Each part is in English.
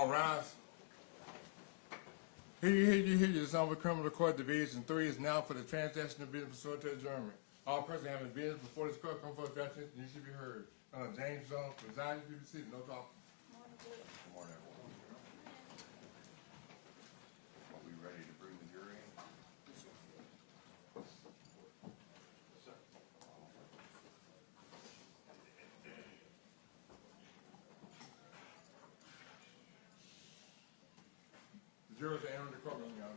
All rise. Hear you. The Summer Criminal Court Division 3 is now for the transaction of business pursuant to adjournment. All persons having business before this court come for a judgment, you should be heard. James Jones, presiding, you be seated. No talk. Good morning, everyone. Are we ready to bring the jury in? The jurors are entering the courtroom, y'all.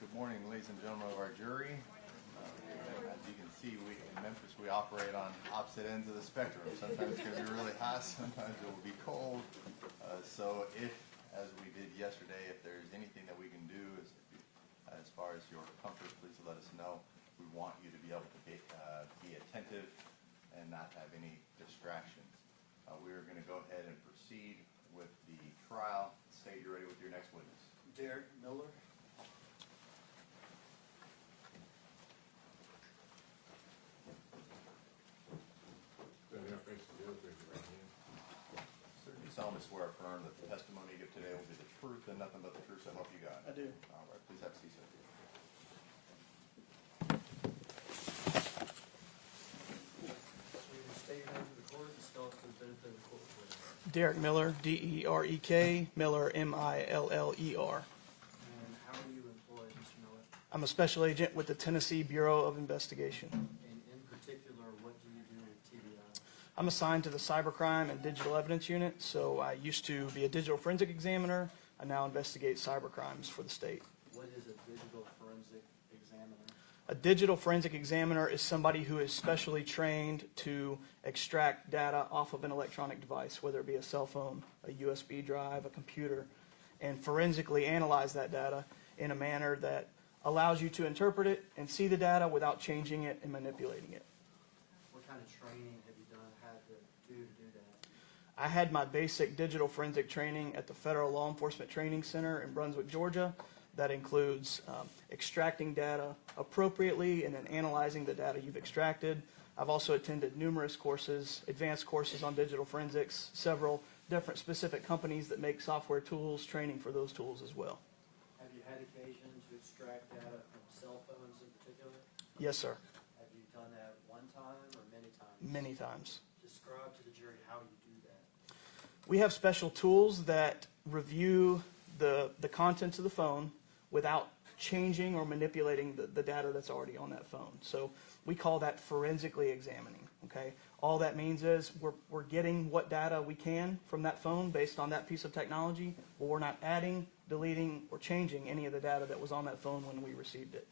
Good morning, ladies and gentlemen of our jury. As you can see, in Memphis, we operate on opposite ends of the spectrum. Sometimes it's going to be really hot, sometimes it will be cold. So if, as we did yesterday, if there's anything that we can do as far as your comfort, please let us know. We want you to be able to be attentive and not have any distractions. We are going to go ahead and proceed with the trial. State you're ready with your next witness. Tyre Miller. You solemnly swear or affirm that the testimony you give today will be the truth and nothing but the truth, so help you God. I do. All right, please have a seat, sir. Will you state your name for the court and spell it for the benefit of the court reporter? Derek Miller, D-E-R-E-K, Miller, M-I-L-L-E-R. And how are you employed, Mr. Miller? I'm a special agent with the Tennessee Bureau of Investigation. And in particular, what do you do with TBI? I'm assigned to the Cybercrime and Digital Evidence Unit, so I used to be a digital forensic examiner. I now investigate cybercrimes for the state. What is a digital forensic examiner? A digital forensic examiner is somebody who is specially trained to extract data off of an electronic device, whether it be a cell phone, a USB drive, a computer, and forensically analyze that data in a manner that allows you to interpret it and see the data without changing it and manipulating it. What kind of training have you had to do that? I had my basic digital forensic training at the Federal Law Enforcement Training Center in Brunswick, Georgia. That includes extracting data appropriately and then analyzing the data you've extracted. I've also attended numerous courses, advanced courses on digital forensics, several different specific companies that make software tools, training for those tools as well. Have you had occasion to extract data from cell phones in particular? Yes, sir. Have you done that one time or many times? Many times. Describe to the jury how you do that. We have special tools that review the contents of the phone without changing or manipulating the data that's already on that phone. So we call that forensically examining, okay? All that means is we're getting what data we can from that phone based on that piece of technology, but we're not adding, deleting, or changing any of the data that was on that phone when we received it.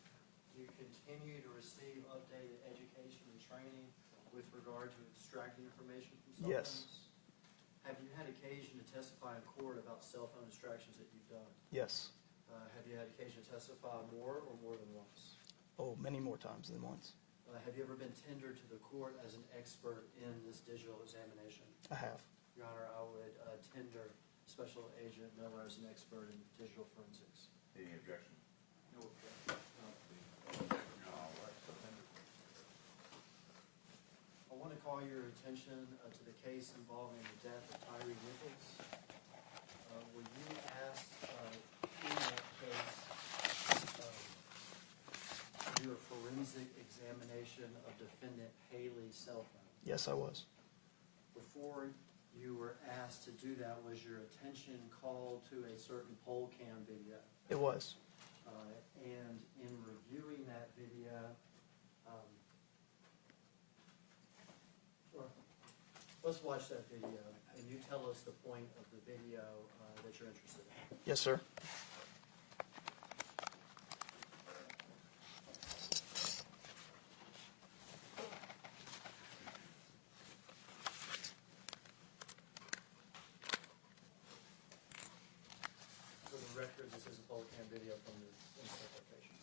Do you continue to receive updated education and training with regard to extracting information from cell Yes. phones? Have you had occasion to testify in court about cell phone extractions that you've done? Yes. Have you had occasion to testify more or more than once? Oh, many more times than once. Have you ever been tendered to the court as an expert in this digital examination? I have. Your Honor, I would tender Special Agent Miller as an expert in digital forensics. Any objection? No objection. All right, so tender. I want to call your attention to the case involving the death of Tyre Nichols. Were you asked in that case to do a forensic examination of defendant Haley's cell phone? Yes, I was. Before you were asked to do that, was your attention called to a certain poll cam video? It was. And in reviewing that video, let's watch that video, and you tell us the point of the video that you're interested in. Yes, sir. This is a bullet cam video from the incident location.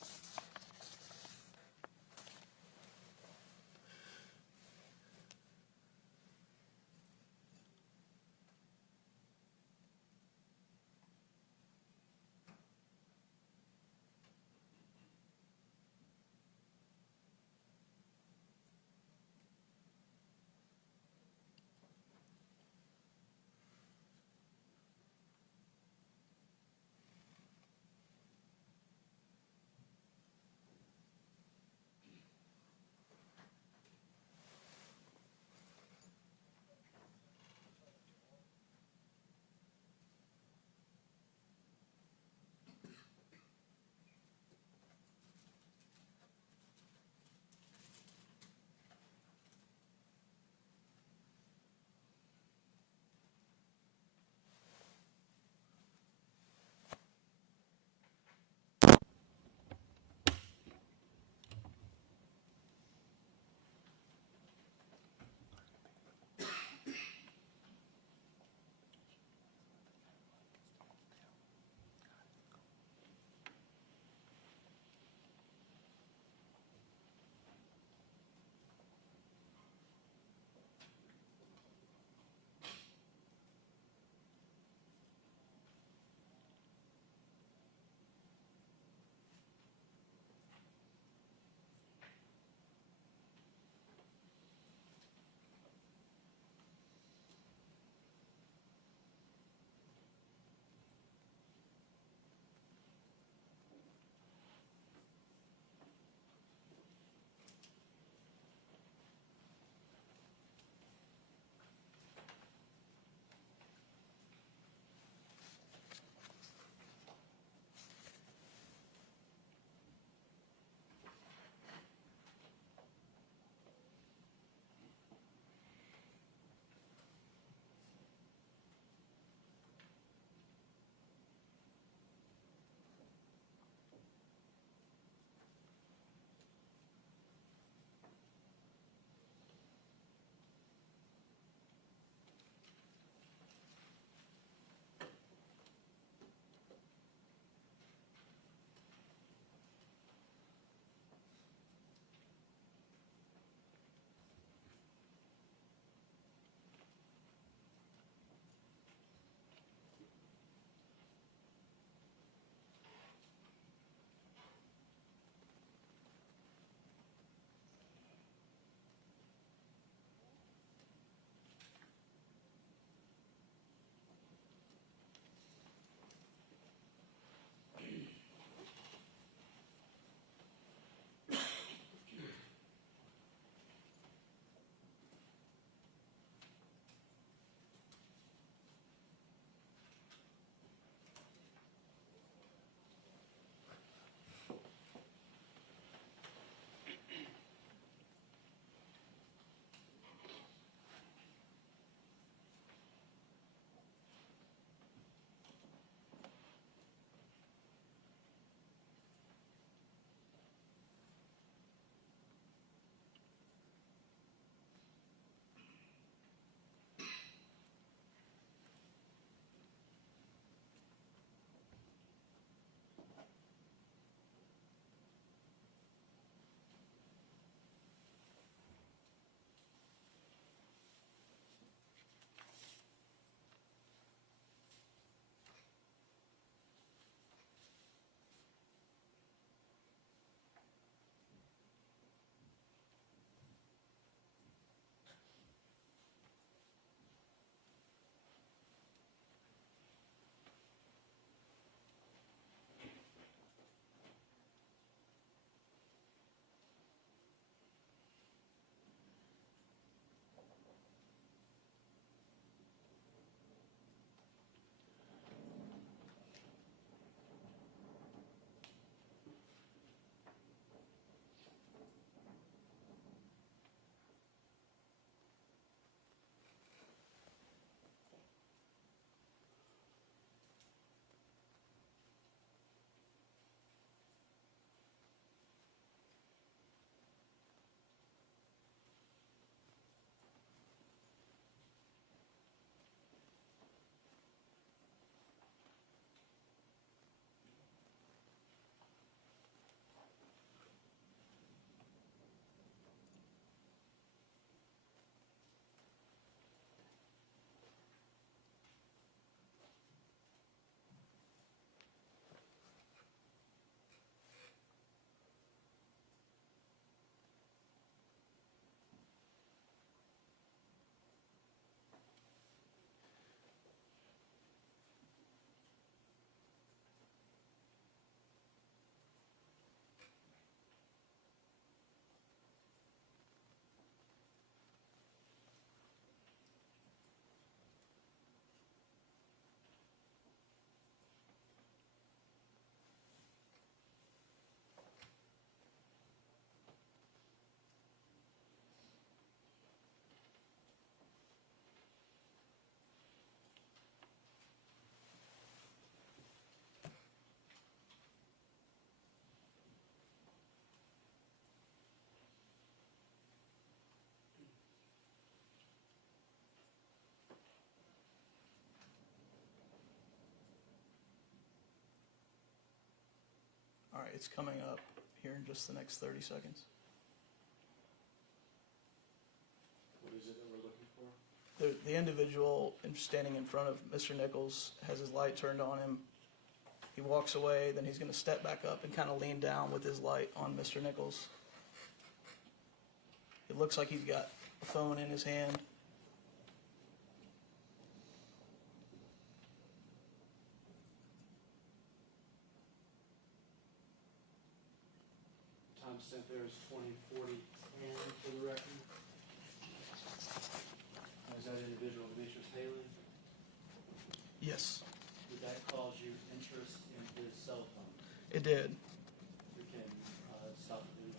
It's coming up here in just the next 30 seconds. What is it that we're looking for? The individual standing in front of Mr. Nichols has his light turned on him. He walks away, then he's going to step back up and kind of lean down with his light on Mr. Nichols. It looks like he's got a phone in his hand. Timestamp there is 20:40:10 for the record. Is that individual Demetrius Haley? Yes, Did that cause you interest in his cell phone? it did. We can stop the video.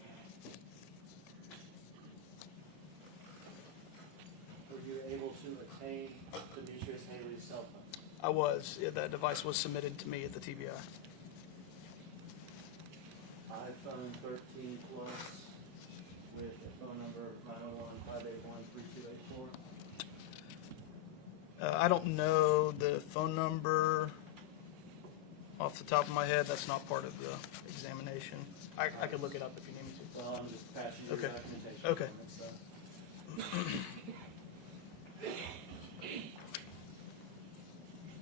Were you able to attain Demetrius Haley's cell phone? I was. Yeah, that device was submitted to me at the TBI. iPhone 13 Plus with a phone number 901-581-3284. I don't know the phone number off the top of my head. That's not part of the examination. I could look it up if you need me to. Well, I'm just passing you Okay. the documentation. Okay.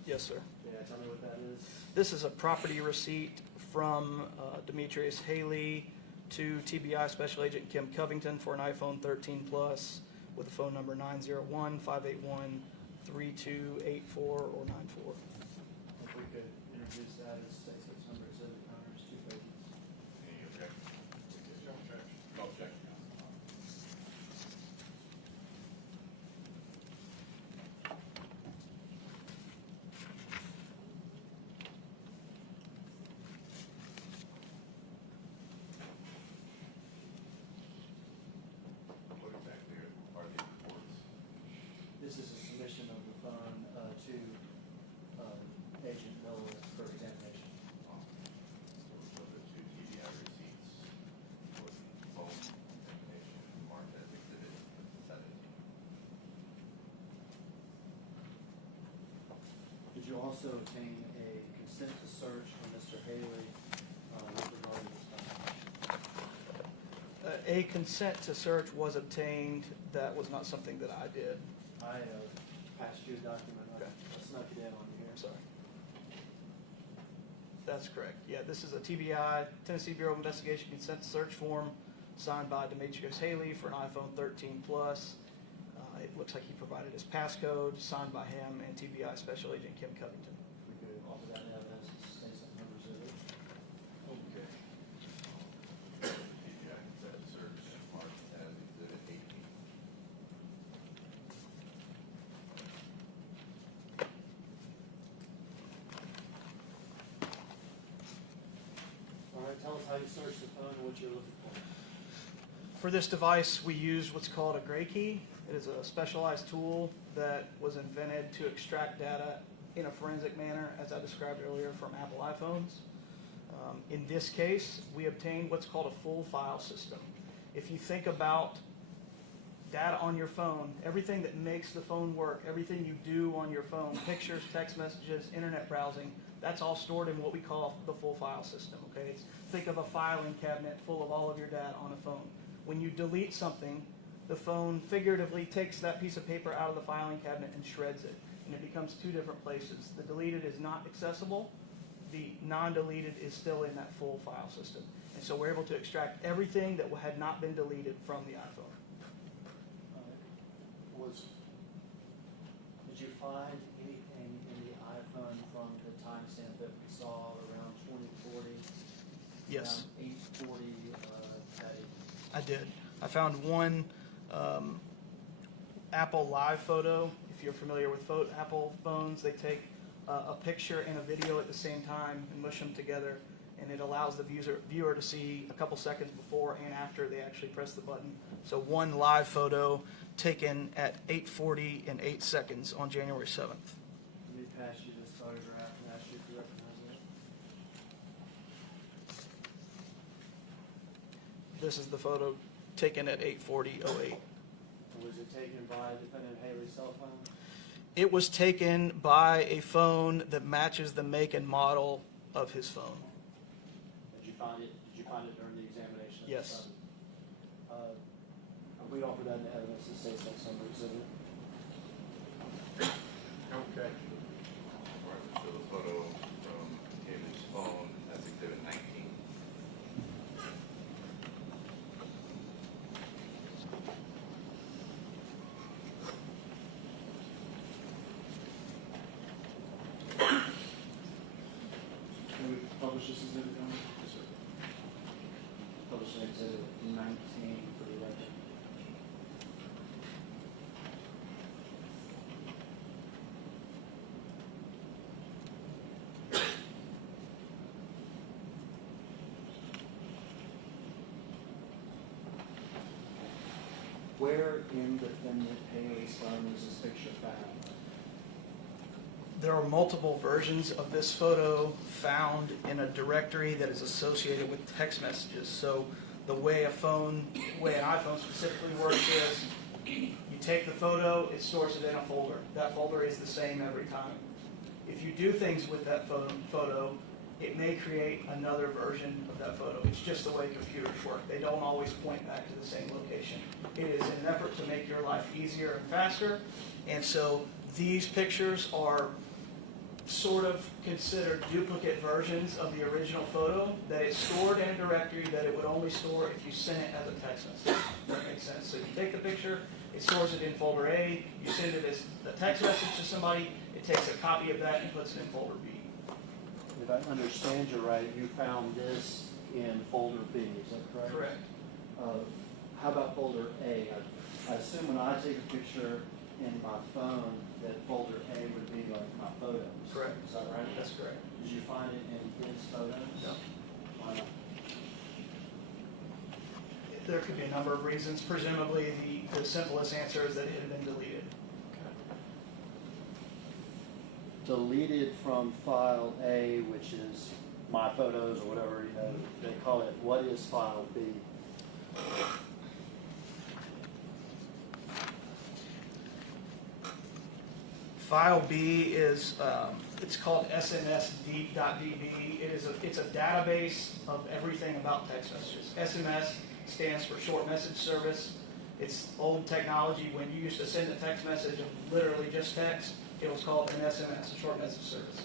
Yes, sir. Yeah, tell me what that is. This is a property receipt from Demetrius Haley to TBI Special Agent Kim Covington for an iPhone 13 Plus with a phone number 901-581-3284 or 94. If we could introduce that as state six number exhibit numbers, 2 pages. Any objection? No objection. What exactly are these reports? This is a submission of the phone to Agent Miller for examination. So the two TDI receipts with phone information marked as exhibit 17. Did you also obtain a consent to search from Mr. Haley with regard to this phone? A consent to search was obtained. That was not something that I did. I passed you a document. I Okay. snuck it in on you here. I'm sorry. That's correct. Yeah, this is a TBI, Tennessee Bureau of Investigation consent to search form signed by Demetrius Haley for an iPhone 13 Plus. It looks like he provided his passcode, signed by him and TBI Special Agent Kim Covington. If we could offer that evidence as state six number exhibit. Okay. TDI consent search marked as exhibit 18. All right, tell us how you searched the phone and what you're looking for. For this device, we used what's called a gray key. It is a specialized tool that was invented to extract data in a forensic manner, as I described earlier, from Apple iPhones. In this case, we obtained what's called a full file system. If you think about data on your phone, everything that makes the phone work, everything you do on your phone, pictures, text messages, internet browsing, that's all stored in what we call the full file system. Okay, think of a filing cabinet full of all of your data on a phone. When you delete something, the phone figuratively takes that piece of paper out of the filing cabinet and shreds it, and it becomes two different places. The deleted is not accessible. The non-deleted is still in that full file system. And so we're able to extract everything that had not been deleted from the iPhone. Did you find anything in the iPhone from the timestamp that we saw around 2040? Yes, Around 840 that evening? I did. I found one Apple Live photo. If you're familiar with Apple phones, they take a picture and a video at the same time and mush them together, and it allows the viewer to see a couple seconds before and after they actually press the button. So one live photo taken at 8:40 and 8 seconds on January 7th. Let me pass you this photograph and ask you if you recognize it. This is the photo taken at 8:40:08. Was it taken by Defendant Haley's cell phone? It was taken by a phone that matches the make and model of his phone. Did you find it? Did you find it during the examination? Of Yes. the phone? We offer that in the evidence that states that summary exhibit. Okay. All right, so the photo from David's phone, that's exhibit 19. Can we publish this exhibit, John? Yes, sir. Publish an exhibit 19 for the record. Where in defendant Haley's phone was this picture found? There are multiple versions of this photo found in a directory that is associated with text messages. So the way an iPhone specifically works is you take the photo, it stores it in a folder. That folder is the same every time. If you do things with that photo, it may create another version of that photo. It's just the way computers work. They don't always point back to the same location. It is in an effort to make your life easier and faster. And so these pictures are sort of considered duplicate versions of the original photo, that it's stored in a directory that it would only store if you sent it as a text message. That makes sense. So you take the picture, it stores it in folder A, you send it as a text message to somebody, it takes a copy of that and puts it in folder B. If I understand you right, you found this in folder B, is that correct? Correct. How about folder A? I assume when I take a picture in my phone, that folder A would be like my photos. Correct. Is that right? That's correct. Did you find it in his photos? No. Why not? There could be a number of reasons. Presumably, the simplest answer is that it had been deleted. Deleted from file A, which is my photos or whatever, they call it. What is file B? File B is, it's called SMS.db. It's a database of everything about text messages. SMS stands for short message service. It's old technology. When you used to send a text message of literally just text, it was called an SMS, a short message service.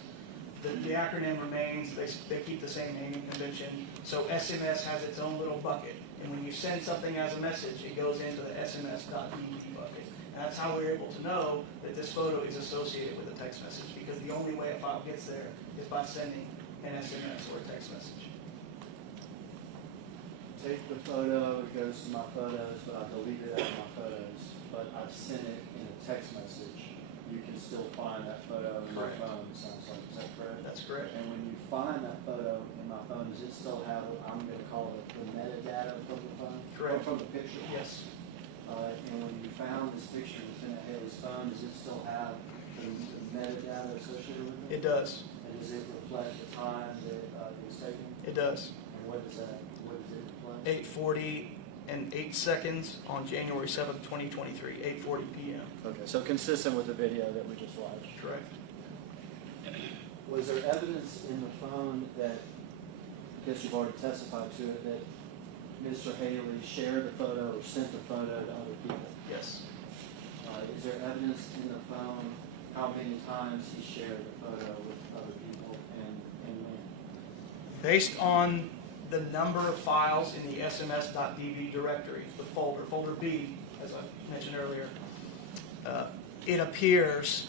The acronym remains, they keep the same naming convention. So SMS has its own little bucket. And when you send something as a message, it goes into the SMS.db bucket. And that's how we're able to know that this photo is associated with a text message, because the only way a file gets there is by sending an SMS or a text message. Take the photo, it goes to my photos, but I deleted it out of my photos, but I've sent it in a text message. You can still find that photo in my Correct. phone, it sounds like. Is that correct? That's correct. And when you find that photo in my phone, does it still have, I'm going to call it the metadata from the phone? Correct. Or from the picture? Yes. And when you found this picture in Lieutenant Haley's phone, does it still have the metadata associated with it? It does. And does it reflect the time that it was taken? It does. And what does it reflect? 8:40 and 8 seconds on January 7th, 2023, 8:40 p.m. Okay, so consistent with the video that we just watched. Correct. Was there evidence in the phone that, I guess you've already testified to it, that Mr. Haley shared the photo or sent the photo to other people? Yes. Is there evidence in the phone how many times he shared the photo with other people and when? Based on the number of files in the SMS.db directory, the folder B, as I mentioned earlier, it appears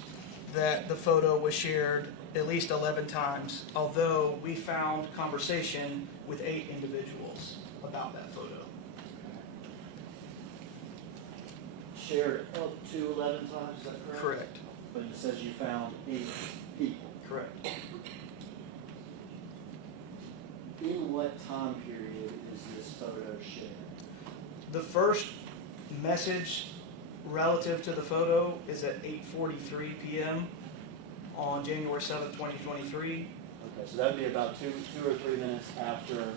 that the photo was shared at least 11 times, although we found conversation with 8 individuals about that photo. Shared up to 11 times, is that correct? Correct. But it says you found 8 people. Correct. In what time period is this photo shared? The first message relative to the photo is at 8:43 p.m. on January 7th, 2023. Okay, so that would be about two or 3 minutes after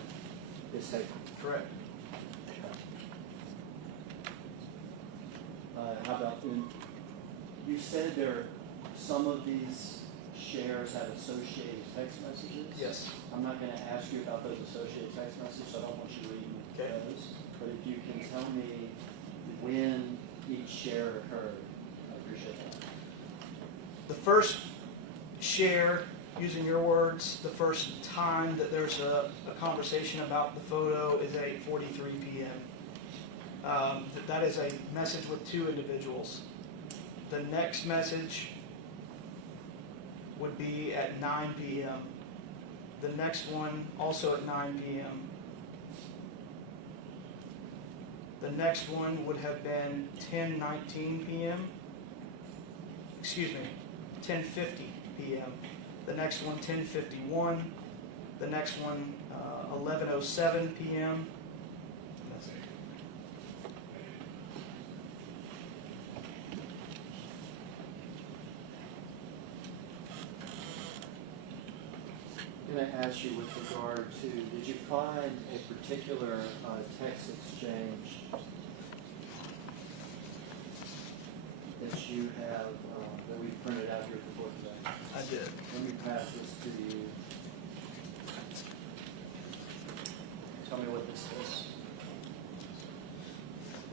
it's taken. Correct. How about when you said some of these shares have associated text messages. Yes. I'm not going to ask you about those associated text messages, so I don't want you reading Okay. those. But if you can tell me when each share occurred, I appreciate that. The first share, using your words, the first time that there's a conversation about the photo is at 8:43 p.m. That is a message with two individuals. The next message would be at 9 p.m. The next one also at 9 p.m. The next one would have been 10:19 p.m. Excuse me, 10:50 p.m. The next one 10:51. The next one 11:07 p.m. That's it. I'm going to ask you with regard to, did you find a particular text exchange that you have, that we printed out here before today? I did. Let me pass this to you. Tell me what this is.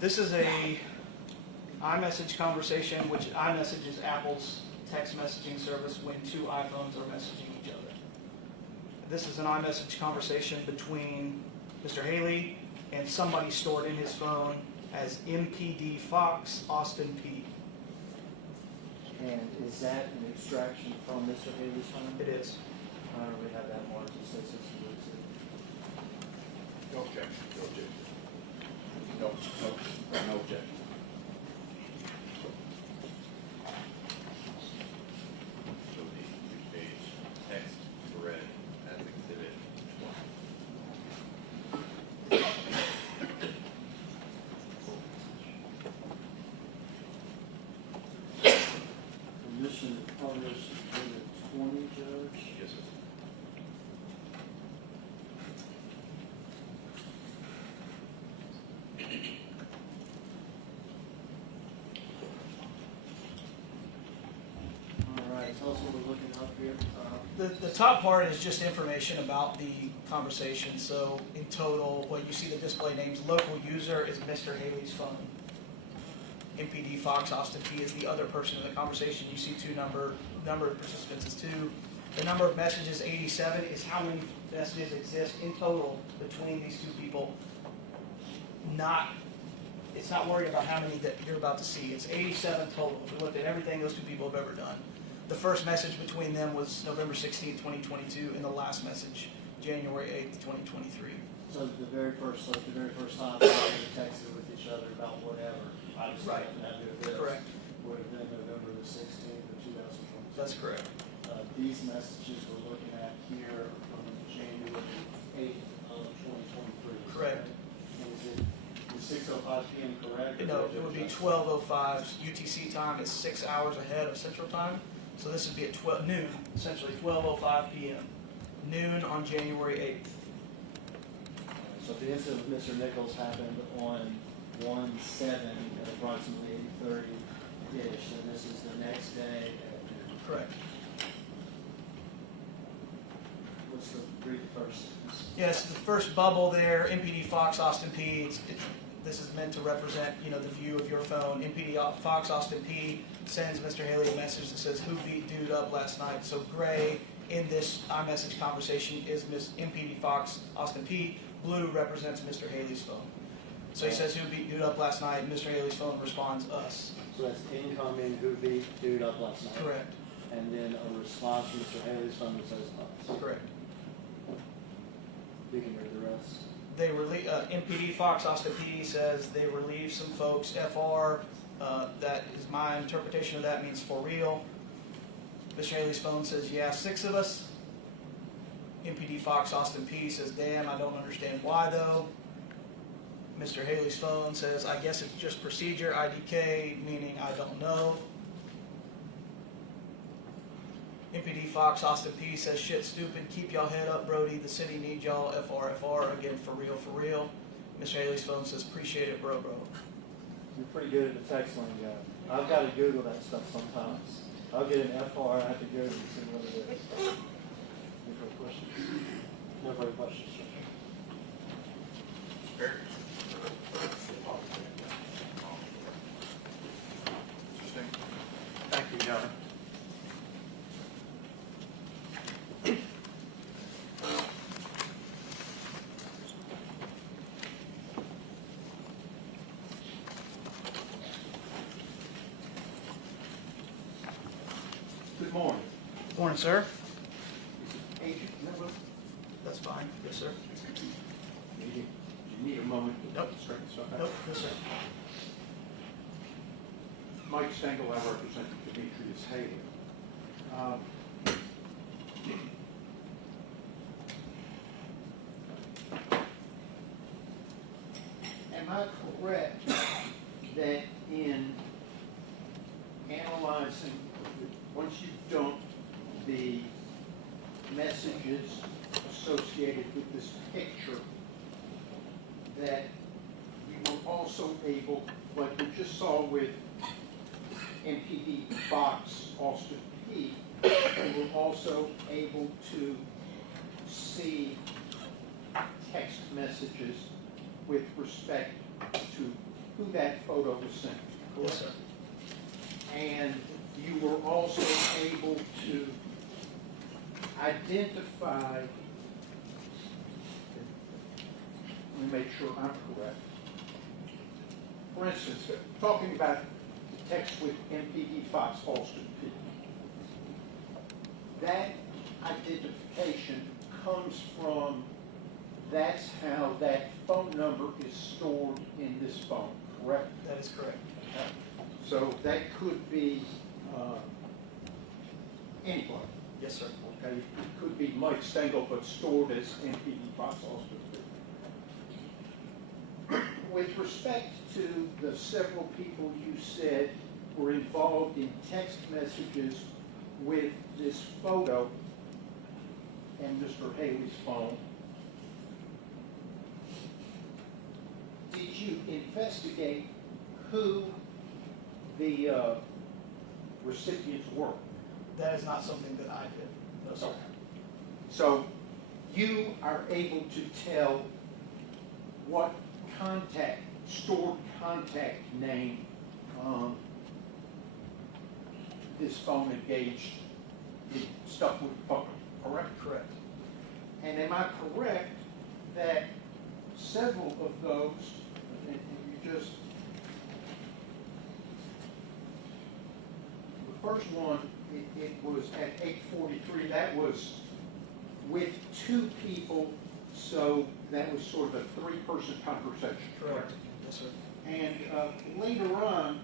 This is a iMessage conversation, which iMessage is Apple's text messaging service when two iPhones are messaging each other. This is an iMessage conversation between Mr. Haley and somebody stored in his phone as MPD Fox Austin P. And is that an extraction from Mr. Haley's phone? It is. I don't really have that marked. It says it's exclusive. No objection, no objection. No objection. So the two-page text thread as exhibit 1. Permission to publish exhibit 20, Judge? Yes, sir. All right, tell us what we're looking up here. The top part is just information about the conversation. So in total, what you see the display names, local user is Mr. Haley's phone. MPD Fox Austin P is the other person in the conversation. You see number of participants is 2. The number of messages, 87, is how many messages exist in total between these two people. It's not worried about how many that you're about to see. It's 87 total. If we looked at everything those two people have ever done. The first message between them was November 16, 2022, and the last message, January 8th, 2023. So the very first time they texted with each other about whatever, obviously Right. nothing to do with this, Correct. would have been November the 16th of 2022. That's correct. These messages we're looking at here are from January 8th of 2023. Correct. And is 6:05 p.m. correct? No, it would be 12:05 UTC time. It's 6 hours ahead of Central Time. So this would be at noon, essentially 12:05 p.m. Noon on January 8th. So the incident with Mr. Nichols happened on 1/7 at approximately 8:30-ish, and this is the next day at noon. Correct. What's the brief first? Yes, the first bubble there, MPD Fox Austin P. This is meant to represent, the view of your phone. MPD Fox Austin P sends Mr. Haley a message that says, "Who beat dude up last night?" So gray in this iMessage conversation is Miss MPD Fox Austin P. Blue represents Mr. Haley's phone. So he says, "Who beat dude up last night?" Mr. Haley's phone responds, "Us." So that's incoming, who beat dude up last night? Correct. And then a response from Mr. Haley's phone that says us. Correct. You can read the rest. They MPD Fox Austin P says they relieved some folks. FR, that is my interpretation of that, means for real. Mr. Haley's phone says, "Yeah, 6 of us." MPD Fox Austin P says, "Damn, I don't understand why though." Mr. Haley's phone says, "I guess it's just procedure." IDK, meaning I don't know. MPD Fox Austin P says, "Shit stupid, keep y'all head up, Brody. The city needs y'all. FR, again, for real, for real." Mr. Haley's phone says, "Appreciate it, bro." You're pretty good at the text lingo. I've got to Google that stuff sometimes. I'll get an FR, I have to go and see what it is. Any further questions? No further questions, sir. Interesting. Thank you, Governor. Good morning. Morning, sir. Agent Miller, That's fine. Yes, sir. do you need a moment to Nope. straighten stuff out? Nope, yes, sir. Mike Stengel, I represent Demetrius Haley. Am I correct that in analyzing, once you've dumped the messages associated with this picture, that you were also able, like we just saw with MPD Fox Austin P, you were also able to see text messages with respect to who that photo was sent to, Yes, correct? sir. And you were also able to identify, let me make sure I'm correct. For instance, talking about the text with MPD Fox Austin P. That identification comes from, that's how that phone number is stored in this phone, correct? That is correct. So that could be anybody. Yes, sir. Okay, it could be Mike Stengel, but stored as MPD Fox Austin. With respect to the several people you said were involved in text messages with this photo and Mr. Haley's phone, did you investigate who the recipients were? That is not something that I did. No, sir. So you are able to tell what contact, stored contact name this phone engaged in stuff with the phone, correct? Correct. And am I correct that several of those, and you just, the first one, it was at 8:43, that was with two people, so that was sort of a three-person conversation. Correct. Yes, sir. And later on,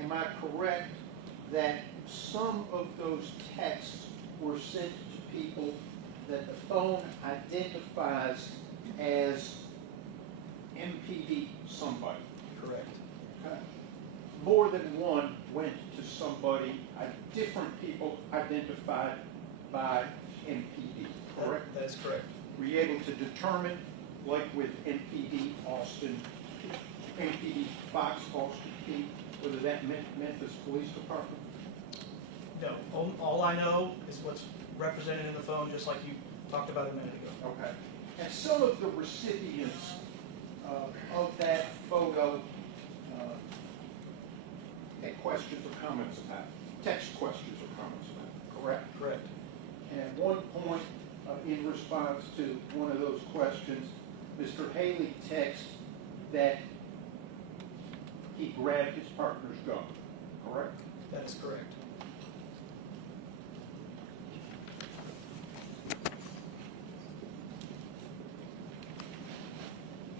am I correct that some of those texts were sent to people that the phone identifies as MPD somebody? Correct. Okay. More than one went to somebody, different people identified by MPD, correct? That is correct. Were you able to determine, like with MPD Austin, MPD Fox Austin P, whether that meant Memphis Police Department? No, all I know is what's represented in the phone, just like you talked about a minute ago. Okay. And some of the recipients of that photo had questions or comments about, text questions or comments about, correct? Correct. And at one point, in response to one of those questions, Mr. Haley texted that he grabbed his partner's gun, correct? That is correct.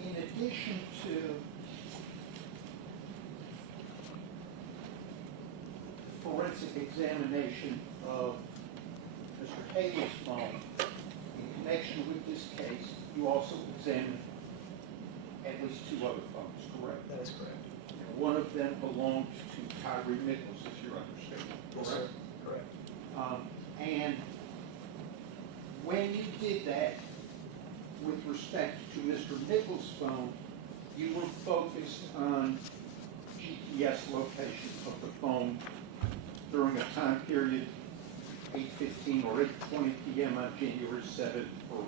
In addition to forensic examination of Mr. Haley's phone, in connection with this case, you also examined at least two other phones, correct? That is correct. And one of them belonged to Tyre Nichols, is your understanding, Yes, correct? sir. Correct. And when you did that, with respect to Mr. Nichols' phone, you were focused on GPS location of the phone during a time period 8:15 or 8:20 p.m. on January 7th for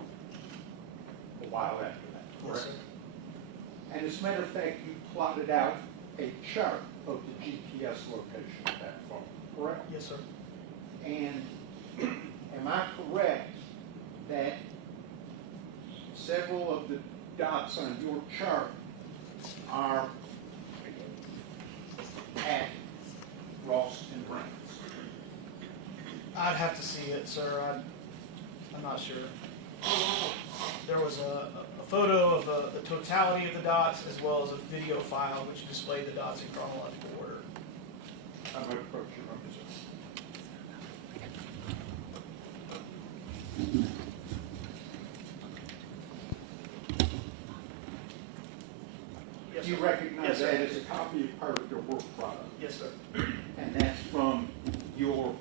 a while after that, Yes, correct? sir. And as a matter of fact, you plotted out a chart of the GPS location of that phone, correct? Yes, sir. And am I correct that several of the dots on your chart are at Ross and Reynolds? I'd have to see it, sir. I'm not sure. There was a photo of the totality of the dots as well as a video file which displayed the dots in chronological order. I'm going to approach your room, sir. Yes, You sir. recognize Yes, sir. that as a copy of part of your work product, Yes, sir. and that's from your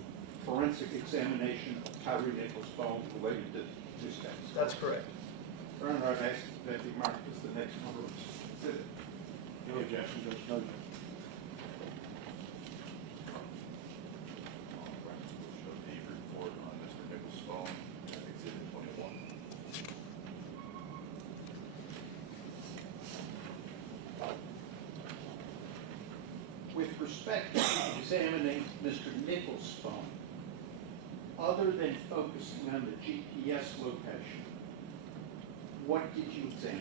forensic examination of Tyre Nichols' phone related to this case. That's correct. Your Honor, I'd ask that the mark is the next number of exhibit. No objection, Judge. No objection. All right, we'll show the report on Mr. Nichols' phone as exhibit 21. With respect to examining Mr. Nichols' phone, other than focusing on the GPS location, what did you examine?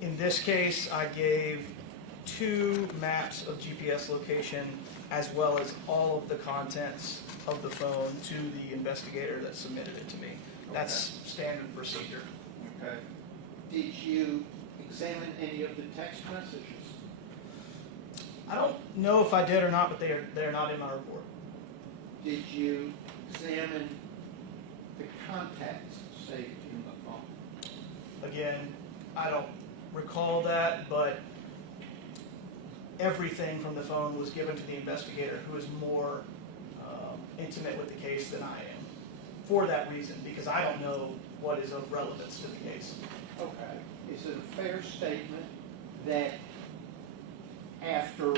In this case, I gave 2 maps of GPS location as well as all of the contents of the phone to the investigator that submitted it to me. That's standard procedure. Okay. Did you examine any of the text messages? I don't know if I did or not, but they're not in my report. Did you examine the contacts saved in the phone? Again, I don't recall that, but everything from the phone was given to the investigator, who is more intimate with the case than I am, for that reason, because I don't know what is of relevance to the case. Okay. Is it a fair statement that after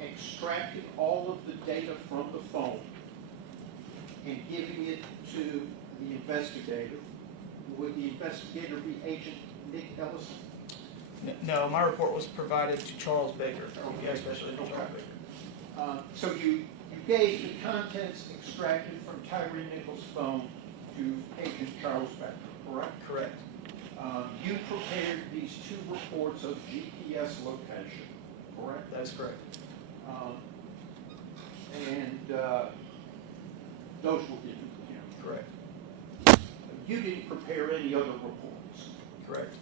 extracting all of the data from the phone and giving it to the investigator, would the investigator be Agent Nick Ellison? No, my report was provided to Charles Baker, Okay. FBI Specialist Charles Baker. So you gave the contents extracted from Tyre Nichols' phone to Agent Charles Becker, correct? Correct. You prepared these 2 reports of GPS location, correct? That is correct. And those will be given to him. Correct. You didn't prepare any other reports? Correct.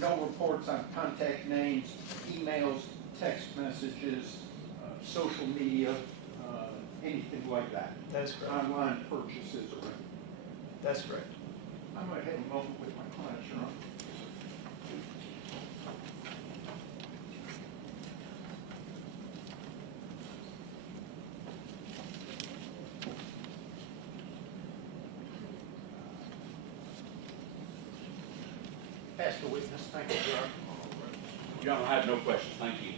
No reports on contact names, emails, text messages, social media, anything like that? That is correct. Online purchases or anything? That's correct. I'm going to have a moment with my client, Your Honor. Ask the witness. Thank you, Your Honor. Your Honor, I have no questions. Thank you.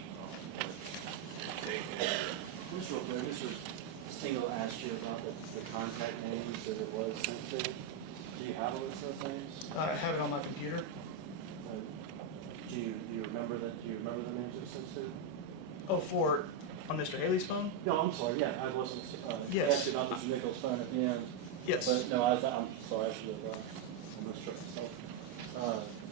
Mr. Stingle asked you about the contact names that it was sent to. Do you have a list of those names? I have it on my computer. Do you remember that? Do you remember the names it was sent to? Oh, on Mr. Haley's phone? No, I'm sorry. Yeah, I wasn't. Yes. Asked you about Mr. Nichols' phone at the end. Yes. But no, I'm sorry. I should have misstruck myself.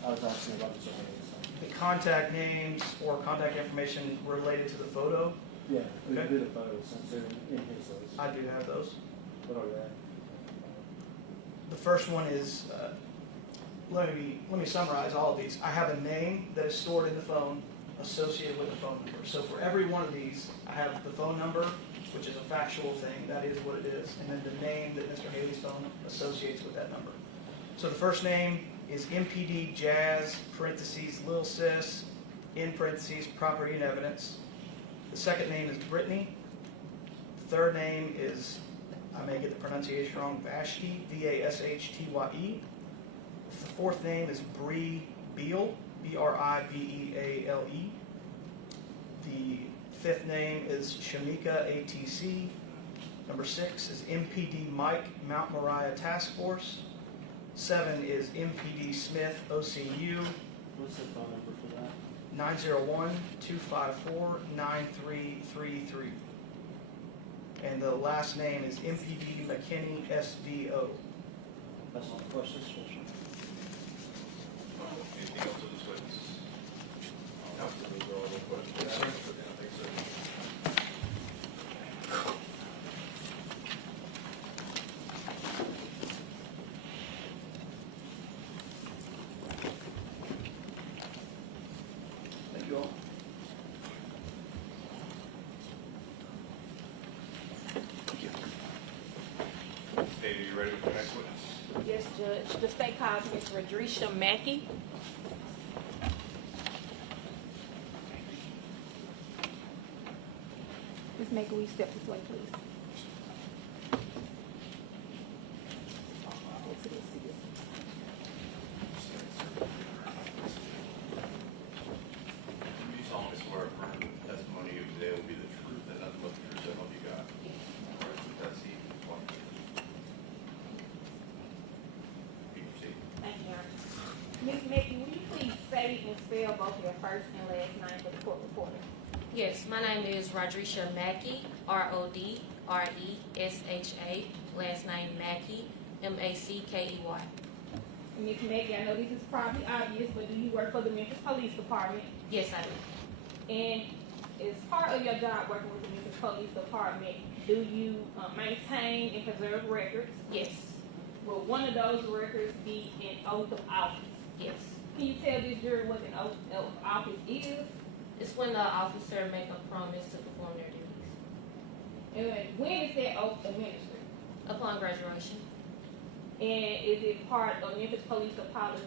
I was asking about Mr. Haley's phone. The contact names or contact information related to the photo, Yeah, who Okay. did a photo sent to in his list? I do have those. What are they? The first one is, let me summarize all of these. I have a name that is stored in the phone associated with a phone number. So for every one of these, I have the phone number, which is a factual thing, that is what it is, and then the name that Mr. Haley's phone associates with that number. So the first name is MPD Jazz, parentheses, Lil Sis, in parentheses, property and evidence. The second name is Brittany. The third name is, I may get the pronunciation wrong, Vashti, V-A-S-H-T-Y-E. The fourth name is Bree Beal, B-R-I-B-E-A-L-E. The 5th name is Shamika ATC. Number 6 is MPD Mike Mount Moriah Task Force. 7 is MPD Smith OCU. What's the phone number for that? 901-254-9333. And the last name is MPD McKinney SVO. That's all the questions. Anything else of this witness? No. Those are all the questions. Yes, sir. I think so. Thank you all. State, are you ready with the next witness? Yes, Judge. The state calls Ms. Radrisha Mackey. Ms. Mackey, will you step this way, please? Go to this seat. You solemnly swear affirm that the testimony you give today will be the truth and nothing but the truth, so help you God. That's the one. You proceed. Thank you, Your Honor. Ms. Mackey, will you please say and spell both your first and last name for the court reporter? Yes, my name is Rodrisha Mackey, R-O-D-R-E-S-H-A, last name Mackey, M-A-C-K-E-Y. And Ms. Mackey, I know this is probably obvious, but do you work for the Memphis Police Department? Yes, I do. And as part of your job working with the Memphis Police Department, do you maintain and preserve records? Yes, Will one of those records be an oath of office? yes. Can you tell this jury what an oath of office is? It's when the officer make a promise to perform their duties. And when is that oath administered? Upon graduation, And is it part of Memphis Police Department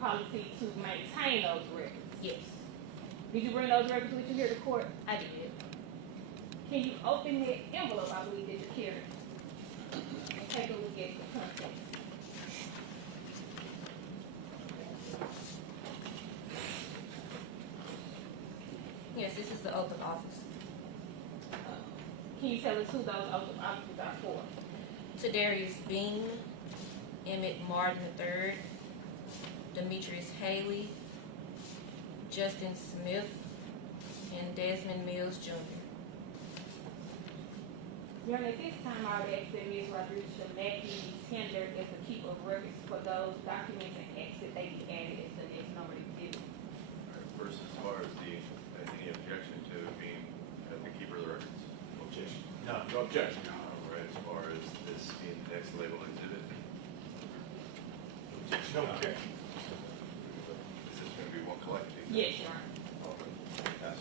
policy to maintain those records? yes, Did you bring those records with you here to court? I did. Can you open that envelope I believe that you carried? And take a look at the contents. Yes, this is the oath of office. Can you tell us who those oath of offices are for? To Darius Bean, Emmett Martin III, Demetrius Haley, Justin Smith, and Desmond Mills Jr. Your Honor, at this time, I would ask that Ms. Rodrisha Mackey be tendered as a keeper of records for those documents and acts that they be added as the next number exhibit. First, as far as any objection to being the keeper of the records? Objection. No, no objection, Your Honor. All right, as far as this being the next label exhibit, No objection. this is going to be one collecting. Yes, Your Honor. Passes.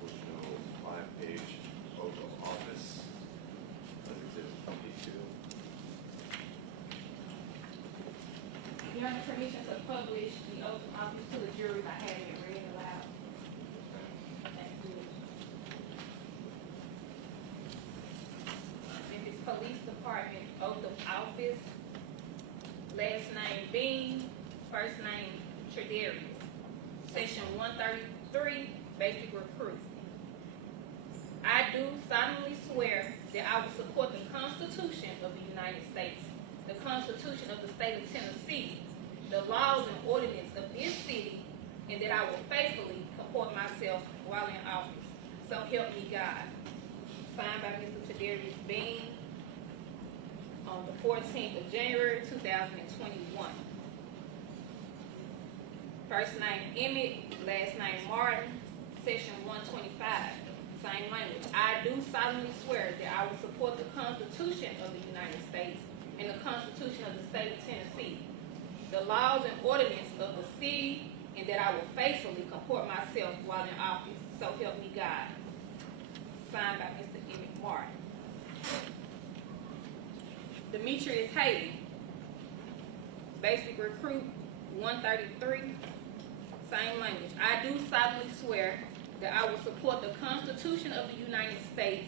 We'll show 5-page oath of office as exhibit 22. Your Honor, permission to publish the oath of office to the jury by having it read aloud. Thank you. Memphis Police Department oath of office, last name Bean, first name Tredarius. Section 133, basic recruit. I do solemnly swear that I will support the Constitution of the United States, the Constitution of the State of Tennessee, the laws and ordinances of this city, and that I will faithfully comport myself while in office. So help me God. Signed by Mr. Tredarius Bean on the 14th of January, 2021. First name Emmett, last name Martin, section 125, same language. I do solemnly swear that I will support the Constitution of the United States and the Constitution of the State of Tennessee, the laws and ordinances of the city, and that I will faithfully comport myself while in office. So help me God. Signed by Mr. Emmett Martin. Demetrius Haley, basic recruit 133, same language. I do solemnly swear that I will support the Constitution of the United States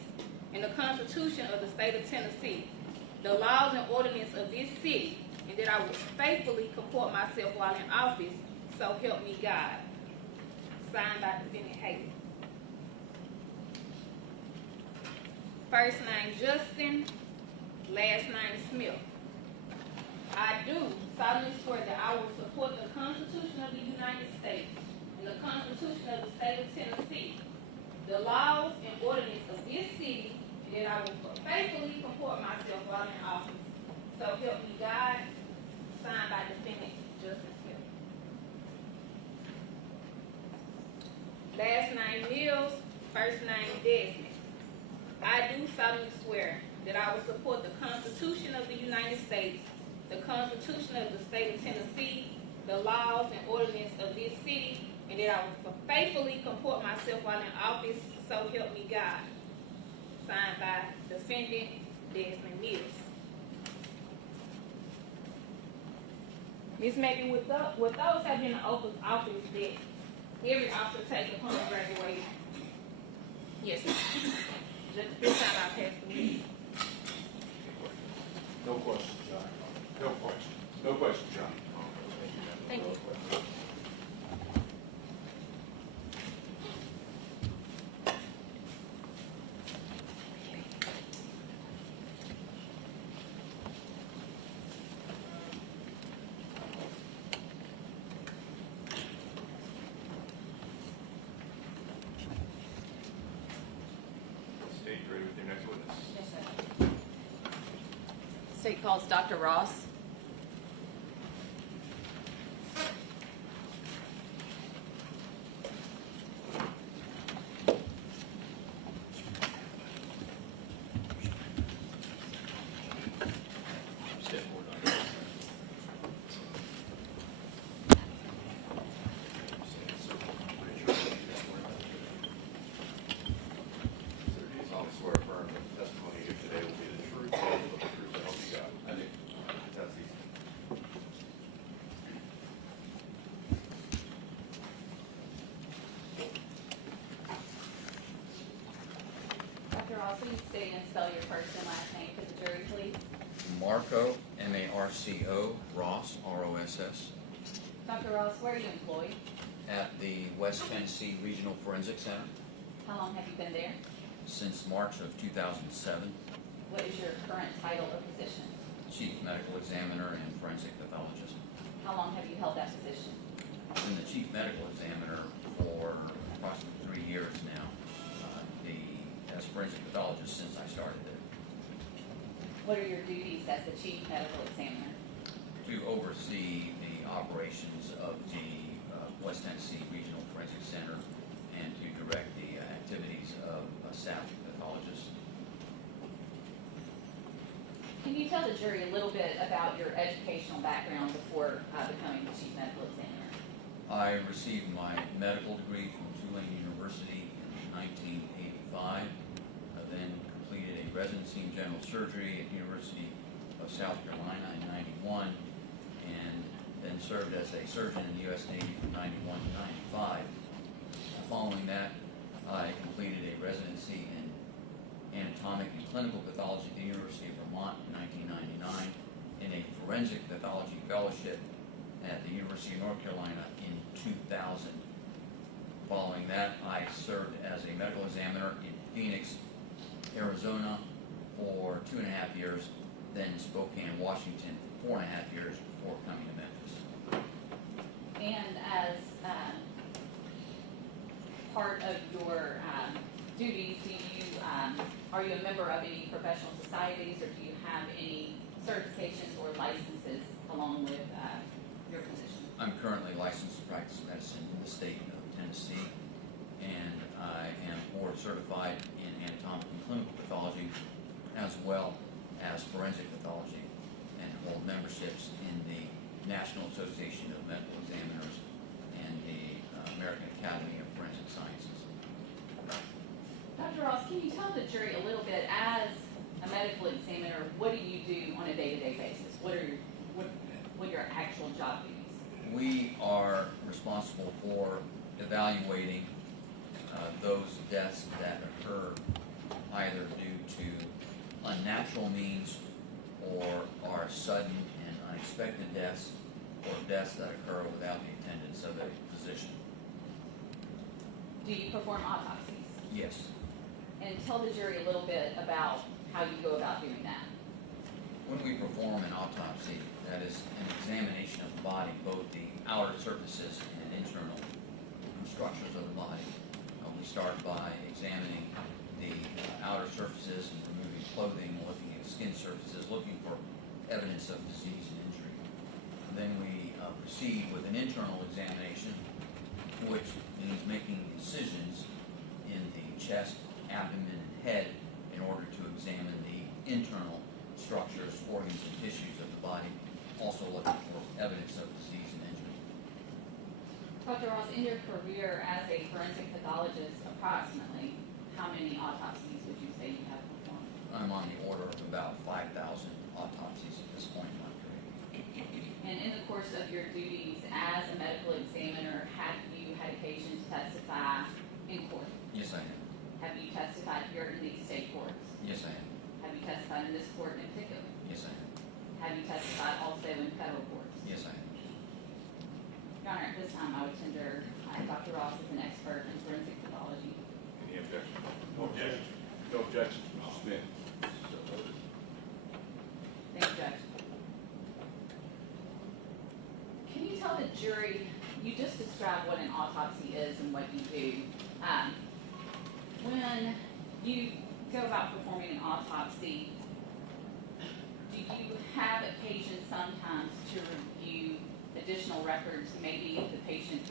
and the Constitution of the State of Tennessee, the laws and ordinances of this city, and that I will faithfully comport myself while in office, so help me God. Signed by Defendant Haley. First name Justin, last name Smith. I do solemnly swear that I will support the Constitution of the United States and the Constitution of the State of Tennessee, the laws and ordinances of this city, and that I will faithfully comport myself while in office. So help me God. Signed by Defendant Justin Smith. Last name Mills, first name Desmond. I do solemnly swear that I will support the Constitution of the United States, the Constitution of the State of Tennessee, the laws and ordinances of this city, and that I will faithfully comport myself while in office, so help me God. Signed by Defendant Desmond Mills. Ms. Megan, with those have been in office that every officer takes upon graduation. Yes, ma'am. Just the fifth time I passed the week. No question, John. No question. No question, John. Thank you. State, you ready with your next witness? Yes, sir. State calls Dr. Ross. Step forward, Dr. Ross. Sir, do you solemnly swear or affirm that the testimony you give today will be the truth, the whole truth, so help you God? I do. That's easy. Dr. Ross, will you state and spell your first and last name for the jury, please? Marco, M-A-R-C-O, Ross, R-O-S-S, Dr. Ross, where are you employed? at the West Tennessee Regional Forensic Center How long have you been there? since March of 2007, What is your current title or position? Chief Medical Examiner and Forensic Pathologist. How long have you held that position? I've been the Chief Medical Examiner for approximately 3 years now, as Forensic Pathologist since I started there, What are your duties as the chief medical examiner? to oversee the operations of the West Tennessee Regional Forensic Center and to direct the activities of staff pathologists. Can you tell the jury a little bit about your educational background before becoming the chief medical examiner? I received my medical degree from Tulane University in 1985. I then completed a residency in general surgery at University of South Carolina in 91, and then served as a surgeon in the U.S. Navy from 91 to 95. Following that, I completed a residency in anatomic and clinical pathology at the University of Vermont in 1999, and a forensic pathology fellowship at the University of North Carolina in 2000. Following that, I served as a medical examiner in Phoenix, Arizona for 2.5 years, then Spokane, Washington for 4.5 years before coming to Memphis. And as part of your duties, are you a member of any professional societies, or do you have any certifications or licenses along with your position? I'm currently licensed to practice medicine in the state of Tennessee, and I am board certified in anatomic and clinical pathology, as well as forensic pathology, and hold memberships in the National Association of Medical Examiners and the American Academy of Forensic Sciences. Dr. Ross, can you tell the jury a little bit, as a medical examiner, what do you do on a day-to-day basis? What are your actual job duties? We are responsible for evaluating those deaths that occur either due to unnatural means or are sudden and unexpected deaths, or deaths that occur without the attendance of a physician. Do you perform autopsies? Yes. And tell the jury a little bit about how you go about doing that. When we perform an autopsy, that is an examination of the body, both the outer surfaces and internal structures of the body. We start by examining the outer surfaces and removing clothing, looking at skin surfaces, looking for evidence of disease and injury. And then we proceed with an internal examination, which means making incisions in the chest, abdomen, and head in order to examine the internal structures, organs, and tissues of the body, also looking for evidence of disease and injury. Dr. Ross, in your career as a forensic pathologist, approximately how many autopsies would you say you have performed? I'm on the order of about 5,000 autopsies at this point in my career. And in the course of your duties as a medical examiner, have you had occasion to testify in court? Yes, I am. Have you testified here in these state courts? Yes, I am. Have you testified in this court in particular? Yes, I am. Have you testified also in federal courts? Yes, I am. Your Honor, at this time I would tender Dr. Ross as an expert in forensic pathology. Any objection? No objection. No objection, Mr. Smith. Thank you, Judge. Can you tell the jury, you just described what an autopsy is and what you do. When you go about performing an autopsy, do you have occasion sometimes to review additional records? Maybe if the patient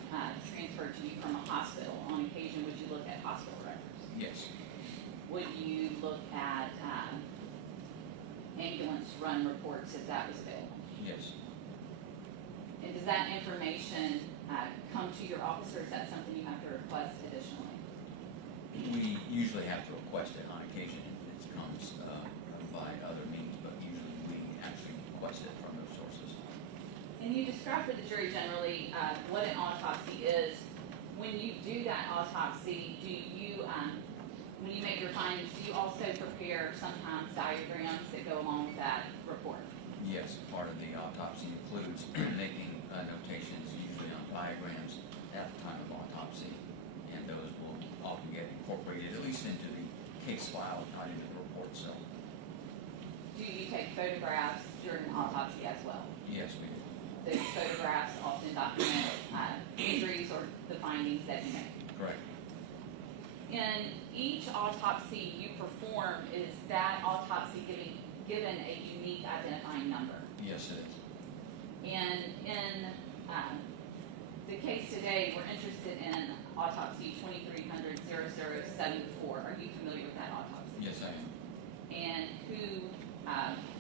transferred to you from a hospital, on occasion would you look at hospital records? Yes. Would you look at ambulance run reports if that was available? Yes. And does that information come to your office, or is that something you have to request additionally? We usually have to request it on occasion if it comes by other means, but usually we actually request it from those sources. And you describe for the jury generally what an autopsy is. When you do that autopsy, do you, when you make your findings, do you also prepare sometimes diagrams that go along with that report? Yes, part of the autopsy includes making notations, usually on diagrams, at the time of autopsy, and those will often get incorporated at least into the case file, not into the report itself. Do you take photographs during the autopsy as well? Yes, we do. Those photographs often document injuries or the findings that you make. Correct. In each autopsy you perform, is that autopsy given a unique identifying number? Yes, it is. And in the case today, we're interested in autopsy 2300-0074. Are you familiar with that autopsy? Yes, I am. And who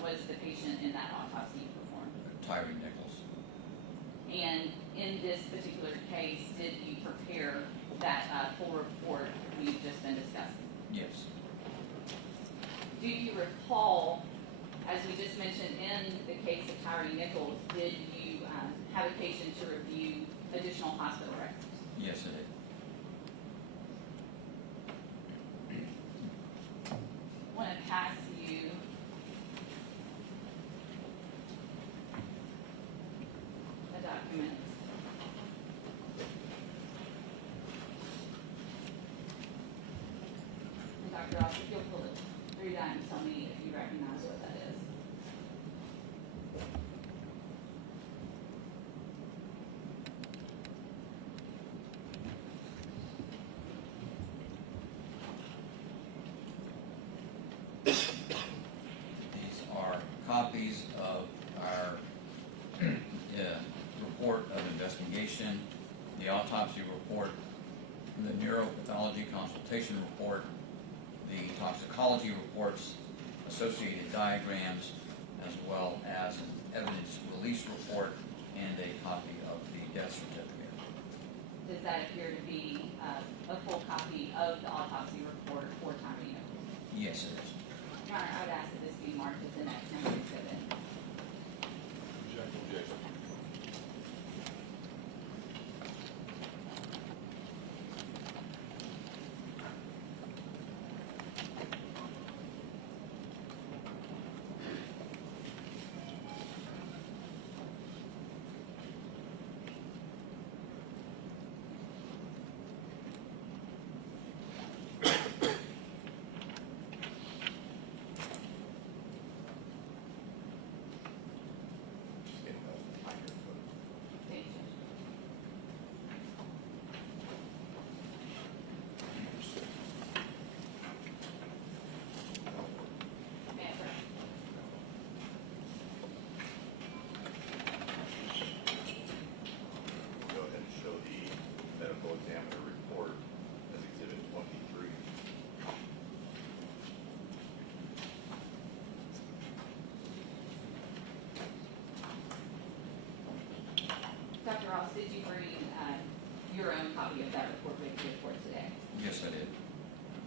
was the patient in that autopsy you performed? Tyre Nichols. And in this particular case, did you prepare that full report we've just been discussing? Yes. Do you recall, as we just mentioned in the case of Tyre Nichols, did you have occasion to review additional hospital records? Yes, I did. I want to pass you a document. And Dr. Ross, if you'll pull it through that and tell me if you recognize what that is. These are copies of our report of investigation, the autopsy report, the neuropathology consultation report, the toxicology reports, associated diagrams, as well as an evidence release report and a copy of the death certificate. Does that appear to be a full copy of the autopsy report for Tyre Nichols? Yes, it is. Your Honor, I would ask that this be marked as an external exhibit. Objection. Dr. Ross, did you bring your own copy of that report with you for today? Yes, I did.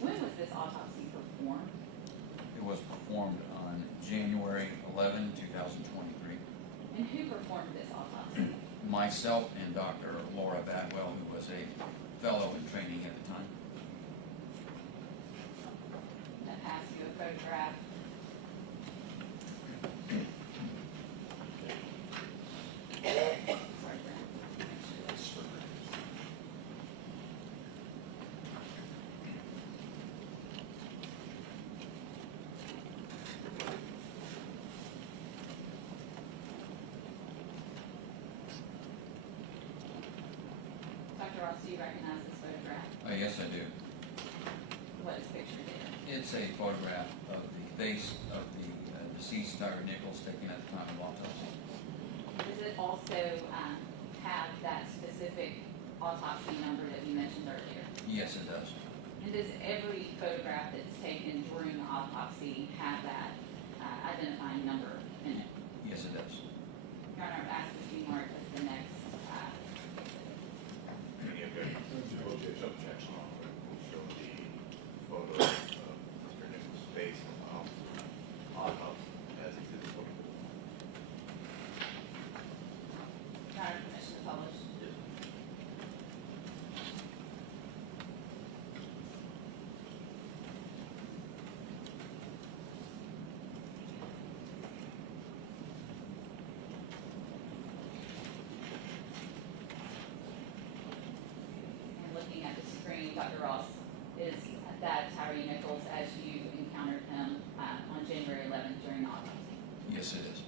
When was this autopsy performed? It was performed on January 11, 2023. And who performed this autopsy? Myself and Dr. Laura Badwell, who was a fellow in training at the time. That pass you a photograph. Sorry, Brent. Dr. Ross, do you recognize this photograph? Yes, I do. What is pictured in it? It's a photograph of the face of the deceased Tyre Nichols taken at the time of autopsy. Does it also have that specific autopsy number that you mentioned earlier? Yes, it does. And does every photograph that's taken during the autopsy have that identifying number in it? Yes, it does. Your Honor, I've asked this to be marked as the next. Any objection? Objection. We'll show the photo of Mr. Nichols' face on autopsy as exhibit 24. Your Honor, permission to publish? Yes. And looking at the screen, Dr. Ross, is that Tyre Nichols as you encountered him on January 11th during the autopsy? Yes, it is.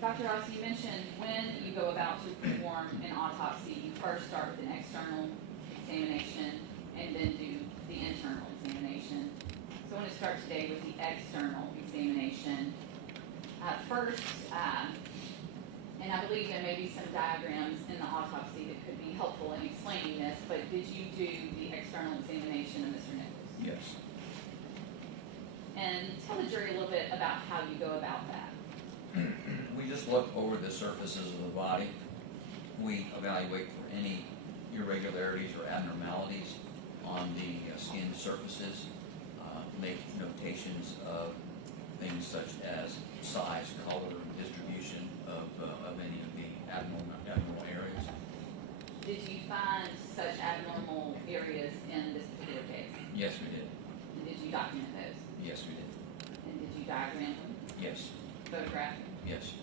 Dr. Ross, you mentioned when you go about to perform an autopsy, you first start with an external examination and then do the internal examination. So I want to start today with the external examination. First, and I believe there may be some diagrams in the autopsy that could be helpful in explaining this, but did you do the external examination of Mr. Nichols? Yes. And tell the jury a little bit about how you go about that. We just look over the surfaces of the body. We evaluate for any irregularities or abnormalities on the skin surfaces, make notations of things such as size, color, distribution of any of the abnormal areas. Did you find such abnormal areas in this particular case? Yes, we did. And did you document those? Yes, we did. And did you diagram them, Yes. photograph them? Yes.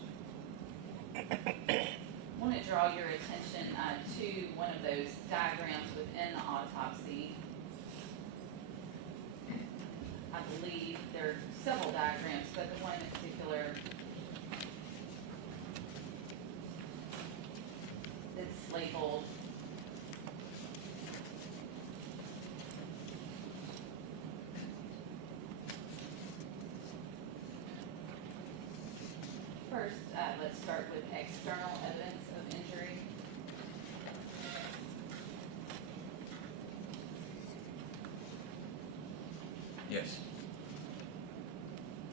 I want to draw your attention to one of those diagrams within the autopsy. I believe there are several diagrams, but the one in particular that's labeled first, let's start with external evidence of injury. Yes.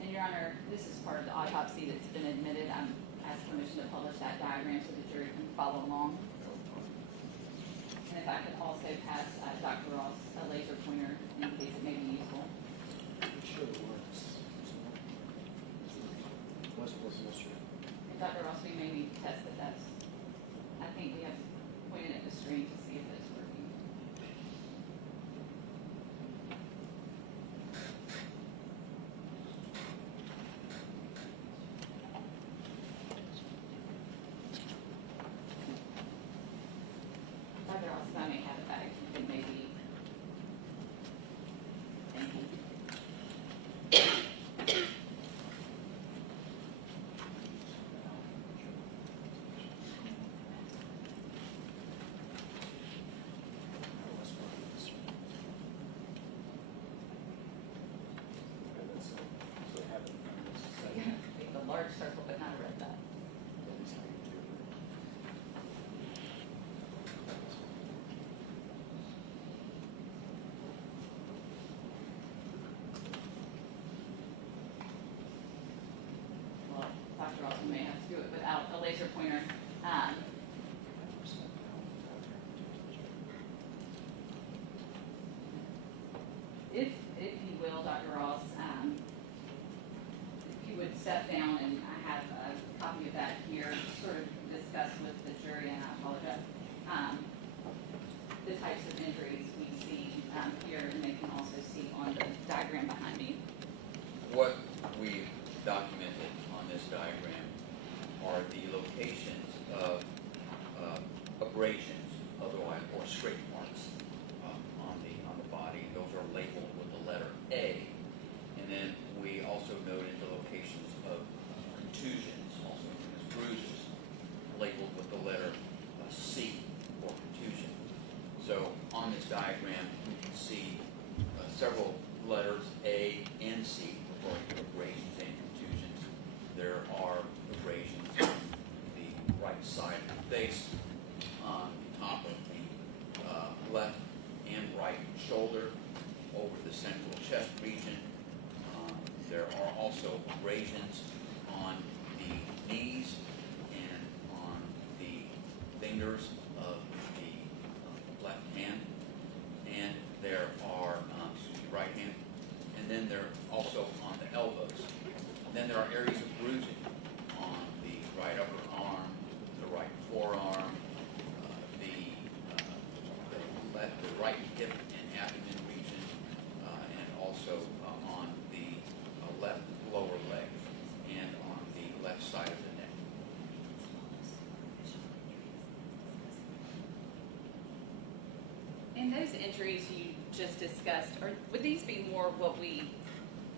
And Your Honor, this is part of the autopsy that's been admitted. I'm asking permission to publish that diagram so the jury can follow along. And if I could also pass Dr. Ross a laser pointer in case it may be useful. It surely works. Was Mr. And Dr. Ross, we may need to test that that's, I think we have to point it at the screen to see if it's working. Dr. Ross, if I may have it back, it may be. Thank you. A large circle, but not a red dot. Well, Dr. Ross, you may have it without a laser pointer. If you will, Dr. Ross, if you would step down, and I have a copy of that here, sort of discuss with the jury, and I apologize, the types of injuries we see here, and they can also see on the diagram behind me. What we documented on this diagram are the locations of abrasions, otherwise, or scrape marks on the body. Those are labeled with the letter A. And then we also noted the locations of contusions, also known as bruises, labeled with the letter C for contusion. So on this diagram, we can see several letters A and C referring to abrasions and contusions. There are abrasions on the right side of the face, on the top of the left and right shoulder, over the central chest region. There are also abrasions on the knees and on the fingers of the left hand, and there are, right hand, and then there are also on the elbows. And then there are areas of bruising on the right upper arm, the right forearm, the right hip and abdomen region, and also on the left lower leg and on the left side of the neck. And those injuries you just discussed, would these be more what we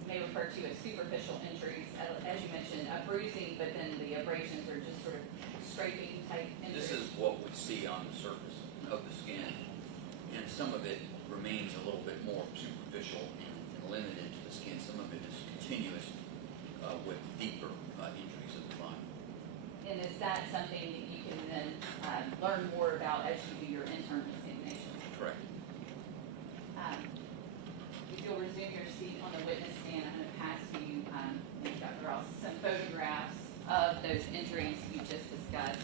may refer to as superficial injuries? As you mentioned, bruising, but then the abrasions are just sort of scraping type injuries? This is what we see on the surface of the skin, and some of it remains a little bit more superficial and limited to the skin. Some of it is continuous with deeper injuries of the body. And is that something that you can then learn more about as you do your internal examination? Correct. If you'll resume your seat on the witness stand, I'm going to pass you, Dr. Ross, some photographs of those injuries you just discussed.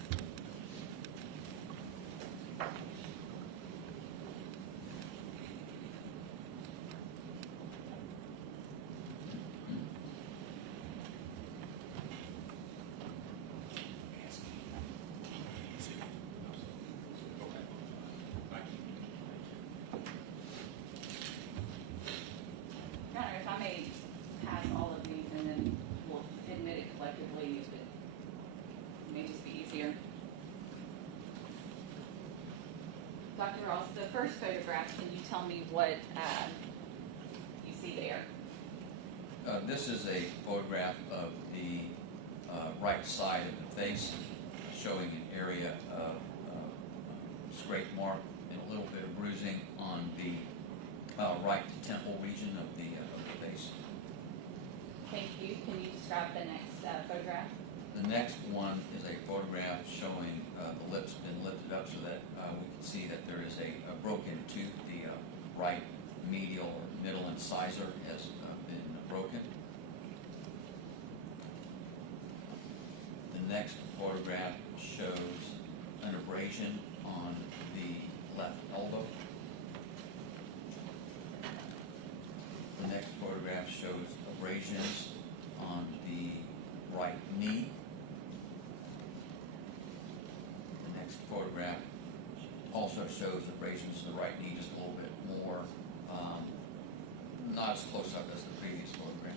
If I may pass all of these and then we'll admit it collectively, if it may just be easier. Dr. Ross, the first photograph, can you tell me what you see there? This is a photograph of the right side of the face, showing an area of scrape mark and a little bit of bruising on the right temple region of the face. Thank you. Can you describe the next photograph? The next one is a photograph showing the lips been lifted up so that we can see that there is a broken tooth. The right medial or middle incisor has been broken. The next photograph shows an abrasion on the left elbow. The next photograph shows abrasions on the right knee. The next photograph also shows abrasions to the right knee, just a little bit more, not as close up as the previous photograph.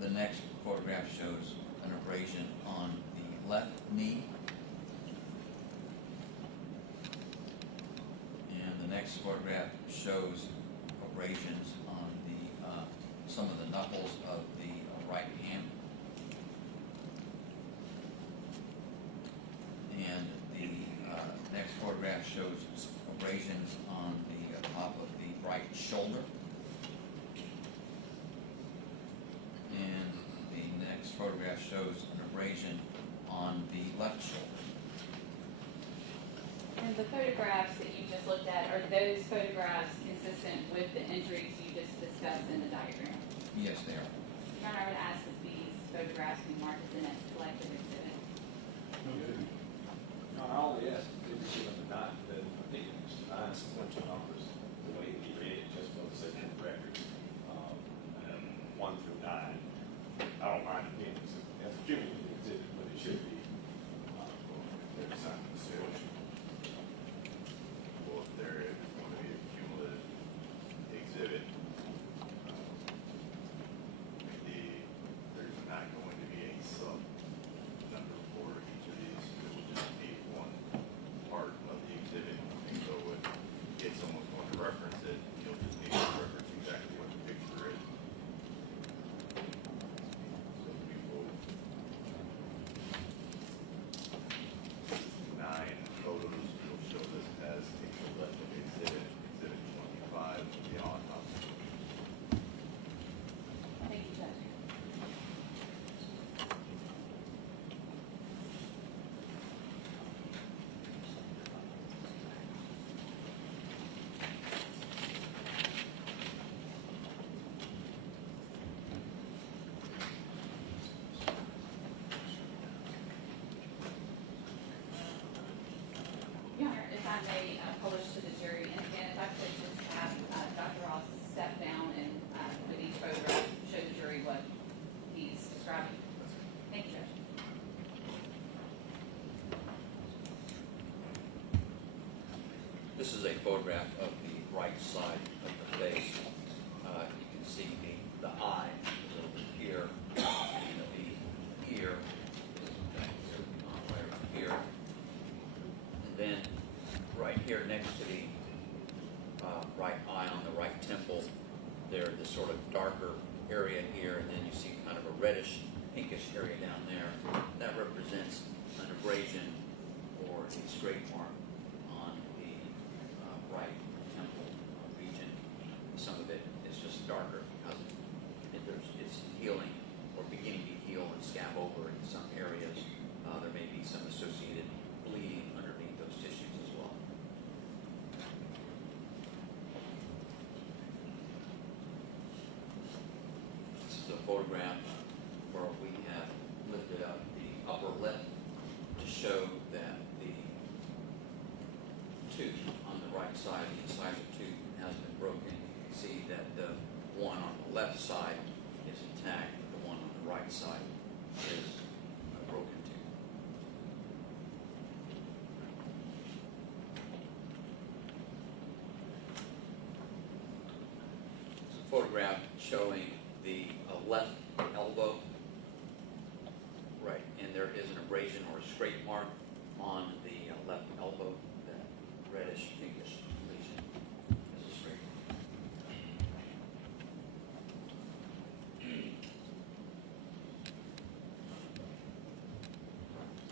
The next photograph shows an abrasion on the left knee. And the next photograph shows abrasions on the some of the knuckles of the right hand. And the next photograph shows abrasions on the top of the right shoulder. And the next photograph shows an abrasion on the left shoulder. And the photographs that you just looked at, are those photographs consistent with the injuries you just discussed in the diagram? Yes, they are. Your Honor, I would ask that these photographs photographs we mark as in a selected exhibit? No, I only asked if you give them not, I think it's nine sequential numbers, the way he read it, just for the sake of the record. 1 through 9. I don't mind again, it's a cumulative exhibit, but it should be, every time the situation. Well, if there is going to be a cumulative exhibit, there's not going to be a sub number for each of these. It will just be one part of the exhibit. And so if someone's going to reference it, you'll just need to reference exactly what the picture is. So we will 9 photos will show this as a selected exhibit, exhibit 25, the autopsy. Thank you, Judge. Your Honor, if I may publish to the jury, and again, if I could just have Dr. Ross step down and with each photograph show the jury what he's describing. Thank you, Judge. This is a photograph of the right side of the face. You can see the eye is over here, and the ear is back here, right around here. And then right here next to the right eye on the right temple, there's this sort of darker area here, and then you see kind of a reddish, pinkish area down there. That represents an abrasion or a scrape mark on the right temple region. Some of it is just darker because it's healing or beginning to heal and scab over in some areas. There may be some associated bleeding underneath those tissues as well. This is a photograph where we have lifted up the upper lip to show that the tooth on the right side, the incisor tooth, has been broken. You can see that the one on the left side is intact, but the one on the right side is a broken tooth. It's a photograph showing the left elbow. Right, and there is an abrasion or a scrape mark on the left elbow. That reddish, pinkish lesion is a scrape mark.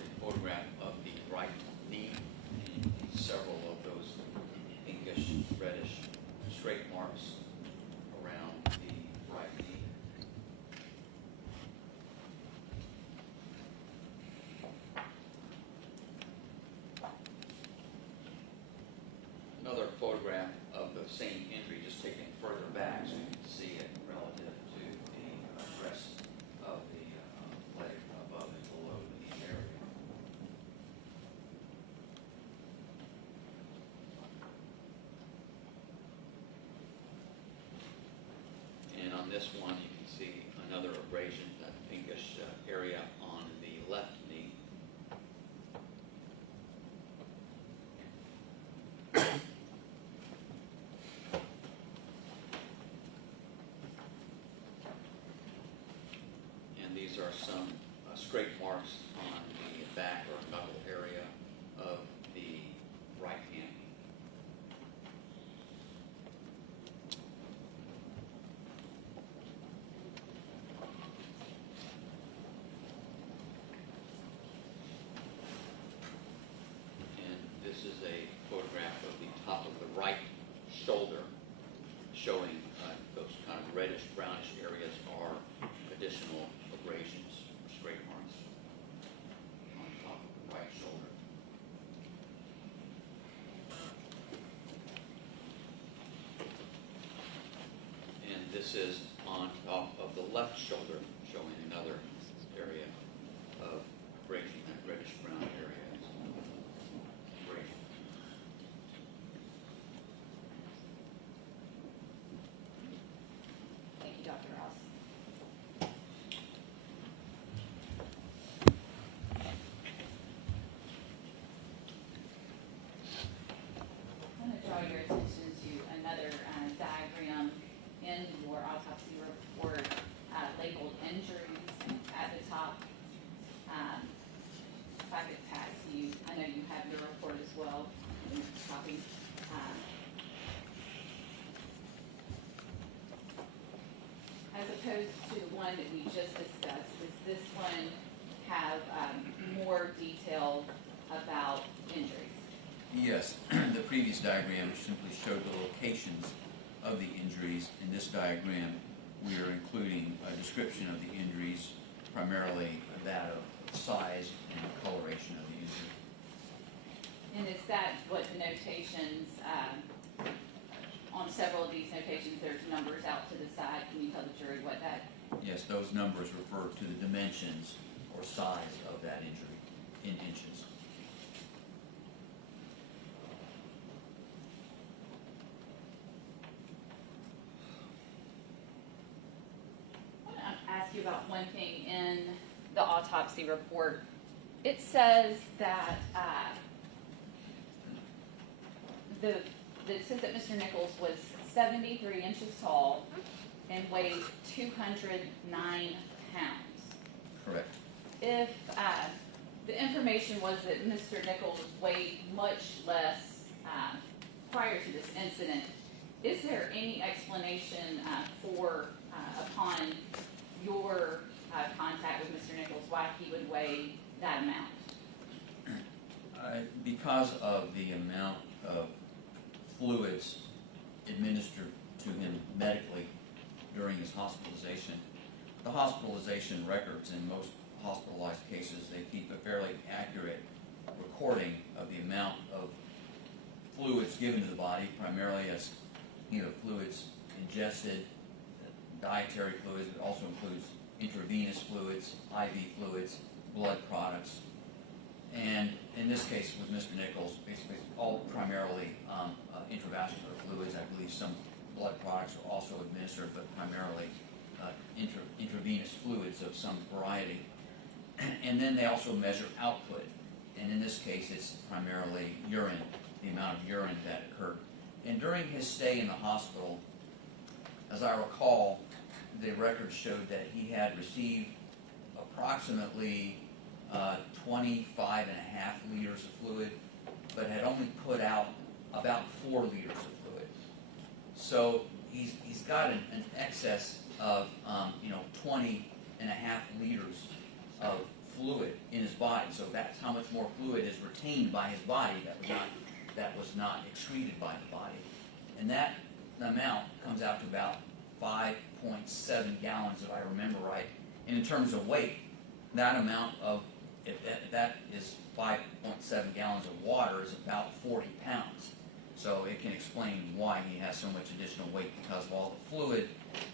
A photograph of the right knee. Several of those pinkish, reddish scrape marks around the right knee. Another photograph of the same injury, just taken further back so you can see it relative to the rest of the leg above and below the knee area. And on this one, you can see another abrasion, that pinkish area on the left knee. And these are some scrape marks on the back or knuckle area of the right hand. And this is a photograph of the top of the right shoulder, showing those kind of reddish brownish areas are additional abrasions or scrape marks on top of the right shoulder. And this is on top of the left shoulder, showing another I could pass you, I know you have your report as well, copy. As opposed to the one that we just discussed, does this one have more detail about injuries? Yes, the previous diagram simply showed the locations of the injuries. In this diagram, we are including a description of the injuries, primarily that of size and coloration of the injury. And is that what the notations, on several of these notations, there's numbers out to the side? Can you tell the jury what that? Yes, those numbers refer to the dimensions or size of that injury in inches. I want to ask you about one thing in the autopsy report. It says that it says that Mr. Nichols was 73 inches tall and weighed 209 pounds. Correct. If the information was that Mr. Nichols weighed much less prior to this incident, is there any explanation for, upon your contact with Mr. Nichols, why he would weigh that amount? Because of the amount of fluids administered to him medically during his hospitalization, the hospitalization records in most hospitalized cases, they keep a fairly accurate recording of the amount of fluids given to the body, primarily as fluids ingested, dietary fluids, but also includes intravenous fluids, IV fluids, blood products. And in this case with Mr. Nichols, basically all primarily intravascular fluids. I believe some blood products are also administered, but primarily intravenous fluids of some variety. And then they also measure output. And in this case, it's primarily urine, the amount of urine that occurred. And during his stay in the hospital, as I recall, the records showed that he had received approximately 25 and a half liters of fluid, but had only put out about 4 liters of fluid. So he's got an excess of 20 and a half liters of fluid in his body. So that's how much more fluid is retained by his body that was not excreted by the body. And that amount comes out to about 5.7 gallons, if I remember right. And in terms of weight, that amount of, if that is 5.7 gallons of water, is about 40 pounds. So it can explain why he has so much additional weight, because of all the fluid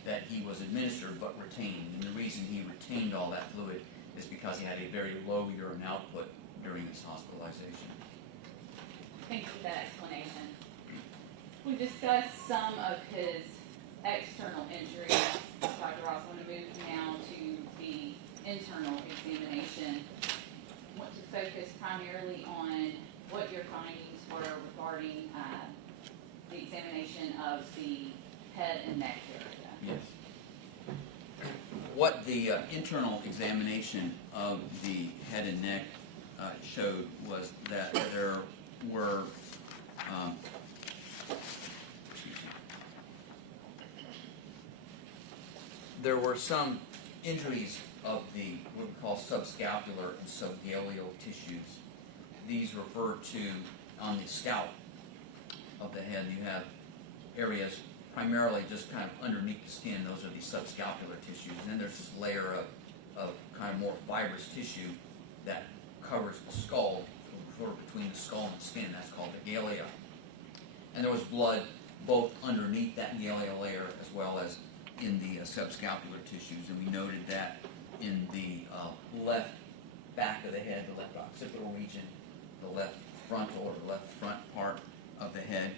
that he was administered but retained. And the reason he retained all that fluid is because he had a very low urine output during his hospitalization. Thank you for that explanation. We discussed some of his external injuries. Dr. Ross, I want to move now to the internal examination. I want to focus primarily on what your findings were regarding the examination of the head and neck area. Yes. What the internal examination of the head and neck showed was that there were some injuries of the what we call subscapular and subgaleal tissues. These refer to, on the scalp of the head, you have areas primarily just kind of underneath the skin. Those are the subscapular tissues. And then there's this layer of kind of more fibrous tissue that covers the skull, sort of between the skull and the skin. That's called the galea. And there was blood both underneath that galea layer as well as in the subscapular tissues. And we noted that in the left back of the head, the left occipital region, the left frontal or the left front part of the head,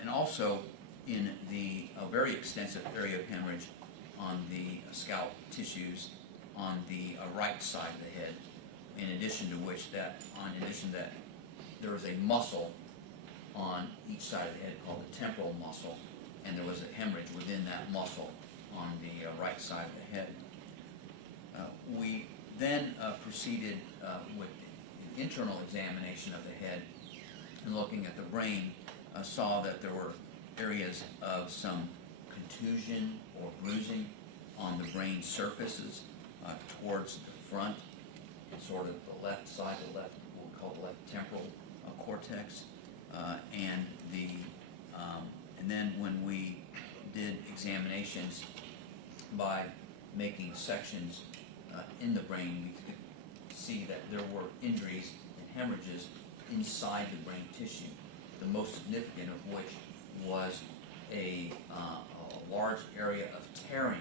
and also in the very extensive area of hemorrhage on the scalp tissues on the right side of the head. In addition to that, there was a muscle on each side of the head called the temporal muscle, and there was a hemorrhage within that muscle on the right side of the head. We then proceeded with internal examination of the head and looking at the brain, saw that there were areas of some contusion or bruising on the brain surfaces towards the front and sort of the left side, the left, what we call the left temporal cortex, and then when we did examinations by making sections in the brain, we could see that there were injuries and hemorrhages inside the brain tissue, the most significant of which was a large area of tearing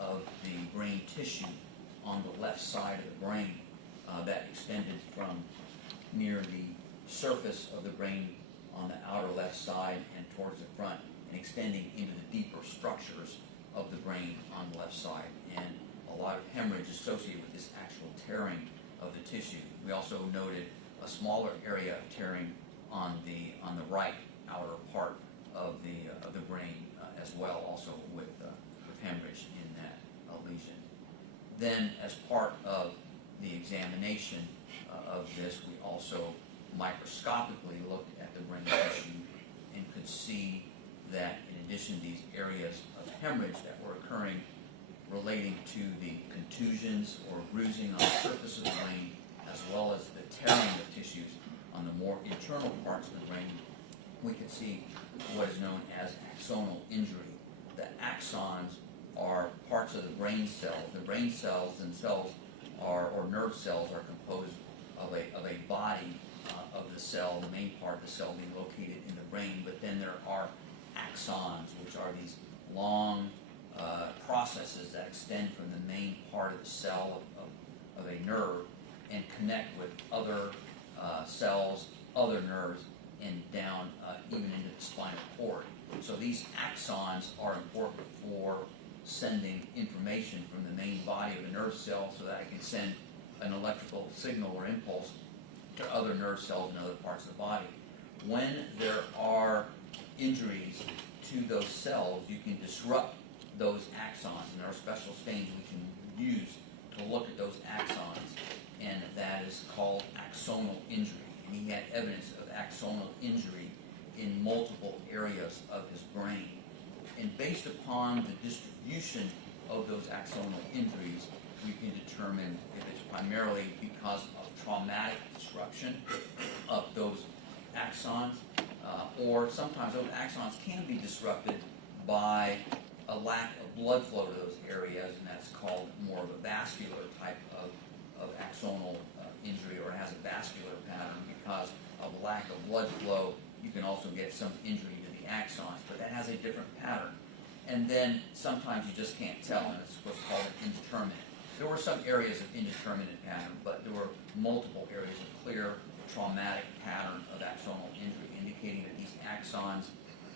of the brain tissue on the left side of the brain that extended from near the surface of the brain on the outer left side and towards the front, and extending into the deeper structures of the brain on the left side, and a lot of hemorrhage associated with this actual tearing of the tissue. We also noted a smaller area of tearing on the right outer part of the brain as well, also with hemorrhage in that lesion. Then, as part of the examination of this, we also microscopically looked at the brain tissue and could see that in addition to these areas of hemorrhage that were occurring relating to the contusions or bruising on the surface of the brain, as well as the tearing of tissues on the more internal parts of the brain, we could see what is known as axonal injury. The axons are parts of the brain cells. The brain cells themselves or nerve cells are composed of a body of the cell, the main part of the cell being located in the brain, but then there are axons, which are these long processes that extend from the main part of the cell of a nerve and connect with other cells, other nerves, and down even into the spinal cord. So these axons are important for sending information from the main body of a nerve cell so that it can send an electrical signal or impulse to other nerve cells in other parts of the body. When there are injuries to those cells, you can disrupt those axons, and there are special stains we can use to look at those axons, and that is called axonal injury. And he had evidence of axonal injury in multiple areas of his brain. And based upon the distribution of those axonal injuries, we can determine if it's primarily because of traumatic disruption of those axons, or sometimes those axons can be disrupted by a lack of blood flow to those areas, and that's called more of a vascular type of axonal injury, or it has a vascular pattern. Because of lack of blood flow, you can also get some injury to the axons, but that has a different pattern. And then sometimes you just can't tell, and it's what's called an indeterminate. There were some areas of indeterminate pattern, but there were multiple areas of clear traumatic pattern of axonal injury, indicating that these axons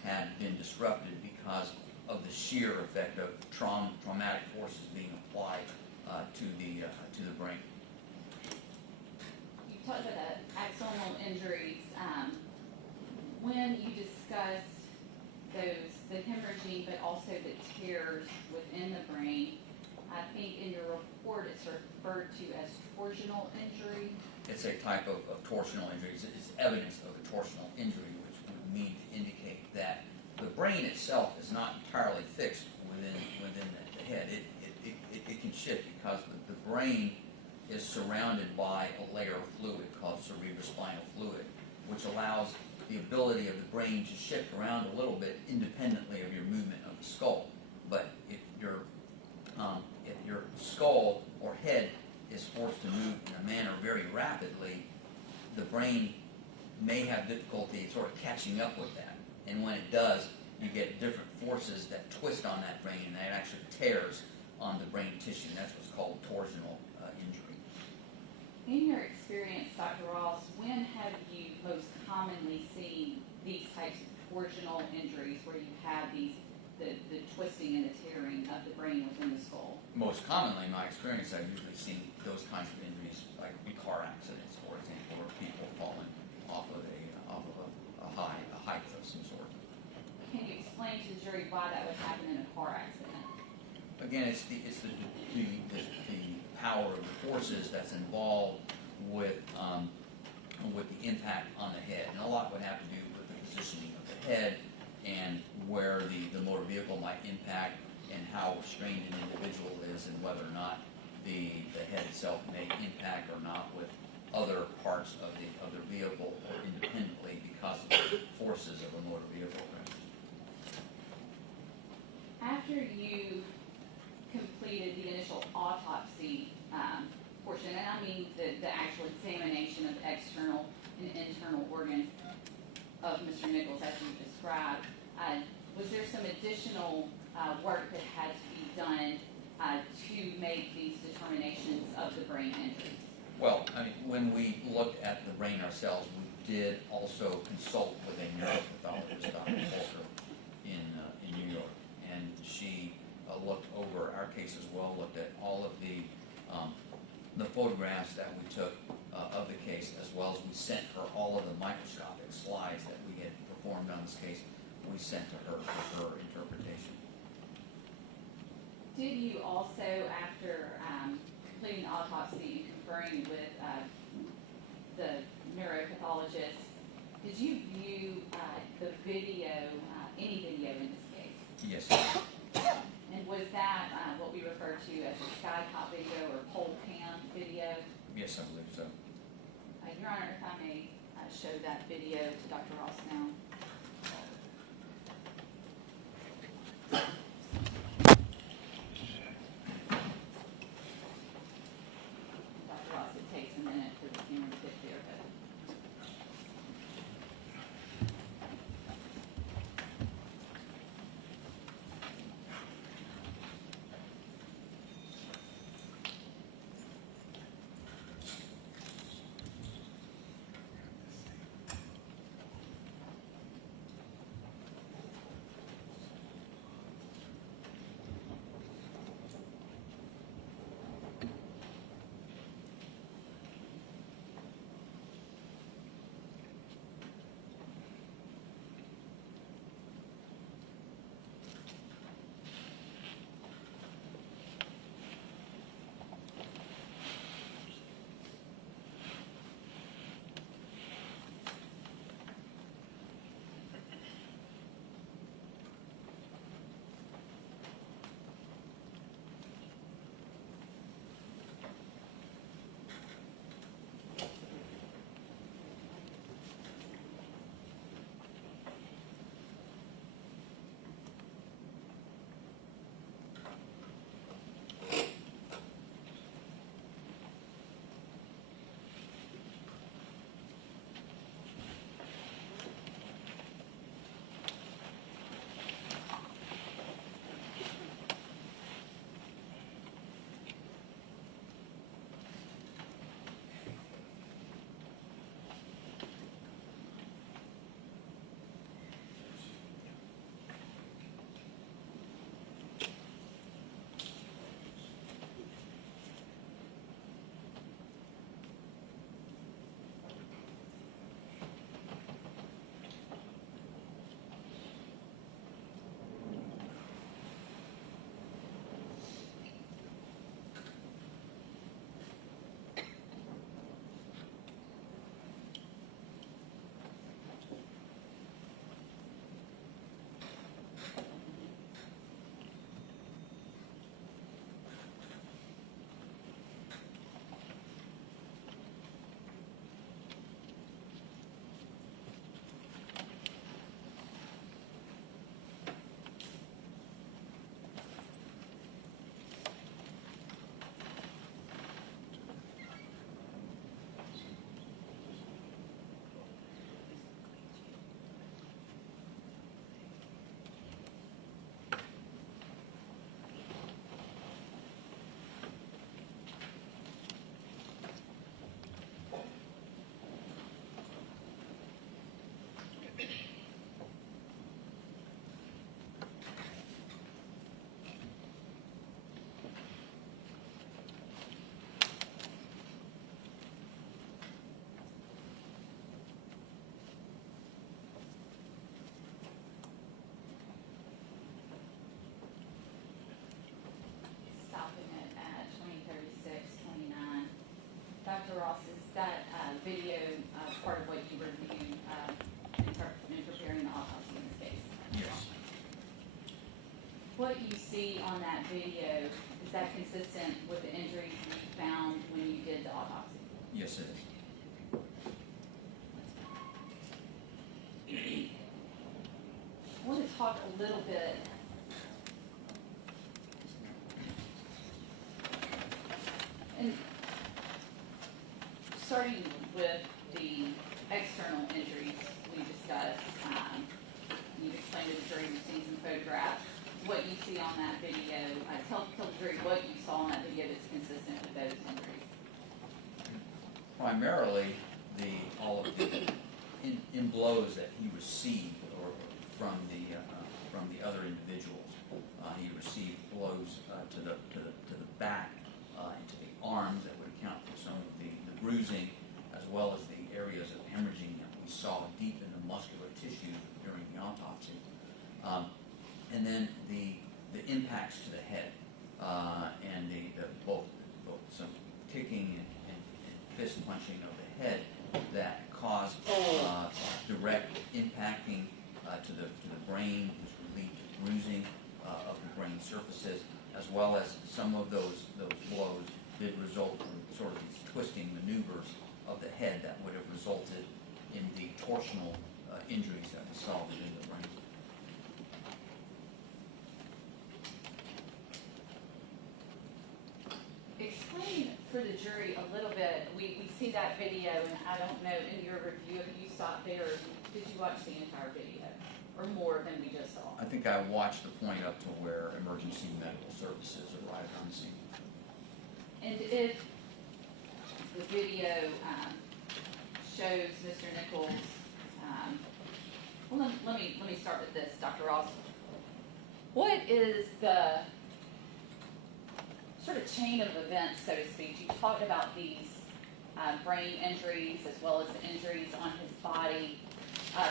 had been disrupted because of the shear effect of traumatic forces being applied to the brain. You talked about the axonal injuries. When you discussed the hemorrhaging, but also the tears within the brain, I think in your report it's referred to as torsional injury. It's a type of torsional injury. It's evidence of a torsional injury, which would mean to indicate that the brain itself is not entirely fixed within the head. It can shift because the brain is surrounded by a layer of fluid called cerebrospinal fluid, which allows the ability of the brain to shift around a little bit independently of your movement of the skull. But if your skull or head is forced to move in a manner very rapidly, the brain may have difficulty sort of catching up with that. And when it does, you get different forces that twist on that brain, and that actually tears on the brain tissue. And that's what's called torsional injury. In your experience, Dr. Ross, when have you most commonly seen these types of torsional injuries where you have the twisting and the tearing of the brain within the skull? Most commonly, in my experience, I've usually seen those kinds of injuries like in car accidents, for example, or people falling off of a height of some sort. Can you explain to the jury why that would happen in a car accident? Again, it's the power of the forces that's involved with with the impact on the head. And a lot would have to do with the positioning of the head and where the motor vehicle might impact and how restrained an individual is and whether or not the head itself may impact or not with other parts of the vehicle or independently because of the forces of a motor vehicle. After you completed the initial autopsy portion, and I mean the actual examination of external and internal organs of Mr. Nichols as you described, was there some additional work that had to be done to make these determinations of the brain injuries? Well, I mean, when we looked at the brain ourselves, we did also consult with a neuropathologist, Dr. Walker, in New York, and she looked over our case as well, looked at all of the photographs that we took of the case, as well as we sent her all of the microscopic slides that we had performed on this case. We sent to her for her interpretation. Did you also, after completing the autopsy and conferring with the neuropathologist, did you view the video, any video in this case? Yes. And was that what we refer to as a skycop video or pole cam video? Yes, I believe so. Your Honor, if I may show that video to Dr. Ross now. Dr. Ross, it takes a minute for the camera to get there, but Dr. Ross, is that video part of what you reviewed in preparing the autopsy in this case? Yes. What you see on that video, is that consistent with the injuries you found when you did the autopsy? Yes, it is. I want to talk a little bit and starting with the external injuries we discussed. You've explained to the jury, we've seen some photographs. What you see on that video, tell the jury what you saw on that video that's consistent with those injuries. Primarily, all of the in blows that he received or from the other individuals. He received blows to the back, into the arms that would account for some of the bruising, as well as the areas of hemorrhaging that we saw deep in the muscular tissue during the autopsy. And then the impacts to the head, and both some kicking and fist punching of the head that caused direct impacting to the brain, which would lead to bruising of the brain surfaces, as well as some of those blows did result in sort of these twisting maneuvers of the head that would have resulted in the torsional injuries that we saw within the brain. Explain for the jury a little bit, we see that video, and I don't know in your review if you stopped there, or did you watch the entire video, or more than we just saw? I think I watched the point up to where emergency medical services arrived on the scene. And if the video shows Mr. Nichols, well, let me start with this, Dr. Ross. What is the sort of chain of events, so to speak? You talked about these brain injuries as well as the injuries on his body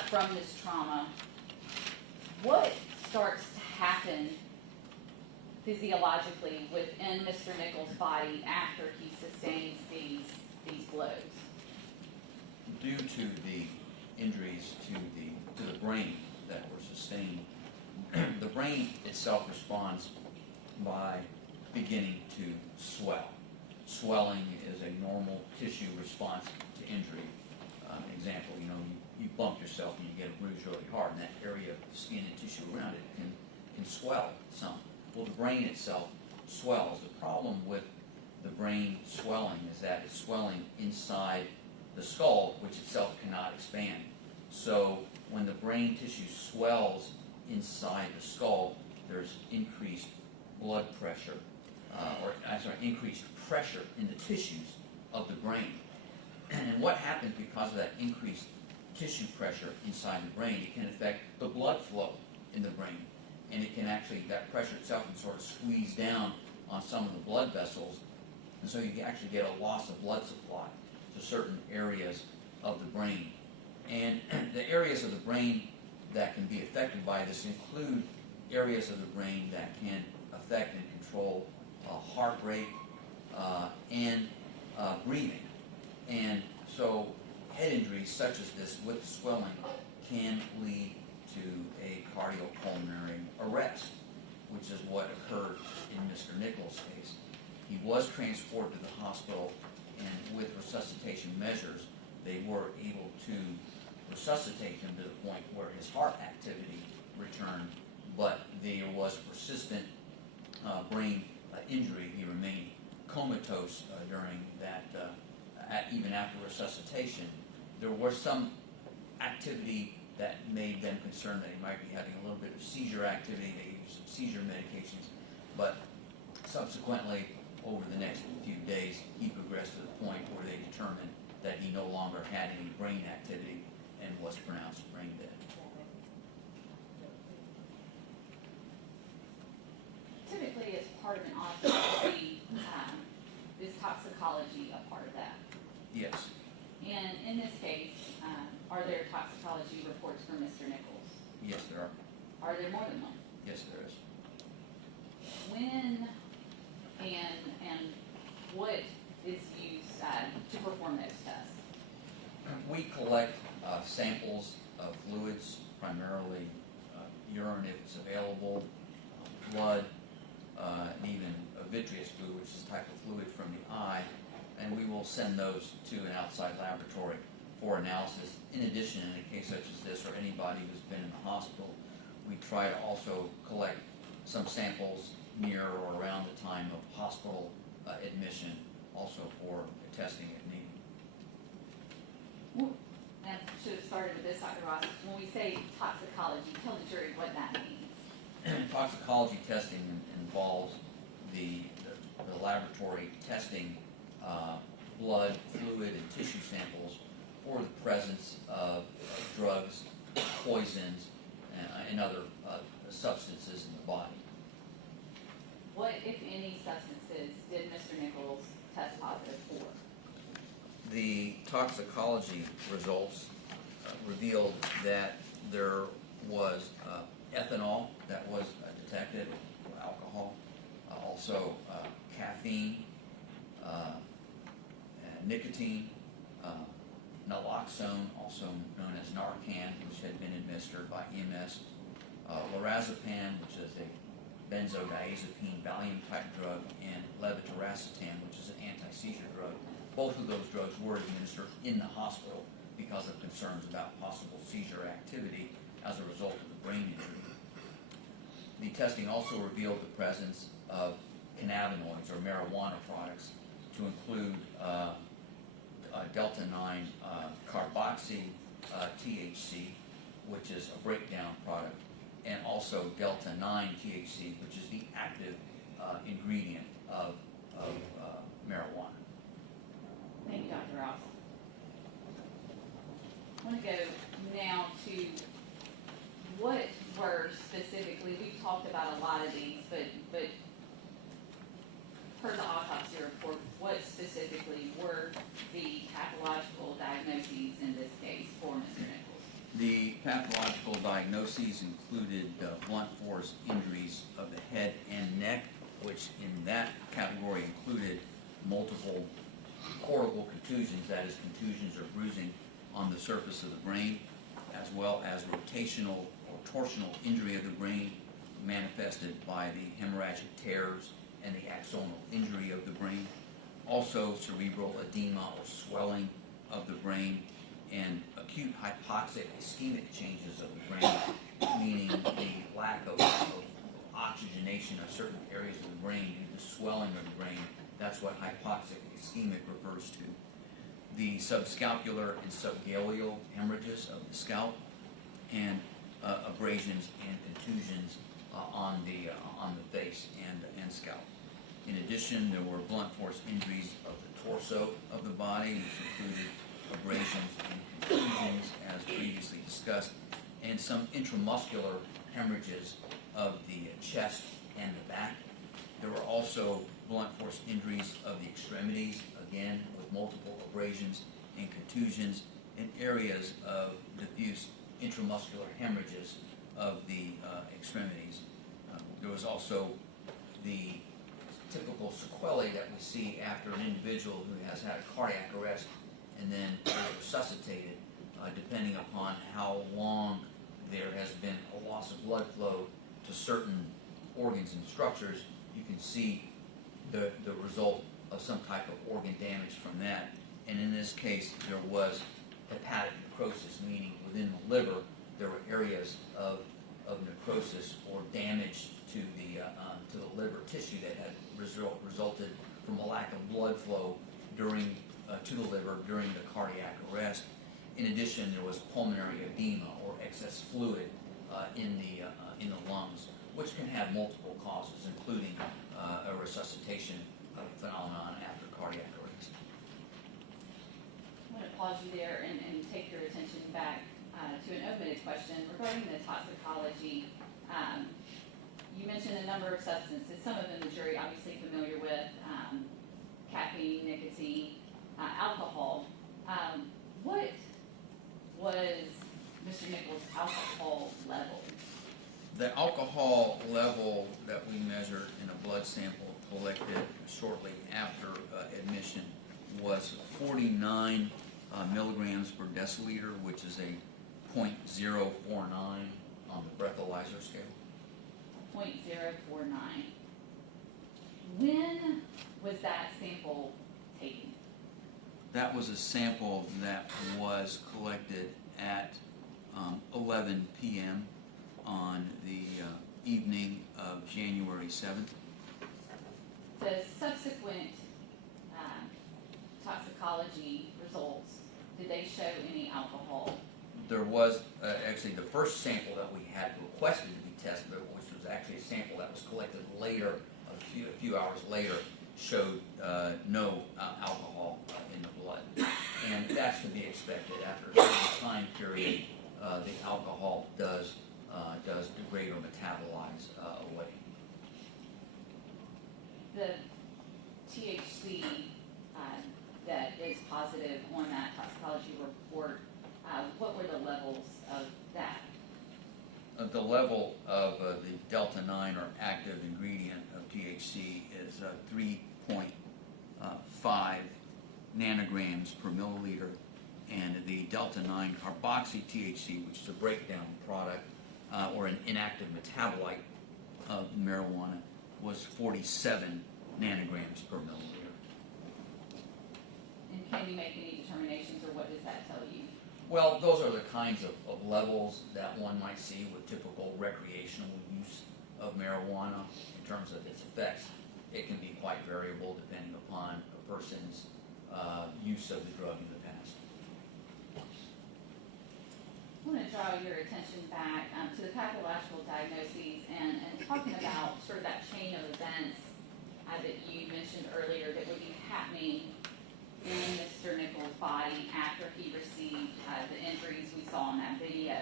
from this trauma. What starts to happen physiologically within Mr. Nichols' body after he sustains these blows? Due to the injuries to the brain that were sustained, the brain itself responds by beginning to swell. Swelling is a normal tissue response to injury. Example, you bump yourself and you get a bruise really hard, and that area of skin and tissue around it can swell some. Well, the brain itself swells. The problem with the brain swelling is that it's swelling inside the skull, which itself cannot expand. So when the brain tissue swells inside the skull, there's increased blood pressure, increased pressure in the tissues of the brain. And what happens because of that increased tissue pressure inside the brain, it can affect the blood flow in the brain. And it can actually, that pressure itself can sort of squeeze down on some of the blood vessels. And so you actually get a loss of blood supply to certain areas of the brain. And the areas of the brain that can be affected by this include areas of the brain that can affect and control heart rate and breathing. And so head injuries such as this with swelling can lead to a cardiopulmonary arrest, which is what occurred in Mr. Nichols' case. He was transported to the hospital, and with resuscitation measures, they were able to resuscitate him to the point where his heart activity returned, but there was persistent brain injury. He remained comatose during that, even after resuscitation. There was some activity that made them concerned that he might be having a little bit of seizure activity. They used some seizure medications, but subsequently, over the next few days, he progressed to the point where they determined that he no longer had any brain activity and was pronounced brain dead. Typically, as part of an autopsy, is toxicology a part of that? Yes. And in this case, are there toxicology reports for Mr. Nichols? Yes, there are. Are there more than one? Yes, there is. When and what is used to collect samples of fluids, primarily urine if it's available, blood, and even vitreous fluid, which is a type of fluid from the eye, and we will send those to an outside laboratory for analysis. In addition, in a case such as this, or anybody who's been in the hospital, we try to also collect some samples near or around the time of hospital admission, also for testing if needed. And I should have started with this, Dr. Ross. When we say toxicology, tell the jury what that means. Toxicology testing involves the laboratory testing blood, fluid, and tissue samples for the presence of drugs, poisons, and other substances in the body. What, if any, substances did Mr. Nichols test positive for? The toxicology results revealed that there was ethanol that was detected, or alcohol, also caffeine, nicotine, naloxone, also known as Narcan, which had been administered by EMS, lorazepam, which is a benzodiazepine Valium-type drug, and levetiracetam, which is an anti-seizure drug. Both of those drugs were administered in the hospital because of concerns about possible seizure activity as a result of the brain injury. The testing also revealed the presence of cannabinoids or marijuana products, to include delta-9 carboxy THC, which is a breakdown product, and also delta-9 THC, which is the active ingredient of marijuana. Thank you, Dr. Ross. I want to go now to what were specifically, we've talked about a lot of these, but per the autopsy report, what specifically were the pathological diagnoses in this case for Mr. Nichols? The pathological diagnoses included blunt force injuries of the head and neck, which in that category included multiple cortical contusions, that is, contusions or bruising on the surface of the brain, as well as rotational or torsional injury of the brain manifested by the hemorrhagic tears and the axonal injury of the brain. Also cerebral edema or swelling of the brain, and acute hypoxic ischemic changes of the brain, meaning the lack of oxygenation of certain areas of the brain due to swelling of the brain. That's what hypoxic ischemic refers to. The subscapular and subgaleal hemorrhages of the scalp, and abrasions and contusions on the face and scalp. In addition, there were blunt force injuries of the torso of the body, which included abrasions and contusions, as previously discussed, and some intramuscular hemorrhages of the chest and the back. There were also blunt force injuries of the extremities, again with multiple abrasions and contusions, and areas of diffuse intramuscular hemorrhages of the extremities. There was also the typical sequelae that we see after an individual who has had a cardiac arrest and then is resuscitated, depending upon how long there has been a loss of blood flow to certain organs and structures. You can see the result of some type of organ damage from that. And in this case, there was hepatic necrosis, meaning within the liver there were areas of necrosis or damage to the liver tissue that had resulted from a lack of blood flow to the liver during the cardiac arrest. In addition, there was pulmonary edema or excess fluid in the lungs, which can have multiple causes, including a resuscitation phenomenon after cardiac arrest. I'm going to pause you there and take your attention back to an omitted question regarding the toxicology. You mentioned a number of substances, some of them the jury obviously familiar with, caffeine, nicotine, alcohol. What was Mr. Nichols' alcohol level? The alcohol level that we measured in a blood sample collected shortly after admission was 49 milligrams per deciliter, which is a .049 on the breathalyzer scale. 0.049. When was that sample taken? That was a sample that was collected at 11 p.m. on the evening of January 7th. The subsequent toxicology results, did they show any alcohol? There was actually the first sample that we had requested to be tested, which was actually a sample that was collected later, a few hours later, showed no alcohol in the blood. And that's to be expected. After a certain time period, the alcohol does degrade or metabolize away. The THC that is positive on that toxicology report, what were the levels of that? The level of the delta 9 or active ingredient of THC is 3.5 nanograms per milliliter, and the delta 9 carboxy THC, which is a breakdown product or an inactive metabolite of marijuana, was 47 nanograms per milliliter. And can you make any determinations, or what does that tell you? Well, those are the kinds of levels that one might see with typical recreational use of marijuana in terms of its effects. It can be quite variable depending upon a person's use of the drug in the past. I want to draw your attention back to the pathological diagnoses and talking about sort of that chain of events that you mentioned earlier that would be happening in Mr. Nichols' body after he received the injuries we saw in that video.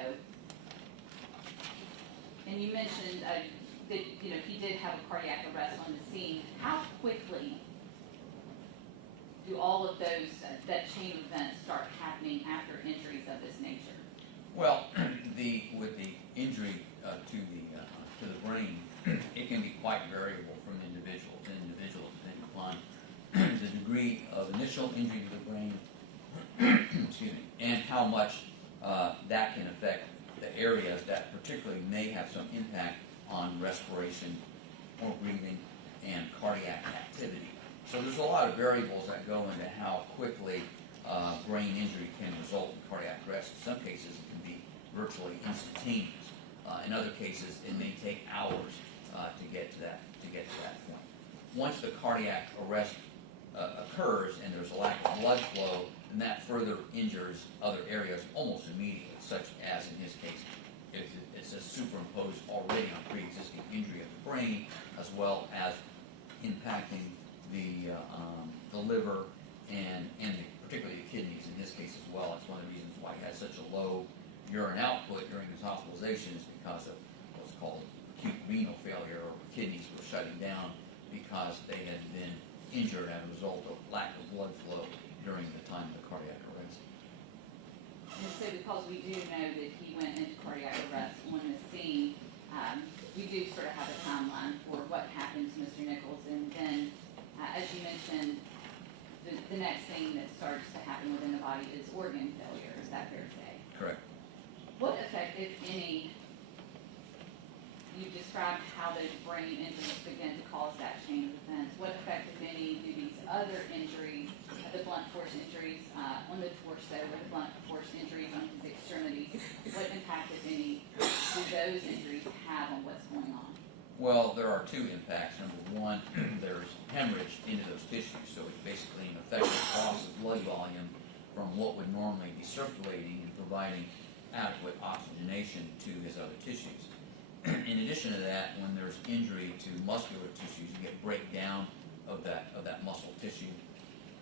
And you mentioned that he did have a cardiac arrest on the scene. How quickly do all of those that chain of events start happening after injuries of this nature? Well, with the injury to the brain, it can be quite variable from individual to individual depending upon the degree of initial injury to the brain, excuse me, and how much that can affect the areas that particularly may have some impact on respiration or breathing and cardiac activity. So there's a lot of variables that go into how quickly brain injury can result in cardiac arrest. In some cases, it can be virtually instantaneous. In other cases, it may take hours to get to that point. Once the cardiac arrest occurs and there's a lack of blood flow, then that further injures other areas almost immediately, such as in his case, it's a superimposed already on pre-existing injury of the brain, as well as impacting the liver and particularly the kidneys in his case as well. That's one of the reasons why he had such a low urine output during his hospitalization, is because of what's called acute renal failure, or kidneys were shutting down because they had been injured as a result of lack of blood flow during the time of the cardiac arrest. And so because we do know that he went into cardiac arrest on the scene, we do sort of have a timeline for what happened to Mr. Nichols. And then, as you mentioned, the next thing that starts to happen within the body is organ failure. Is that fair to say? Correct. What effect, if any, you described how those brain injuries begin to cause that chain of events. What effect, if any, do these other injuries, the blunt force injuries on the torso, or the blunt force injuries on his extremities, what impact, if any, do those injuries have on what's going on? Well, there are two impacts. Number one, there's hemorrhage into those tissues, so it's basically an effective loss of blood volume from what would normally be circulating and providing adequate oxygenation to his other tissues. In addition to that, when there's injury to muscular tissues, you get breakdown of that muscle tissue.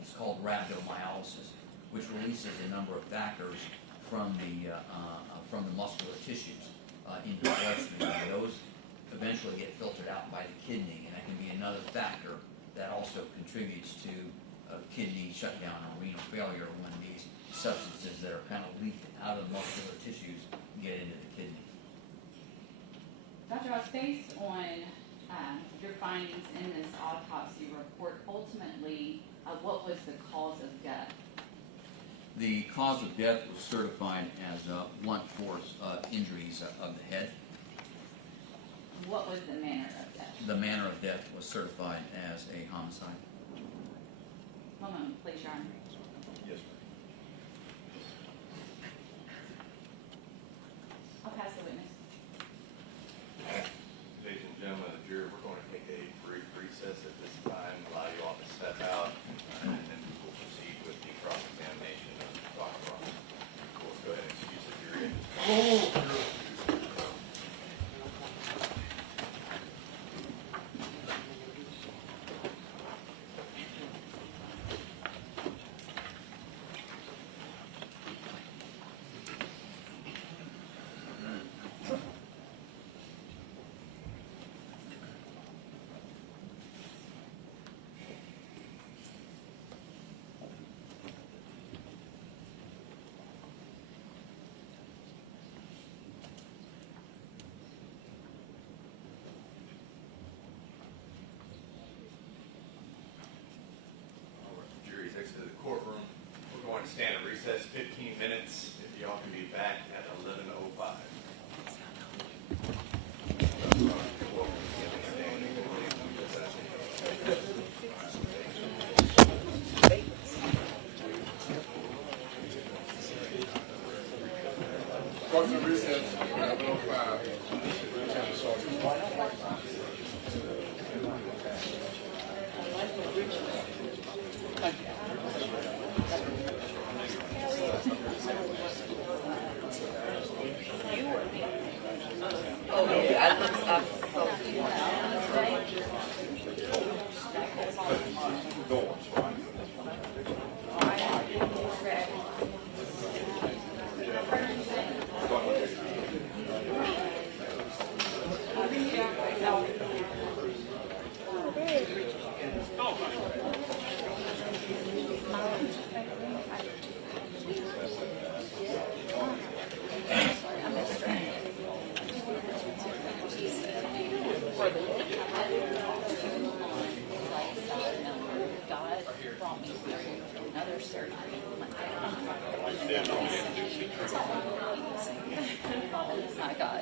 It's called rhabdomyolysis, which releases a number of factors from the muscular tissues into the bloodstream. And those eventually get filtered out by the kidney, and that can be another factor that also contributes to kidney shutdown or renal failure when these substances that are kind of leaked out of the muscular tissues get into the kidney. Dr. Ross, based on your findings in this autopsy report, ultimately, what was the cause of death? The cause of death was certified as blunt force injuries of the head. What was the manner of death? The manner of death was certified as a homicide. One moment, please, Your Honor. Yes, I'll pass the witness. ladies and gentlemen of the jury, we're going to take a brief recess at this time, allow you all to step out, and then we'll proceed with the cross-examination of the doctor. We'll go ahead and excuse the jury. Jury's exited the courtroom. We're going to stand at recess 15 minutes. If y'all can be back at 11:05. Court to recess, 11:05. God brought me through another surgery. It's not God.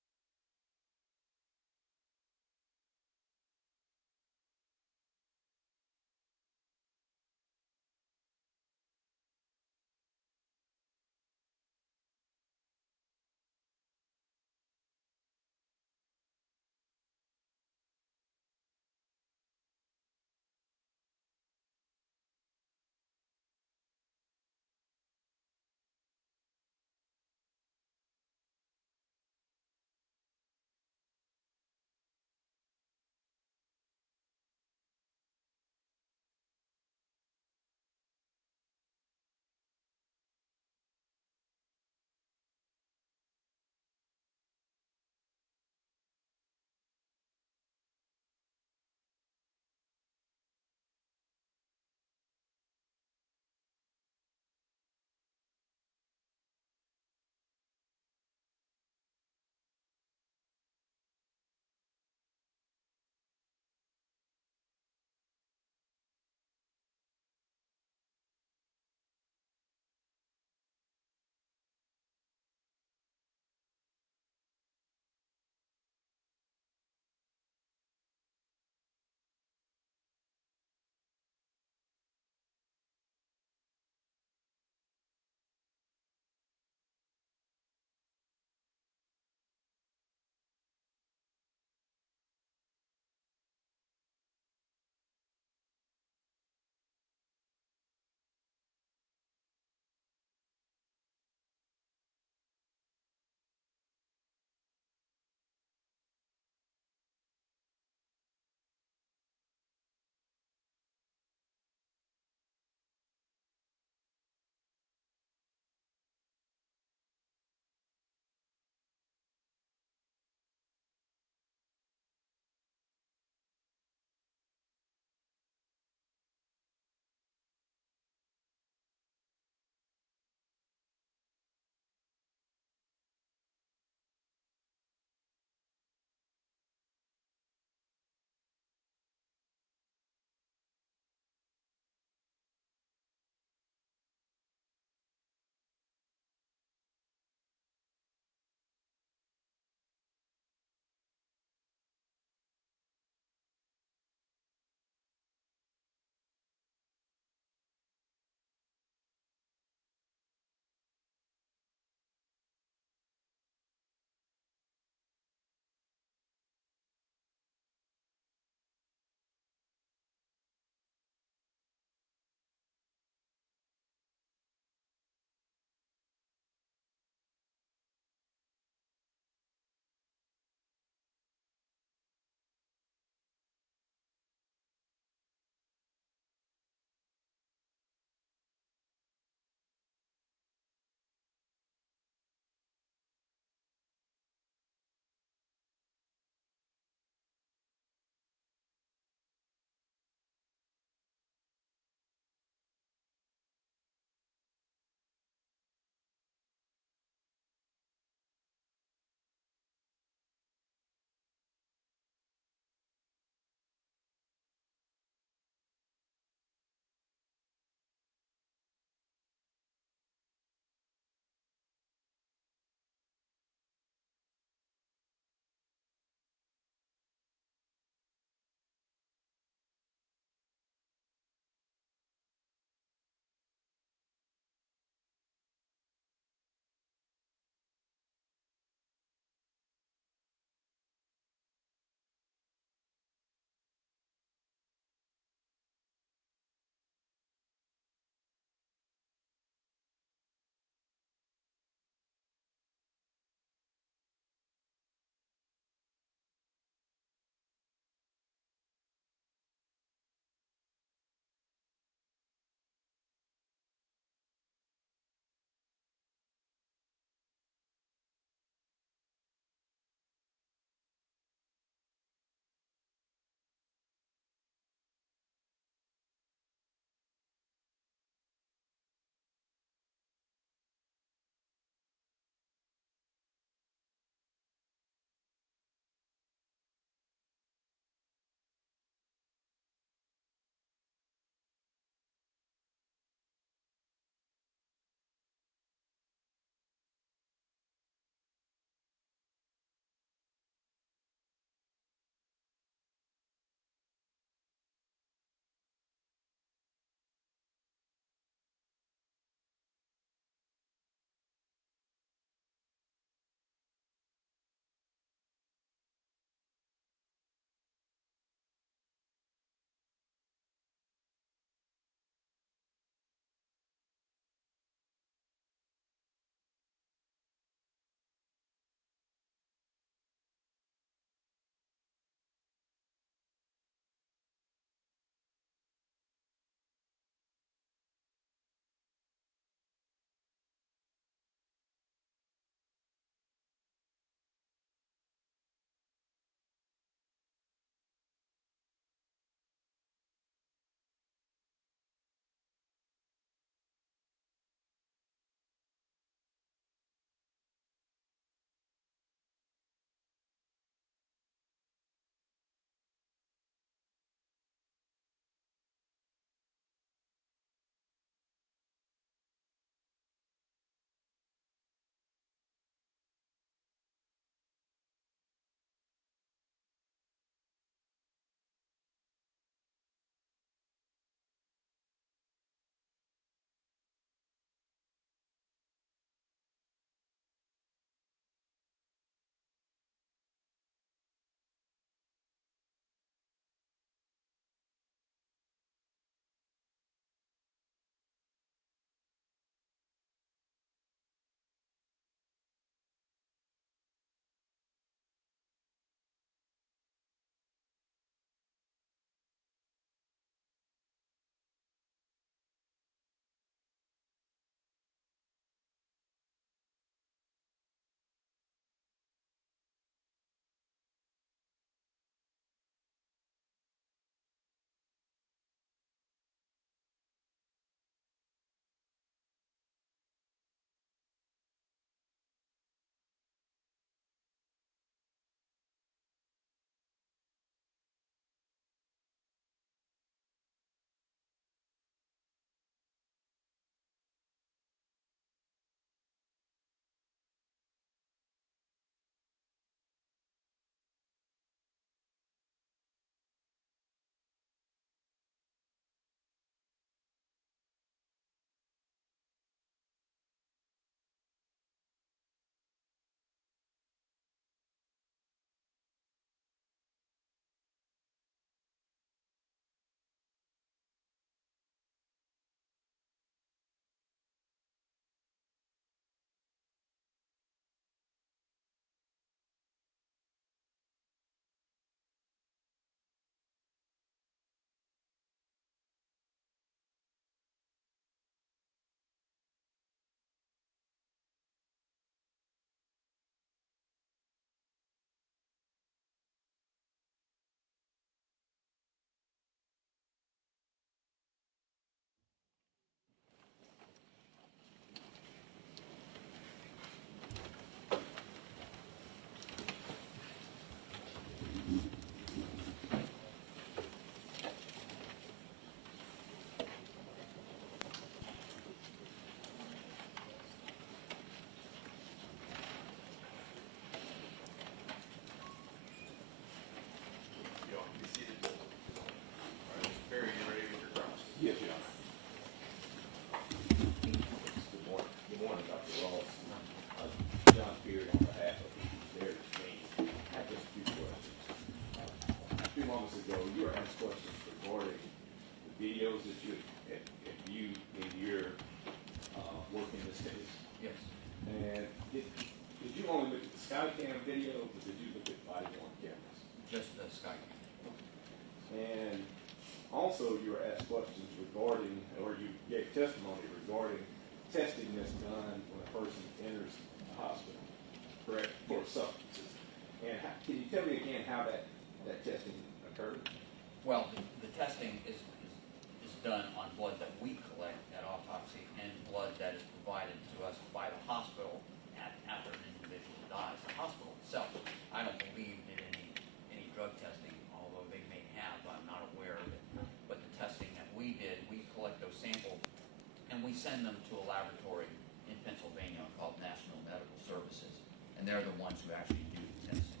and they're the ones who actually do the testing.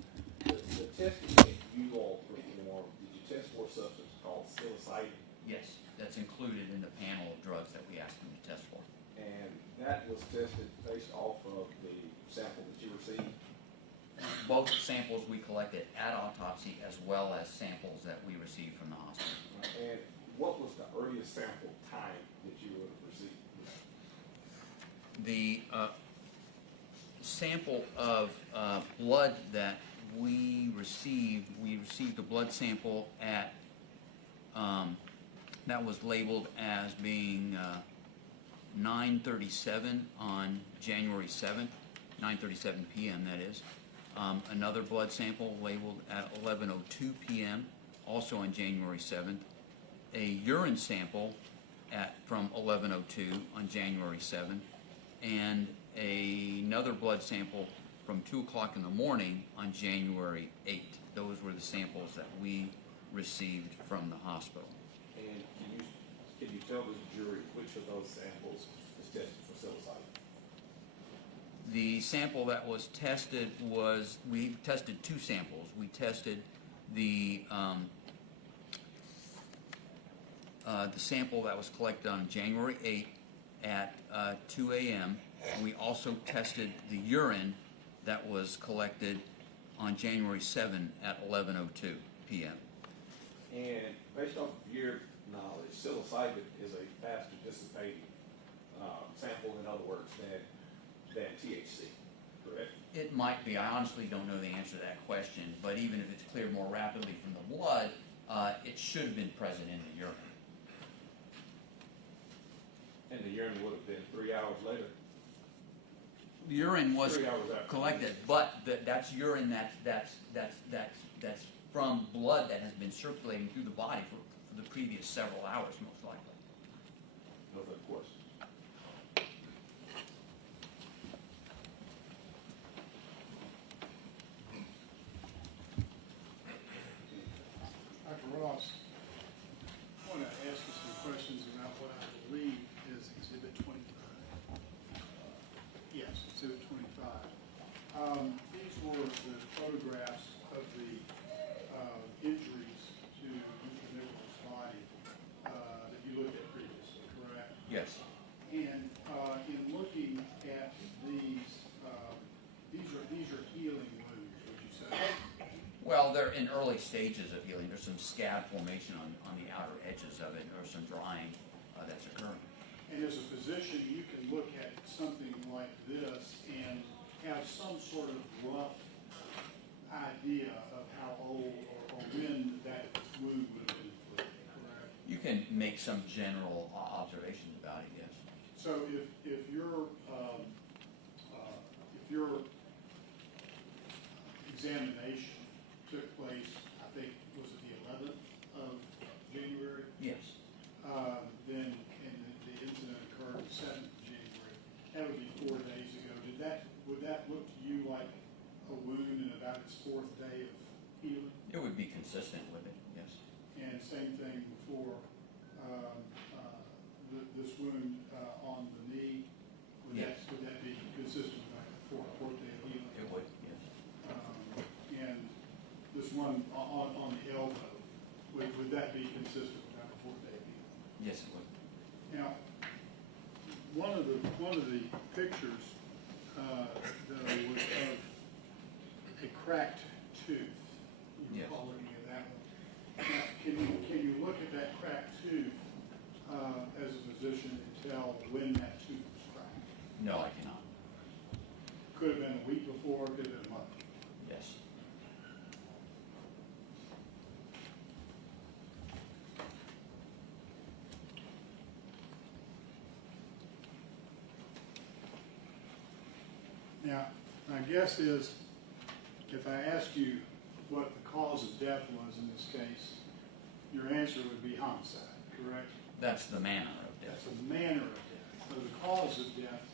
The testing that you all perform, did you test for a substance called psilocybin? Yes, that's included in the panel of drugs that we asked them to test for. And that was tested based off of the sample that you received? Both samples we collected at autopsy as well as samples that we received from the hospital. And what was the earliest sample time that you would have received? The sample of blood that we received a blood sample at, that was labeled as being 9:37 on January 7th, 9:37 p.m. that is. Another blood sample labeled at 11:02 p.m., also on January 7th. A urine sample from 11:02 on January 7th, and another blood sample from 2 o'clock in the morning on January 8th. Those were the samples that we received from the hospital. And can you tell the jury which of those samples was tested for psilocybin? The sample that was tested was, we tested two samples. We tested the sample that was collected on January 8th at 2 a.m. And we also tested the urine that was collected on January 7th at 11:02 p.m. And based off of your knowledge, psilocybin is a faster dissipating sample, in other words, than THC, correct? It might be. I honestly don't know the answer to that question, but even if it's cleared more rapidly from the blood, it should have been present in the urine. And the urine would have been 3 hours later? The urine was 3 hours after. collected, but that's urine that's from blood that has been circulating through the body for the previous several hours, most likely. No further questions. Dr. Ross, I want to ask you some questions about what I believe is Exhibit 25. Yes, Exhibit 25. These were the photographs of the injuries to Mr. Nichols' body that you looked at previously, correct? Yes. And in looking at these are healing wounds, would you say? Well, they're in early stages of healing. There's some scab formation on the outer edges of it, or some drying that's occurring. And as a physician, you can look at something like this and have some sort of rough idea of how old or when that wound would have been inflicted, correct? You can make some general observations about it, yes. So if your examination took place, I think, was it the 11th of January? Yes. Then, and the incident occurred the 7th of January. That would be 4 days ago. Would that look to you like a wound in about its 4th day of healing? It would be consistent with it, yes. And same thing for this wound on the knee. Yes. Would that be consistent with like a 4th day of healing? It would, yes. And this one on the elbow, would that be consistent with like a 4th day of healing? Yes, it would. Now, one of the pictures though was of a cracked tooth. You Yes. recall looking at that one. Now, can you look at that cracked tooth as a physician and tell when that tooth was cracked? No, I cannot. Could have been a week before, could have been a month. Yes. Now, my guess is, if I ask you what the cause of death was in this case, your answer would be homicide, correct? That's the manner of death. That's the manner of death. So the cause of death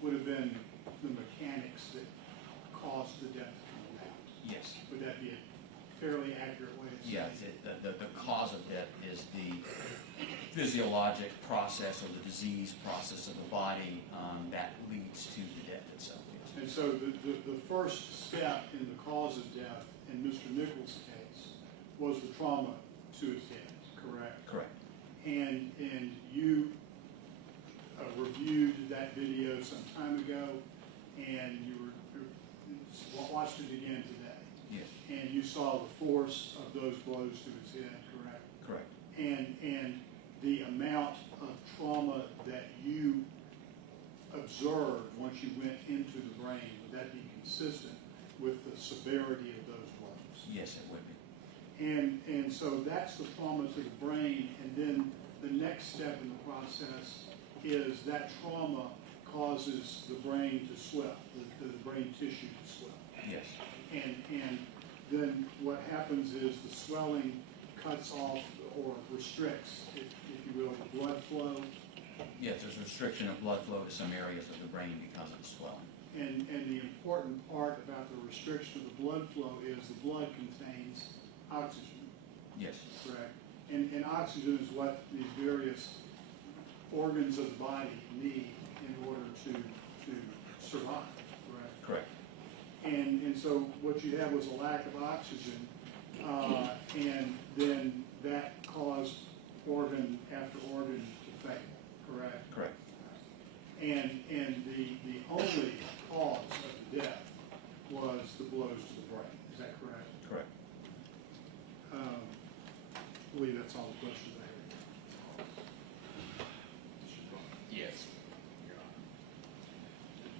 would have been the mechanics that caused the death to come about. Yes. Would that be a fairly accurate way to say Yes, it? the cause of death is the physiologic process or the disease process of the body that leads to the death itself. Yes. And so the first step in the cause of death in Mr. Nichols' case was the trauma to his head, correct? Correct. And you reviewed that video some time ago, and you watched it again today. Yes. And you saw the force of those blows to his head, correct? Correct. And the amount of trauma that you observed once you went into the brain, would that be consistent with the severity of those blows? Yes, it would be. And so that's the trauma to the brain, and then the next step in the process is that trauma causes the brain to swell, the brain tissue to swell. Yes. And then what happens is the swelling cuts off or restricts, if you will, the blood flow. Yes, there's restriction of blood flow to some areas of the brain because of the swelling. And the important part about the restriction of the blood flow is the blood contains oxygen, Yes. correct? And oxygen is what these various organs of the body need in order to survive, correct? Correct. And so what you had was a lack of oxygen, and then that caused organ after organ to fail, correct? Correct. And the only cause of the death was the blows to the brain, is that correct? Correct. I believe that's all the questions I have. Yes.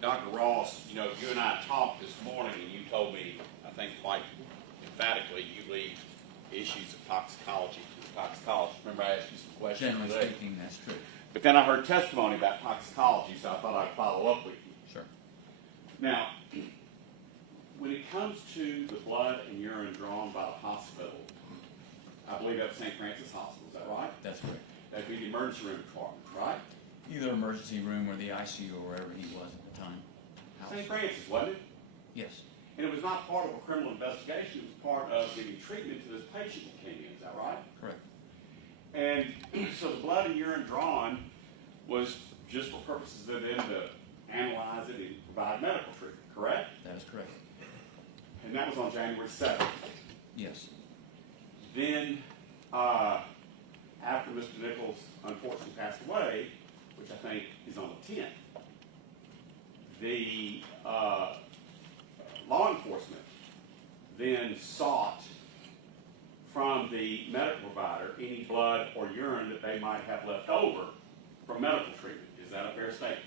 Dr. Ross, you and I talked this morning, and you told me, I think quite emphatically, you leave issues of toxicology to the toxicologist. Remember I asked you some questions Generally today? speaking, that's true. But then I heard testimony about toxicology, so I thought I'd follow up with you. Sure. Now, when it comes to the blood and urine drawn by the hospital, I believe that's St. Francis Hospital, is that right? That's correct. That'd be the emergency room department, right? Either emergency room or the ICU or wherever he was at the time. St. Francis, wasn't it? Yes. And it was not part of a criminal investigation, it was part of giving treatment to this patient that came in, is that right? Correct. And so the blood and urine drawn was just for purposes of them to analyze it and provide medical treatment, correct? That is correct. And that was on January 7th. Yes. Then, after Mr. Nichols unfortunately passed away, which I think is on the 10th, the law enforcement then sought from the medical provider any blood or urine that they might have left over for medical treatment. Is that a fair statement?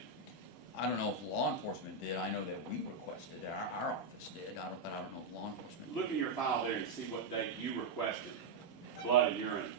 I don't know if law enforcement did. I know that we requested it. Our office did. But I don't know if law enforcement did. Look in your file there and see what date you requested blood and urine.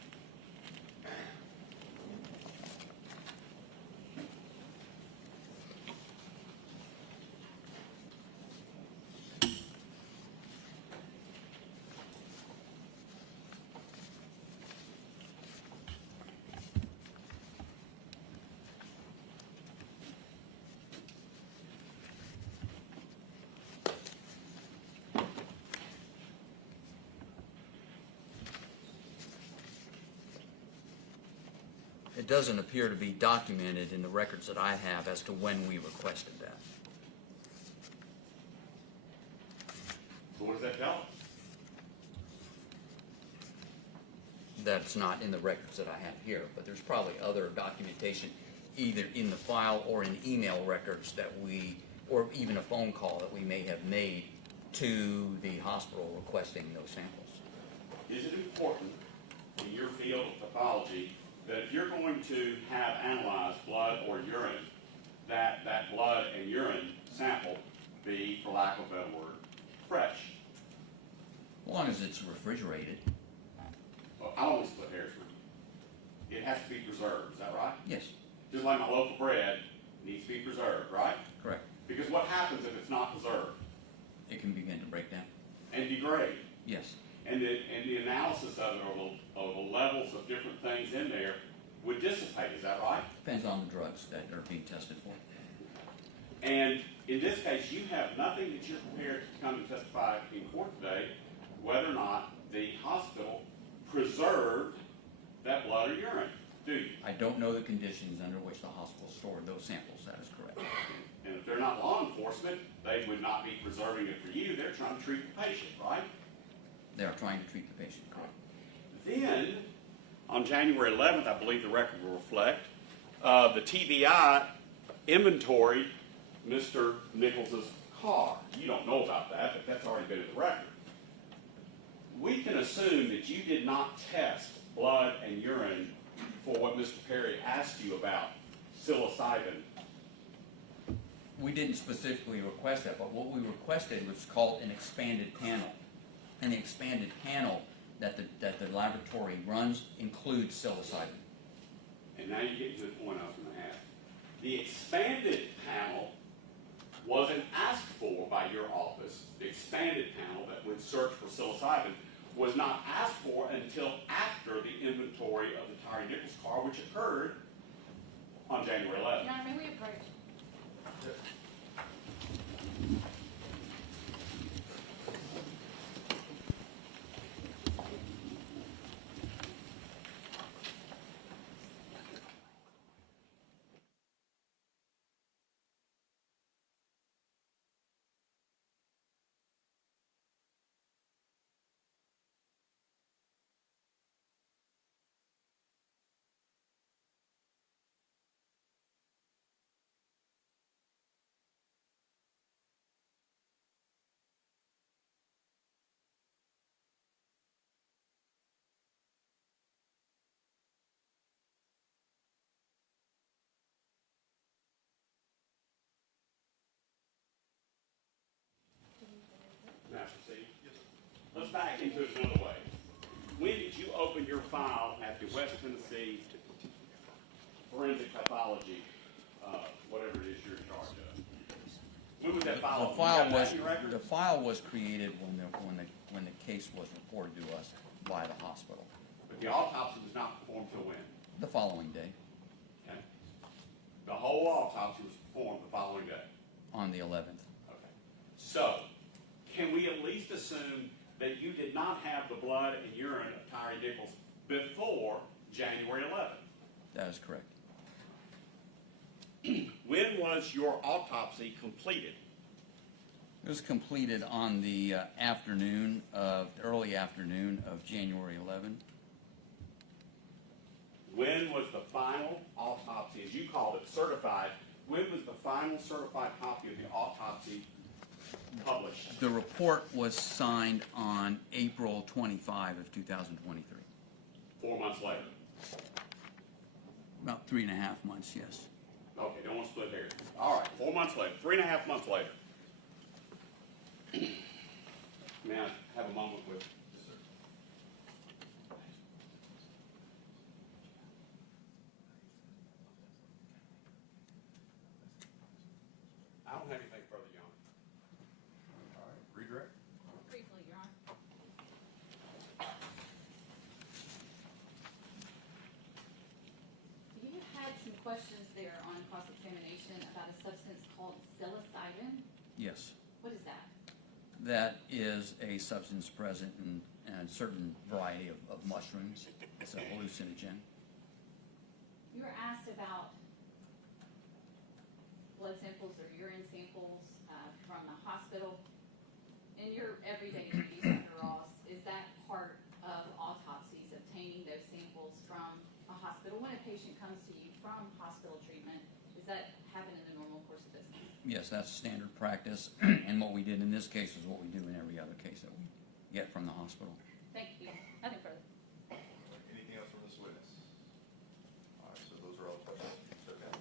It doesn't appear to be documented in the records that I have as to when we requested that. So what does that tell us? That's not in the records that I have here, but there's probably other documentation either in the file or in email records that we, or even a phone call that we may have made to the hospital requesting those samples. Is it important in your field of pathology that if you're going to have analyzed blood or urine, that blood and urine sample be, for lack of a better word, fresh? As long as it's refrigerated. Well, I always put hairs with it. It has to be preserved, is that right? Yes. Just like my loaf of bread needs to be preserved, right? Correct. Because what happens if it's not preserved? It can begin to break down. And degrade. Yes. And the analysis of it, or the levels of different things in there, would dissipate, is that right? Depends on the drugs that are being tested for. And in this case, you have nothing that you're prepared to come and testify in court today, whether or not the hospital preserved that blood or urine, do you? I don't know the conditions under which the hospital stored those samples. That is correct. And if they're not law enforcement, enforcement, they would not be preserving it for you. They're trying to treat the patient, right? They are trying to treat the patient, correct? Then, on January 11th, I believe the record will reflect, the TBI inventory Mr. Nichols' car. You don't know about that, but that's already been in the record. We can assume that you did not test blood and urine for what Mr. Perry asked you about, psilocybin. We didn't specifically request that, but what we requested was called an expanded panel. And the expanded panel that the laboratory runs includes psilocybin. And now you're getting to the point I was going to ask. The expanded panel wasn't asked for by your office. The expanded panel that would search for psilocybin was not asked for until after the inventory of the Tyre Nichols car, which occurred on January 11th. Your Honor, may we approach? Master C? Yes, sir. Let's back into it another way. When did you open your file at the West Tennessee Forensic Pathology, whatever it is you're in charge of? When was that file? The file was created when the case was reported to us by the hospital. But the autopsy was not performed till when? The following day, Okay. The whole autopsy was performed the following day. on the 11th. Okay. So, can we at least assume that you did not have the blood and urine of Tyre Nichols before January 11th? That is correct. When was your autopsy completed? It was completed on the early afternoon of January 11th. When was the final autopsy, as you called it, certified? When was the final certified copy of the autopsy published? The report was signed on April 25 of 2023. 4 months later. About 3.5 months, yes. Okay, don't want to split hairs. All right, 4 months later, 3.5 months later. May I have a moment with? Yes, sir. I don't have anything further, Your Honor. All right, redirect. Briefly, Your Honor. You had some questions there on cross-examination about a substance called psilocybin. Yes. What is that? That is a substance present in a certain variety of mushrooms. It's a hallucinogen. You were asked about blood samples or urine samples from the hospital. In your everyday duties, Dr. Ross, is that part of autopsies, obtaining those samples from a hospital? When a patient comes to you from hospital treatment, does that happen in the normal course of business? Yes, that's standard practice. And what we did in this case is what we do in every other case that we get from the hospital. Thank you. Nothing further. Anything else from this witness? All right, so those are all questions. Step down.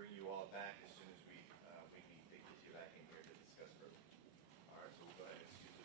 bring you all back as soon as we can get you back in here to discuss further. All right, so we'll go ahead and excuse the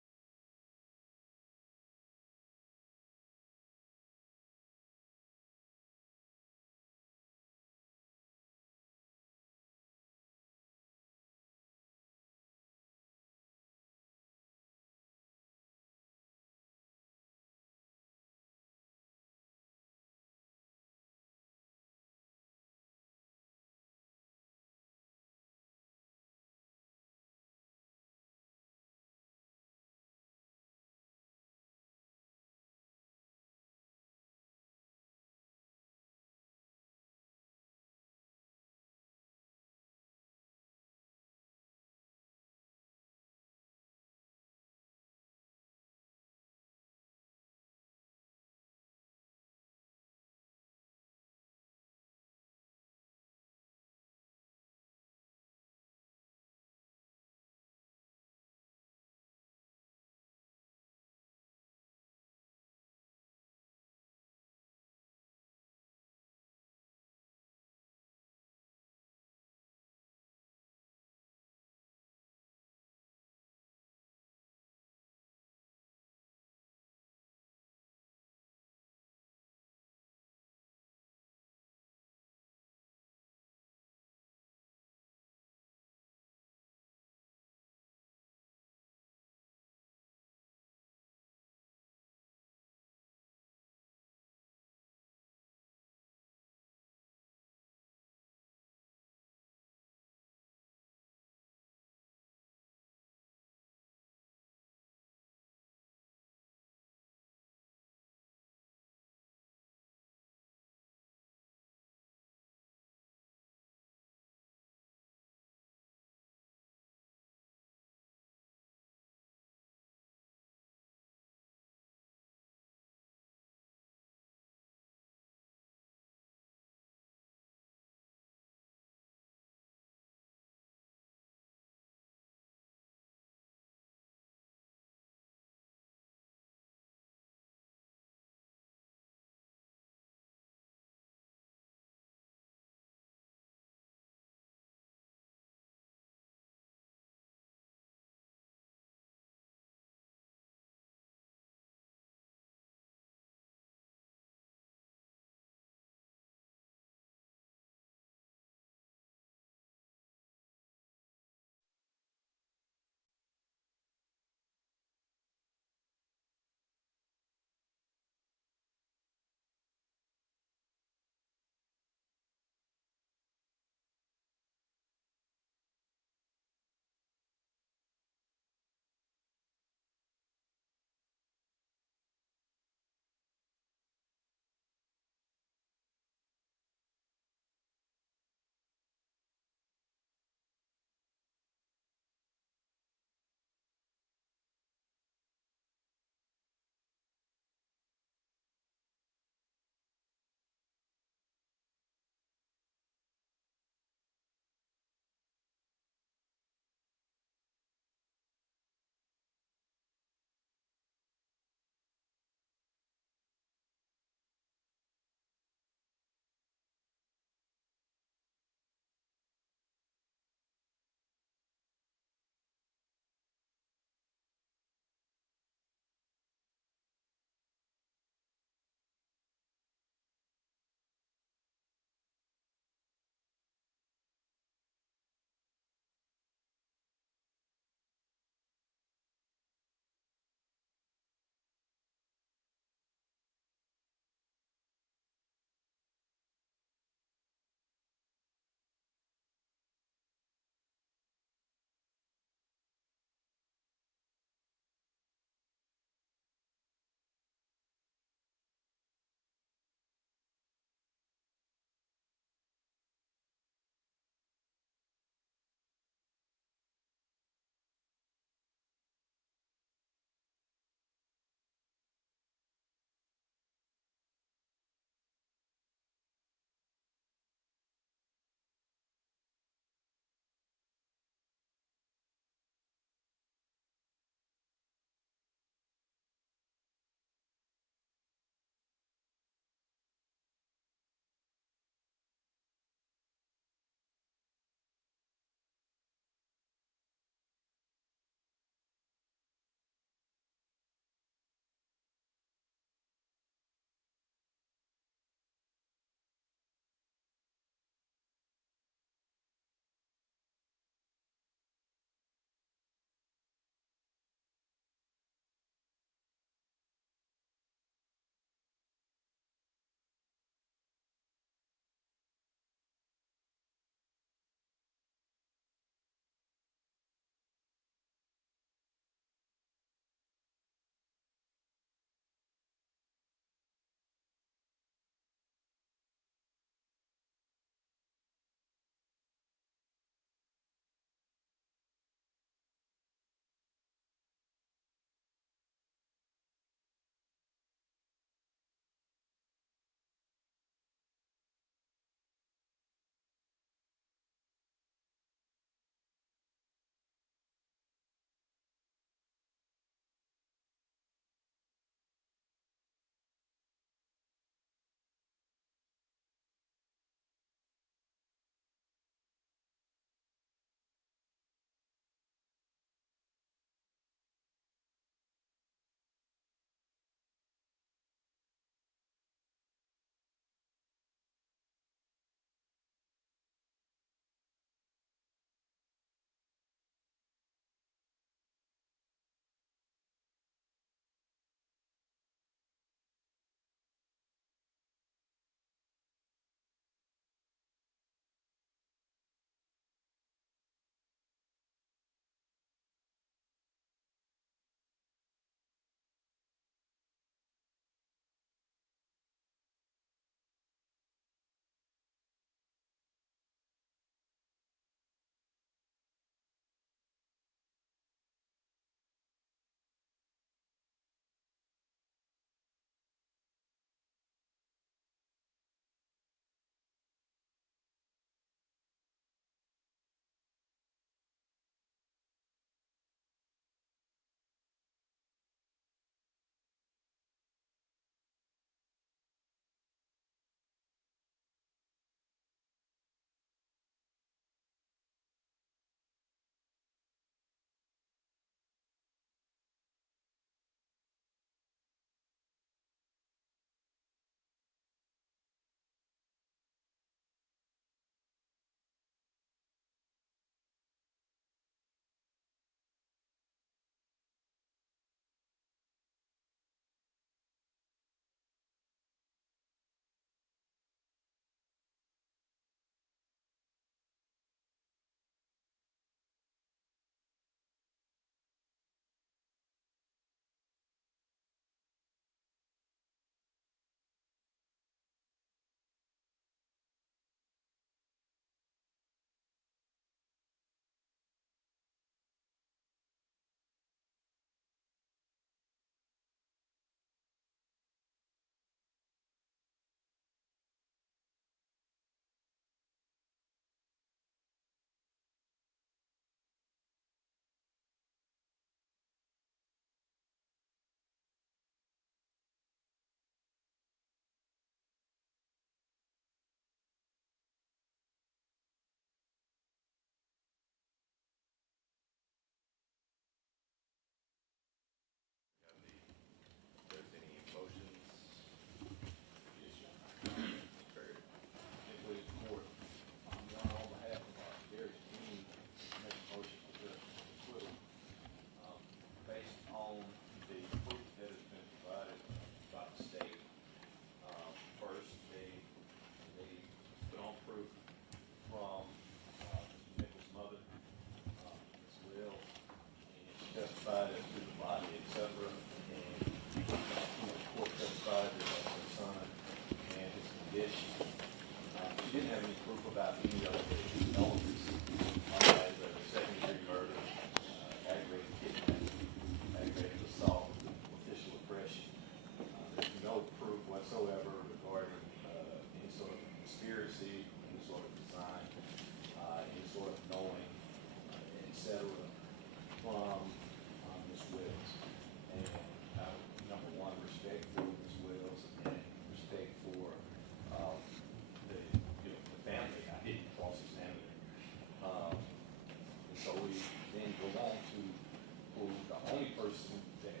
only person that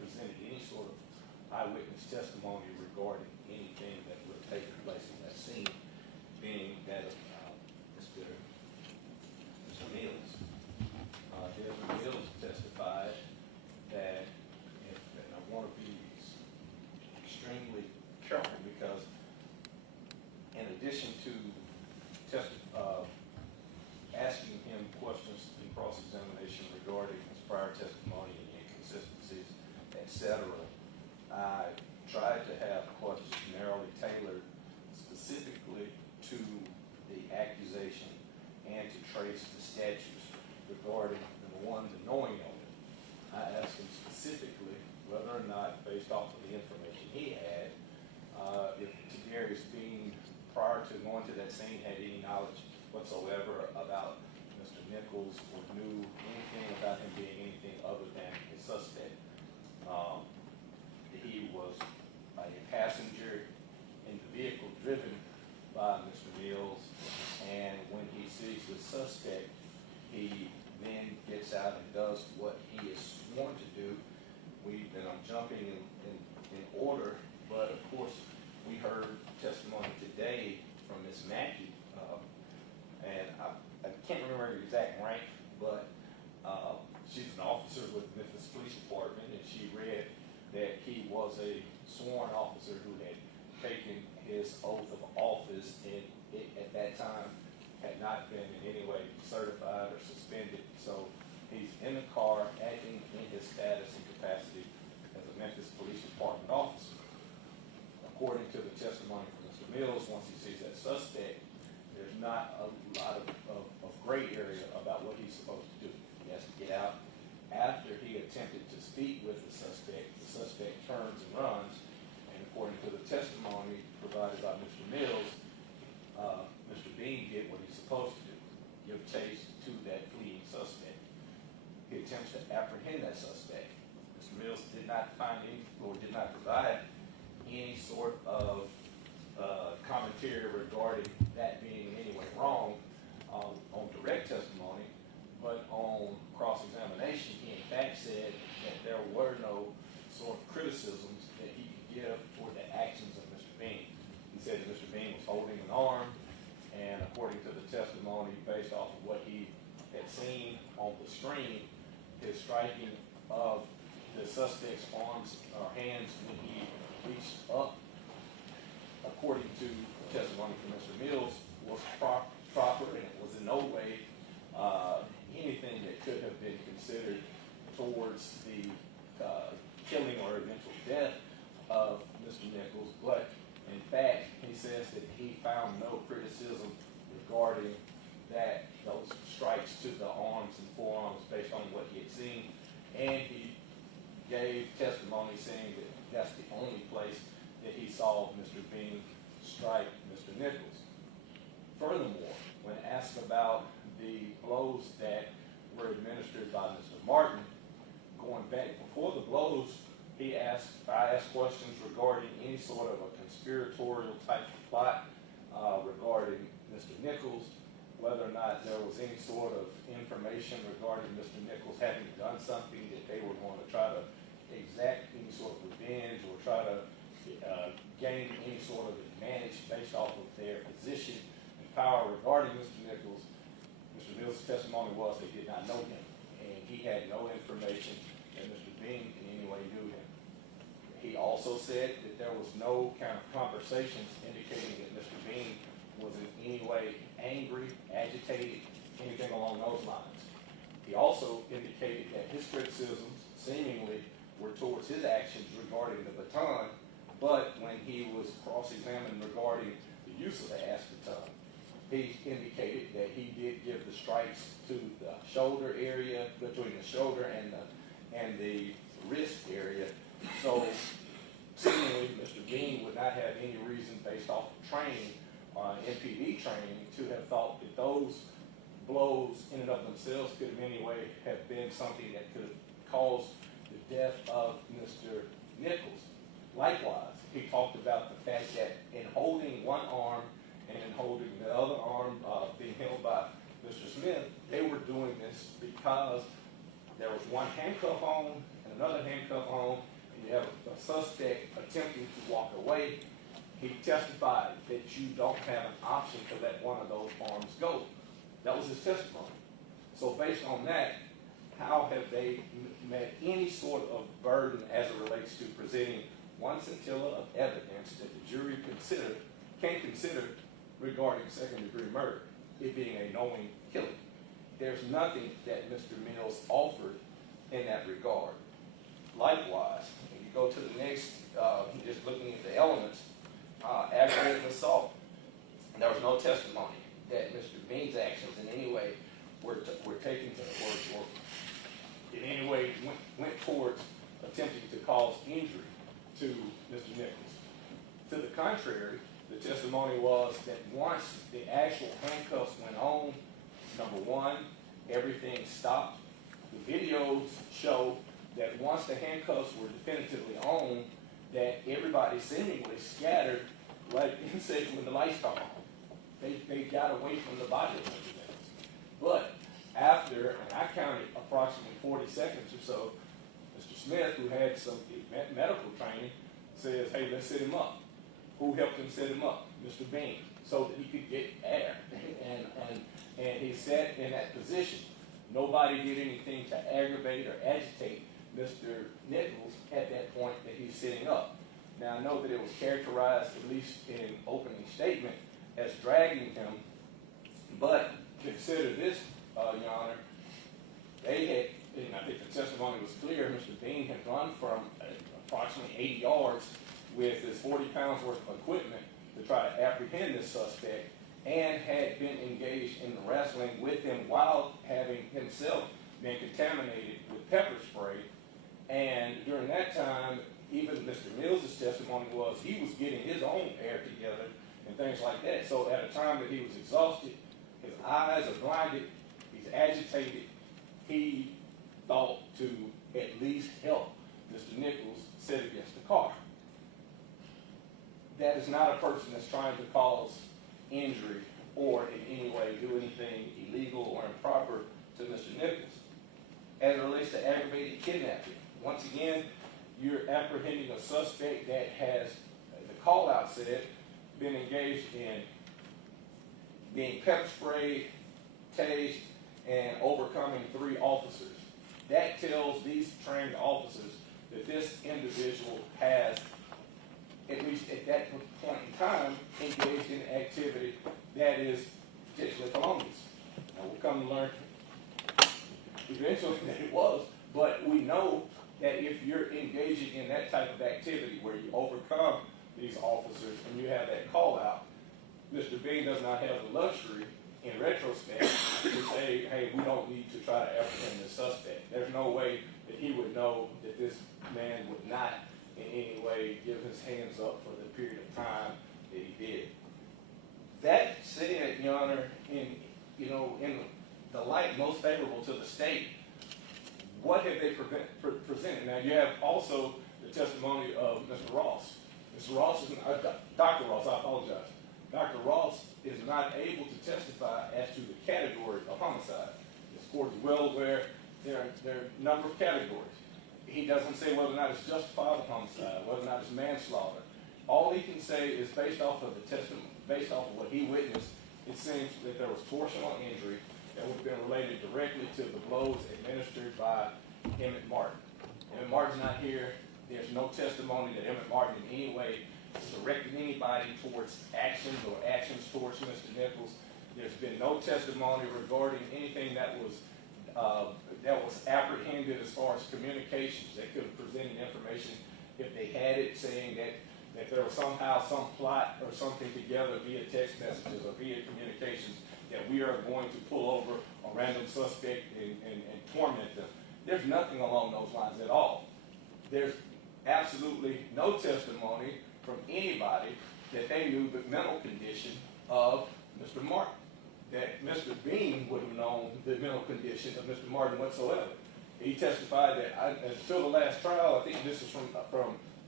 presented any sort of eyewitness testimony regarding anything that would have taken place in that scene, being that of Mr. Mills. Desmond Mills testified that, and I want to be extremely careful because in addition to asking him questions in cross-examination regarding his prior testimony and inconsistencies, etc., I tried to have questions narrowly tailored specifically to the accusation and to trace the statutes regarding, number one, the knowing of it. I asked him specifically whether or not, based off of the information he had, if Darius Bean, prior to going to that scene, had any knowledge whatsoever about Mr. Nichols or knew anything about him being anything other than a suspect. He was a passenger in the vehicle driven by Mr. Mills, and when he sees the suspect, he then gets out and does what he is sworn to do. And I'm jumping in order, but of course, we heard testimony today from Ms. Mackey, and I can't remember her exact rank, but she's an officer with the Memphis Police Department, and she read that he was a sworn officer who had taken his oath of office and it, at that time, had not been in any way certified or suspended. So he's in the car acting in his status and capacity as a Memphis Police Department officer. According to the testimony from Mr. Mills, once he sees that suspect, there's not a lot of gray area about what he's supposed to do. He has to get out. After he attempted to speak with the suspect turns and runs, and according to the testimony provided by Mr. Mills, Mr. Bean did what he's supposed to do, give chase to that fleeing suspect. He attempts to apprehend that suspect. Mr. Mills did not find any, or did not provide any sort of commentary regarding that being in any way wrong on direct testimony, but on cross-examination, he in fact said that there were no sort of criticisms that he could give toward the actions of Mr. Bean. He said that Mr. Bean was holding an arm, and according to the testimony, based off of what he had seen on the screen, his striking of the suspect's arms or hands when he reached up, according to testimony from Mr. Mills, was proper, and it was in no way anything that could have been considered towards the killing or eventual death of Mr. Nichols. But in fact, he says that he found no criticism regarding those strikes to the arms and forearms based on what he had seen, and he gave testimony saying that that's the only place that he saw Mr. Bean strike Mr. Nichols. Furthermore, when asked about the blows that were administered by Mr. Martin, going back before the blows, I asked questions regarding any sort of a conspiratorial type of plot regarding Mr. Nichols, whether or not there was any sort of information regarding Mr. Nichols having done something that they were going to try to exact any sort of revenge or try to gain any sort of advantage based off of their position and power regarding Mr. Nichols. Mr. Mills' testimony was they did not know him, and he had no information that Mr. Bean in any way knew him. He also said that there was no kind of conversations indicating that Mr. Bean was in any way angry, agitated, anything along those lines. He also indicated that his criticisms seemingly were towards his actions regarding the baton, but when he was cross-examined regarding the use of the baton, he indicated that he did give the strikes to the shoulder area, between the shoulder and the wrist area. So seemingly Mr. Bean would not have any reason based off of training, NPD training, to have thought that those blows in and of themselves could in any way have been something that could have caused the death of Mr. Nichols. Likewise, he talked about the fact that in holding one arm and in holding the other arm being held by Mr. Smith, they were doing this because there was one handcuff on and another handcuff on, and you have a suspect attempting to walk away. He testified that you don't have an option to let one of those arms go. That was his testimony. So based on that, how have they met any sort of burden as it relates to presenting one scintilla of evidence that the jury can consider regarding second-degree murder, it being a knowing killing? There's nothing that Mr. Mills offered in that regard. Likewise, if you go to the next, just looking at the elements, aggravated assault, there was no testimony that Mr. Bean's actions in any way were taken to, or in any way went towards attempting to cause injury to Mr. Nichols. To the contrary, the testimony was that once the actual handcuffs went on, number one, everything stopped. The videos show that once the handcuffs were definitively on, that everybody seemingly scattered like insects when the lights come on. They got away from the body of Mr. Nichols. But after, and I counted approximately 40 seconds or so, Mr. Smith, who had some medical training, says, hey, let's set him up. Who helped him set him up? Mr. Bean, so that he could get air. And he sat in that position. Nobody did anything to aggravate or agitate Mr. Nichols at that point that he's sitting up. Now, I know that it was characterized, at least in opening statement, as dragging him, but consider this, Your Honor, they had, and I think the testimony was clear, Mr. Bean had run from approximately 80 yards with his 40 pounds worth of equipment to try to apprehend this suspect, and had been engaged in wrestling with him while having himself been contaminated with pepper spray. And during that time, even Mr. Mills' testimony was he was getting his own air together and things like that. So at a time that he was exhausted, his eyes are blinded, he's agitated, he thought to at least help Mr. Nichols sit against the car. That is not a person that's trying to cause injury or in any way do anything illegal or improper to Mr. Nichols. As it relates to aggravated kidnapping, once again, you're apprehending a suspect that has, the call-out said, been engaged in being pepper sprayed, tased, and overcoming 3 officers. That tells these trained officers that this individual has, at least at that point in time, engaged in activity that is potentially felonious. Now, we'll come to learn eventually that it was, but we know that if you're engaging in that type of activity where you overcome these officers and you have that call out, Mr. Bean does not have the luxury, in retrospect, to say, hey, we don't need to try to apprehend this suspect. There's no way that he would know that this man would not in any way give his hands up for the period of time that he did. That said, Your Honor, in the light most favorable to the state, what have they presented? Now, you have also the testimony of Mr. Ross. Mr. Ross is, Dr. Ross, I apologize. Dr. Ross is not able to testify as to the category of homicide. This court is well aware there are a number of categories. He doesn't say whether or not it's justifiable homicide, whether or not it's manslaughter. All he can say is based off of the testimony, based off of what he witnessed, it seems that there was torsional injury that would have been related directly to the blows administered by Emmett Martin. Emmett Martin's not here. There's no testimony that Emmett Martin in any way directed anybody towards actions or actions towards Mr. Nichols. There's been no testimony regarding anything that was apprehended as far as communications that could have presented information if they had it, saying that there was somehow some plot or something together via text messages or via communications that we are going to pull over a random suspect and torment them. There's nothing along those lines at all. There's absolutely no testimony from anybody that they knew the mental condition of Mr. Martin, that Mr. Bean would have known the mental condition of Mr. Martin whatsoever. He testified that until the last trial, I think this is from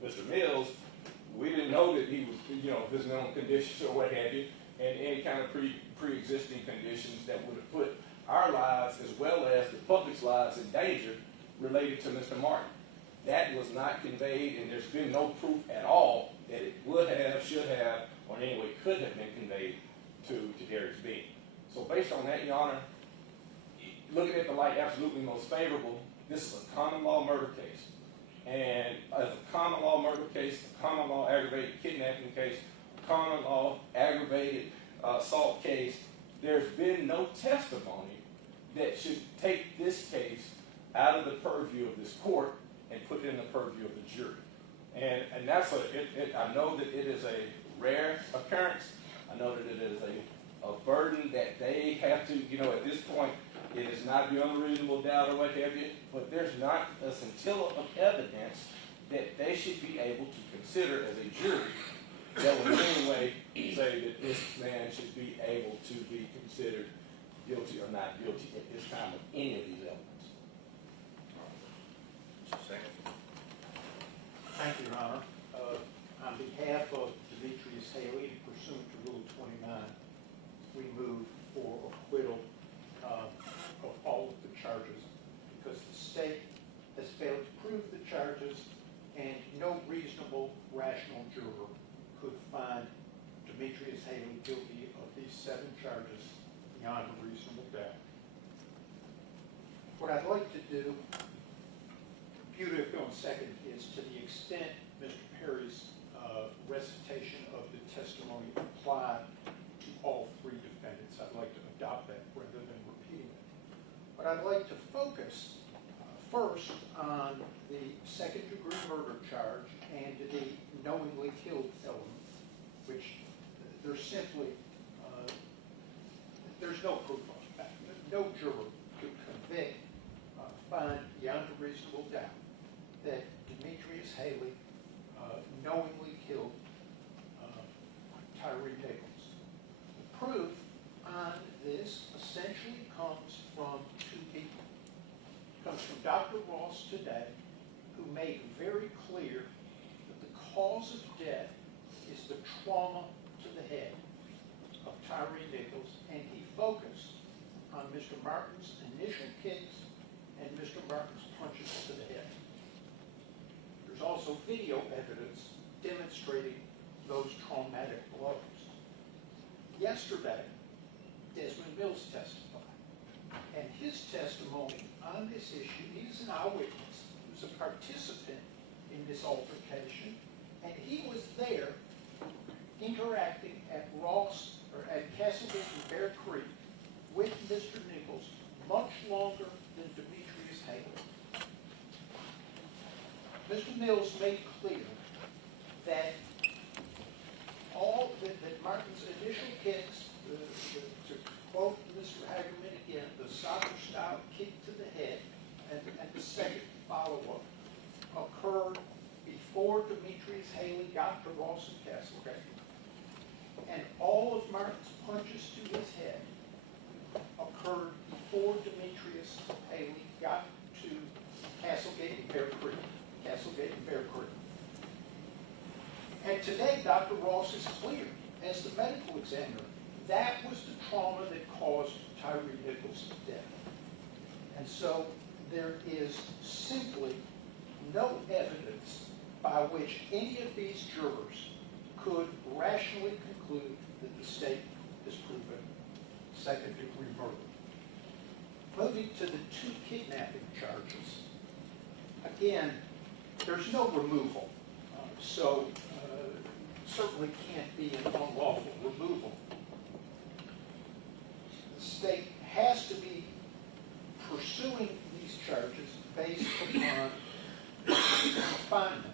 Mr. Mills, we didn't know that he was, his mental conditions or what have you, and any kind of pre-existing conditions that would have put our lives as well as the public's lives in danger related to Mr. Martin. That was not conveyed, and there's been no proof at all that it would have, should have, or in any way could have been conveyed to Darius Bean. So based on that, Your Honor, looking at the light absolutely most favorable, this is a common law murder case. And as a common law murder case, a common law aggravated kidnapping case, a common law aggravated assault case, there's been no testimony that should take this case out of the purview of this court and put it in the purview of the jury. And that's I know that it is a rare occurrence. I know that it is a burden that they have to, at this point, it is not beyond a reasonable doubt or what have you, but there's not a scintilla of evidence that they should be able to consider as a jury that would in any way say that this man should be able to be considered guilty or not guilty at this time of any of these elements. Second. Thank you, Your Honor. On behalf of Demetrius Haley, pursuant to Rule 29, we move for acquittal of all of the charges because the state has failed to prove the charges and no reasonable, rational juror could find Demetrius Haley guilty of these 7 charges beyond a reasonable doubt. What I'd like to do, the beauty of going second, is to the extent Mr. Perry's recitation of the testimony applied to all 3 defendants, I'd like to adopt that rather than repeating it. But I'd like to focus first on the second-degree murder charge and the knowingly killed element, which there's simply, there's no proof of that. No juror could convict, find beyond a reasonable doubt that Demetrius Haley knowingly killed Tyre Nichols. The proof on this essentially comes from 2 people. It comes from Dr. Ross today, who made very clear that the cause of death is the trauma to the head of Tyre Nichols, and he focused on Mr. Martin's initial kicks and Mr. Martin's punches to the head. There's also video evidence demonstrating those traumatic blows. Yesterday, Desmond Mills testified, and his testimony on this issue, he's an eyewitness, he was a participant in this altercation, and he was there interacting at Castlegate and Bear Creek with Mr. Nichols much longer than Demetrius Haley. Mr. Mills made clear that that Martin's initial kicks, to quote Mr. Hagerman again, the soccer-style kick to the head and the second follow-up occurred before Demetrius Haley got to Ross and Castlegate. And all of Martin's punches to his head occurred before Demetrius Haley got to Castlegate and Bear Creek. And today, Dr. Ross is clear, as the medical examiner, that was the trauma that caused Tyre Nichols' death. And so there is simply no evidence by which any of these jurors could rationally conclude that the state has proven second-degree murder. Moving to the 2 kidnapping charges, again, there's no removal, so certainly can't be an unlawful removal. The state has to be pursuing these charges based upon confinement.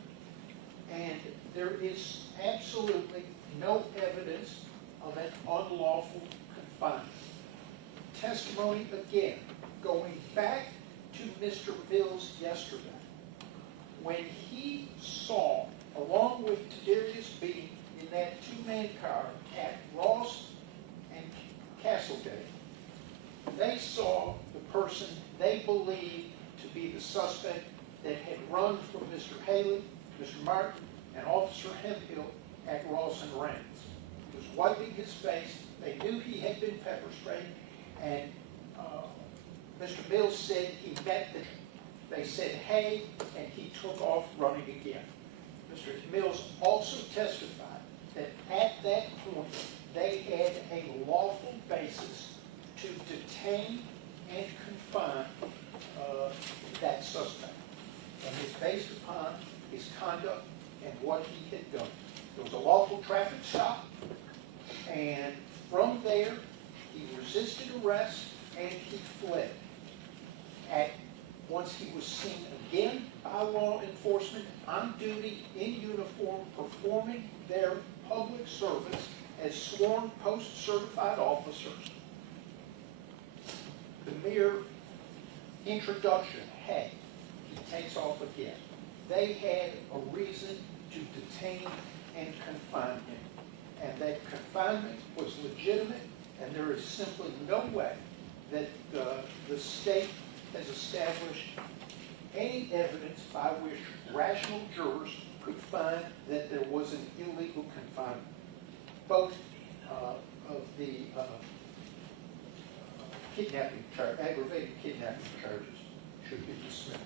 And there is absolutely no evidence of an unlawful confinement. Testimony, again, going back to Mr. Mills yesterday, when he saw, along with Darius Bean, in that 2-man car at Ross and Castlegate, they saw the person they believed to be the suspect that had run from Mr. Haley, Mr. Martin, and Officer Hemphill at Ross and Raines. He was wiping his face. They knew he had been pepper sprayed, and Mr. Mills said he met them. They said, hey, and he took off running again. Mr. Mills also testified that at that point, they had a lawful basis to detain and confine that suspect. And it's based upon his conduct and what he had done. There was a lawful traffic stop, and from there, he resisted arrest and he fled. Once he was seen again by law enforcement on duty in uniform performing their public service as sworn post-certified officers, the mere introduction, hey, he takes off again. They had a reason to detain and confine him. And that confinement was legitimate, and there is simply no way that the state has established any evidence by which rational jurors could find that there was an illegal confinement. Both of the aggravated kidnapping charges should be dismissed.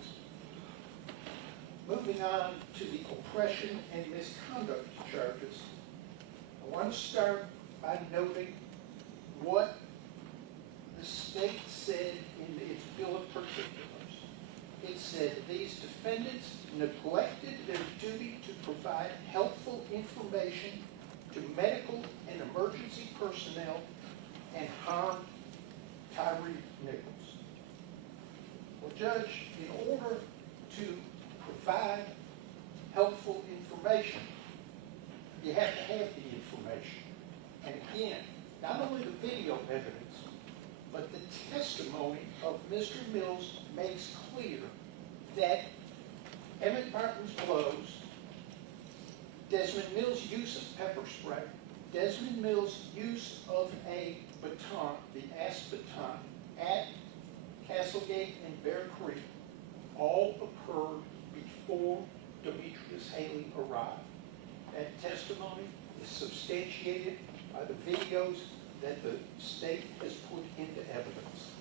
Moving on to the oppression and misconduct charges, I want to start by noting what the state said in its bill of particulars. It said these defendants neglected their duty to provide helpful information to medical and emergency personnel and harmed Tyre Nichols. Well, Judge, in order to provide helpful information, you have to have the information. And again, not only the video evidence, but the testimony of Mr. Mills makes clear that Emmett Martin's blows, Desmond Mills' use of pepper spray, Desmond Mills' use of a baton, the ass baton, at Castlegate and Bear Creek all occurred before Demetrius Haley arrived. That testimony is substantiated by the videos that the state has put into evidence.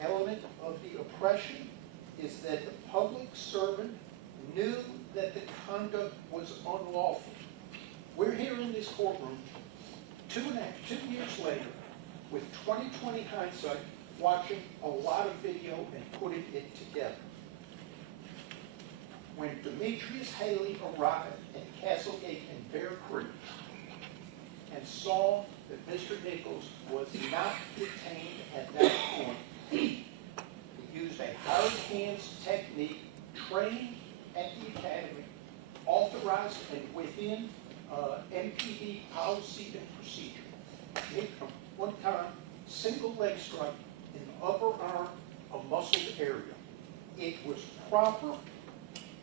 An element of the oppression is that the public servant knew that the conduct was unlawful. We're here in this courtroom 2 years later with 20/20 hindsight, watching a lot of video and putting it together. When Demetrius Haley arrived at Castlegate and Bear Creek and saw that Mr. Nichols was not detained at that point, he used a hard hands technique trained at the academy, authorized and within MPD policy and procedure. Hit him one time, single leg strike in the upper arm, a muscled area. It was proper.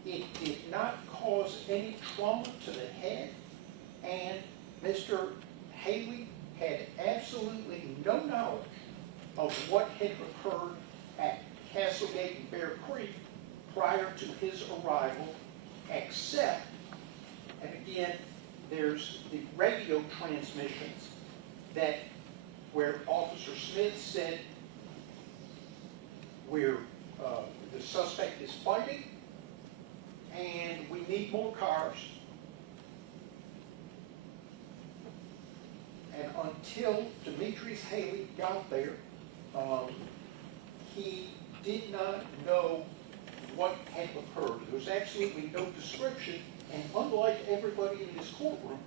It did not cause any trauma to the head, and Mr. Haley had absolutely no knowledge of what had occurred at Castlegate and Bear Creek prior to his arrival, except, and again, there's the radio transmissions that where Officer Smith said the suspect is fighting and we need more cars. And until Demetrius Haley got there, he did not know what had occurred. There was absolutely no description, and unlike everybody in this courtroom,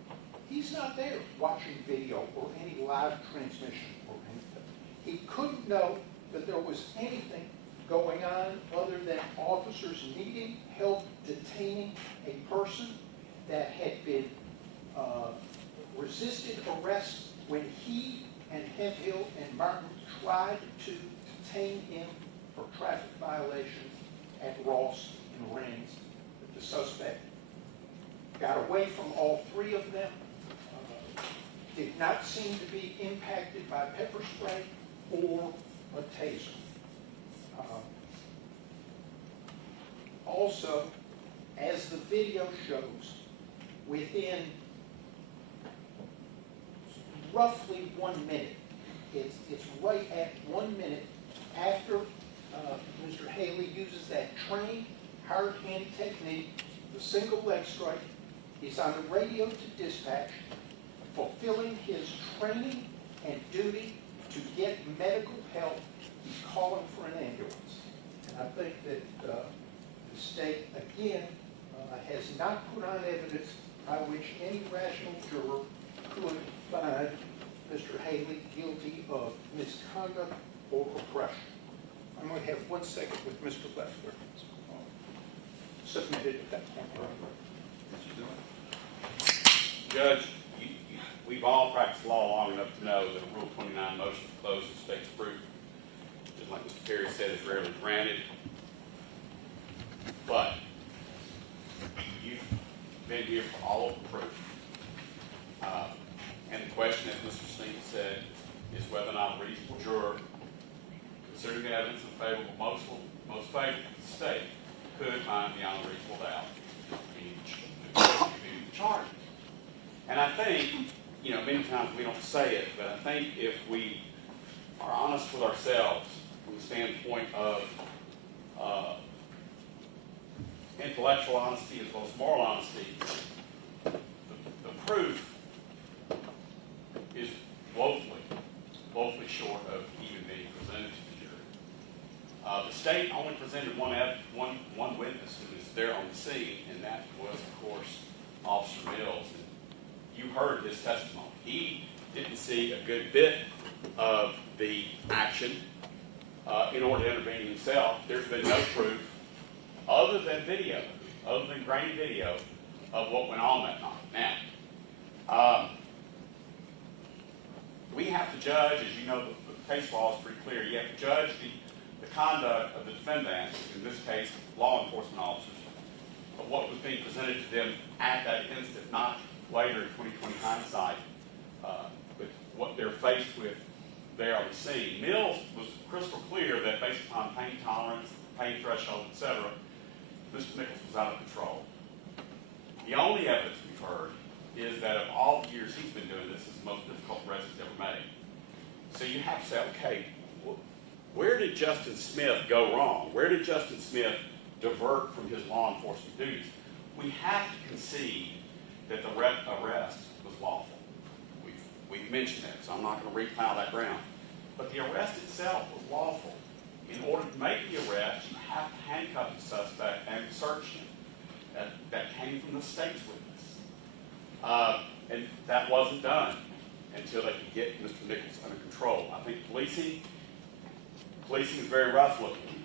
he's not there watching video or any live transmission or anything. He couldn't know that there was anything going on other than officers needing help detaining a person that had been resisted arrest when he and Hemphill and Martin tried to detain him for traffic violations at Ross and Rains. The suspect got away from all three of them, did not seem to be impacted by pepper spray or a taser. Also, as the video shows, within roughly 1 minute it's right at 1 minute after Mr. Haley uses that trained, hard hand technique, the single leg strike. He's on the radio to dispatch, fulfilling his training and duty to get medical help. He's calling for an ambulance. And I think that the state, again, has not put on evidence by which any rational juror could find Mr. Haley guilty of misconduct or oppression. I'm going to have 1 second with Mr. Leffler. Submitted at that point. Judge, we've all practiced law long enough to know that a Rule 29 motion to close the state's proof, just like Mr. Perry said, is rarely granted. But you've been here for all of the proof. And the question, as Mr. Sneed said, is whether or not a reasonable juror, considering the evidence in favorable, most favorable to the state, could find beyond a reasonable doubt the charges. And I think, many times we don't say it, but I think if we are honest with ourselves from the standpoint of intellectual honesty as well as moral honesty, the proof is woefully short of even being presented to the jury. The state only presented one witness who was there on the scene, and that was, of course, Officer Mills. And you heard his testimony. He didn't see a good bit of the action in order to intervene himself. There's been no proof other than grainy video of what went on that night. Now, we have to judge, as you know, the case law is pretty clear. You have to judge the conduct of the defendants, in this case, law enforcement officers, of what was being presented to them at that instant, not later in 2020 hindsight, with what they're faced with there on the scene. Mills was crystal clear that based upon pain tolerance, pain threshold, etc., Mr. Nichols was out of control. The only evidence we've heard is that of all the years he's been doing this, it's the most difficult arrest he's ever made. So you have to say, okay, where did Justin Smith go wrong? Where did Justin Smith divert from his law enforcement duties? We have to concede that the arrest was lawful. We've mentioned that, so I'm not going to replow that ground. But the arrest itself was lawful. In order to make the arrest, you have to handcuff the suspect and search him. That came from the state's witness. And that wasn't done until they could get Mr. Nichols under control. I think policing is very rough looking.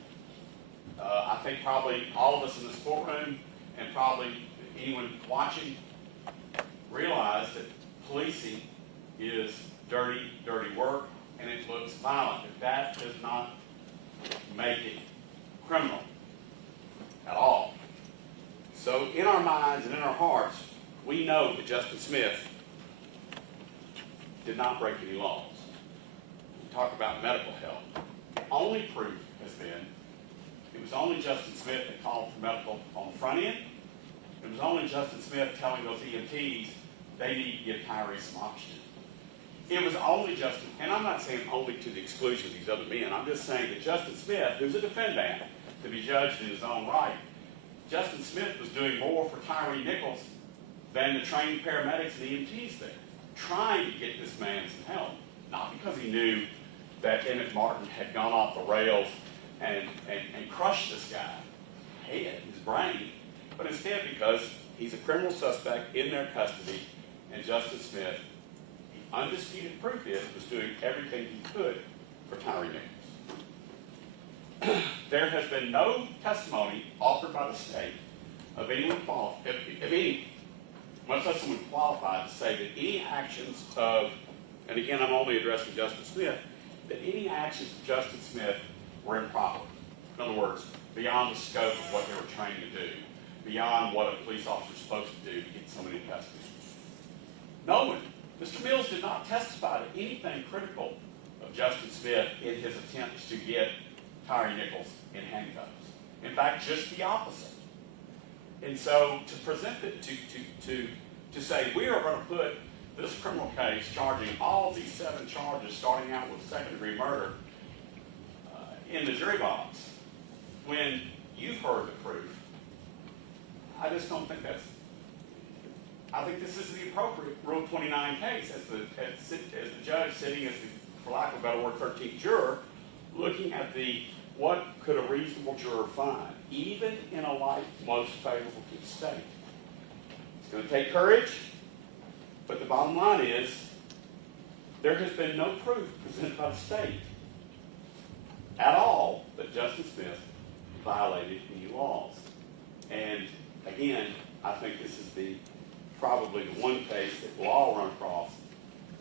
I think probably all of us in this courtroom and probably anyone watching realize that policing is dirty, dirty work, and it looks violent. But that does not make it criminal at all. So in our minds and in our hearts, we know that Justin Smith did not break any laws. We talk about medical help. The only proof has been it was only Justin Smith that called for medical on the front end. It was only Justin Smith telling those EMTs they need to give Tyre some oxygen. It was only Justin, and I'm not saying only to the exclusion of these other men. I'm just saying that Justin Smith, who's a defendant, to be judged in his own right, Justin Smith was doing more for Tyre Nichols than the trained paramedics and EMTs there, trying to get this man some help. Not because he knew that Emmett Martin had gone off the rails and crushed this guy, head, his brain, but instead because he's a criminal suspect in their custody, and Justin Smith, the undisputed proof is, was doing everything he could for Tyre Nichols. There has been no testimony offered by the state of anyone qualified, much less someone qualified to say that any actions of, and again I'm only addressing Justin Smith, that any actions of Justin Smith were improper. In other words, beyond the scope of what they were trained to do, beyond what a police officer is supposed to do to get someone in custody. No one, Mr. Mills did not testify to anything critical of Justin Smith in his attempts to get Tyre Nichols in handcuffs. In fact, just the opposite. And so to present it, to say we are going to put this criminal case charging all these 7 charges, starting out with second-degree murder, in the jury box, when you've heard the proof. I just don't think that's. I think this is the appropriate Rule 29 case as the judge sitting as the, for lack of a better word, 13th juror, looking at what could a reasonable juror find, even in a light most favorable to the state. It's going to take courage, but the bottom line is there has been no proof presented by the state at all that Justice Smith violated any laws. And again, I think this is probably the one case that we'll all run across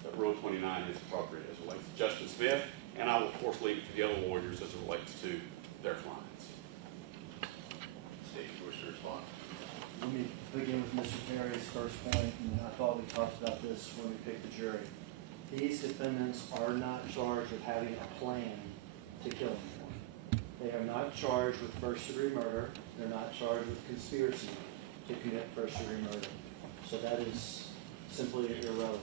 that Rule 29 is appropriate as it relates to Justice Smith, and I will of course leave it to the other lawyers as it relates to their clients. Steve, you wish to respond? Let me begin with Mr. Perry's first point, and I thought we talked about this when we picked the jury. These defendants are not charged with having a plan to kill anyone. They are not charged with first-degree murder. They're not charged with conspiracy to commit first-degree murder. So that is simply irrelevant.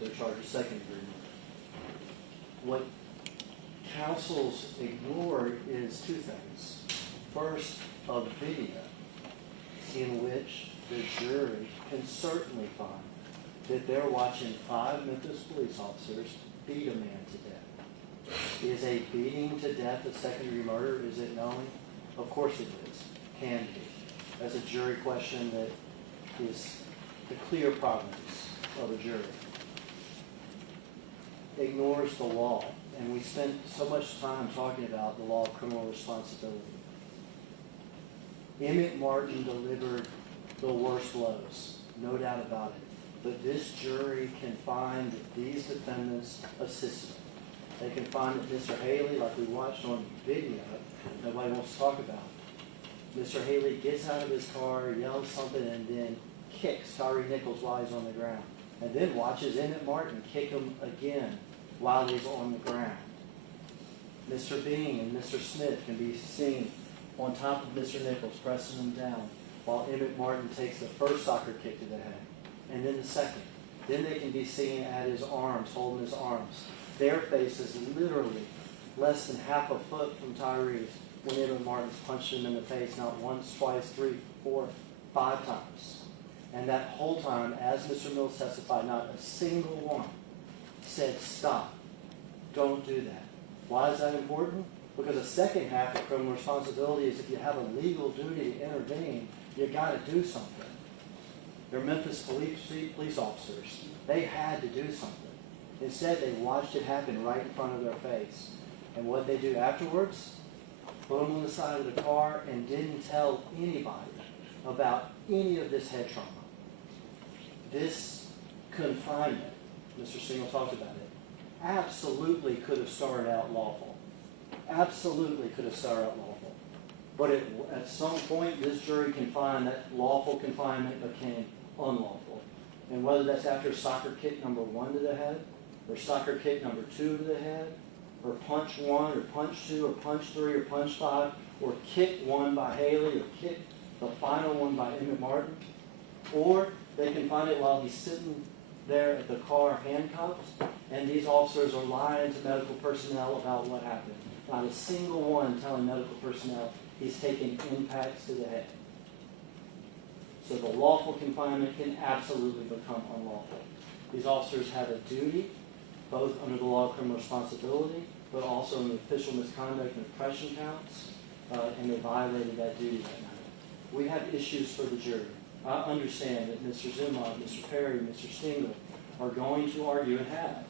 They're charged with second-degree murder. What counsels ignore is 2 things. First, a video in which the jury can certainly find that they're watching 5 Memphis police officers beat a man to death. Is a beating to death a second-degree murder? Is it knowing? Of course it is. Can be. That's a jury question that is the clear province of a jury. Ignores the law. And we spent so much time talking about the law of criminal responsibility. Emmett Martin delivered the worst blows, no doubt about it. But this jury can find that these defendants assisted. They can find that Mr. Haley, like we watched on video, nobody wants to talk about. Mr. Haley gets out of his car, yells something, and then kicks Tyre Nichols while he's on the ground. And then watches Emmett Martin kick him again while he's on the ground. Mr. Bean and Mr. Smith can be seen on top of Mr. Nichols, pressing him down, while Emmett Martin takes the first soccer kick to the head, and then the second. Then they can be seen at his arms, holding his arms. Their face is literally less than half a foot from Tyree's when Emmett Martin's punched him in the face, not once, twice, 3, 4, 5 times. And that whole time, as Mr. Mills testified, not a single one said, stop, don't do that. Why is that important? Because the second half of criminal responsibility is if you have a legal duty to intervene, you got to do something. They're Memphis police officers. They had to do something. Instead, they watched it happen right in front of their face. And what they do afterwards? Put them on the side of the car and didn't tell anybody about any of this head trauma. This confinement, Mr. Single talked about it, absolutely could have started out lawful. Absolutely could have started out lawful. But at some point, this jury can find that lawful confinement became unlawful. And whether that's after soccer kick number 1 to the head, or soccer kick number 2 to the head, or punch 1, or punch 2, or punch 3, or punch 5, or kick 1 by Haley, or kick the final one by Emmett Martin, or they can find it while he's sitting there at the car handcuffed, and these officers are lying to medical personnel about what happened. Not a single one telling medical personnel he's taking impacts to the head. So the lawful confinement can absolutely become unlawful. These officers have a duty, both under the law of criminal responsibility, but also in the official misconduct and oppression counts, and they violated that duty that night. We have issues for the jury. I understand that Mr. Zuma, Mr. Perry, Mr. Stingle are going to argue and have.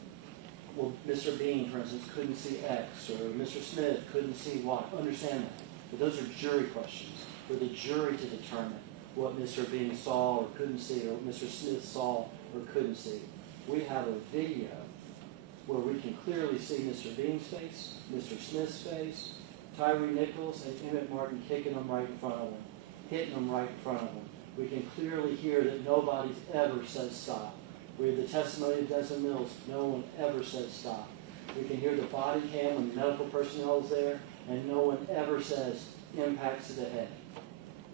Well, Mr. Bean, for instance, couldn't see X, or Mr. Smith couldn't see Y. Understand that. But those are jury questions for the jury to determine what Mr. Bean saw or couldn't see, or what Mr. Smith saw or couldn't see. We have a video where we can clearly see Mr. Bean's face, Mr. Smith's face, Tyre Nichols, and Emmett Martin kicking them right in front of them, hitting them right in front of them. We can clearly hear that nobody's ever said stop. We have the testimony of Desmond Mills. No one ever said stop. We can hear the body cam when the medical personnel is there, and no one ever says impacts to the head.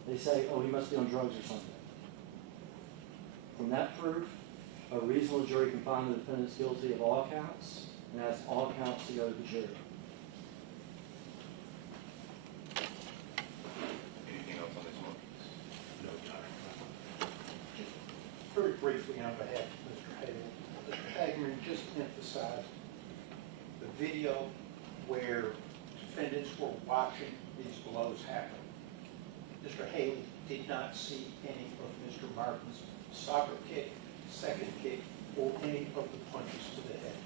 They say, oh, he must be on drugs or something. From that proof A reasonable jury can find the defendants guilty of all counts, and ask all counts to go to the jury. Anything else on this one? No, Your Honor. Very briefly on behalf of Mr. Hagman. Mr. Hagman just emphasized the video where defendants were watching these blows happen. Mr. Haley did not see any of Mr. Martin's soccer kick, second kick, or any of the punches to the head.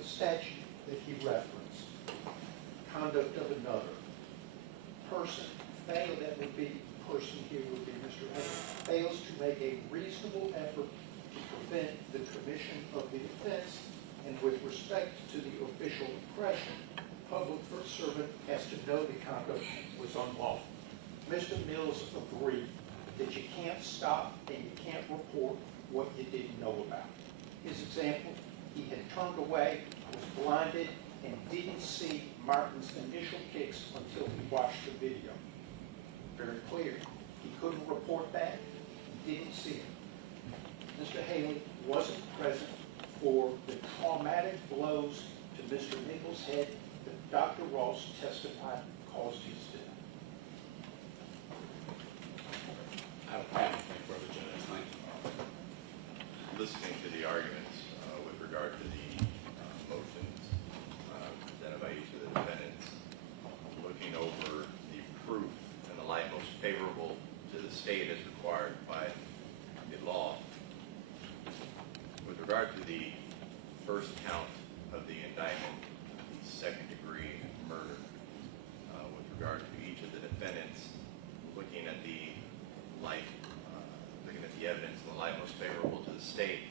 The statute that he referenced, conduct of another person, that would be, person here would be Mr. Haley, fails to make a reasonable effort to prevent the commission of the offense, and with respect to the official impression, public servant has to know the conduct was unlawful. Mr. Mills agreed that you can't stop and you can't report what you didn't know about. His example, he had turned away, was blinded, and didn't see Martin's initial kicks until he watched the video. Very clear. He couldn't report that, he didn't see it. Mr. Haley wasn't present for the traumatic blows to Mr. Nichols' head that Dr. Ross testified caused his death. I don't have anything further, Judge. Thank you. Listening to the arguments with regard to the motions presented by each of the defendants, looking over the proof and the light most favorable to the state as required by the law. With regard to the first count of the indictment, the second-degree murder, with regard to each of the defendants, looking at the light, looking at the evidence in the light most favorable to the state.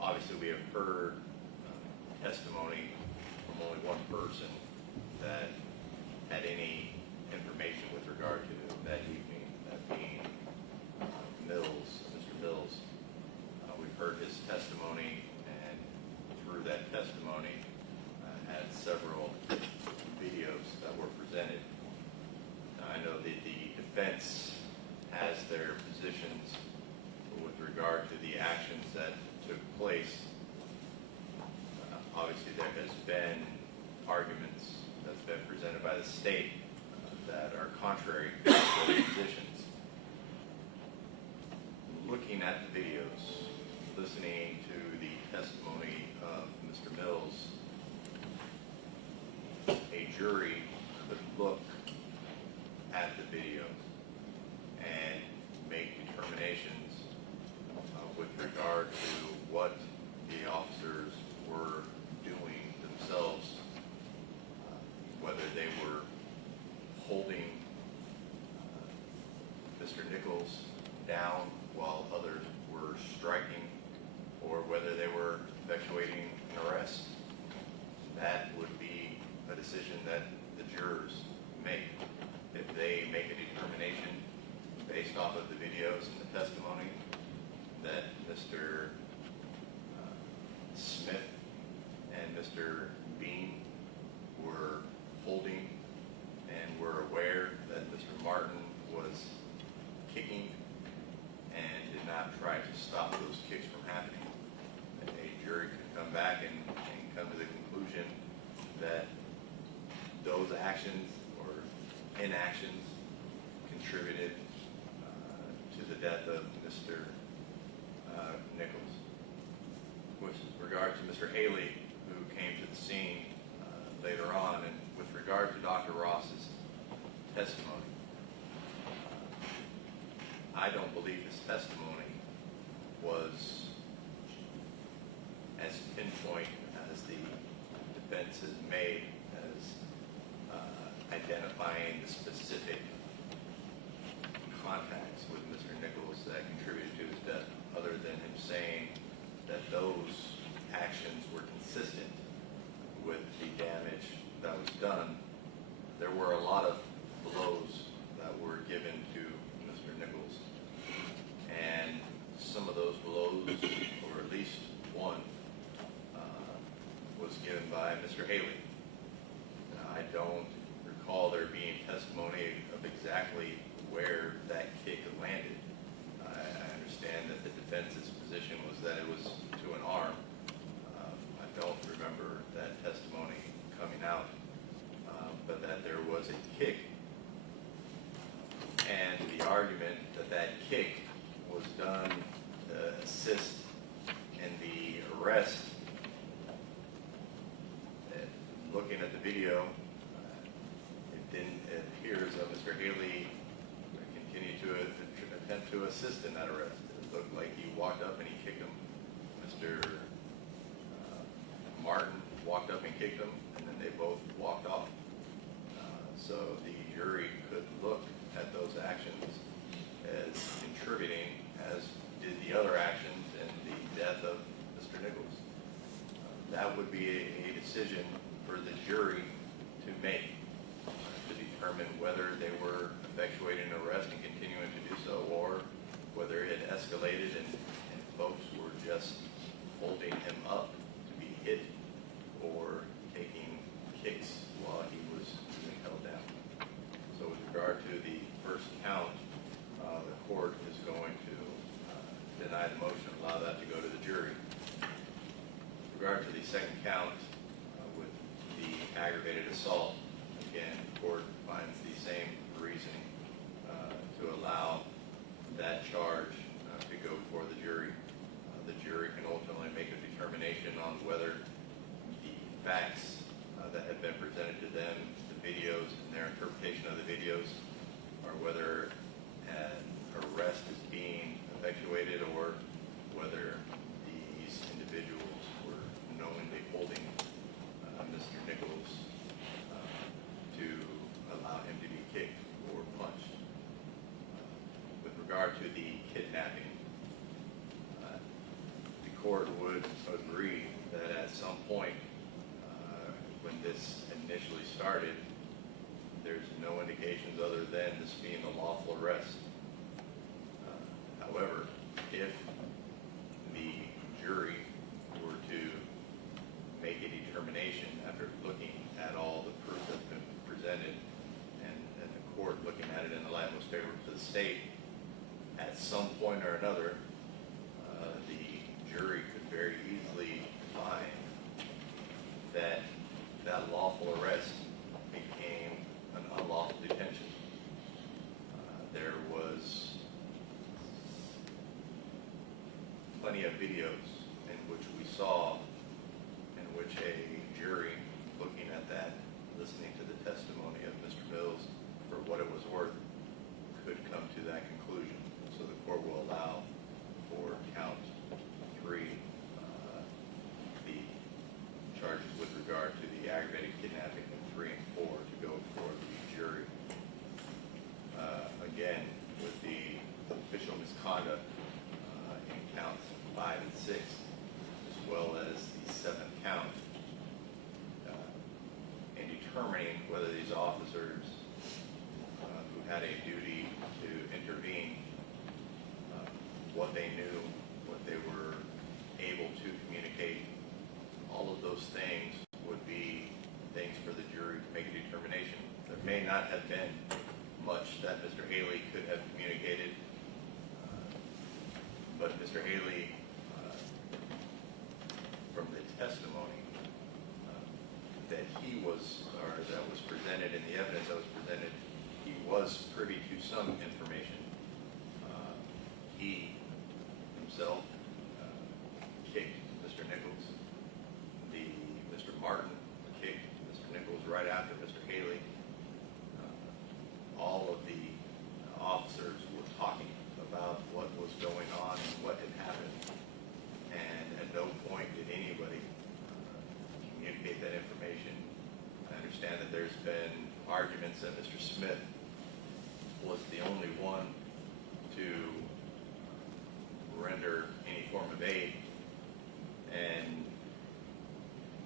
Obviously, we have heard testimony from only one person that had any information with regard to that evening, that being Mills, Mr. Mills. We've heard his testimony, and through that testimony, had several videos that were presented. I know that the defense has their positions with regard to the actions that took place. Obviously, there has been arguments that's been presented by the state that are contrary to those positions. Looking at the videos, listening to the testimony of Mr. Mills, a jury could look at the videos and make determinations with regard to what the officers were doing themselves, whether they were holding Mr. Nichols down while others were striking, or whether they were effectuating an arrest. That would be a decision that the jurors make. If they make a determination based off of the videos and the testimony that Mr. Smith and Mr. Bean were holding and were aware that Mr. Martin was kicking and did not try to stop those kicks from happening, a jury could come back and come to the conclusion that those actions or inactions contributed to the death of Mr. Nichols. With regard to Mr. Haley, who came to the scene later on, and with regard to Dr. Ross's testimony, I don't believe his testimony was as pinpoint as the defense has made, as identifying the specific contacts with Mr. Nichols that contributed to his death, other than him saying that those actions were consistent with the damage that was done. There were a lot of blows that were given to Mr. Nichols, and some of those blows, or at least one, was given by Mr. Haley. Now, I don't recall there being testimony of exactly where that kick landed. I assist in that arrest. It looked like he walked up and he kicked him. Mr. Martin walked up and kicked him, and then they both walked off. So the jury could look at those actions as contributing, as did the other actions in the death of Mr. Nichols. That would be a decision for the jury to make, to determine whether they were effectuating an arrest and continuing to do so, or whether it escalated and folks were just holding him up to be hit or taking kicks while he was being held down. So with regard to the first count, the court is going to deny the motion, allow that to go to the jury. With regard to the second count, with the aggravated assault, again, the court finds the same reasoning to allow that charge to go before the jury. The jury can ultimately make a determination on whether the facts that have been presented to them, the videos and their interpretation of the videos, or whether an arrest is being effectuated or whether these individuals were knowingly holding Mr. Nichols to allow him to be kicked or punched. With regard to the kidnapping, the court would agree that at some point when this initially started, there's no indications other than this being a lawful arrest. However, if the jury were to make a determination after looking at all the proof that's been presented and the court looking at it in the light most favorable to the state, at some point or another, the jury could very easily find that that lawful arrest became an unlawful detention. There was plenty of videos in which we saw in which a jury looking at that, listening to the testimony of Mr. Mills for what it was worth, could come to that conclusion. So the court will allow for count 3 the charges with regard to the aggravated kidnapping of 3 and 4 to go before the jury. Again, with the official misconduct in counts 5 and 6, as well as the 7th count, in determining whether these officers who had a duty to intervene, what they knew, what they were able to communicate, all of those things would be things for the jury to make a determination. There may not have been much that Mr. Haley could have communicated, but Mr. Haley, from the testimony that he was, or that was presented in the evidence that was presented, he was privy to some information. He himself kicked Mr. Nichols. Mr. Martin kicked Mr. Nichols right after Mr. Haley. All of the officers were talking about what was going on and what had happened, and at no point did anybody communicate that information. I understand that there's been arguments that Mr. Smith was the only one to render any form of aid, and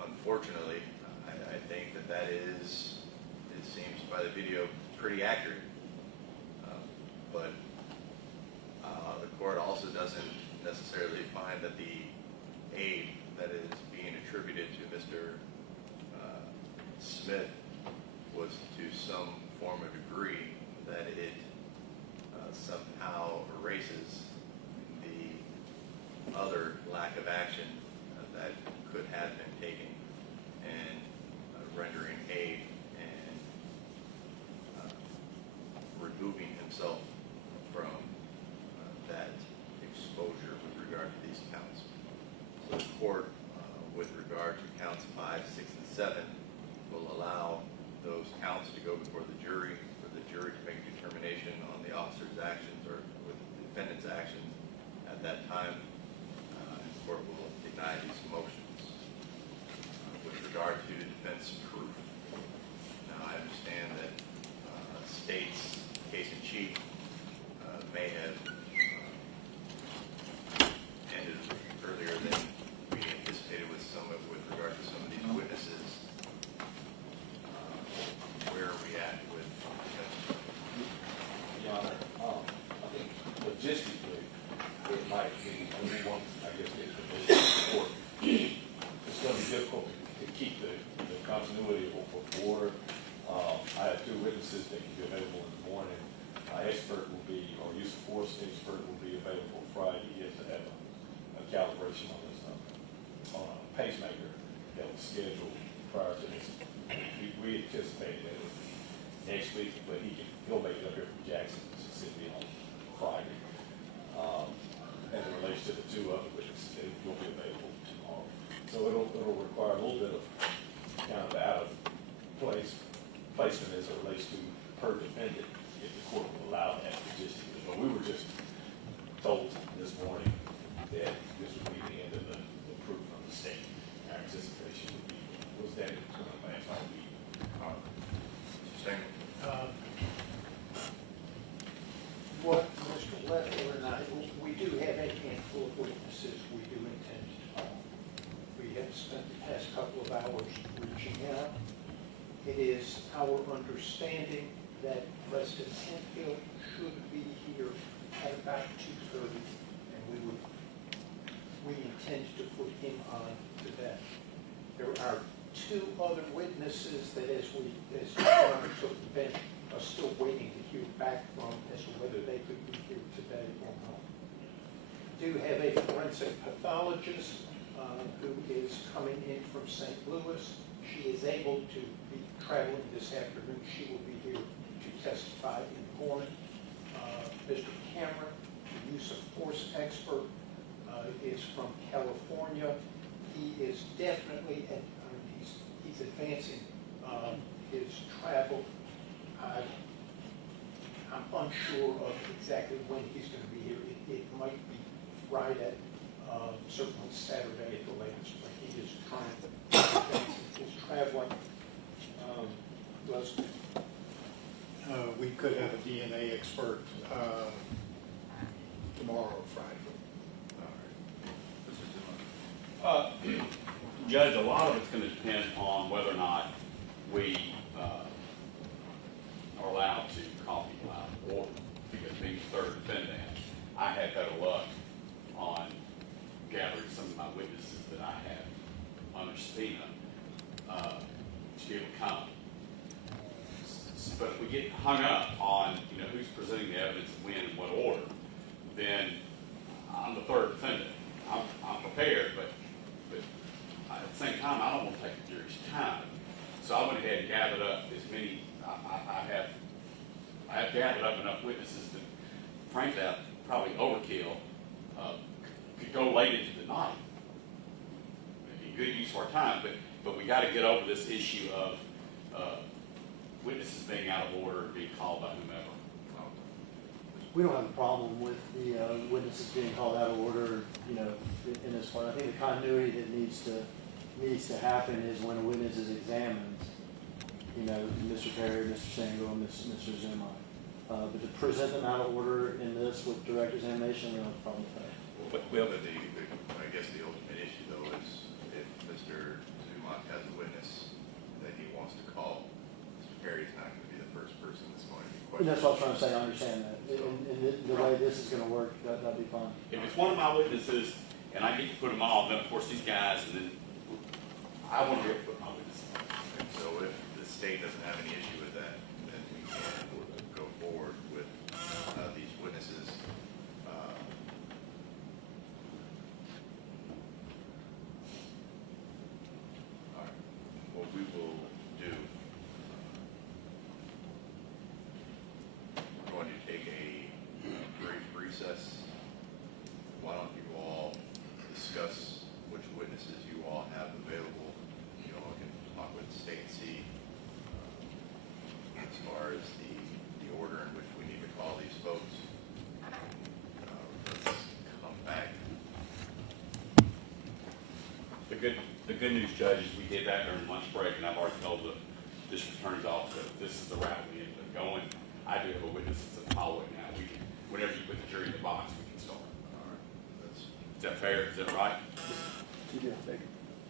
unfortunately, I think that is, it seems by the video, pretty accurate. But the court also doesn't necessarily find that the aid that is being attributed to Mr. Smith was to some form of degree that it somehow erases the other lack of action that could have been taken in rendering aid and removing himself from that exposure with regard to these counts. So the court, with regard to counts 5, 6, and 7, will allow those counts to go before the jury, for the jury to make a determination on the officer's actions or with the defendant's expert will be available Friday. He has to have a calibration on his pacemaker that was scheduled prior to this. We anticipated that it would be next week, but he'll make it up here from Jackson, Mississippi on Friday. As it relates to the two other witnesses, they will be available tomorrow. So it'll require a little bit of kind of out of placement as it relates to per defendant, if the court will allow that logistically. But we were just told this morning that this would be the end of the proof from the state. Our anticipation was that it was going to last all week. Mr. What Mr. Leffler and I, we do have a handful of witnesses we do intend to call. We have spent the past couple of hours reaching out. It is our understanding that President Hemphill should be here at about 2:30, and we intend to put him on to that. There are two other witnesses that as John took the bench are still waiting to hear back from as to whether they could be here today or not. Do have a forensic pathologist who is coming in from St. Louis. She is able to be traveling this afternoon. She will be here to testify in the morning. Mr. Cameron, the use of force expert, is from California. He is definitely, he's advancing his travel. I'm unsure of exactly when he's going to be here. It might be Friday, certainly Saturday at the latest, but he is trying to advance his traveling. We could have a DNA expert tomorrow or Friday. All right. Mr. Zuma. Judge, a lot of it's going to depend on whether or not we are allowed to call people out of order. Because being the third defendant, I had better luck on gathering some of my witnesses that I have under subpoena to be able to come. But if we get hung up on who's presenting the evidence and when and what order, then I'm the third defendant. I'm prepared, but at the same time, I don't want to take the jury's time. So I went ahead and gathered up as many. I have gathered up enough witnesses that, frankly, probably overkill. Could go late into the night. It'd be good use of our time, but we got to get over this issue of witnesses being out of order and being called by whomever. We don't have a problem with the witnesses being called out of order, in this part. I think the continuity that needs to happen is when a witness is examined, Mr. Perry, Mr. Sango, and Mr. Zuma. But to present them out of order in this with direct examination, we don't have a problem with that. Well, but I guess the ultimate issue, though, is if Mr. Zuma has a witness that he wants to call, Mr. Perry's not going to be the first person that's going to be And questioned. that's what I'm trying to say. I understand that. And the way this is going to work, that'll be fine. If it's one of my witnesses and I get to put them on, then of course these guys, and then I want to be able to put my witnesses on. And so if the state doesn't have any issue with that, then we can go forward with these witnesses. All right. What we will do, we're going to take a brief recess. Why don't you all discuss which witnesses you all have available? You all can talk with the state and see as far as the order in which we need to call these folks. Let's come back. The good news, Judge, is we did that during lunch break, and I've already told the district attorney's office that if this is the route we ended up going. I do have a witness that's at the hallway now. Whenever you put the jury in the box, we can start. All right. Is that fair? Is that right?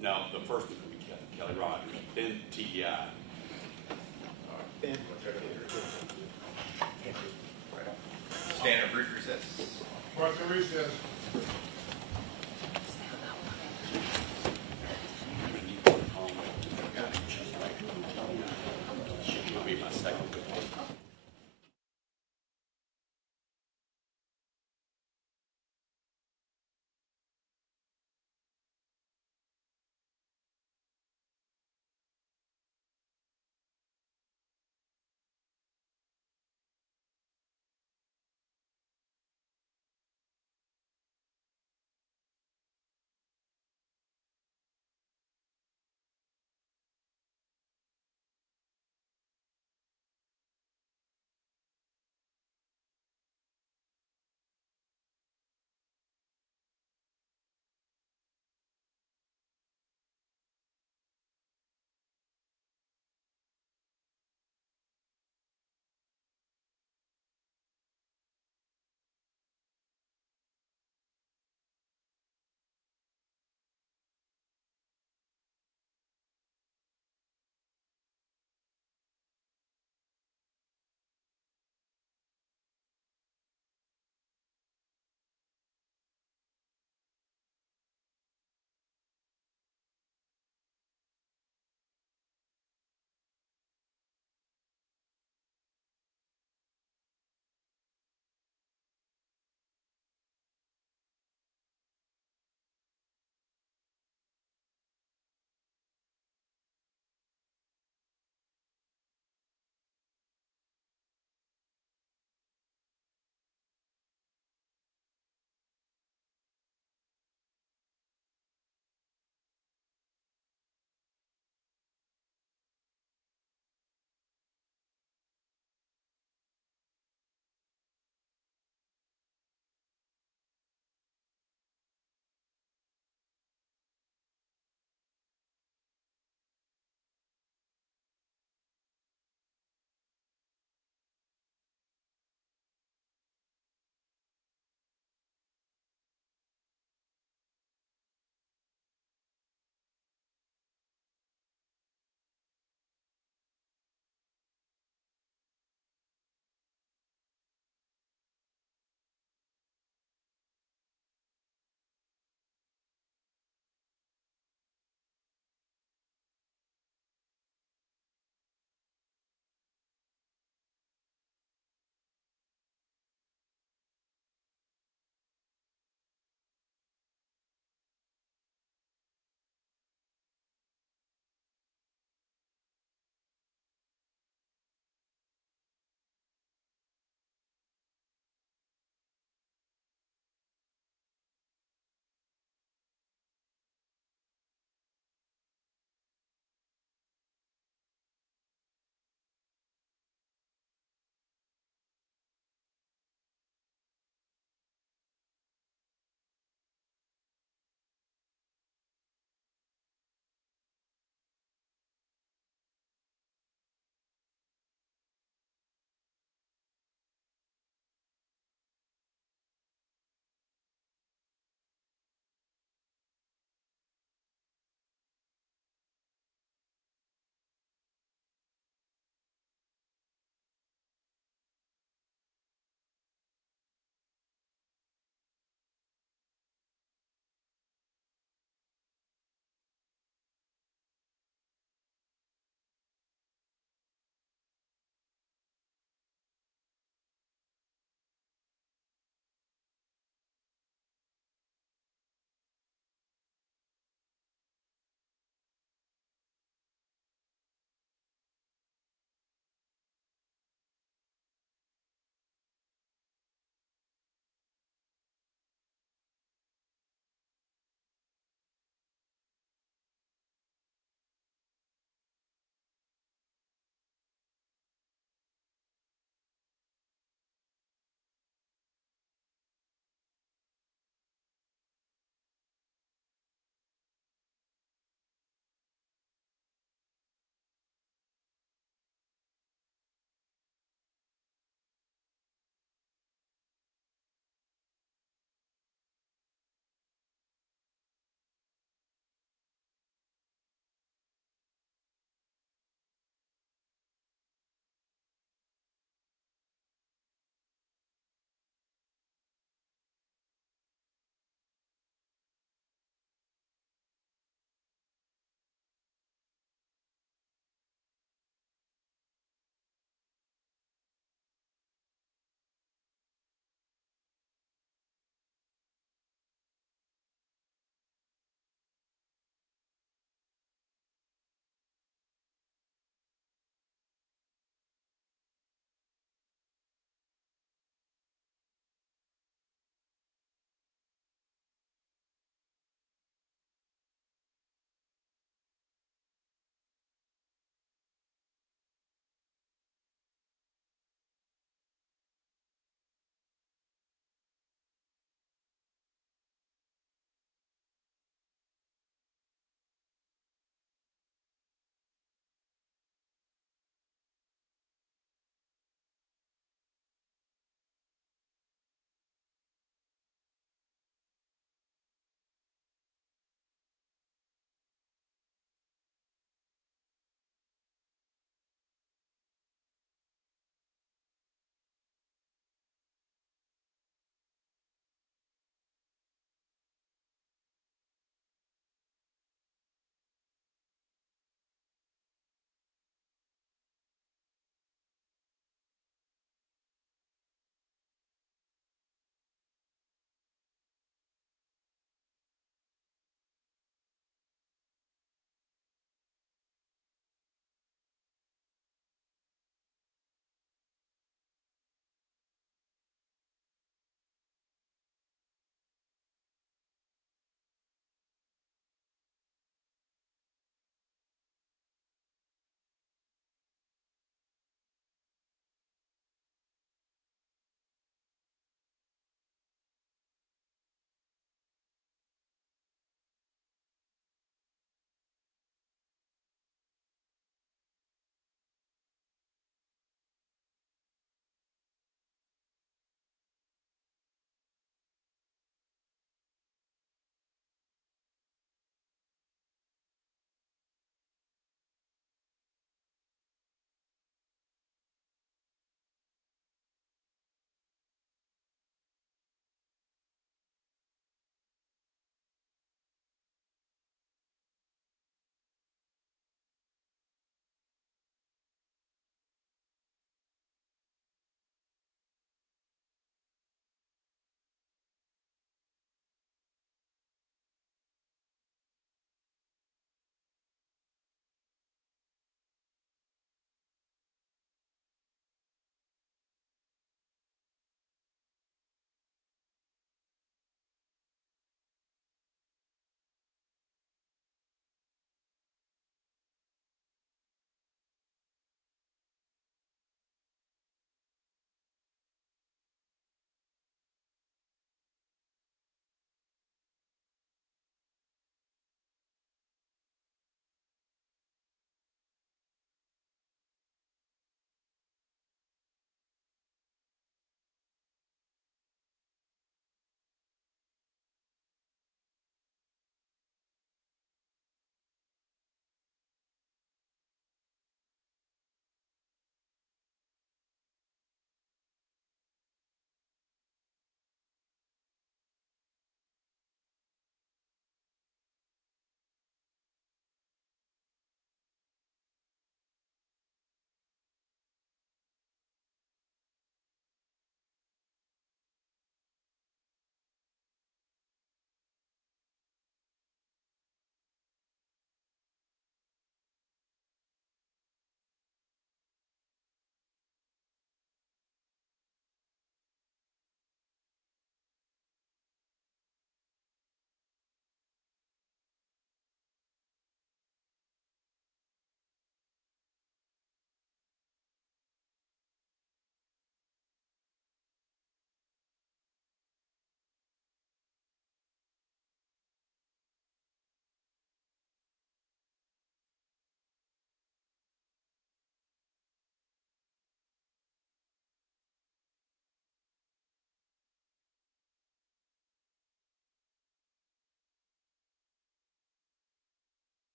No, the first one would be Kelly Rogers, then TDI. All right. Stand at brief recess. What's the recess?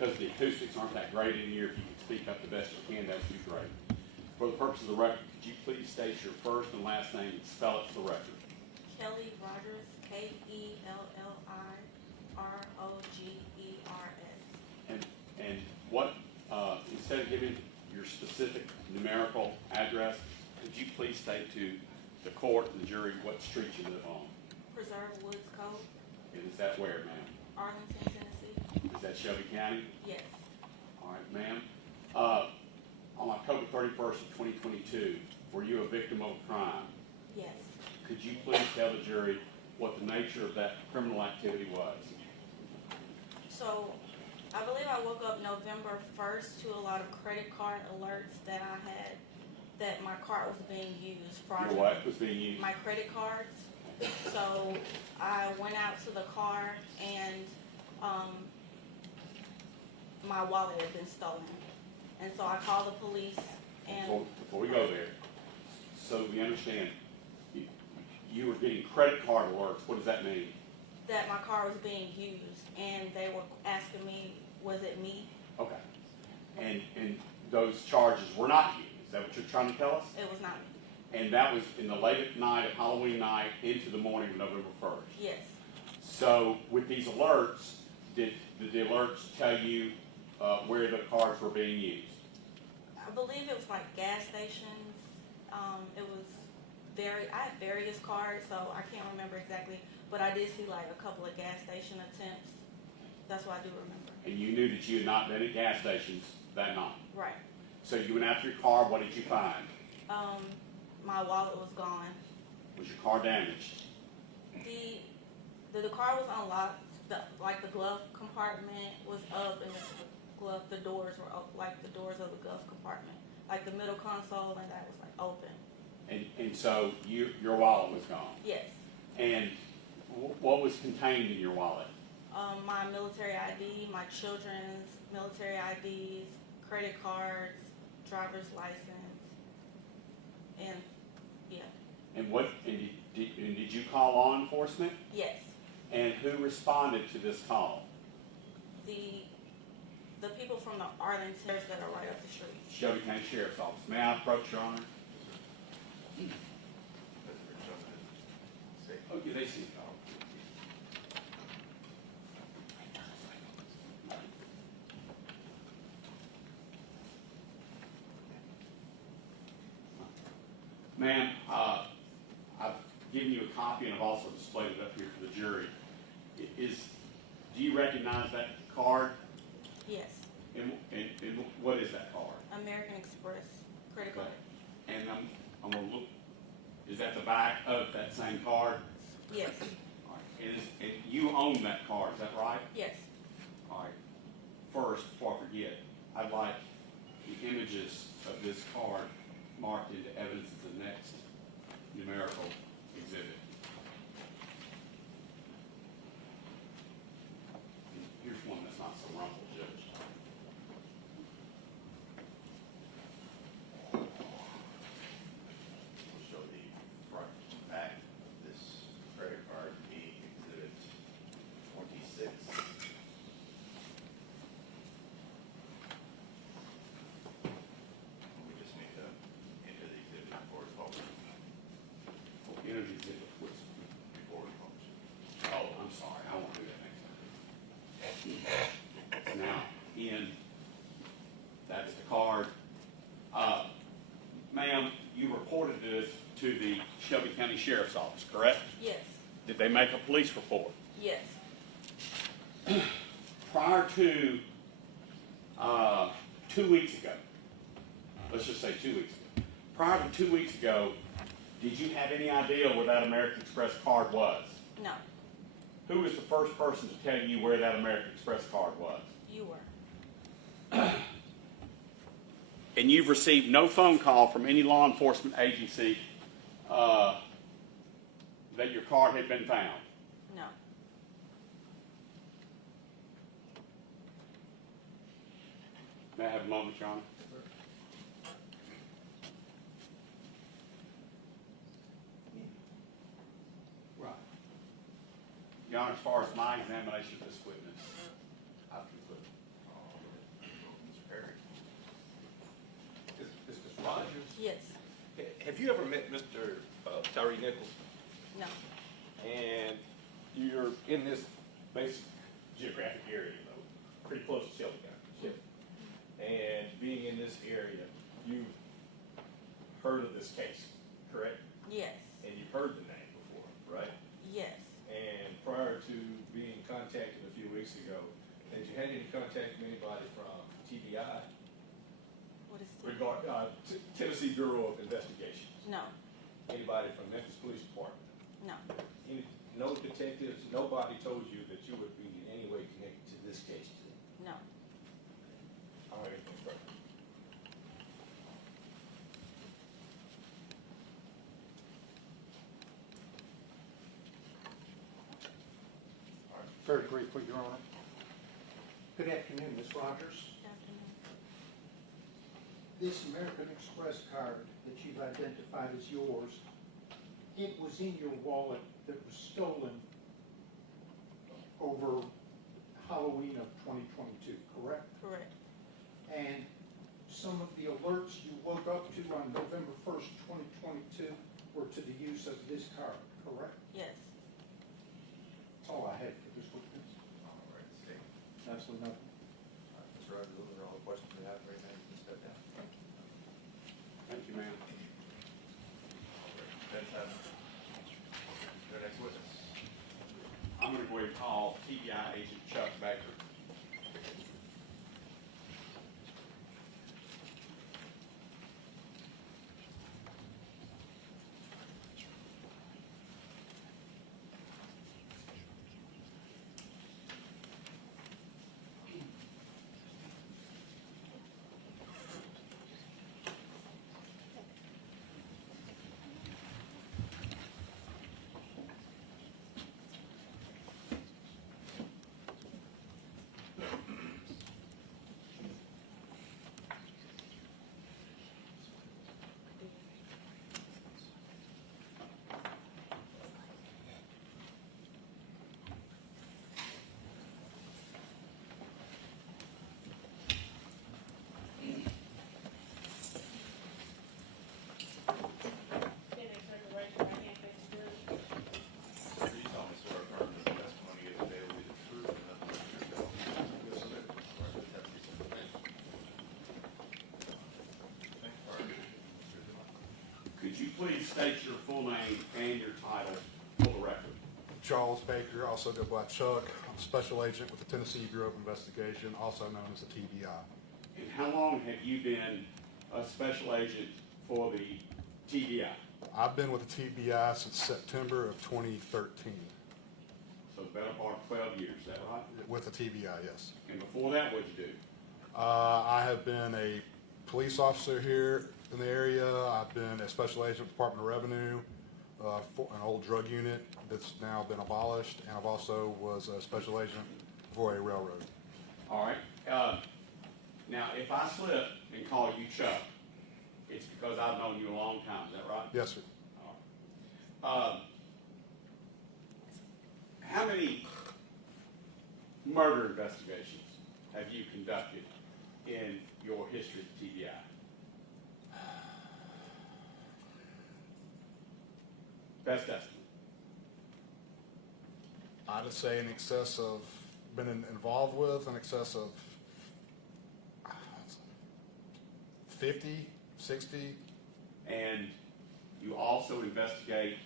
because the acoustics aren't that great in here, if you could speak up the best you can, that would be great. For the purpose of the record, could you please state your first and last name and spell it for the record? Kelly Rogers, Kellirogers. And what, instead of giving your specific numerical address, could you please state to the court and the jury what street you live on? Preserve Woods Cove, And is that where, ma'am? Arlington, Tennessee. Is that Shelby County? Yes. All right, ma'am. On October 31st of 2022, were you a victim of a crime? Yes. Could you please tell the jury what the nature of that criminal activity was? So, I believe I woke up November 1st to a lot of credit card alerts that I had that my card was being used. Your what was being used? My credit cards. So, I went out to the car and my wallet had been stolen. And so I called the police and... Before we go there, so we understand, you were getting credit card alerts. What does that mean? that my car was being used, and they were asking me, was it me? Okay. And those charges were not you. Is that what you're trying to tell us? It was not me. And that was in the late at night of Halloween night into the morning of November 1st. Yes. So with these alerts, did the alerts tell you where the cards were being used? I believe it was like gas stations. It was I had various cards, so I can't remember exactly, but I did see like a couple of gas station attempts. That's what I do remember. And you knew that you had not been at gas stations that night. Right. So you went after your car. What did you find? My wallet was gone. Was your car damaged? The car was unlocked. The glove compartment was up, and the doors were up, like the doors of the glove compartment, like the middle console, and that was like open. And so your wallet was gone. Yes. And what was contained in your wallet? My military ID, my children's military IDs, credit cards, driver's license, and yeah. And did you call law enforcement? Yes. And who responded to this call? The people from the Arlington that are right up the street. Shelby County Sheriff's Office. May I approach, Your Honor? Okay, they see the call. Ma'am, I've given you a copy and I've also displayed it up here for the jury. Do you recognize that card? Yes. And what is that card? American Express credit card. And I'm going to look, is that the back of that same card? Yes. All right. And you own that card, is that right? Yes. All right. First, before I forget, I'd like the images of this card marked into evidence of the next numerical exhibit. And here's one that's not so rumpled, Judge. We'll show the front and back of this credit card, exhibit 26. We just need to enter the exhibit before it's published. Enter the exhibit Before it's published. Oh, I'm sorry. I won't do that next time. Now, that's the card. Ma'am, you reported this to the Shelby County Sheriff's Office, correct? Yes. Did they make a police report? Yes. Prior to 2 weeks ago, let's just say 2 weeks ago, prior to 2 weeks ago, did you have any idea where that American Express card was? No. Who was the first person to tell you where that American Express card was? You were. And you've received no phone call from any law enforcement agency that your card had been found? No. May I have a moment, Your Honor? Right. Your Honor, as far as my examination of this witness, I've concluded. Yes. Have you ever met Mr. Tyre Nichols? No. And you're in this basic geographic area, though, pretty close to Shelby County. And being in this area, you've heard of this case, correct? Yes. And you've heard the name before, right? Yes. And prior to being contacted a few weeks ago, had you had any contact from anybody from TBI? What is Regard, Tennessee Bureau of Investigation? No. Anybody from Memphis Police Department? No. No detectives, nobody told you that you would be in any way connected to this case today? No. I don't have anything further. Very briefly, Your Honor. Good afternoon, Ms. Rogers. Good afternoon. This American Express card that you've identified as yours, it was in your wallet that was stolen over Halloween of 2022, correct? Correct. And some of the alerts you woke up to on November 1st, 2022 were to the use of this card, correct? Yes. That's all I had for this witness. All right, State. Absolutely nothing. Mr. Rogers, those are all the questions we have right now. You can step down. Thank you, ma'am. Let's have the next witness. I'm going to go ahead and call TBI agent Chuck Baker. Please tell me, sir, affirm that the testimony given today will be the truth and nothing but the truth. Yes, sir. All right, let's have the presentation. Thank you, Parker. Could you please state your full name and your title for the record? Charles Baker, also go by Chuck. I'm a special agent with the Tennessee Bureau of Investigation, also known as the TBI. And how long have you been a special agent for the TBI? I've been with the TBI since September of 2013. So the better part of 12 years, is that right? With the TBI, yes. And before that, what'd you do? I have been a police officer here in the area. I've been a special agent with the Department of Revenue for an old drug unit that's now been abolished, and I've also was a special agent for a railroad. All right. Now, if I slip and call you Chuck, it's because I've known you a long time. Is that right? Yes, sir. All right. How many murder investigations have you conducted in your history at TBI? Best estimate. I'd say in excess of, been involved with in excess of 50, 60. And you also investigate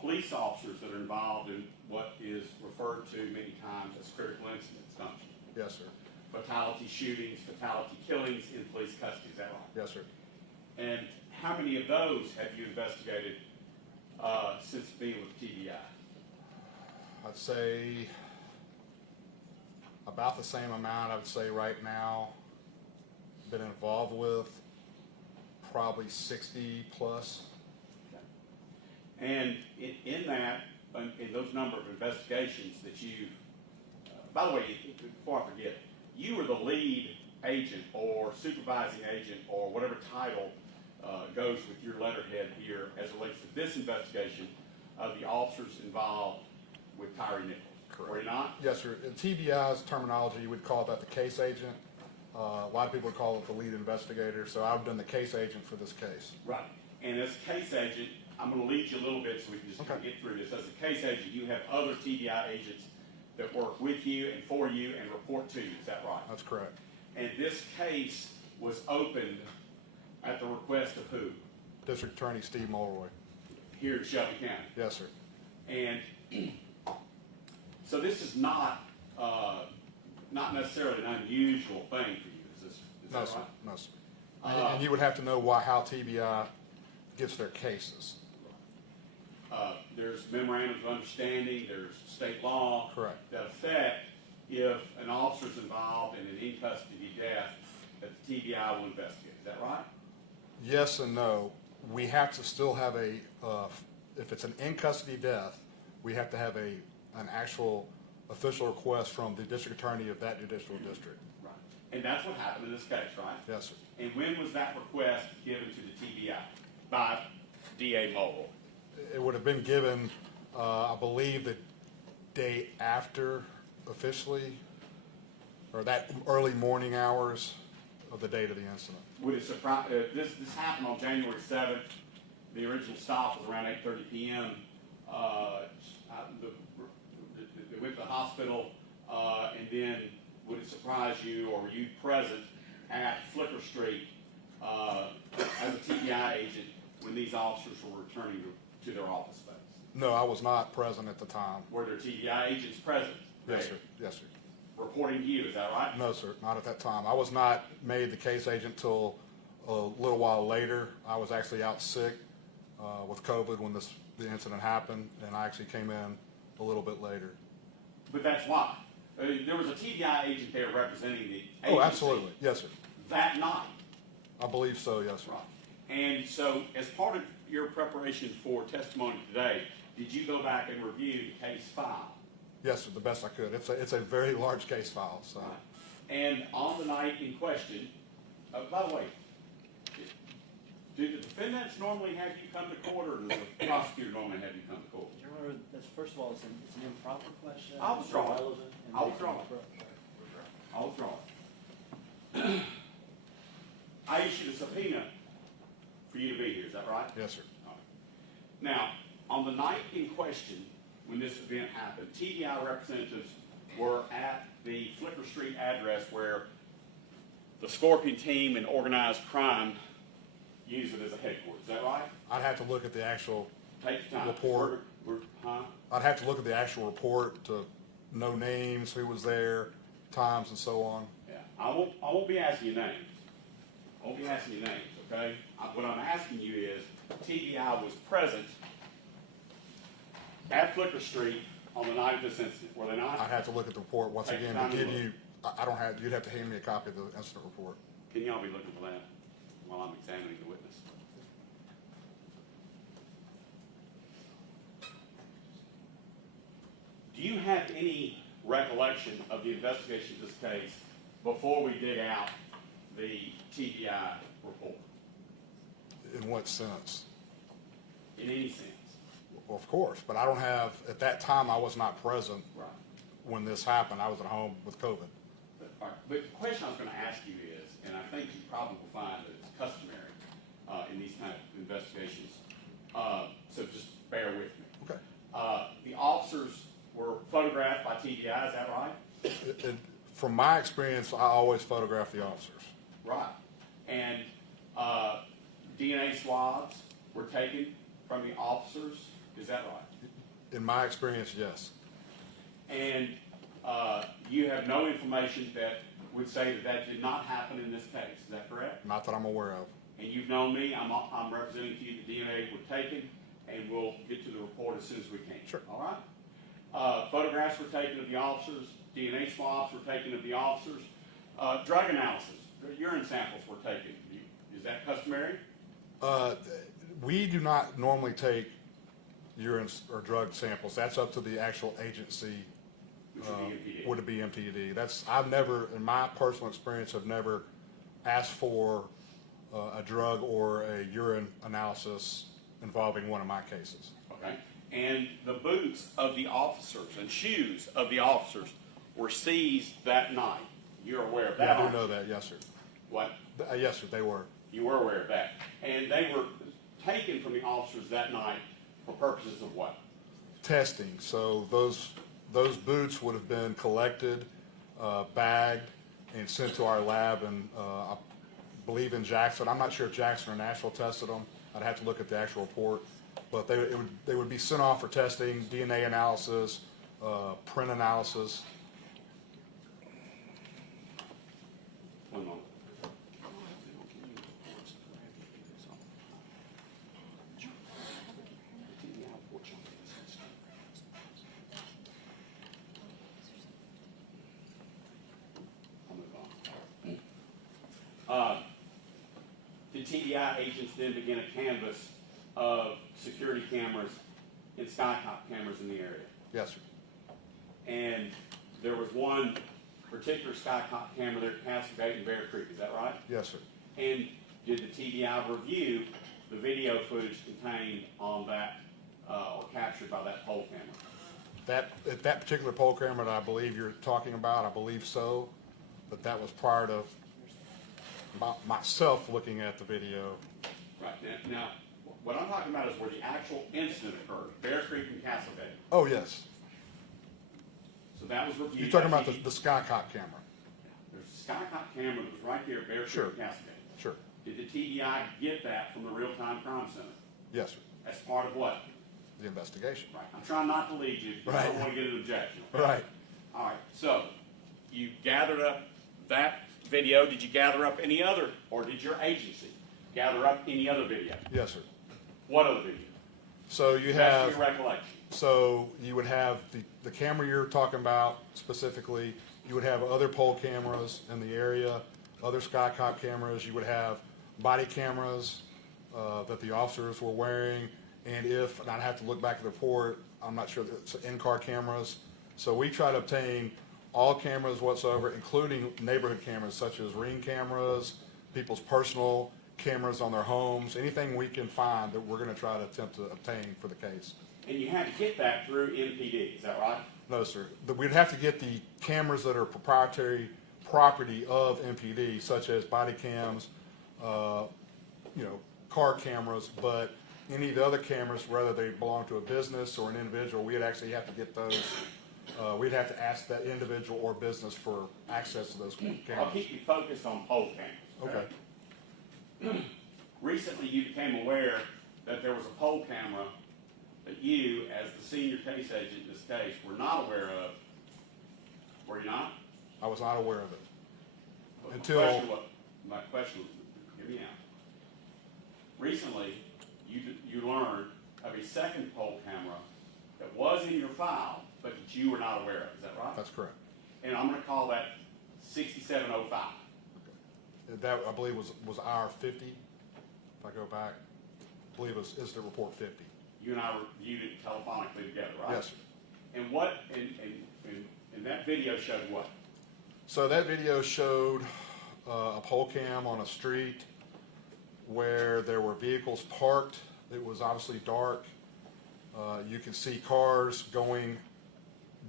police officers that are involved in what is referred to many times as critical incidents, don't you? Yes, sir. Fatality shootings, fatality killings in police custody, is that right? Yes, sir. And how many of those have you investigated since being with TBI? I'd say about the same amount. I would say right now, been involved with probably 60 plus. And in that, in those number of investigations that you've, by the way, before I forget, you were the lead agent or supervising agent or whatever title goes with your letterhead here as it relates to this investigation of the officers involved with Tyre Nichols. Correct. Were you not? Yes, sir. In TBI's terminology, you would call that the case agent. A lot of people call it the lead investigator, so I've been the case agent for this case. Right. And as a case agent, I'm going to lead you a little bit so we can just Okay. get through this. As a case agent, you have other TBI agents that work with you and for you and report to you. Is that right? That's correct. And this case was opened at the request of who? District Attorney Steve Mulroy. Here in Shelby County. Yes, sir. And so this is not necessarily an unusual thing for you. Is No, that sir. right? No, sir. And you would have to know how TBI gets their cases. There's memorandums of understanding, there's state law. Correct. That affect if an officer's involved in an in-custody death, that the TBI will investigate. Is that right? Yes and no. We have to still have if it's an in-custody death, we have to have an actual official request from the district attorney of that judicial district. Right. And that's what happened in this case, right? Yes, sir. And when was that request given to the TBI? By DA Mulroy. It would have been given, I believe, the day after officially, or that early morning hours of the date of the incident. Would it surprise, this happened on January 7th. The original stop was around 8:30 p.m. They went to the hospital, and then would it surprise you, or were you present at Flicker Street as a TBI agent when these officers were returning to their office space? No, I was not present at the time. Were there TBI agents present? Yes, sir. Yes, sir. Reporting to you, is that right? No, sir, not at that time. I was not made the case agent till a little while later. I was actually out sick with COVID when the incident happened, and I actually came in a little bit later. But that's why. There was a TBI agent there representing the agency. Oh, absolutely. Yes, sir. That night. I believe so, yes, sir. Right. And so, as part of your preparation for testimony today, did you go back and review the case file? Yes, sir, the best I could. It's a very large case file, so. Right. And on the night in question, by the way, do the defendants normally have you come to court, or does the prosecutor normally have you come to court? Remember, first of all, it's an improper question. I was It's drawing. irrelevant, and I was they- drawing. I'll withdraw it. I issued a subpoena for you to be here, is that right? Yes, sir. All right. Now, on the night in question, when this event happened, TBI representatives were at the Flicker Street address where the Scorpion team and organized crime use it as a headquarters. Is that right? I'd have to look at the actual Take your time. report. Huh? I'd have to look at the actual report to know names, who was there, times, and so on. Yeah. I won't be asking you names. I won't be asking you names, okay? What I'm asking you is, TBI was present at Flicker Street on the night of this incident, were they not? I'd have to look at the report once Take again your time to give and look. you, I don't have, you'd have to hand me a copy of the incident report. Can y'all be looking for that while I'm examining the witness? Do you have any recollection of the investigation of this case before we dig out the TBI report? In what sense? In any sense? Well, of course, but I don't have, at that time, I was not present Right. when this happened. I was at home with COVID. All right. But the question I was going to ask you is, and I think you probably will find that it's customary in these kind of investigations, so just bear with me. Okay. The officers were photographed by TBI, is that right? From my experience, I always photograph the officers. Right. And DNA swabs were taken from the officers, is that right? In my experience, yes. And you have no information that would say that that did not happen in this case, is that correct? Not that I'm aware of. And you've known me, I'm representing to you the DNA were taken, and we'll get to the report as soon as we can. Sure. All right? Photographs were taken of the officers, DNA swabs were taken of the officers, drug analysis, urine samples were taken. Is that customary? We do not normally take urine or drug samples. That's up to the actual agency. Which would be MPD. Would it be MPD? I've never, in my personal experience, have never asked for a drug or a urine analysis involving one of my cases. Okay. And the boots of the officers and shoes of the officers were seized that night. You're aware of that? Yeah, I do aren't know you? that, yes, sir. What? Yes, sir, they were. You were aware of that. And they were taken from the officers that night for purposes of what? Testing. So those boots would have been collected, bagged, and sent to our lab, and I believe in Jackson. I'm not sure if Jackson or Nashville tested them. I'd have to look at the actual report. But they would be sent off for testing, DNA analysis, print analysis. One moment. The TDI agents then began a canvass of security cameras and skycop cameras in the area. Yes, sir. And there was one particular skycop camera there at Castle Gate and Bear Creek, is that right? Yes, sir. And did the TDI review the video footage contained on that or captured by that poll camera? That particular poll camera that I believe you're talking about, I believe so, but that was prior to myself looking at the video. Right. Now, what I'm talking about is where the actual incident occurred, Bear Creek and Castle Gate. Oh, yes. So that was reviewed. You're talking about the Skycop camera? There's a Skycop camera that was right there at Bear Creek Sure. and Castle Gate. Sure. Did the TDI get that from the Real-Time Crime Center? Yes, sir. As part of what? The investigation. Right. I'm trying not to lead you because I don't Right. want to get an objection. Okay? Right. All right. So you gathered up that video. Did you gather up any other, or did your agency gather up any other video? Yes, sir. What other video? So you Best have, of your recollection. so you would have the camera you're talking about specifically. You would have other poll cameras in the area, other Skycop cameras. You would have body cameras that the officers were wearing. And I'd have to look back at the report, I'm not sure that it's in-car cameras. So we try to obtain all cameras whatsoever, including neighborhood cameras such as Ring cameras, people's personal cameras on their homes, anything we can find that we're going to try to attempt to obtain for the case. And you had to get that through NPD, is that right? No, sir. We'd have to get the cameras that are proprietary property of MPD, such as body cams, car cameras, but any of the other cameras, whether they belong to a business or an individual, we'd actually have to get those. We'd have to ask that individual or business for access to those cameras. I'll keep you focused on poll cameras. Okay. Recently, you became aware that there was a poll camera that you, as the senior case agent in this case, were not aware of. Were you not? I was not aware of it. But Until- my question was, hear me out. Recently, you learned of a second poll camera that was in your file, but that you were not aware of. Is that right? That's correct. And I'm going to call that 6705. That, I believe, was our 50. If I go back, I believe it was incident report 50. You and I reviewed it telephonically together, right? Yes, sir. And what? And that video showed what? So that video showed a pole cam on a street where there were vehicles parked. It was obviously dark. You could see cars going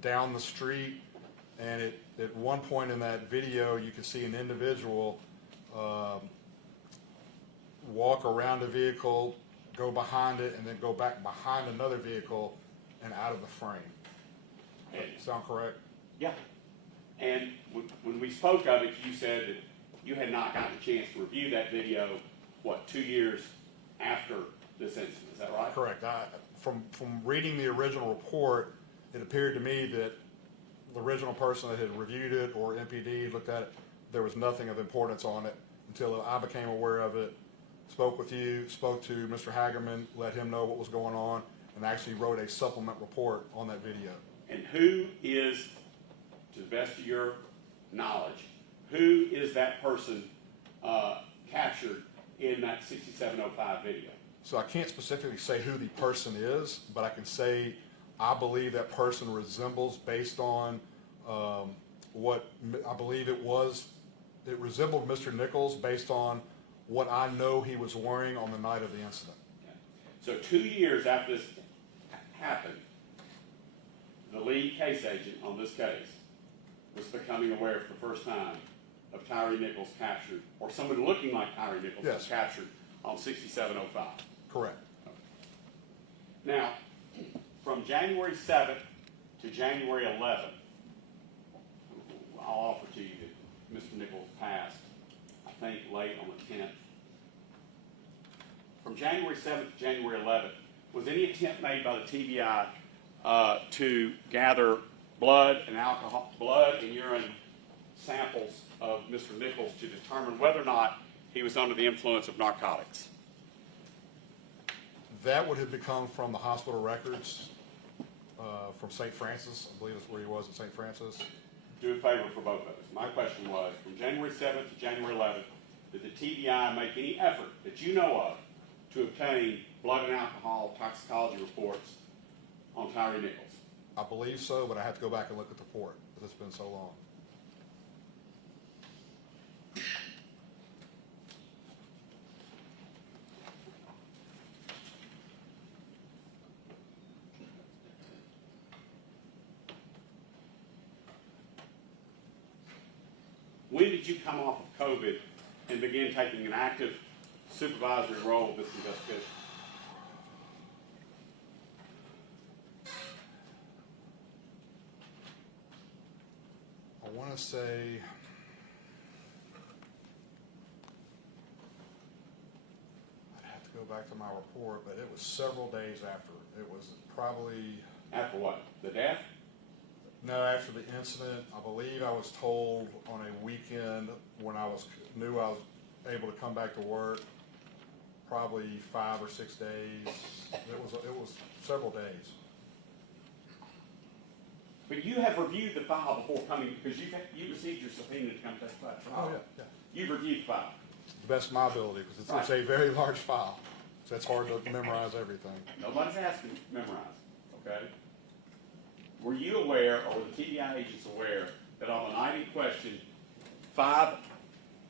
down the street, and at one point in that video, you could see an individual walk around a vehicle, go behind it, and then go back behind another vehicle and out of the frame. Sound correct? Yeah. And when we spoke of it, you said that you had not gotten a chance to review that video, 2 years after this incident. Is that right? Correct. From reading the original report, it appeared to me that the original person that had reviewed it or MPD looked at it, there was nothing of importance on it until I became aware of it, spoke with you, spoke to Mr. Hagerman, let him know what was going on, and actually wrote a supplement report on that video. And who is, to the best of your knowledge, who is that person captured in that 6705 video? So I can't specifically say who the person is, but I can say I believe that person resembles, based on what I believe it was, it resembled Mr. Nichols based on what I know he was wearing on the night of the incident. So 2 years after this happened, the lead case agent on this case was becoming aware for the first time of Tyre Nichols captured, or someone looking like Tyre Nichols was Yes. captured on 6705. Correct. Now, from January 7th to January 11th, I'll offer to you that Mr. Nichols passed, I think, late on the 10th. From January 7th to January 11th, was any attempt made by the TBI to gather blood and urine samples of Mr. Nichols to determine whether or not he was under the influence of narcotics? That would have become from the hospital records from St. Francis. I believe that's where he was in St. Francis. Do a favor for both of us. My question was, from January 7th to January 11th, did the TBI make any effort that you know of to obtain blood and alcohol toxicology reports on Tyre Nichols? I believe so, but I have to go back and look at the report because it's been so long. When did you come off of COVID and begin taking an active supervisory role in this investigation? I want to say I'd have to go back to my report, but it was several days after. It was probably After what? The death? no, after the incident. I believe I was told on a weekend when I knew I was able to come back to work. Probably 5 or 6 days. It was several days. But you have reviewed the file before coming, because you received your subpoena to come testify at trial. Oh yeah. You've reviewed the file. To the best of my ability, because it's a very large file. So it's hard to memorize everything. Nobody's asking to memorize, okay? Were you aware, or were the TBI agents aware, that on the night in question, 5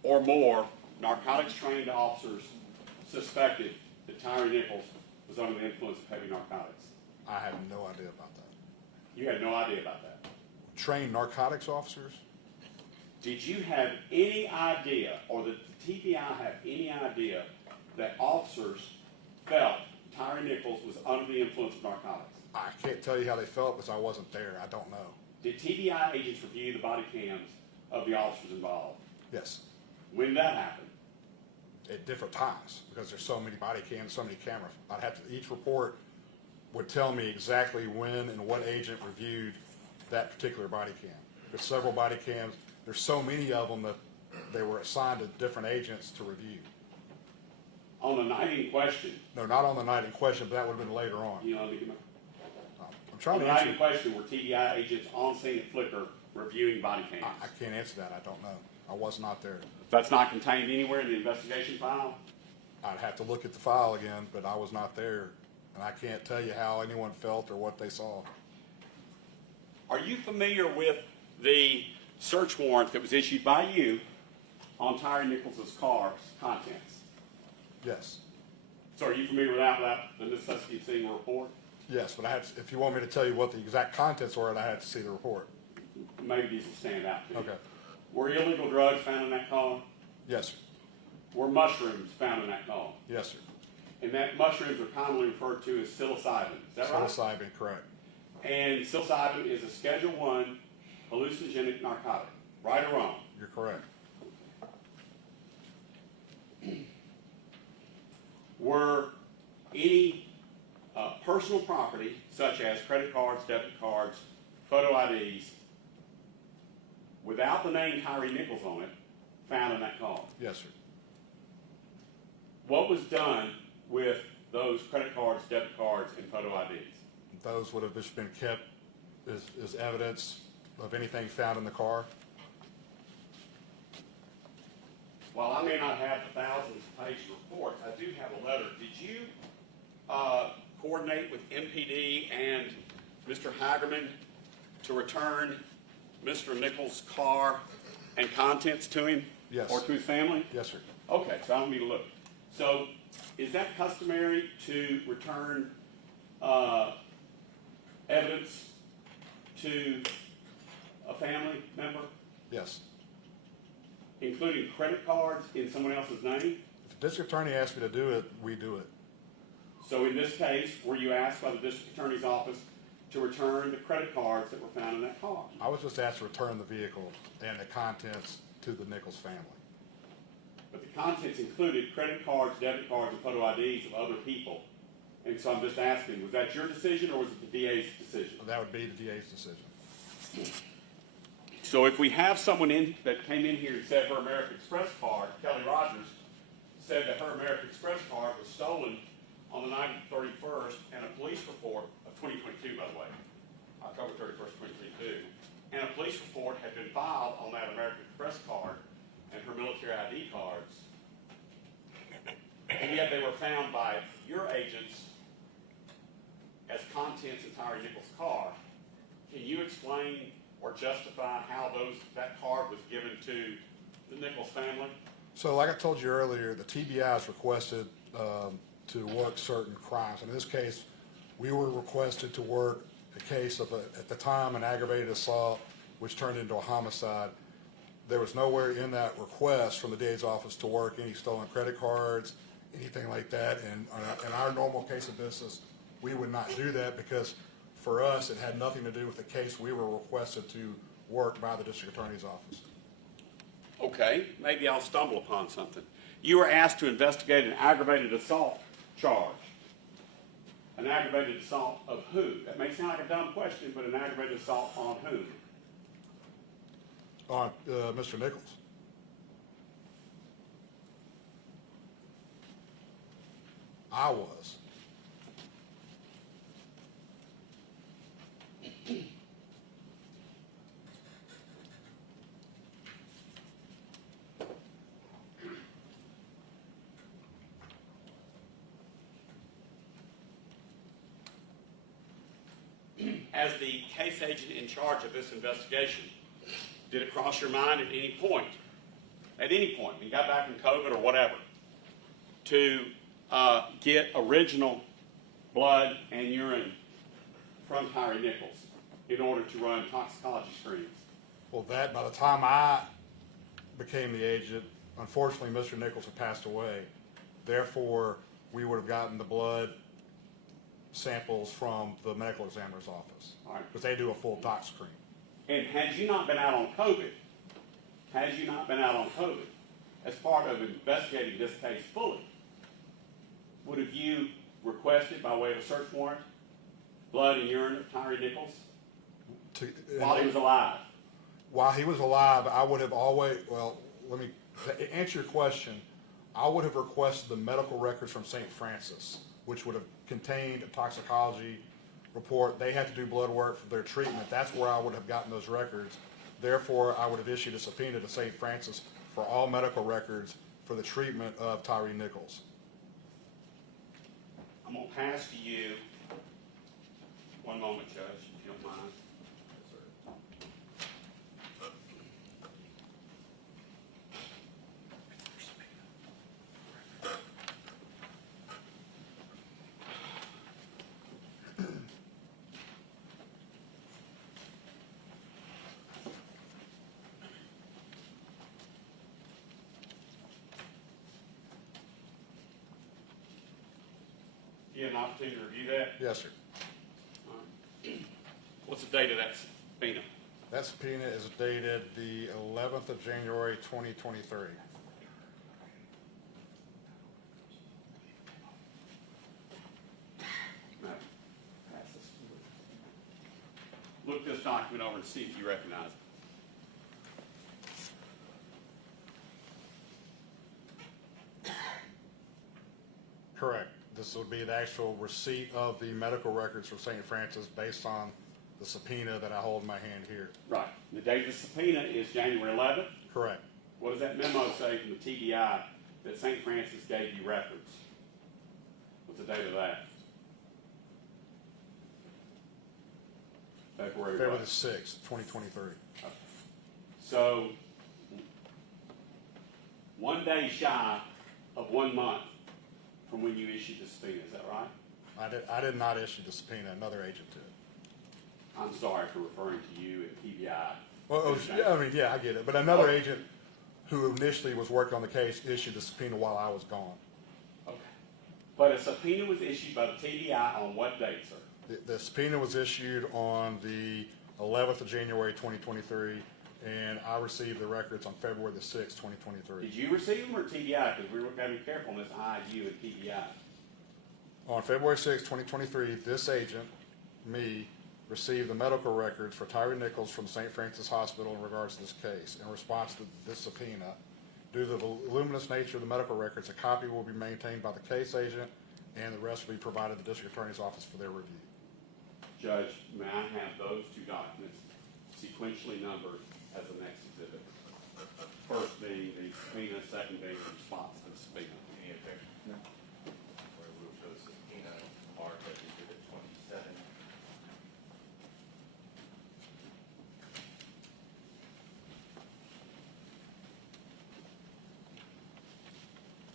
or more narcotics-trained officers suspected that Tyre Nichols was under the influence of heavy narcotics? I have no idea about that. You had no idea about that. Trained narcotics officers? Did you have any idea, or did the TBI have any idea, that officers felt Tyre Nichols was under the influence of narcotics? I can't tell you how they felt because I wasn't there. I don't know. Did TBI agents review the body cams of the officers involved? Yes. When did that happen? At different times because there's so many body cams, so many cameras. Each report would tell me exactly when and what agent reviewed that particular body cam. There's several body cams. There's so many of them that they were assigned to different agents to review. On the night in question, No, not on the night in question, but that would have been later on. you know, I'm trying on the to night in answer. question, were TBI agents on scene at Flickr reviewing body cams? I can't answer that. I don't know. I was not there. That's not contained anywhere in the investigation file? I'd have to look at the file again, but I was not there. And I can't tell you how anyone felt or what they saw. Are you familiar with the search warrant that was issued by you on Tyre Nichols' car's contents? Yes. So are you familiar with that without the necessity of seeing a report? Yes, but if you want me to tell you what the exact contents were, I had to see the report. Maybe these will stand out to you. Okay. Were illegal drugs found in that car? Yes, sir. Were mushrooms found in that car? Yes, sir. And that mushrooms are commonly referred to as psilocybin. Is that right? Psilocybin, correct. And psilocybin is a Schedule I hallucinogenic narcotic. Right or wrong? You're correct. Were any personal property, such as credit cards, debit cards, photo IDs, without the name Tyre Nichols on it, found in that car? Yes, sir. What was done with those credit cards, debit cards, and photo IDs? Those would have just been kept as evidence of anything found in the car. While I may not have the thousands of page reports, I do have a letter. Did you coordinate with MPD and Mr. Hagerman to return Mr. Nichols' car and contents to him? Yes. Or to his family? Yes, sir. Okay, so I don't need to look. So is that customary to return evidence to a family member, Yes. including credit cards in someone else's name? If the district attorney asked me to do it, we do it. So in this case, were you asked by the district attorney's office to return the credit cards that were found in that car? I was just asked to return the vehicle and the contents to the Nichols family. But the contents included credit cards, debit cards, and photo IDs of other people. And so I'm just asking, was that your decision or was it the DA's decision? That would be the DA's decision. So if we have someone in that came in here and said her American Express card, Kelly Rogers, said that her American Express card was stolen on the night of the 31st, and a police report of 2022, by the way, October 31st, 2022, and a police report had been filed on that American Express card and her military ID cards, and yet they were found by your agents as contents in Tyre Nichols' car. Can you explain or justify how that card was given to the Nichols family? So like I told you earlier, the TBI is requested to work certain crimes. In this case, we were requested to work a case of, at the time, an aggravated assault, which turned into a homicide. There was nowhere in that request from the DA's office to work any stolen credit cards, anything like that. And in our normal case of business, we would not do that because for us, it had nothing to do with the case we were requested to work by the district attorney's office. Okay, maybe I'll stumble upon something. You were asked to investigate an aggravated assault charge. An aggravated assault of who? That may sound like a dumb question, but an aggravated assault on who? On Mr. Nichols. I was. As the case agent in charge of this investigation, did it cross your mind at any point, when you got back from COVID or whatever, to get original blood and urine from Tyre Nichols in order to run toxicology screens? Well, that, by the time I became the agent, unfortunately, Mr. Nichols had passed away. Therefore, we would have gotten the blood samples from the medical examiner's office. All right. Because they do a full tox screen. And had you not been out on COVID, as part of investigating this case fully, would have you requested, by way of a search warrant, blood and urine of Tyre Nichols while he was alive? While he was alive, I would have always, well, let me answer your question. I would have requested the medical records from St. Francis, which would have contained a toxicology report. They had to do blood work for their treatment. That's where I would have gotten those records. Therefore, I would have issued a subpoena to St. Francis for all medical records for the treatment of Tyre Nichols. I'm going to pass to you. One moment, Judge, if you don't mind. You had an opportunity to review that? Yes, sir. What's the date of that subpoena? That subpoena is dated the 11th of January, 2023. No. Pass this. Look this document over and see if you recognize it. Correct. This would be the actual receipt of the medical records from St. Francis based on the subpoena that I hold in my hand here. Right. The date of the subpoena is January 11th. Correct. What does that memo say from the TBI that St. Francis gave you records? What's the date of that? February February what? the 6th, 2023. So, 1 day shy of 1 month from when you issued the subpoena, is that right? I did not issue the subpoena. Another agent did. I'm sorry for referring to you and TBI Well, yeah, I mean, yeah, I get it. But another agent who initially was working on the case issued the subpoena while I was gone. Okay. But a subpoena was issued by the TDI on what date, sir? The subpoena was issued on the 11th of January, 2023, and I received the records on February the 6th, 2023. Did you receive them or TDI? Because we've got to be careful on this IU and TDI. On February 6th, 2023, this agent, me, received the medical records for Tyre Nichols from St. Francis Hospital in regards to this case. In response to this subpoena, due to the voluminous nature of the medical records, a copy will be maintained by the case agent, and the rest will be provided to the District Attorney's Office for their review. Judge, may I have those two documents sequentially numbered as the next exhibit? First being the subpoena, second being the response to the subpoena. Any objection? No. Where we will show the subpoena marked as exhibit 27.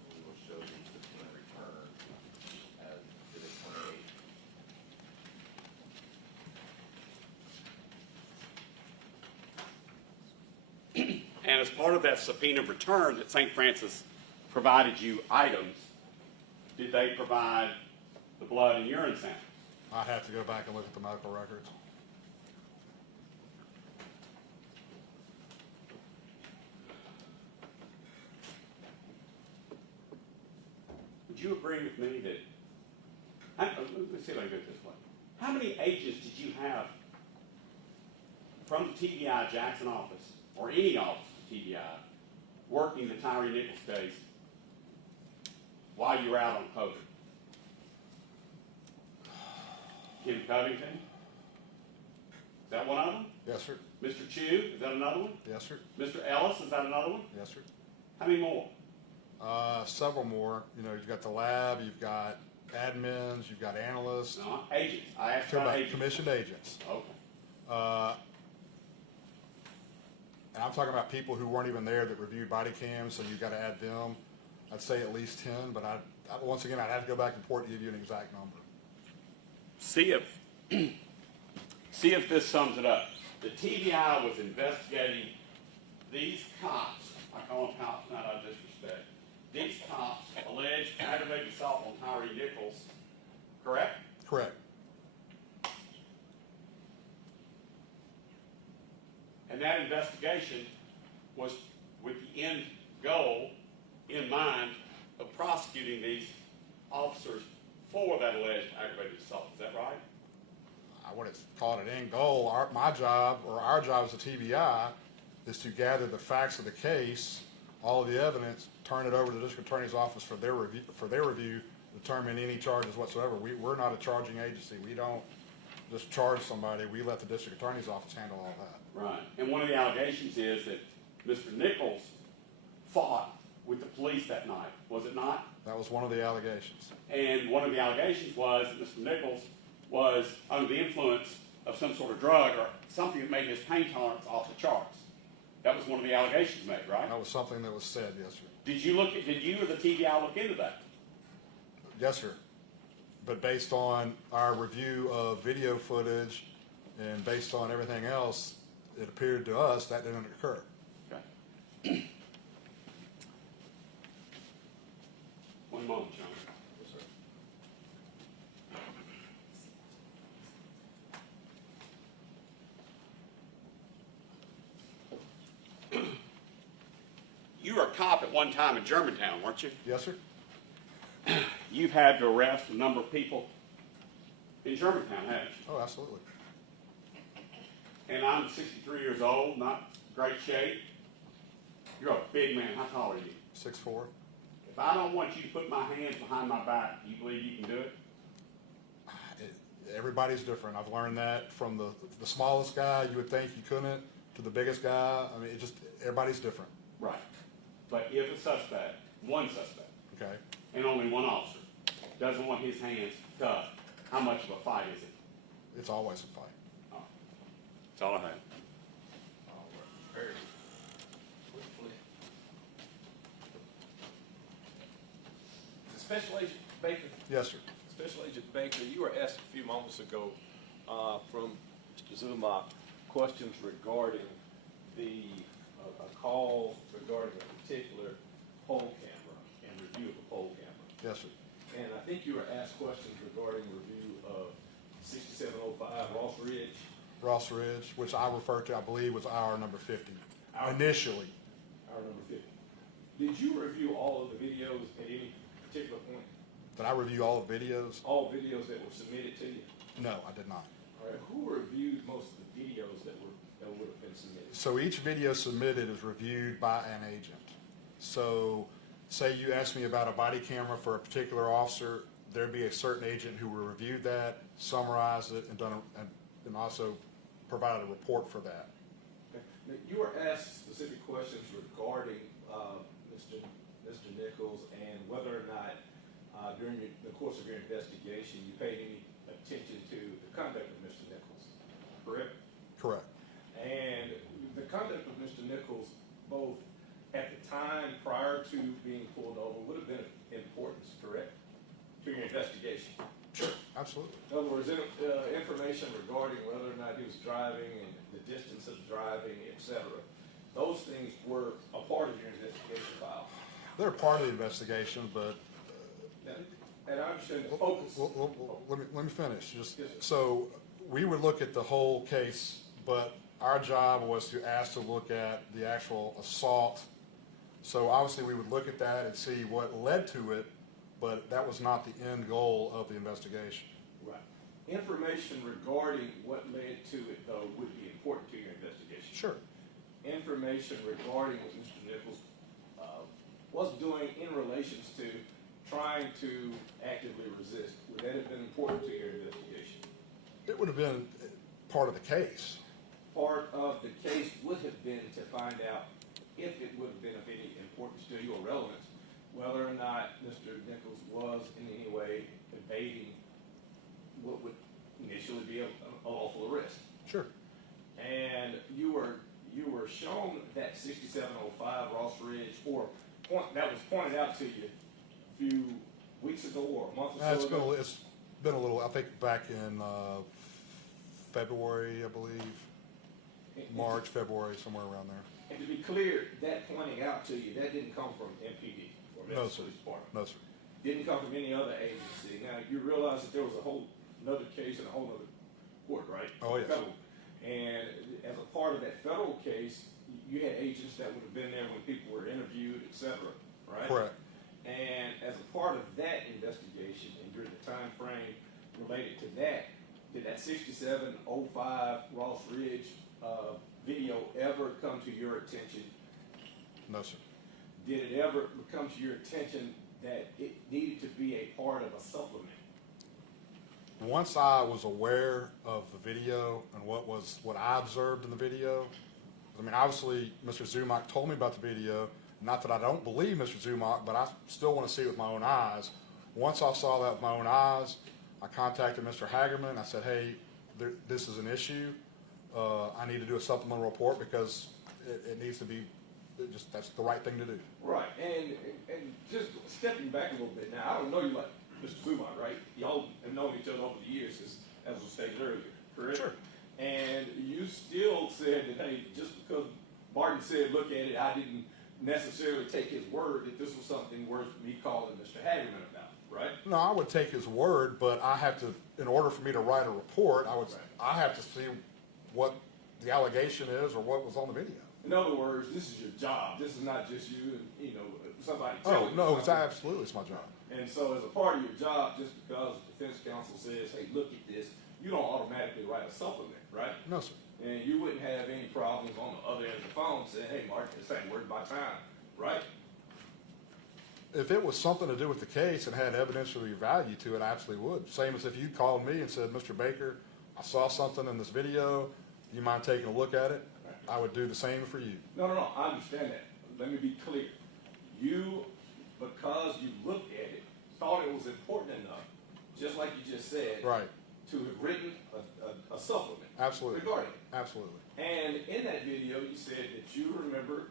We will show the subpoena return as exhibit 28. And as part of that subpoena return that St. Francis provided you items, did they provide the blood and urine samples? I'd have to go back and look at the medical records. Would you agree with me that, let's see if I can do it this way. How many agents did you have from the TBI Jackson office, or any office of TBI, working the Tyre Nichols case while you were out on COVID? Kim Covington? Is that one of them? Yes, sir. Mr. Chu, is that another one? Yes, sir. Mr. Ellis, is that another one? Yes, sir. How many more? Several more. You know, you've got the lab, you've got admins, you've got analysts. No, agents. I asked Talking about about agents. commissioned agents. Okay. And I'm talking about people who weren't even there that reviewed body cams, so you've got to add them. I'd say at least 10, but once again, I'd have to go back and report to give you an exact number. See if this sums it up. The TBI was investigating these cops. I call them cops not out of disrespect. These cops alleged aggravated assault on Tyre Nichols, correct? Correct. And that investigation was with the end goal in mind of prosecuting these officers for that alleged aggravated assault. Is that right? I wouldn't call it an end goal. My job, or our job as a TBI, is to gather the facts of the case, all of the evidence, turn it over to the District Attorney's Office for their review, determine any charges whatsoever. We're not a charging agency. We don't just charge somebody. We let the District Attorney's Office handle all that. Right. And one of the allegations is that Mr. Nichols fought with the police that night, was it not? That was one of the allegations. And one of the allegations was that Mr. Nichols was under the influence of some sort of drug or something that made his pain tolerance off the charts. That was one of the allegations made, right? That was something that was said, yes, sir. Did you or the TBI look into that? Yes, sir. But based on our review of video footage and based on everything else, it appeared to us that didn't occur. Okay. One moment, John. Yes, sir. You were a cop at one time in Germantown, weren't you? Yes, sir. You've had to arrest a number of people in Germantown, haven't you? Oh, absolutely. And I'm 63 years old, not great shape. You're a big man. How tall are you? 6'4". If I don't want you to put my hands behind my back, do you believe you can do it? Everybody's different. I've learned that from the smallest guy you would think you couldn't to the biggest guy. I mean, everybody's different. Right. But if a suspect, one suspect, Okay. and only one officer, doesn't want his hands cut, how much of a fight is it? It's always a fight. Oh. That's all I have. Very Special Agent Baker. Yes, sir. Special Agent Baker, you were asked a few moments ago from Mr. Zuma questions regarding a call regarding a particular poll camera and review of a poll camera. Yes, sir. And I think you were asked questions regarding review of 6705 Ross Ridge, which I refer to, I believe, was our number 50 Our- initially. Our number 50. Did you review all of the videos at any particular point? Did I review all the videos? All videos that were submitted to you? No, I did not. All right. Who reviewed most of the videos that would have been submitted? So each video submitted is reviewed by an agent. So say you asked me about a body camera for a particular officer, there'd be a certain agent who would review that, summarize it, and also provide a report for that. Okay. Now, you were asked specific questions regarding Mr. Nichols and whether or not during the course of your investigation you paid any attention to the conduct of Mr. Nichols, correct? Correct. And the conduct of Mr. Nichols, both at the time prior to being pulled over, would have been of importance, correct, to your investigation? Sure, absolutely. In other words, information regarding whether or not he was driving and the distance of driving, etc. Those things were a part of your investigation file. They're part of the investigation, but And I understand the focus. let me finish. Yes, sir. So we would look at the whole case, but our job was to ask to look at the actual assault. So obviously we would look at that and see what led to it, but that was not the end goal of the investigation. Right. Information regarding what led to it, though, would be important to your investigation. Sure. Information regarding what Mr. Nichols was doing in relations to trying to actively resist, would that have been important to your investigation? It would have been part of the case. Part of the case would have been to find out if it would have been of any importance to you or relevance, whether or not Mr. Nichols was in any way evading what would initially be a lawful arrest. Sure. And you were shown that 6705 Ross Ridge, that was pointed out to you a few weeks ago or a month or so ago. It's been a little, I think back in February, I believe. March, February, somewhere around there. And to be clear, that pointing out to you, that didn't come from MPD or No, Memphis sir. Police Department. No, sir. Didn't come from any other agency. Now, you realize that there was a whole another case in a whole other court, right? Oh, yes. Federal. And as a part of that federal case, you had agents that would have been there when people were interviewed, et cetera, right? Correct. And as a part of that investigation and during the time frame related to that, did that 6705 Ross Ridge video ever come to your attention? No, sir. Did it ever come to your attention that it needed to be a part of a supplement? Once I was aware of the video and what I observed in the video, I mean, obviously, Mr. Zumock told me about the video. Not that I don't believe Mr. Zumock, but I still want to see it with my own eyes. Once I saw that with my own eyes, I contacted Mr. Hagerman. I said, hey, this is an issue. I need to do a supplemental report because it needs to be, that's the right thing to do. Right, and just stepping back a little bit now, I don't know you like Mr. Zumock, right? Y'all have known each other over the years, as was stated earlier, correct? Sure. And you still said that, hey, just because Martin said, look at it, I didn't necessarily take his word that this was something worth me calling Mr. Hagerman about, right? No, I would take his word, but I have to, in order for me to write a report, I have to see what the allegation is or what was on the video. In other words, this is your job. This is not just you and, somebody Oh, telling you no, something. absolutely, it's my job. And so as a part of your job, just because the defense counsel says, hey, look at this, you don't automatically write a supplement, right? No, sir. And you wouldn't have any problems on the other end of the phone saying, hey, Mark, this ain't worth my time, right? If it was something to do with the case and had evidentiary value to it, I absolutely would. Same as if you called me and said, Mr. Baker, I saw something in this video. Do you mind taking a look at it? I would do the same for you. No, I understand that. Let me be clear. You, because you looked at it, thought it was important enough, just like you just said, Right. to have written a supplement. Absolutely. Regarding it. Absolutely. And in that video, you said that you remember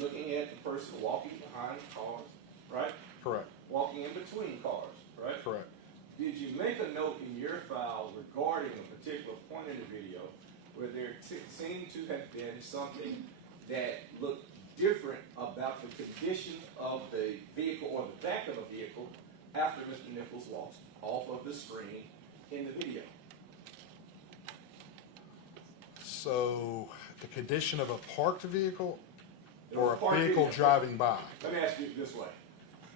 looking at the person walking behind cars, right? Correct. Walking in between cars, right? Correct. Did you make a note in your file regarding a particular point in the video where there seemed to have been something that look different about the condition of the vehicle or the back of a vehicle after Mr. Nichols walks off of the screen in the video. So the condition of a parked vehicle or a Parked vehicle vehicle. driving by? Let me ask you this way.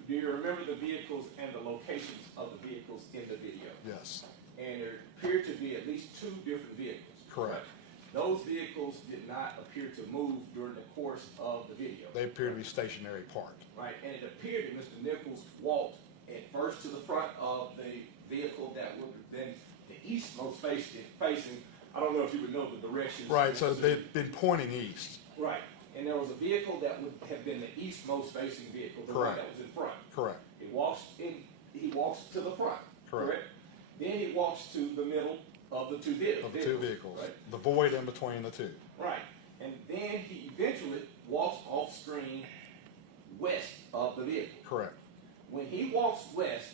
Do you remember the vehicles and the locations of the vehicles in the video? Yes, And there appeared to be at least two different vehicles. correct. Those vehicles did not appear to move during the course of the video. They appear to be stationary parked. Right, and it appeared that Mr. Nichols walked at first to the front of the vehicle that would have been the eastmost facing. I don't know if you would know the directions. Right, so they've been pointing east. Right, and there was a vehicle that would have been the eastmost facing vehicle, the one Correct. that was in front. Correct. He walks to the front. Correct. Then he walks to the middle of the two vehicles. Of the two vehicles. Right. The void in between the two. Right. And then he eventually walks off screen west of the vehicle. Correct. When he walks west,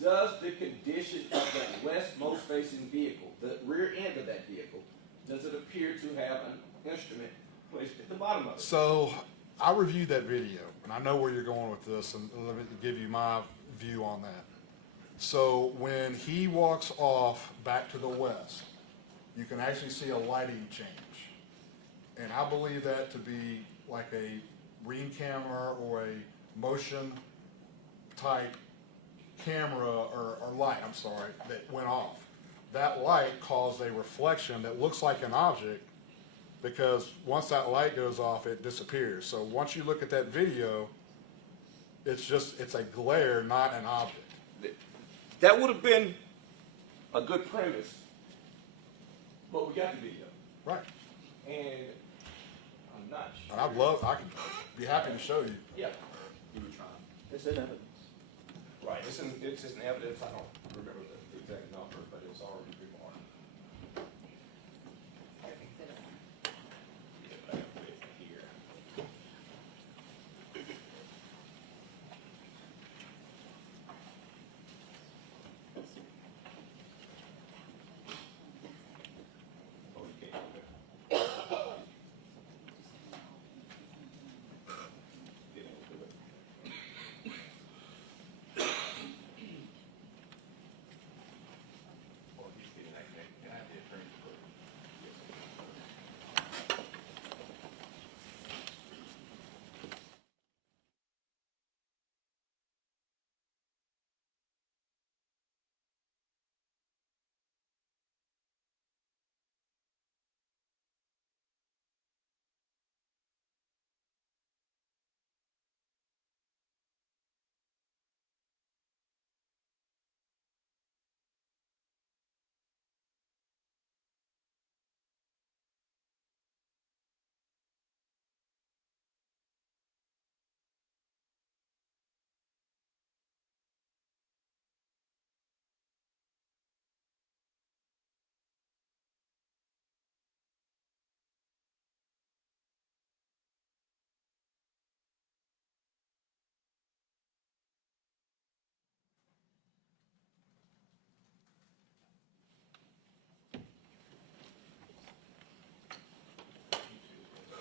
does the condition of that westmost facing vehicle, the rear end of that vehicle, does it appear to have an instrument placed at the bottom of it? So I reviewed that video, and I know where you're going with this, and let me give you my view on that. So when he walks off back to the west, you can actually see a lighting change. And I believe that to be like a ring camera or a motion type camera or light, I'm sorry, that went off. That light caused a reflection that looks like an object, because once that light goes off, it disappears. So once you look at that video, it's a glare, not an object. That would have been a good premise, but we got the video. Right. And I'm not sure. And I could be happy to show you. Yeah. You were trying. It's in evidence. Right, it's just an evidence, I don't remember the exact number, but it's already been marked. Yeah, but I have it here. Oh, you can't do it. Didn't do it. Well, he's getting that, can I have the attorney's report?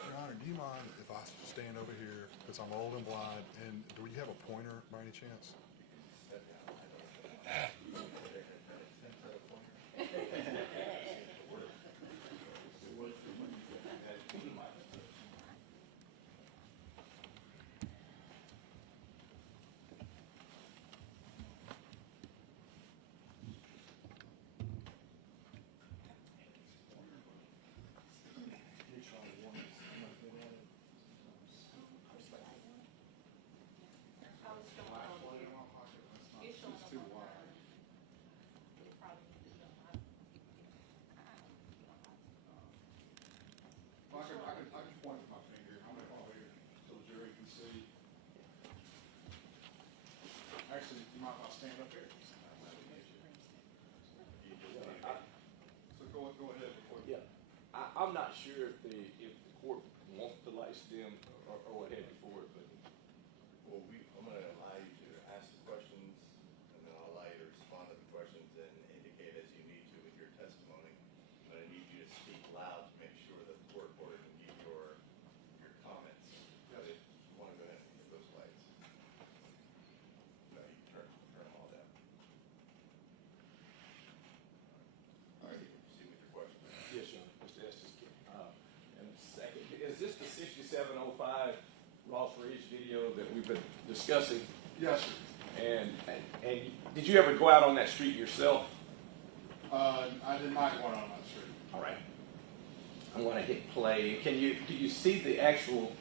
Your Honor, do you mind if I stand over here, because I'm old and blind, and do you have a pointer by any chance? I can point with my finger. I'm going to follow here so the jury can see. Actually, you might want to stand up here. So go ahead before you. Yeah, I'm not sure if the court wants to license them or what have you for it, but. Well, I'm gonna allow you to ask the questions, and then I'll allow you to respond to the questions and indicate as you need to with your testimony. But I need you to speak loud to make sure that the court reporter can get your 6705 Ross Ridge video that we've been discussing. Yes, sir. And did you ever go out on that street yourself? I did not go out on that street. All right. I'm going to hit play. Do you see the actual?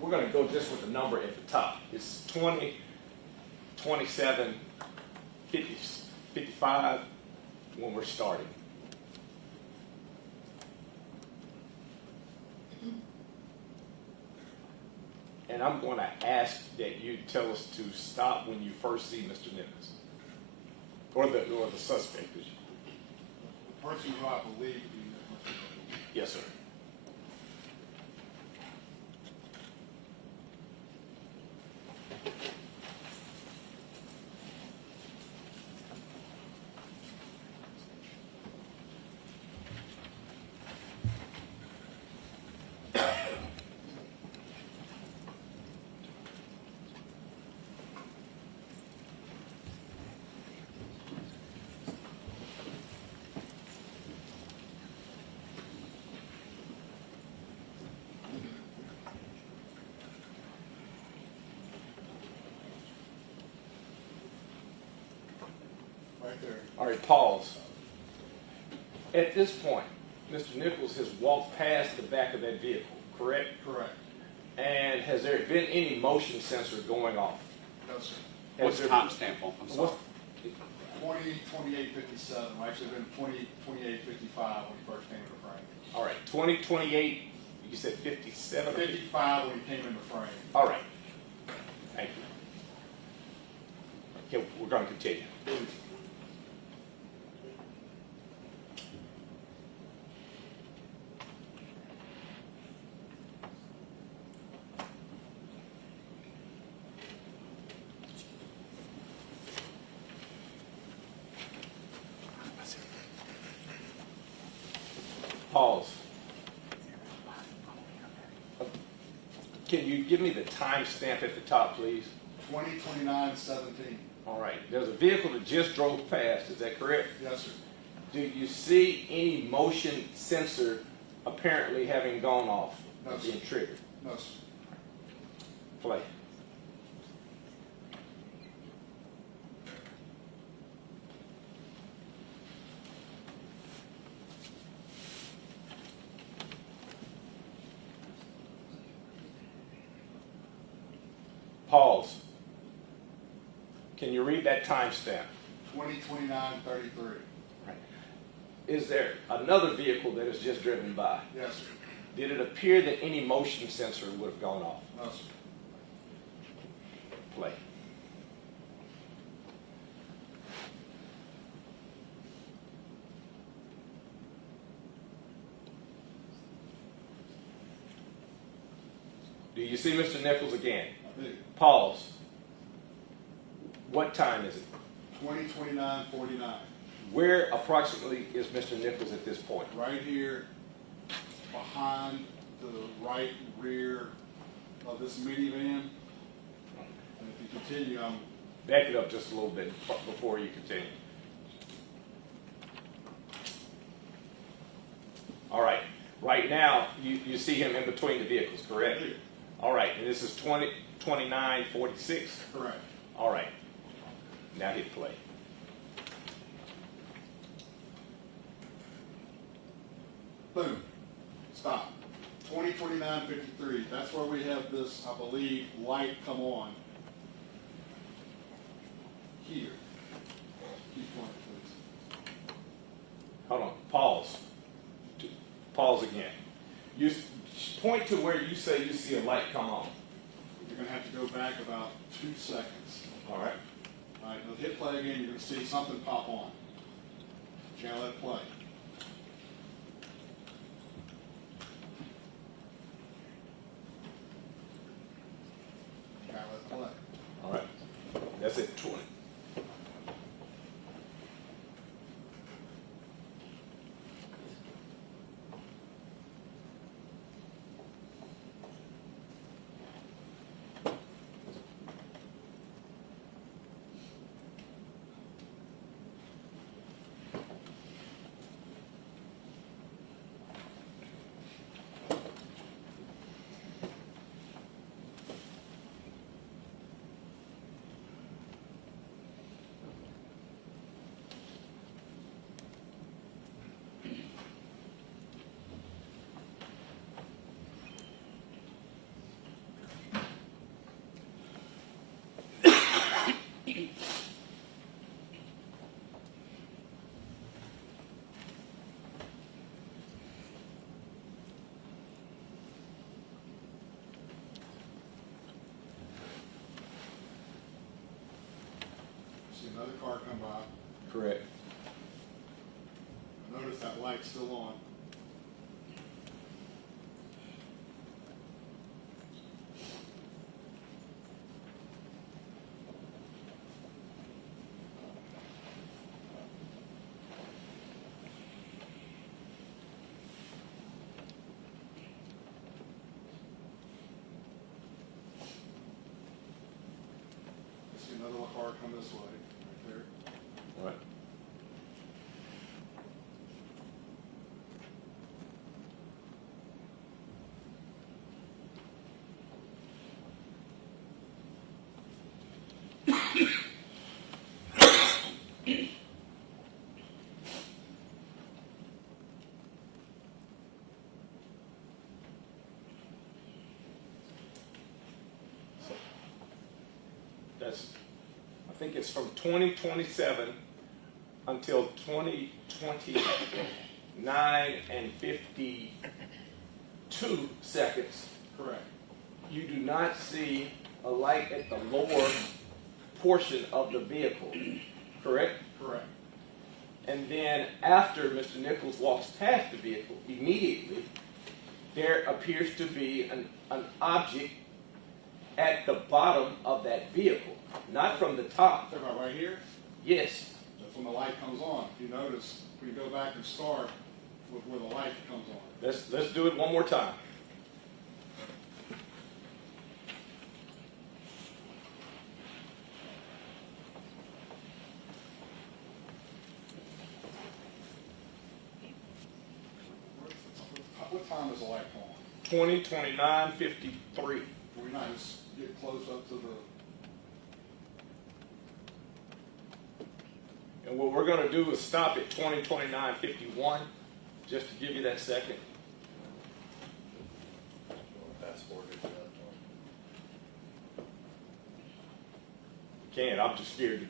We're going to go just with the number at the top. It's 20, 27, 50, 55 when we're starting. And I'm going to ask that you tell us to stop when you first see Mr. Nichols, or the suspect. The person who I believe is Yes, sir. right there. All right, pause. At this point, Mr. Nichols has walked past the back of that vehicle, correct? Correct. And has there been any motion sensor going off? No, sir. What's the timestamp on? I'm sorry. 20:28:57. Well, actually, been 20:28:55 when he first came into frame. All right, 2028, you said 57? 55 when he came into frame. All right. Thank you. Okay, we're going to continue. Pause. Can you give me the timestamp at the top, please? 20:29:17. All right. There's a vehicle that just drove past. Is that correct? Yes, sir. Do you see any motion sensor apparently having gone off, No, sir. being triggered? No, sir. Play. Pause. Can you read that timestamp? 20:29:33. Right. Is there another vehicle that has just driven by? Yes, sir. Did it appear that any motion sensor would have gone off? No, sir. Play. Do you see Mr. Nichols again? I do. Pause. What time is it? 20:29:49. Where approximately is Mr. Nichols at this point? Right here, behind the right rear of this minivan. And if you continue, Back it up just a little bit before you continue. All right. Right now, you see him in between the vehicles, correct? I do. All right. And this is 29:46. Correct. All right. Now hit play. Boom. Stop. 20:29:53. That's where we have this, I believe, light come on. Here. Keep going, please. Hold on. Pause. Pause again. You point to where you say you see a light come on. You're going to have to go back about 2 seconds. All right. All right, now hit play again. You're going to see something pop on. Now let it play. Now let it play. All right. That's it. 20. another car come by. Correct. Notice that light's still on. See another car come this way, right there. All right. That's, I think it's from 2027 until 2029 and 52 seconds. Correct. You do not see a light at the lower portion of the vehicle, correct? Correct. And then after Mr. Nichols walks past the vehicle, immediately, there appears to be an object at the bottom of that vehicle, not from the top. Talking about right here? Yes. That's when the light comes on. If you notice, we go back and start with where the light comes on. Let's do it one more time. What time is the light on? 2029:53. We not just get close up to the. And what we're going to do is stop at 2029:51, just to give you that second. Fast forward it to that Can't, I'm just scared.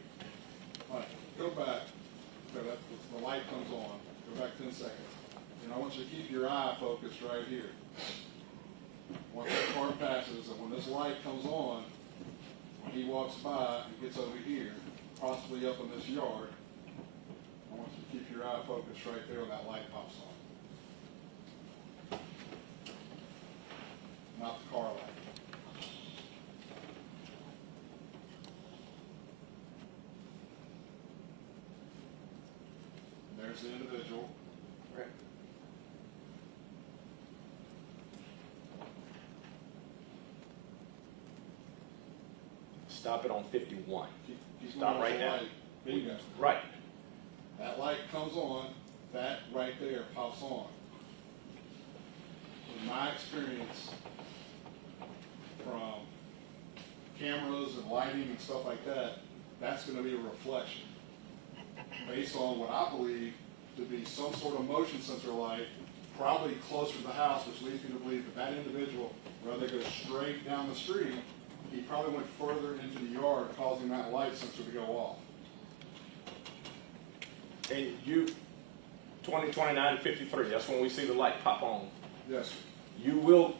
All right, go back. Okay, the light comes on. Go back 10 seconds. And I want you to keep your eye focused right here. Once that car passes, and when this light comes on, when he walks by and gets over here, possibly up in this yard, I want you to keep your eye focused right there when that light pops on. Not the car light. There's the individual. Right. Stop it on 51. He's Stop going right off now. the light. Bingo. Right. That light comes on, that right there pops on. In my experience from cameras and lighting and stuff like that, that's going to be a reflection based on what I believe to be some sort of motion sensor light, probably closer to the house, which leads me to believe that that individual, rather than go straight down the street, he probably went further into the yard, causing that light sensor to go off. And you, 2029:53, that's when we see the light pop on. Yes, sir. You will,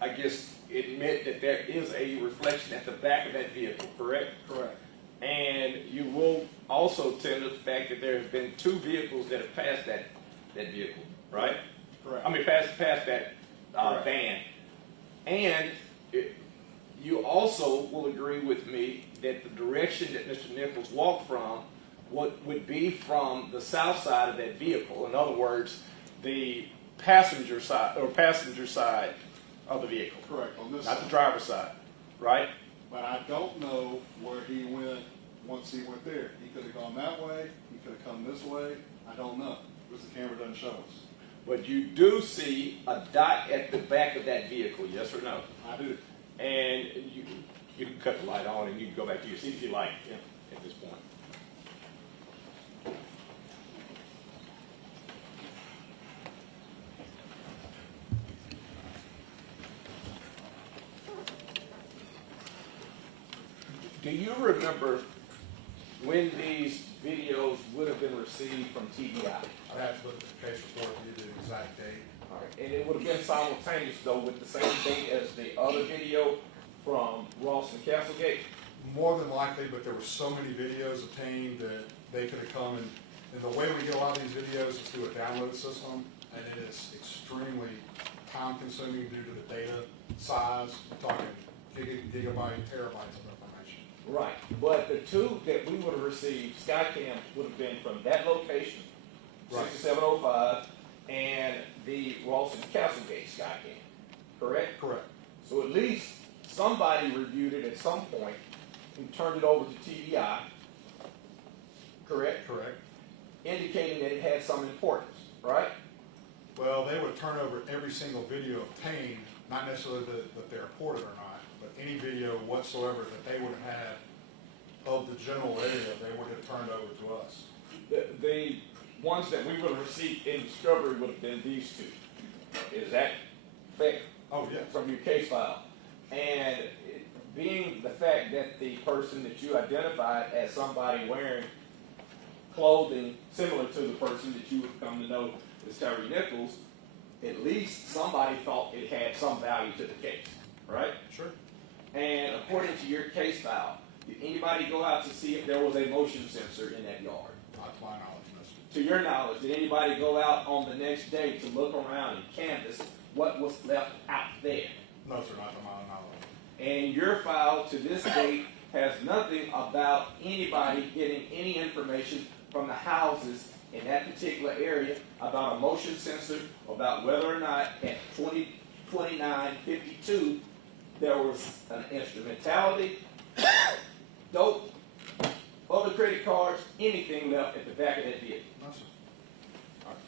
I guess, admit that there is a reflection at the back of that vehicle, correct? Correct. And you will also tend to the fact that there have been two vehicles that have passed that vehicle, right? Correct. I mean, passed that Correct. van. And you also will agree with me that the direction that Mr. Nichols walked from would be from the south side of that vehicle. In other words, the passenger side of the vehicle. Correct, on this Not side. the driver's side, right? But I don't know where he went once he went there. He could have gone that way, he could have come this way, I don't know, because the camera doesn't show us. But you do see a dot at the back of that vehicle, yes or no? I do. And you can cut the light on and you can go back to your seat if you like, at this point. Do you remember when these videos would have been received from TBI? I have to look at the case report to get the exact date. All right. And it would have been simultaneous, though, with the same date as the other video from Ross and Castlegate? More than likely, but there were so many videos obtained that they could have come and the way we get a lot of these videos is through a download system, and it is extremely time consuming due to the data size. We're talking gigabyte, terabytes of information. Right, but the two that we would have received, Skycam would have been from that location, Right. 6705, and the Ralston Castlegate Skycam, correct? Correct. So at least somebody reviewed it at some point and turned it over to TDI, correct? Correct. Indicating that it had some importance, right? Well, they would turn over every single video obtained, not necessarily that they're reported or not, but any video whatsoever that they would have had of the general area, they would have turned over to us. The ones that we would have received in discovery would have been these two. Is that fair? Oh, yes. From your case file. And it being the fact that the person that you identified as somebody wearing clothing similar to the person that you would come to know as Tyre Nichols, at least somebody thought it had some value to the case, right? Sure. And according to your case file, did anybody go out to see if there was a motion sensor in that yard? Not to my knowledge, Mr. To your knowledge, did anybody go out on the next day to look around and canvass what was left out there? No, sir, not to my knowledge. And your file to this date has nothing about anybody getting any information from the houses in that particular area about a motion sensor, about whether or not at 202952 there was an instrumentality, dope, other credit cards, anything left at the back of that vehicle. No, sir. All right.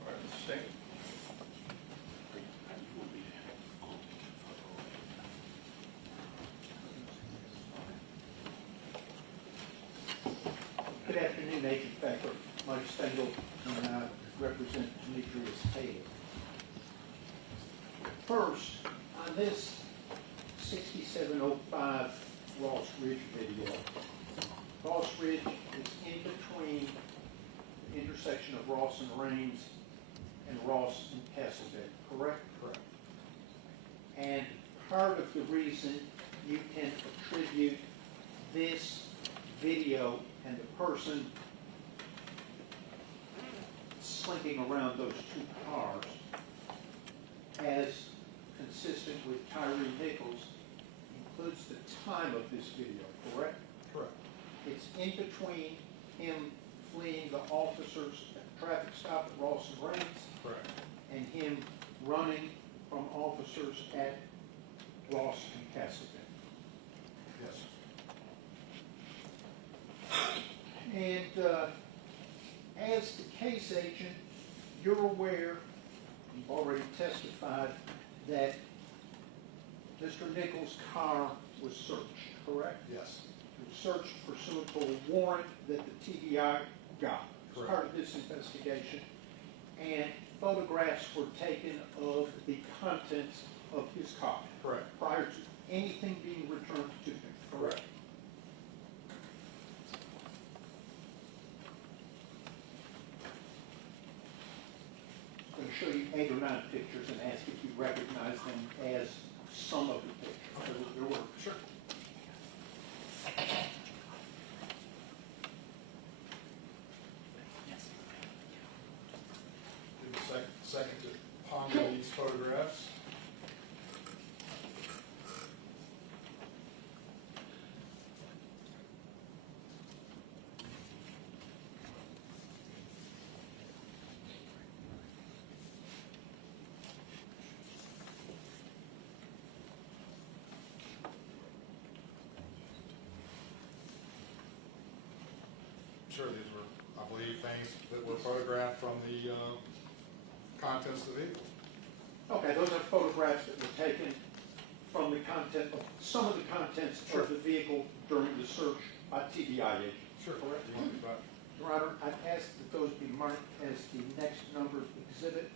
All right, Mr. Sting. Good afternoon, Agent Becker, Mike Stengel, and I represent Demetrius Haley. First, on this 6705 Ross Ridge video, Ross Ridge is in between the intersection of Ross and Rains and Ross and Castlegate, correct? Correct. And part of the reason you can attribute this video and the person slinking around those two cars as consistent with Tyre Nichols includes the time of this video, correct? Correct. It's in between him fleeing the officers at the traffic stop at Ross and Rains Correct. and him running from officers at Ross and Castlegate. Yes. And as the case agent, you're aware, you've already testified, that Mr. Nichols' car was searched, correct? Yes. It was searched pursuant to a warrant that the TBI got as Correct. part of this investigation. And photographs were taken of the contents of his car Correct. prior to anything being returned to him, correct? I'm going to show you 8 or 9 pictures and ask if you recognize them as some of the pictures. There were. Sure. Give me a second to ponder these photographs. Sure, these were, I believe, things that were photographed from the contents of the vehicle. Okay, those are photographs that were taken from the content of, some of the contents Sure. of the vehicle during the search by TBI agents. Sure. Correct? You want to do that? Your Honor, I've asked that those be marked as the next numbered exhibit.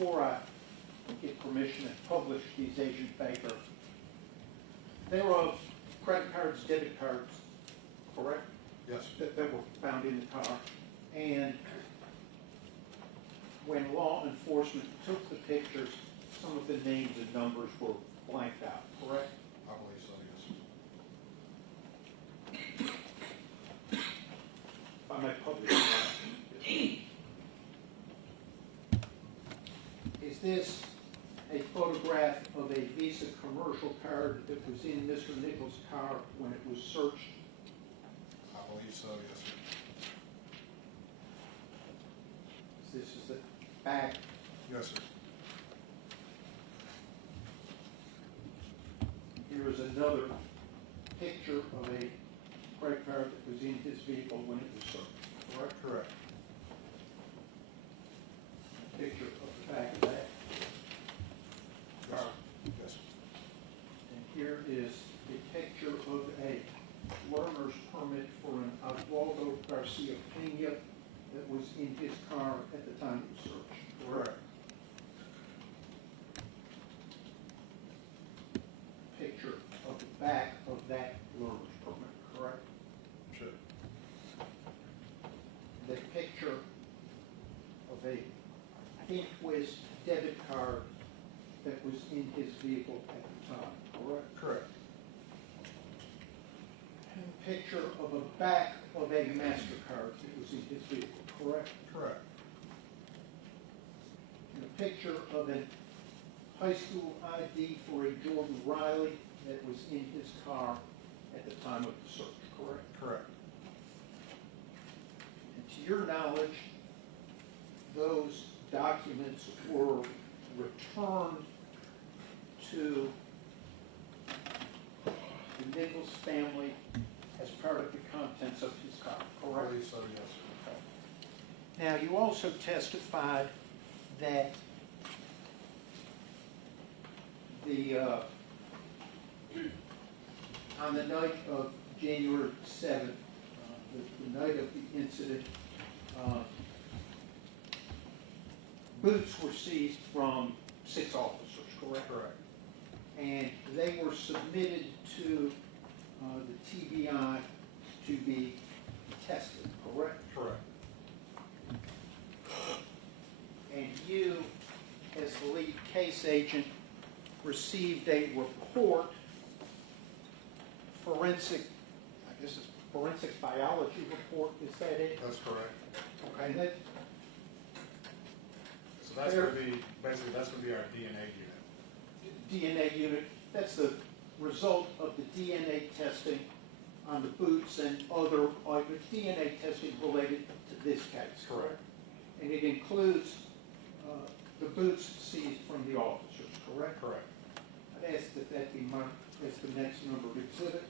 before I get permission to publish these Agent Baker, they were of credit cards, debit cards, correct? Yes. That were found in the car. And when law enforcement took the pictures, some of the names and numbers were blanked out, correct? I believe so, yes. If I may publish that. Is this a photograph of a Visa commercial card that was in Mr. Nichols' car when it was searched? I believe so, yes, sir. This is the back. Yes, sir. Here is another picture of a credit card that was in his vehicle when it was searched, correct? Correct. A picture of the back of that Yes, car. sir. Yes, sir. And here is a picture of a learner's permit for an Oswaldo Garcia Pena that was in his car at the time it was searched, correct? Picture of the back of that learner's permit, correct? Sure. The picture of a Inquis debit card that was in his vehicle at the time, correct? Correct. And a picture of a back of a MasterCard that was in his vehicle, correct? Correct. And a picture of a high school ID for a Jordan Riley that was in his car at the time of the search, correct? Correct. And to your knowledge, those documents were returned to the Nichols family as part of the contents of his car, I correct? believe so, yes, sir. Now, you also testified that on the night of January 7th, the night of the incident, boots were seized from 6 officers, correct? Correct. And they were submitted to the TBI to be tested, correct? Correct. And you, as the lead case agent, received a report, forensic biology report, is that it? That's correct. Okay, that, So that's going to be, basically, that's going to be our DNA unit. DNA unit, that's the result of the DNA testing on the boots and other DNA testing related to this case, correct? And it includes the boots seized from the officers, correct? Correct. I'd ask that that be marked as the next numbered exhibit.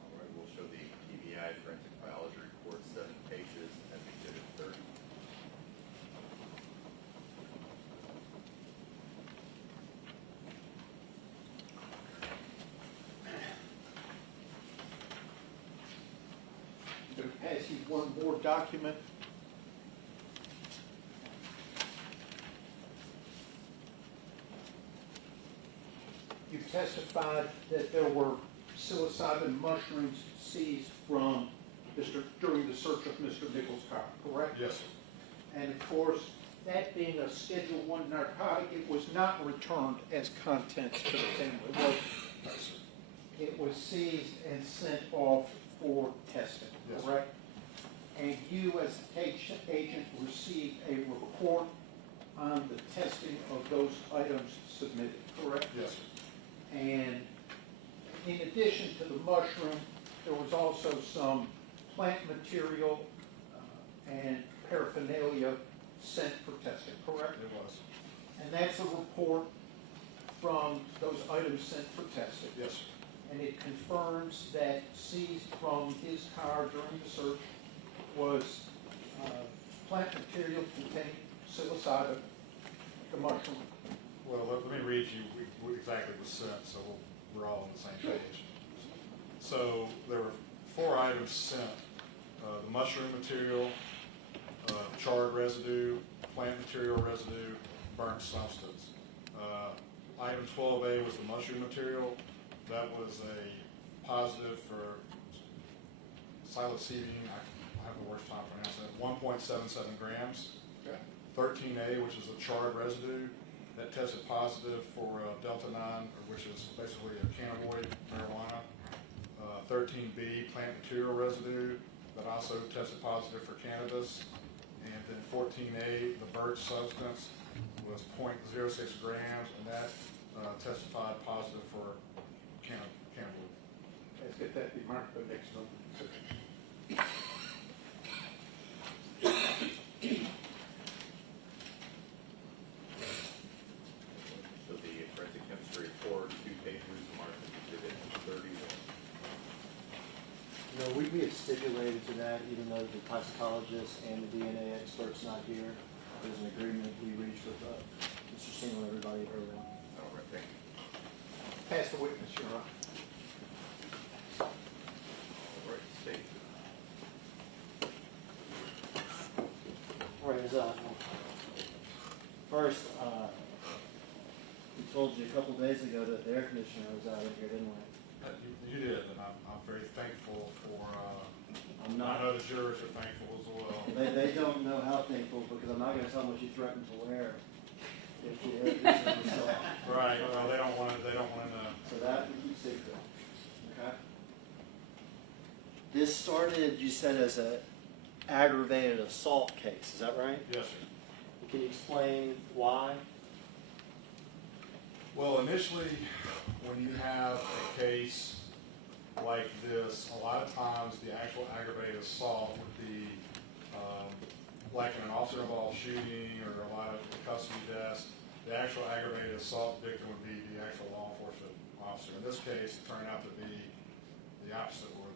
All right, we'll show the TBI forensic biology report, 7 pages, as exhibit 30. I'm going to pass you one more document. You testified that there were psilocybin mushrooms seized from during the search of Mr. Nichols' car, correct? Yes, sir. And of course, that being a Schedule I narcotic, it was not returned as contents to the family, was it? No, sir. It was seized and sent off for testing, Yes. correct? And you, as the case agent, received a report on the testing of those items submitted, correct? Yes, sir. And in addition to the mushroom, there was also some plant material and paraphernalia sent for testing, correct? It was. And that's a report from those items sent for testing. Yes, sir. And it confirms that seized from his car during the search was plant material containing psilocybin, the mushroom, Well, let me read you what exactly was sent, so we're all on the same page. So there were 4 items sent: the mushroom material, charred residue, plant material residue, burnt substance. Item 12A was the mushroom material. That was a positive for psilocybin. I have the worst time pronouncing it. 1.77 grams. Okay. 13A, which is a charred residue, that tested positive for delta-9, which is basically a cannabinoid marijuana. 13B, plant material residue, that also tested positive for cannabis. And then 14A, the burnt substance, was 0.06 grams, and that testified positive for cannabis. Let's get that remarked for next one. So the forensic chemistry report, 2 papers, marked exhibit 31. No, we have stipulated to that, even though the toxicologist and the DNA expert's not here. There's an agreement we reached with Mr. Single and everybody early on. All right, thank you. Pass the witness, Your Honor. All right, state. All right, first, we told you a couple days ago that the air conditioner was out of here, didn't we? You did, and I'm very thankful for, I'm I not. know the jurors are thankful as well. They don't know how thankful, because I'm not gonna tell them what you threatened to wear if the air conditioner was off. Right, well, they don't want to know. So that we keep secret, okay? This started, you said, as a aggravated assault case, is that right? Yes, sir. Can you explain why? Well, initially, when you have a case like this, a lot of times the actual aggravated assault would be like in an officer-involved shooting or a lot of custody deaths. The actual aggravated assault victim would be the actual law enforcement officer. In this case, it turned out to be the opposite, where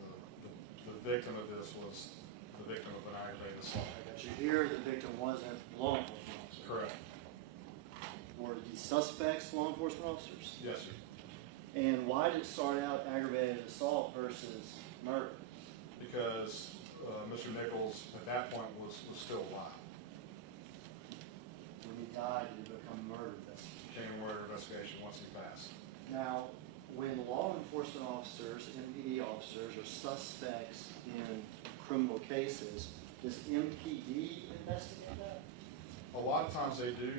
the victim of this was the victim of an aggravated assault. But you hear the victim wasn't a law enforcement officer. Correct. Were the suspects law enforcement officers? Yes, sir. And why did it start out aggravated assault versus murder? Because Mr. Nichols at that point was still alive. When he died, did it become murder? Became a murder investigation once he passed. Now, when law enforcement officers, MPD officers, are suspects in criminal cases, does MPD investigate that? A lot of times they do.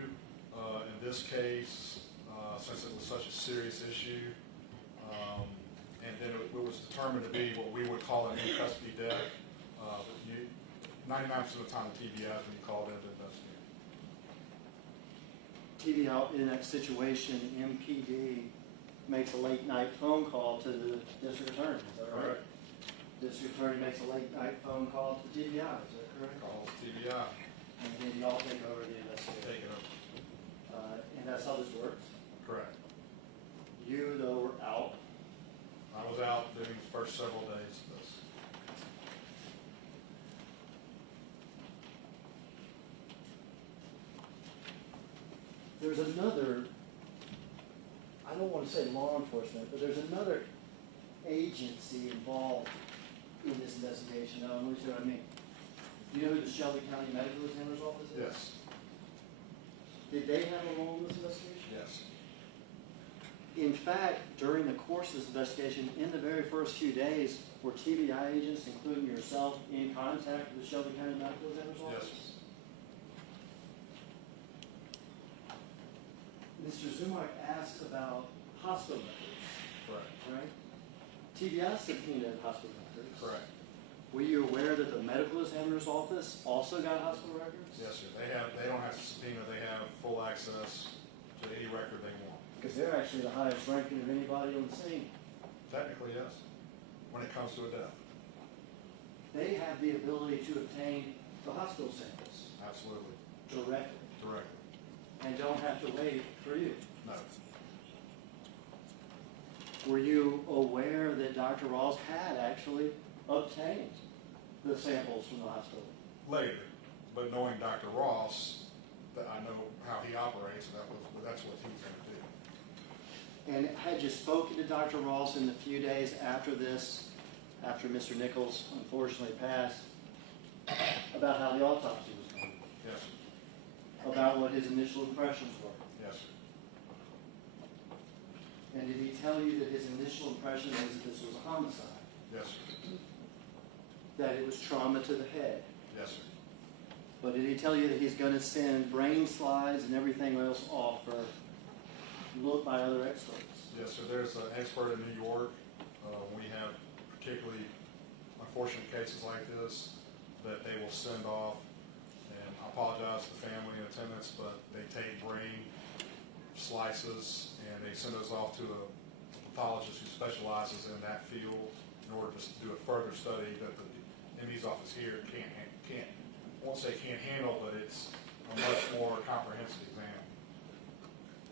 In this case, since it was such a serious issue, and then it was determined to be what we would call an in-custody death, 99% of the time the TBI is when you called in to investigate. TBI, in that situation, MPD makes a late night phone call to the district attorney, is that right? Correct. District attorney makes a late night phone call to TBI, is that correct? Calls TBI. And then y'all take over the investigation. Take it up. And that's how this works? Correct. You, though, were out. I was out doing the first several days of this. There's another, I don't want to say law enforcement, but there's another agency involved in this investigation. Now, let me see what I mean. Do you know who the Shelby County Medical Examiner's Office is? Yes. Did they have a role in this investigation? Yes. In fact, during the course of this investigation, in the very first few days, were TBI agents, including yourself, in contact with the Shelby County Medical Examiner's Office? Yes. Mr. Zumach asked about hospital records, Correct. right? TBI subpoenaed hospital records. Correct. Were you aware that the medical examiner's office also got hospital records? Yes, sir. They don't have to subpoena. They have full access to any record they want. Because they're actually the highest ranking of anybody on the scene. Technically, yes. When it comes to a death. They have the ability to obtain the hospital samples Absolutely. directly Directly. and don't have to wait for you. No. Were you aware that Dr. Ross had actually obtained the samples from the hospital? Later. But knowing Dr. Ross, that I know how he operates, and that's what he's going to do. And had you spoken to Dr. Ross in the few days after this, after Mr. Nichols unfortunately passed, about how the autopsy was done? Yes, sir. About what his initial impressions were? Yes, sir. And did he tell you that his initial impression was that this was a homicide? Yes, sir. That it was trauma to the head? Yes, sir. But did he tell you that he's going to send brain slides and everything else off for look by other experts? Yes, sir. There's an expert in New York. We have particularly unfortunate cases like this that they will send off, and I apologize to the family and attendants, but they take brain slices and they send those off to a pathologist who specializes in that field in order to do a further study that the MD's office here can't I won't say can't handle, but it's a much more comprehensive exam.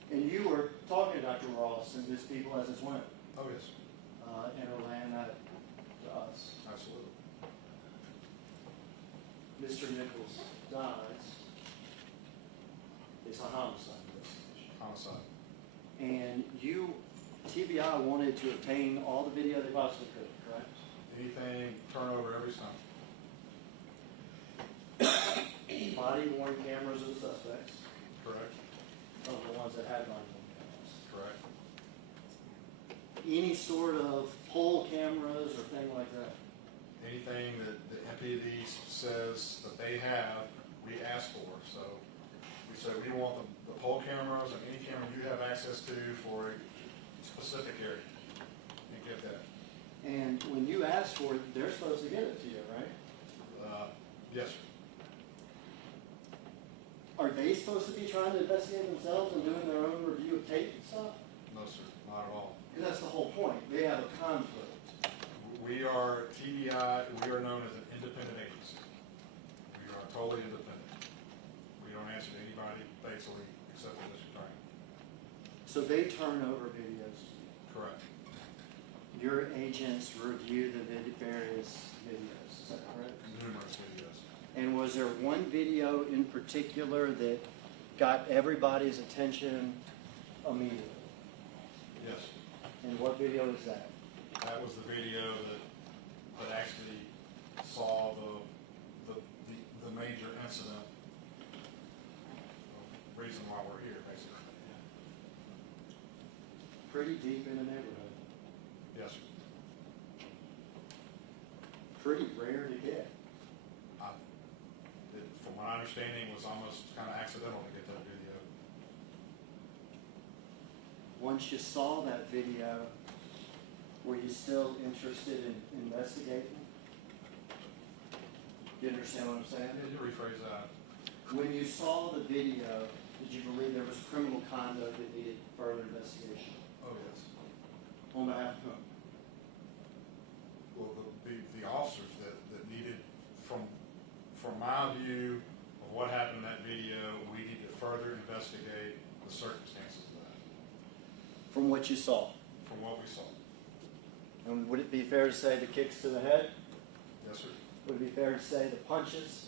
And you were talking to Dr. Ross and his people as it went. Oh, yes. And relaying that to us. Absolutely. Mr. Nichols dies. It's a homicide investigation. Homicide. And you, TBI, wanted to obtain all the video they possibly could, correct? Anything, turn over every stone. Body-worn cameras of the suspects, Correct. of the ones that had body-worn cameras. Correct. Any sort of poll cameras or thing like that? Anything that the MPD says that they have, we ask for. So we say we want the poll cameras and any camera you have access to for a specific area. And get that. And when you ask for it, they're supposed to get it to you, right? Yes, sir. Are they supposed to be trying to investigate themselves and doing their own review of tape and stuff? No, sir. Not at all. Because that's the whole point. They have a conflict. We are TBI. We are known as an independent agency. We are totally independent. We don't answer to anybody basically except the district attorney. So they turn over videos to you. Correct. Your agents review the various videos. Is that correct? Numerous videos. And was there one video in particular that got everybody's attention immediately? Yes. And what video is that? That was the video that actually saw the major incident. The reason why we're here, basically. Pretty deep in the neighborhood. Yes, sir. Pretty rare to get. From my understanding, it was almost kind of accidental to get that video. Once you saw that video, were you still interested in investigating? Do you understand what I'm saying? Can you rephrase that? When you saw the video, did you believe there was criminal conduct that needed further investigation? Oh, yes. On behalf of whom? Well, the officers that needed, from my view of what happened in that video, we need to further investigate the circumstances of that. From what you saw? From what we saw. And would it be fair to say the kicks to the head? Yes, sir. Would it be fair to say the punches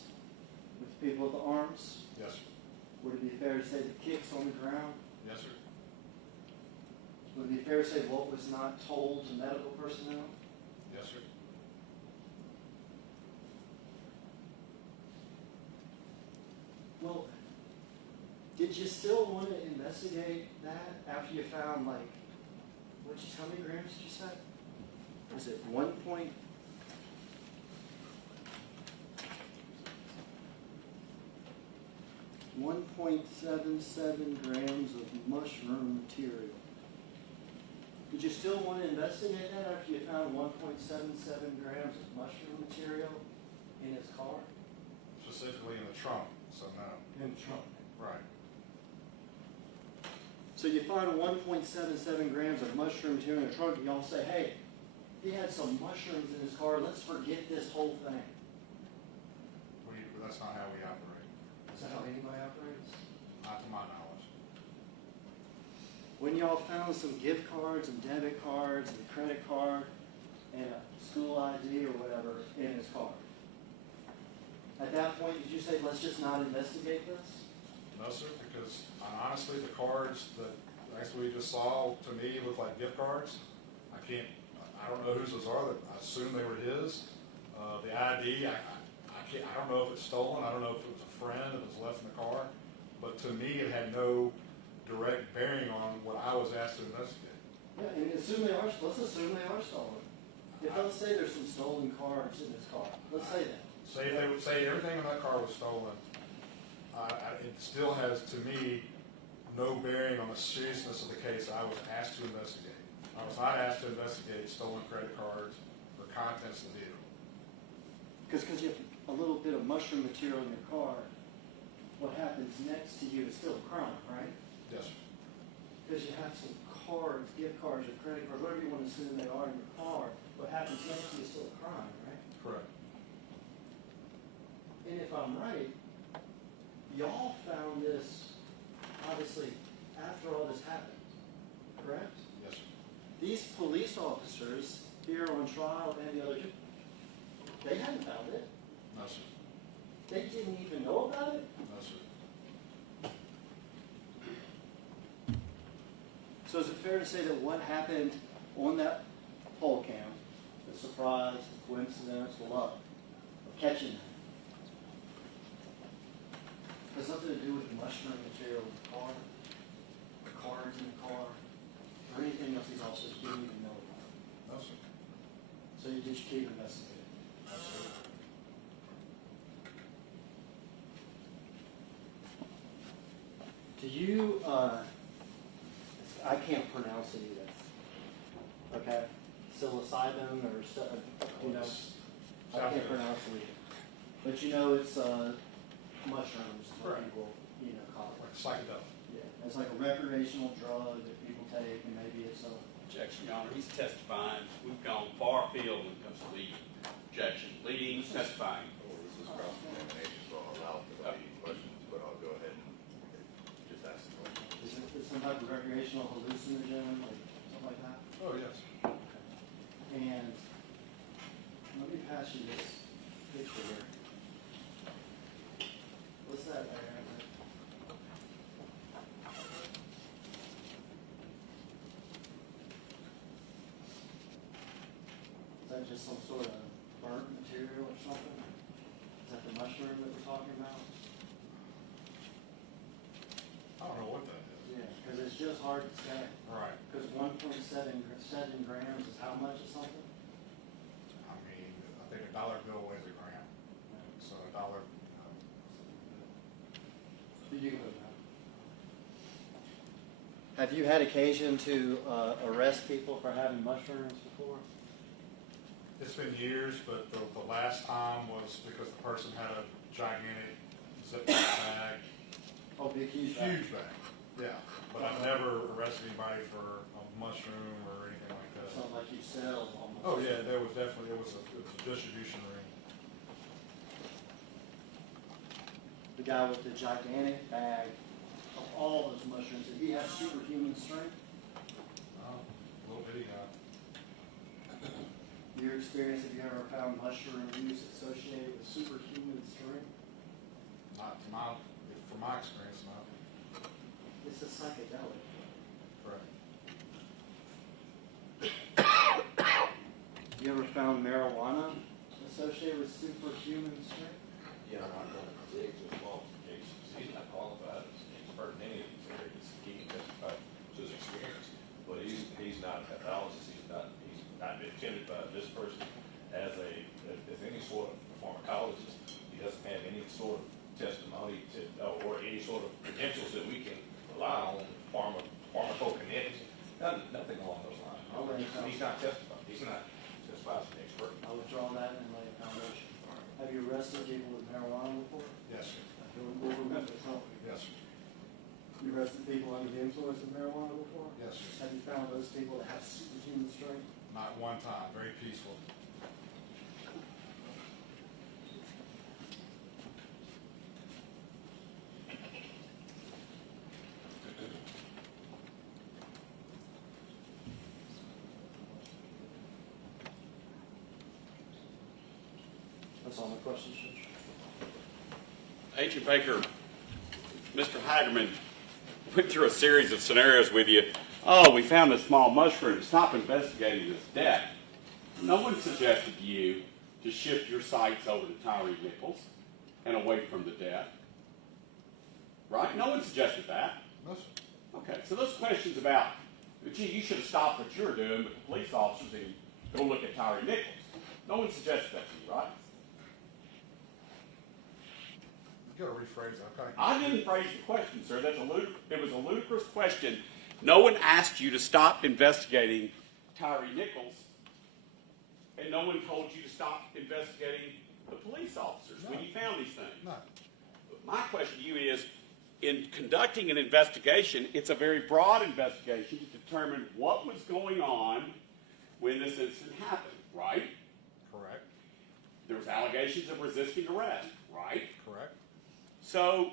with the people with the arms? Yes, sir. Would it be fair to say the kicks on the ground? Yes, sir. Would it be fair to say what was not told to medical personnel? Yes, sir. Well, did you still want to investigate that after you found, like, how many grams did you say? Was it 1.77 grams of mushroom material? Did you still want to investigate that after you found 1.77 grams of mushroom material in his car? Specifically in the trunk, so no. In the trunk. Right. So you find 1.77 grams of mushroom material in the trunk, and y'all say, hey, he had some mushrooms in his car, let's forget this whole thing. That's not how we operate. Is that how anybody operates? Not to my knowledge. When y'all found some gift cards and debit cards and a credit card and a school ID or whatever in his car, at that point, did you say, let's just not investigate this? No, No, sir, because honestly, the cards that actually we just saw, to me, look like gift cards. I don't know whose those are. I assume they were his. The ID, I don't know if it's stolen. I don't know if it was a friend, if it was left in the car. But to me, it had no direct bearing on what I was asked to investigate. Yeah, and let's assume they are stolen. Let's say there's some stolen cards in his car. Let's say that. Say if they would say everything in that car was stolen, it still has, to me, no bearing on the seriousness of the case I was asked to investigate. I was not asked to investigate stolen credit cards or contents of the vehicle. Because you have a little bit of mushroom material in your car, what happens next to you is still a crime, right? Yes, sir. Because you have some cards, gift cards or credit cards, whatever you want to assume they are in your car, what happens next to you is still a crime, right? Correct. And if I'm right, y'all found this, obviously, after all this happened, correct? Yes, sir. These police officers here on trial and the other two, they hadn't found it. No, sir. They didn't even know about it. No, sir. So is it fair to say that what happened on that poll cam, the surprise, the coincidence, the luck of catching them, has nothing to do with the mushroom material in the car, the cards in the car, or anything else these officers didn't even know about? No, sir. So you just keep investigating. No, sir. Do you, I can't pronounce it either. Okay? Psilocybin or stuff, you know, I can't pronounce it either. But you know it's mushrooms, is what Right. people, you know, call it. Like psychedelic. Yeah, it's like a recreational drug that people take, and maybe it's a. Objection, Your Honor. He's testifying. We've gone far afield when it comes to leading. Objection. Leading, testifying. Well, this is cross-examination, so I'll allow for the leading questions, but I'll go ahead and just ask the question. Is it some type of recreational hallucinogen, like something like that? Oh, yes. And let me pass you this picture here. What's that right there? Is that just some sort of burnt material or something? Is that the mushroom that we're talking about? I don't know what that is. Yeah, because it's just hard to say. Right. Because 1.7 grams is how much of something? I mean, I think a dollar bill weighs a gram. So a dollar, You can put it down. Have you had occasion to arrest people for having mushrooms before? it's been years, but the last time was because the person had a gigantic Ziploc bag. Oh, big huge bag. Huge bag, yeah. But I've never arrested anybody for a mushroom or anything like that. Sounds like you sell almost. Oh, yeah, there was definitely, it was a distribution ring. The guy with the gigantic bag of all those mushrooms, did he have superhuman strength? Oh, a little bitty guy. Your experience, have you ever found mushroom use associated with superhuman strength? Not to my, from my experience, not. It's a psychedelic. Correct. You ever found marijuana associated with superhuman strength? You know, I'm going to predict his qualifications. He's not qualified as an expert in any of these areas. He can testify to his experience, but he's not a pathologist. He's not been attended by this person as any sort of pharmacologist. He doesn't have any sort of testimony to or any sort of credentials that we can rely on. Pharmacokinetics, nothing along those lines. I'll let you know. He's not testifying. He's not testifying as an expert. I'll withdraw that and lay a foundation. Have you arrested people with marijuana before? Yes, sir. We'll remember this, don't we? Yes, sir. You arrested people under the influence of marijuana before? Yes, sir. Have you found those people that have superhuman strength? Not one time, very peaceful. That's all my questions, Judge. Agent Baker, Mr. Hagerman went through a series of scenarios with you. Oh, we found this small mushroom. Stop investigating this death. No one suggested to you to shift your sights over to Tyre Nichols and away from the death. Right? No one suggested that. No, sir. Okay, so those questions about, gee, you should have stopped what you were doing, but the police officers didn't go look at Tyre Nichols. No one suggested that to you, right? You gotta rephrase that. Okay. I didn't phrase the question, sir. It was a ludicrous question. No one asked you to stop investigating Tyre Nichols, and no one told you to stop investigating the police officers when you found these things. No. My question to you is, in conducting an investigation, it's a very broad investigation to determine what was going on when this incident happened, right? Correct. There was allegations of resisting arrest, right? Correct. So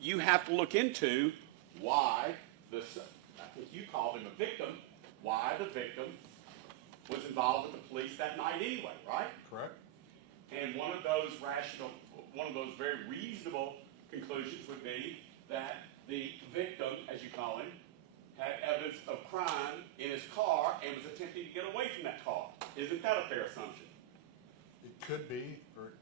you have to look into why this, I think you called him a victim, why the victim was involved with the police that night anyway, right? Correct. And one of those very reasonable conclusions would be that the victim, as you call him, had evidence of crime in his car and was attempting to get away from that car. Isn't that a fair assumption? It could be, or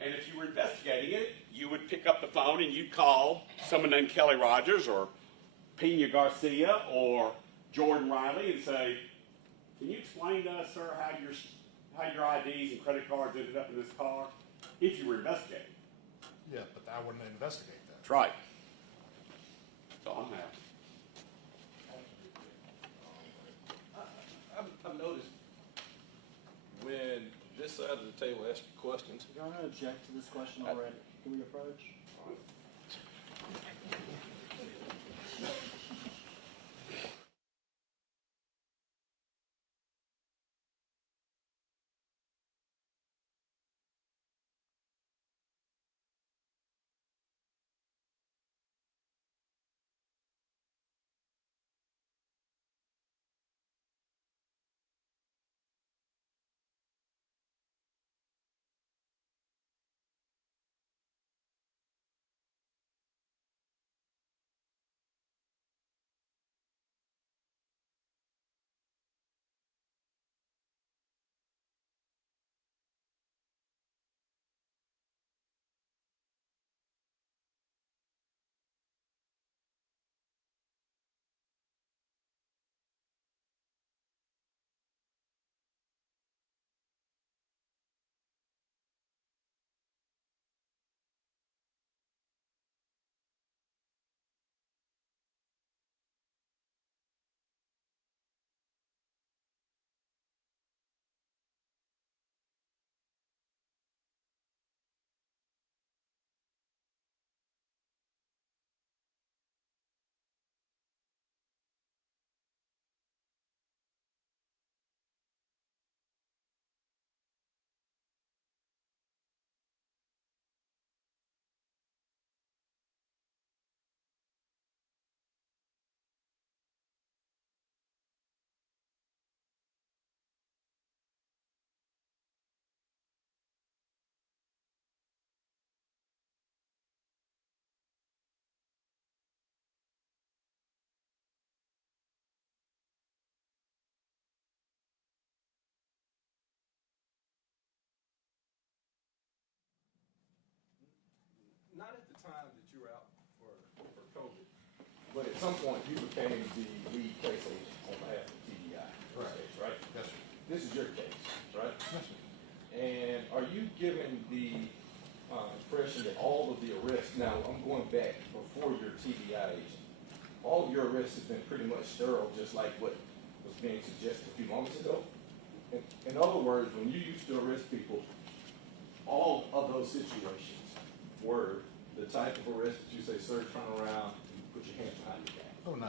And if you were investigating it, you would pick up the phone and you'd call someone named Kelly Rogers or Pena Garcia or Jordan Riley and say, can you explain to us, sir, how your IDs and credit cards ended up in this car? If you were investigating. yeah, but I wouldn't investigate that. That's right. That's all I'm asking. I've noticed when this side of the table asks questions. Your Honor, object to this question already. Can we approach? Not at the time that you were out for COVID, but at some point you became the lead case agent on behalf of TDI. Right. Case, right? Yes, sir. This is your case, right? Yes, sir. And are you giving the impression that all of the arrests, now I'm going back before your TDI agent, all of your arrests have been pretty much thorough, just like what was being suggested a few moments ago? In other words, when you used to arrest people, all of those situations were the type of arrest that you say, sir, turn around and put your hands behind your back. Oh, no.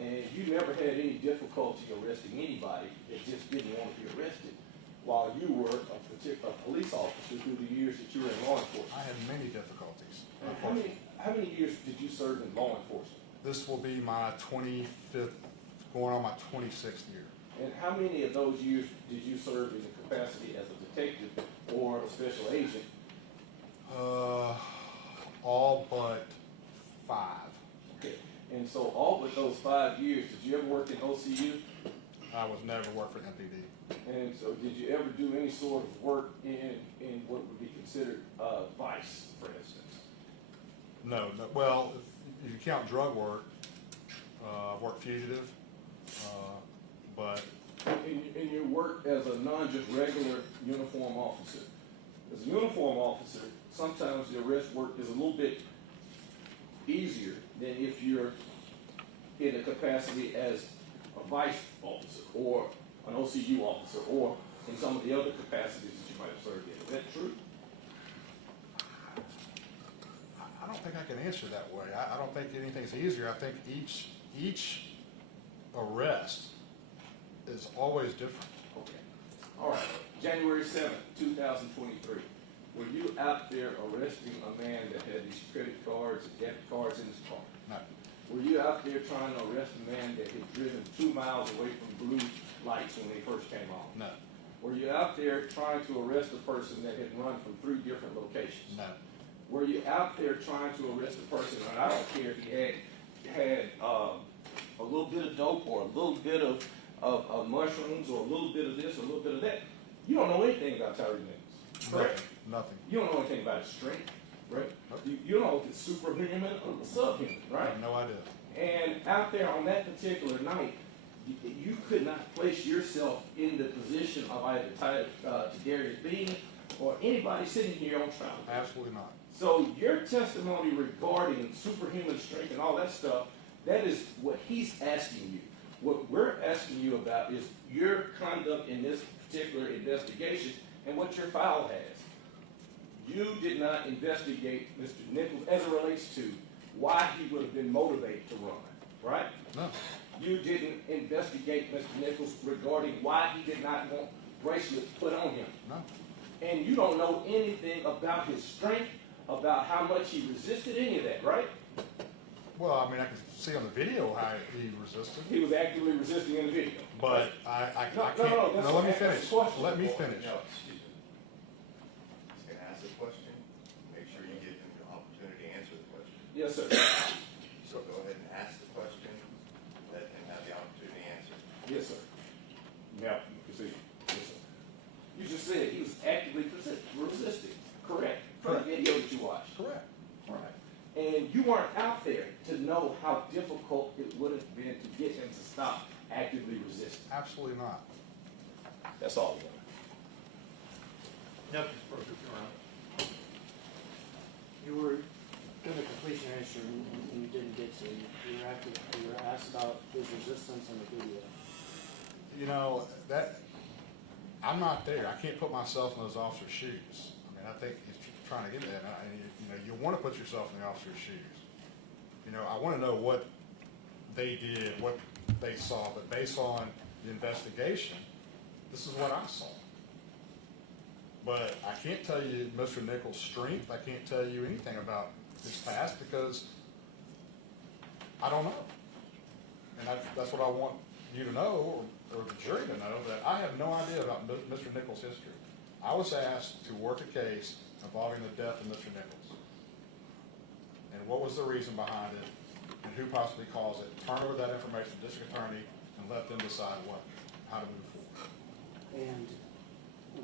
And you never had any difficulty arresting anybody that just didn't want to be arrested while you were a particular police officer through the years that you were in law enforcement. I had many difficulties. And how many years did you serve in law enforcement? This will be my 25th, going on my 26th year. And how many of those years did you serve in the capacity as a detective or a special agent? All but And so all but those 5 years, did you ever work in OCU? I was never worked for MPD. And so did you ever do any sort of work in what would be considered vice, for instance? No, no. Well, if you count drug work, I've worked fugitive, but In your work as a non-just regular uniform officer, as a uniform officer, sometimes the arrest work is a little bit easier than if you're in a capacity as a vice officer or an OCU officer or in some of the other capacities that you might have served in. Is that true? I don't think I can answer that way. I don't think anything's easier. I think each arrest is always different. Okay. All right. January 7th, 2023. Were you out there arresting a man that had these credit cards and debit cards in his car? No. Were you out there trying to arrest a man that had driven 2 miles away from blue lights when they first came on? No. Were you out there trying to arrest a person that had run from 3 different locations? No. Were you out there trying to arrest a person, and I don't care if he had a little bit of dope or a little bit of mushrooms or a little bit of this or a little bit of that? You don't know anything about Tyre Nichols, correct? Nothing. You don't know anything about his strength, right? You don't know if it's superhuman or subhuman, I right? have no idea. And out there on that particular night, you could not place yourself in the position of either Darius Bean or anybody sitting here on trial. Absolutely not. So your testimony regarding superhuman strength and all that stuff, that is what he's asking you. What we're asking you about is your conduct in this particular investigation and what your file has. You did not investigate Mr. Nichols as it relates to why he would have been motivated to run, right? No. You didn't investigate Mr. Nichols regarding why he did not want bracelets put on him. No. And you don't know anything about his strength, about how much he resisted, any of that, right? Well, I mean, I can see on the video how he resisted. He was actively resisting in the video. But I No, can't. no, that's let me that's finish. the question. Let me finish. No, excuse me. He's gonna ask a question, make sure you give him the opportunity to answer the question. Yes, sir. So go ahead and ask the question, let him have the opportunity to answer. Yes, sir. Now, you can see. Yes, sir. You just said he was actively resisting. Correct. From the video that you watched. Correct. Right. And you weren't out there to know how difficult it would have been to get him to stop actively resisting. Absolutely not. That's all we want. Nothing further, Your Honor. You were going to complete your answer and you didn't get to. You were asked about his resistance in the video. You know, that I'm not there. I can't put myself in those officers' shoes. I mean, I think he's trying to get that. You know, you want to put yourself in the officer's shoes. You know, I want to know what they did, what they saw, but based on the investigation, this is what I saw. But I can't tell you Mr. Nichols' strength. I can't tell you anything about his past because I don't know. And that's what I want you to know, or the jury to know, that I have no idea about Mr. Nichols' history. I was asked to work a case involving the death of Mr. Nichols. And what was the reason behind it, and who possibly caused it. Turn over that information to the district attorney and let them decide how to move forward. And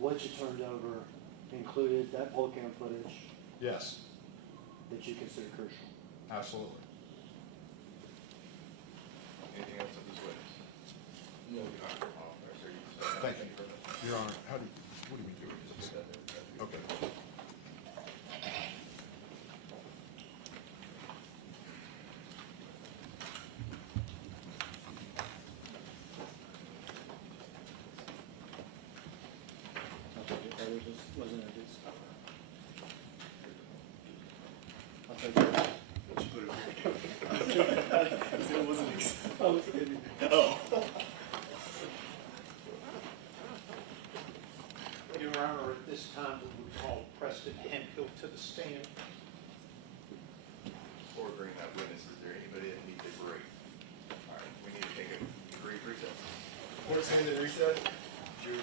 what you turned over included that poll cam footage Yes, that you consider crucial. absolutely. Anything else of this witness? No. Thank you. Your Honor, what do you mean do it? Okay. Wasn't introduced. I'll take it. It wasn't I was kidding. Your Honor, at this time, we would call Preston Hemphill to the stand. Before we bring that witness, is there anybody that needs a break? All right, we need to take a brief recess. Court standing in recess. Jury.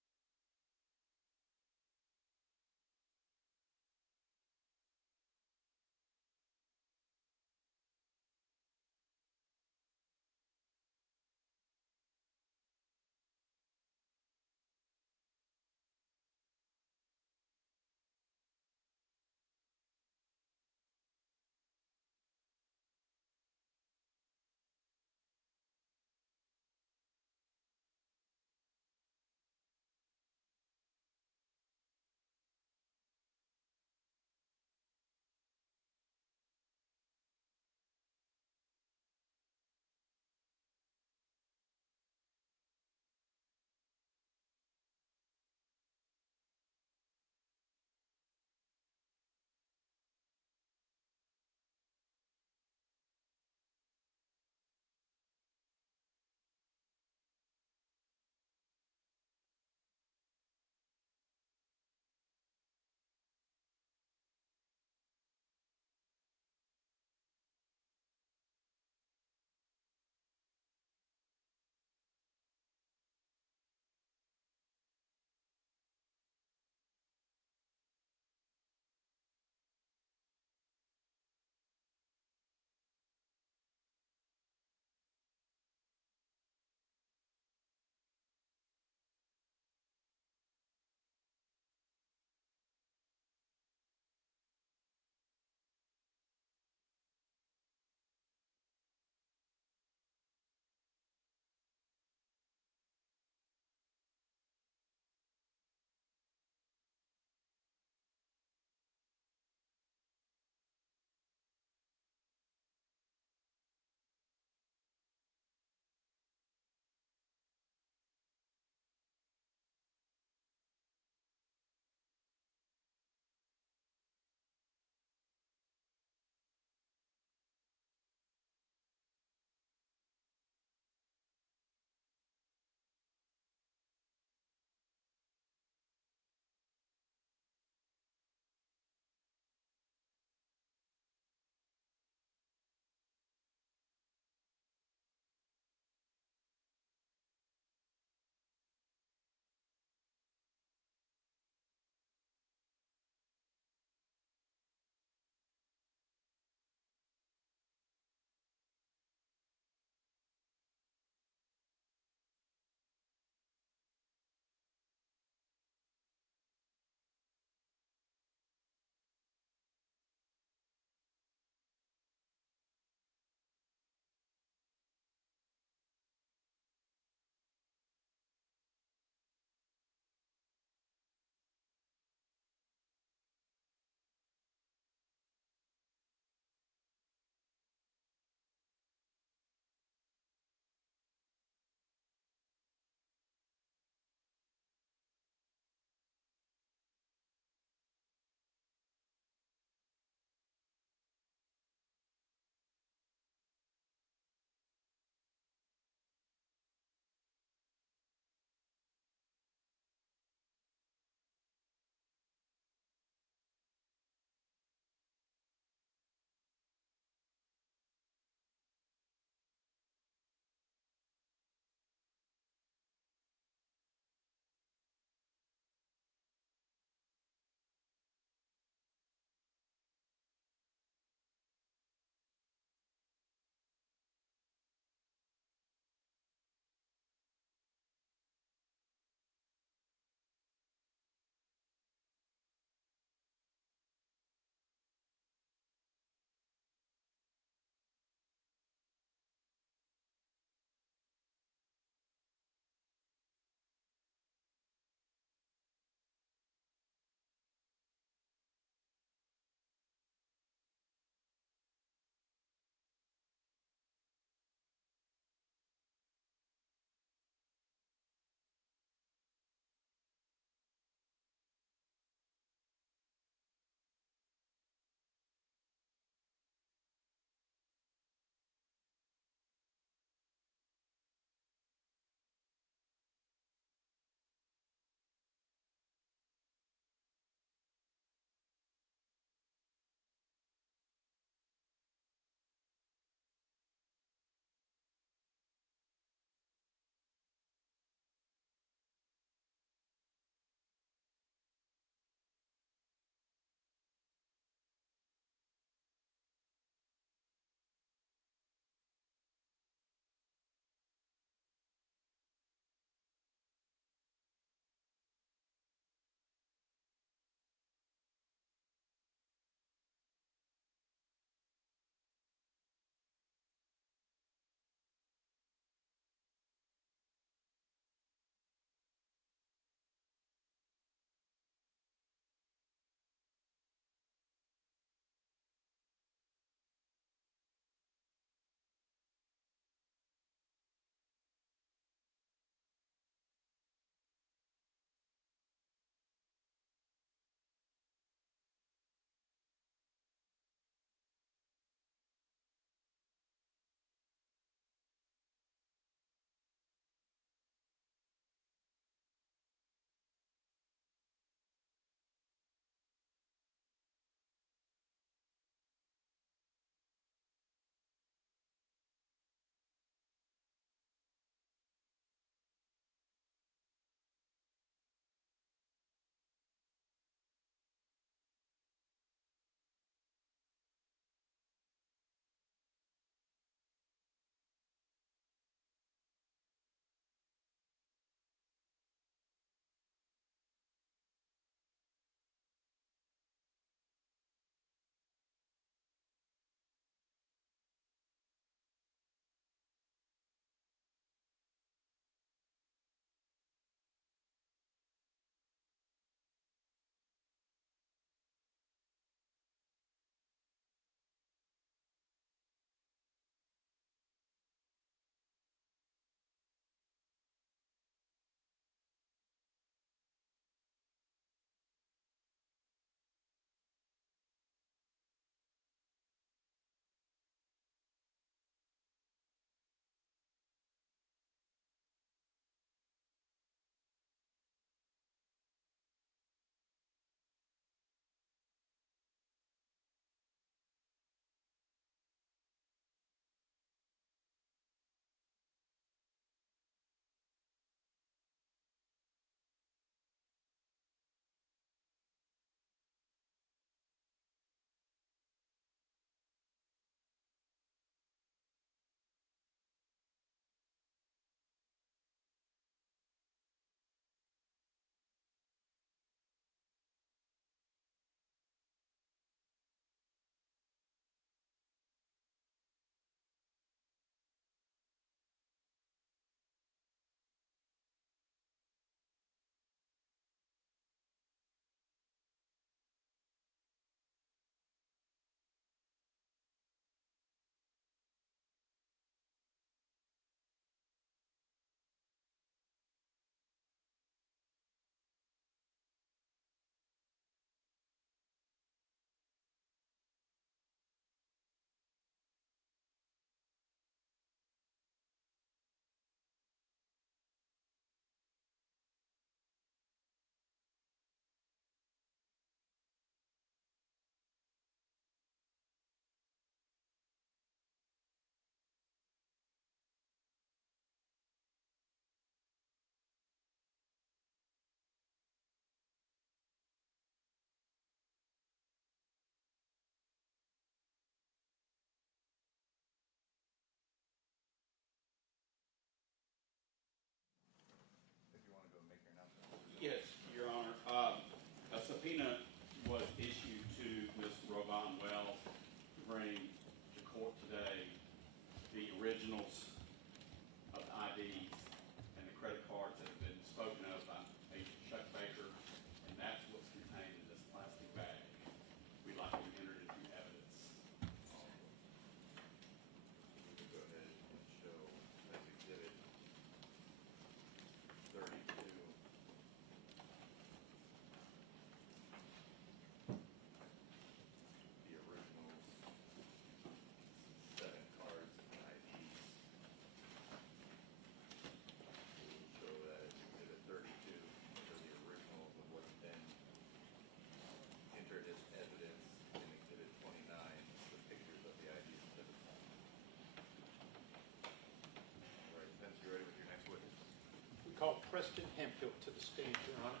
call Preston Hemphill to the stand, Your Honor.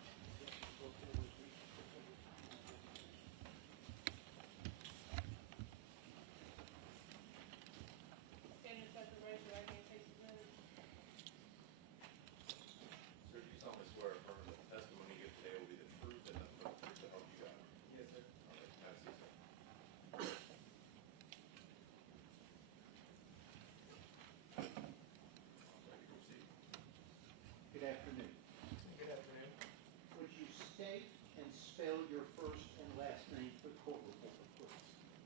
Stand and set the raise your right hand, face the judge. Sir, do you solemnly swear or affirm that the testimony you give today will be the truth and nothing but the truth to help you God? Yes, sir. All right, have a seat, sir. All right, you can proceed. Good afternoon. Good afternoon. Would you state and spell your first and last name for the court reporter, please?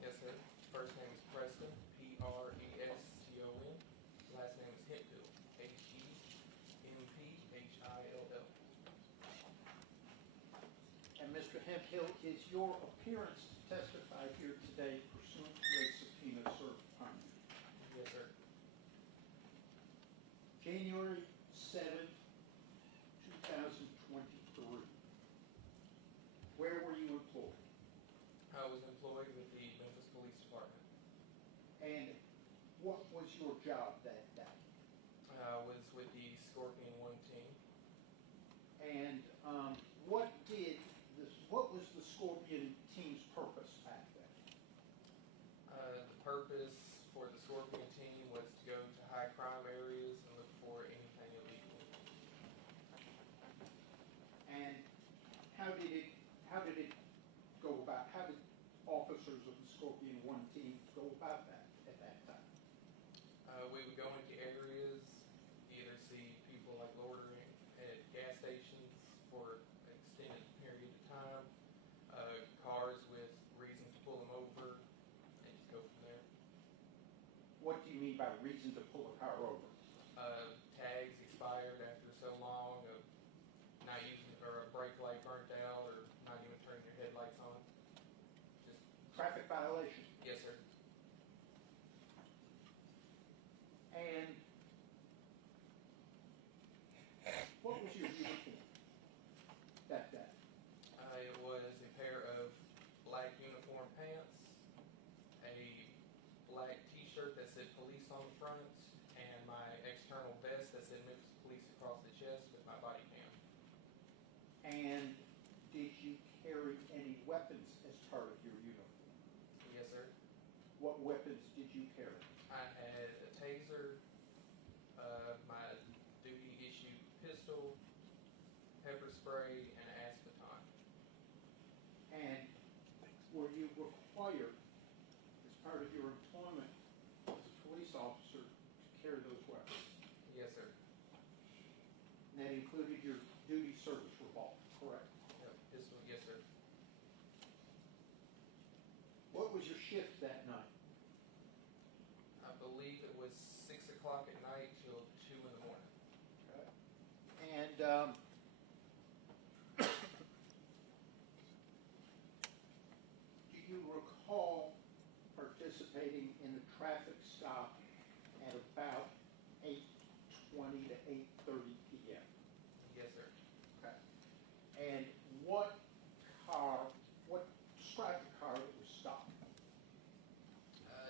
Yes, sir. First name is Preston, Preston. Last name is Hemphill, Hemphill. And Mr. Hemphill, is your appearance to testify here today pursuant to a subpoena served upon you? Yes, sir. January 7th, 2023. Where were you employed? I was employed with the Memphis Police Department. And what was your job that day? I was with the Scorpion 1 team. And what was the Scorpion team's purpose back then? The purpose for the Scorpion team was to go to high crime areas and look for anything illegal. And how did it go about? How did officers of the Scorpion 1 team go about that at that time? We would go into areas, either see people like loitering at gas stations for an extended period of time, cars with reason to pull them over, and just go from there. What do you mean by reason to pull a car over? Tags expired after so long, of not using, or a brake light burnt out, or not even turning your headlights on. Just, Traffic violation. yes, sir. And what was your uniform that day? It was a pair of black uniform pants, a black t-shirt that said police on the front, and my external vest that said Memphis Police across the chest with my body cam. And did you carry any weapons as part of your uniform? Yes, sir. What weapons did you carry? I had a taser, my duty issued pistol, pepper spray, and an ass baton. And were you required, as part of your employment as a police officer, to carry those weapons? Yes, sir. And that included your duty service revolver, correct? Yep. Pistol, yes, sir. What was your shift that night? I believe it was 6 o'clock at night till 2 in the morning. And do you recall participating in the traffic stop at about 8:20 to 8:30 p.m.? Yes, sir. Okay. And describe the car that was stopped?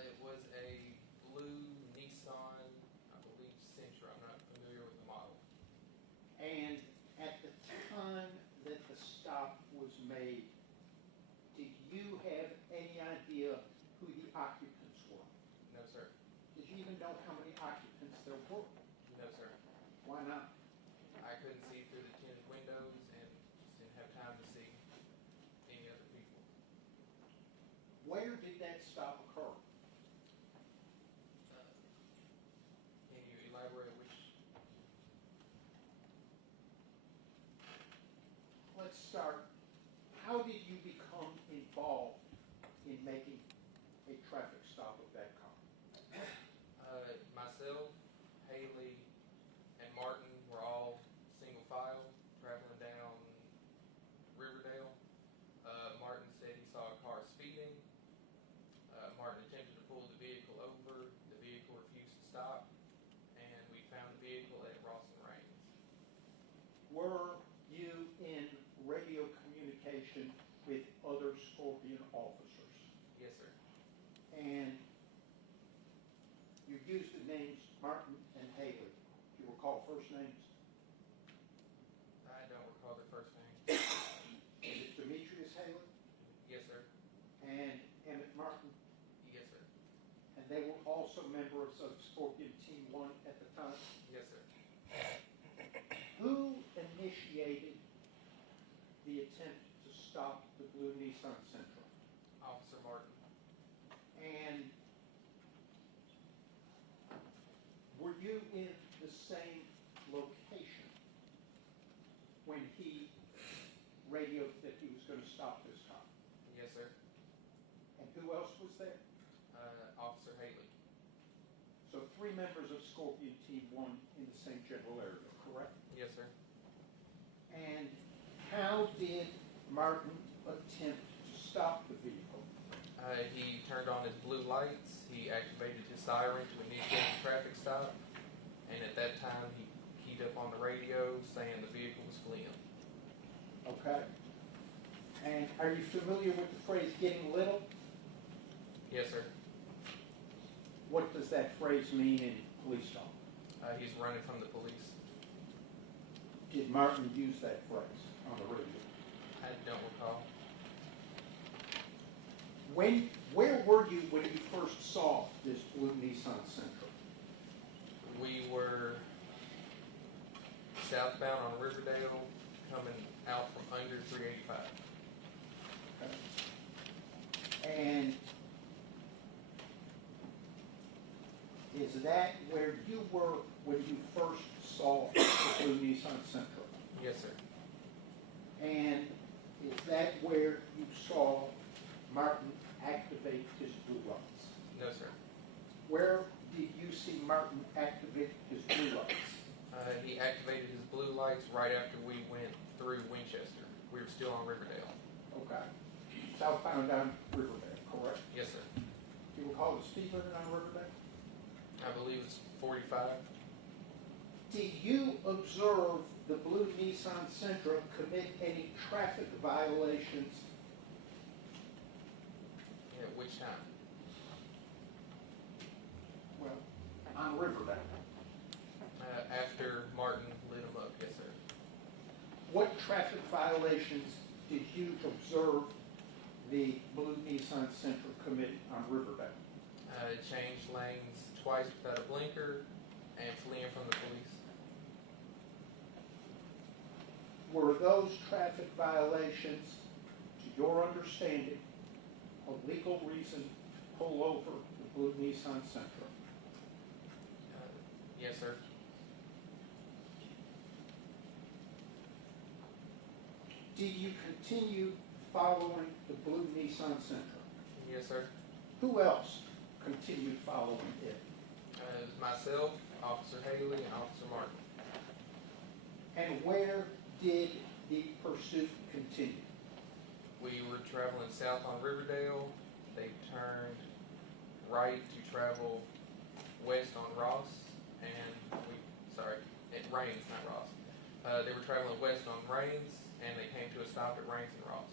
It was a blue Nissan, I believe Sentra. I'm not familiar with the model. And at the time that the stop was made, did you have any idea who the occupants were? No, sir. Did you even know how many occupants there were? No, sir. Why not? I couldn't see through the tinted windows and just didn't have time to see any other people. Where did that stop occur? Can you elaborate which? Let's start. How did you become involved in making a traffic stop of that car? Myself, Haley, and Martin were all single file traveling down Riverdale. Martin said he saw a car speeding. Martin attempted to pull the vehicle over. The vehicle refused to stop, and we found the vehicle at Ross and Raines. Were you in radio communication with other Scorpion officers? Yes, sir. And you used the names Martin and Haley. Do you recall first names? and Emmett Martin, Yes, sir. and they were also members of Scorpion Team 1 at the time. Yes, sir. Who initiated the attempt to stop the blue Nissan Sentra? Officer Martin. And were you in the same location when he radioed that he was going to stop this car? Yes, sir. And who else was there? Officer Haley. So 3 members of Scorpion Team 1 in the same general area, correct? Yes, sir. And how did Martin attempt to stop the vehicle? He turned on his blue lights. He activated his siren to initiate a traffic stop. And at that time, he keyed up on the radio saying the vehicle was fleeing. Okay. And are you familiar with the phrase getting little? Yes, sir. What does that phrase mean in police talk? He's running from the police. Did Martin use that phrase on the radio? I don't recall. Where were you when you first saw this blue Nissan Sentra? We were southbound on Riverdale, coming out from under 385. Okay. And is that where you were when you first saw the blue Nissan Sentra? Yes, sir. And is that where you saw Martin activate his blue lights? No, sir. Where did you see Martin activate his blue lights? He activated his blue lights right after we went through Winchester. We were still on Riverdale. Okay. Southbound down Riverdale, correct? Yes, sir. Do you recall the speed limit on Riverdale? I believe it's 45. Did you observe the blue Nissan Sentra commit any traffic violations? At which time? Well, on Riverdale. After Martin lit him up, yes, sir. What traffic violations did you observe the blue Nissan Sentra commit on Riverdale? Changed lanes twice without a blinker and fleeing from the police. Were those traffic violations, to your understanding, a legal reason to pull over the blue Nissan Sentra? Yes, sir. Did you continue following the blue Nissan Sentra? Yes, sir. Who else continued following it? It was myself, Officer Haley, and Officer Martin. And where did the pursuit continue? We were traveling south on Riverdale. They turned right to travel west on Ross, and at Rains, not Ross. They were traveling west on Rains, and they came to a stop at Rains and Ross.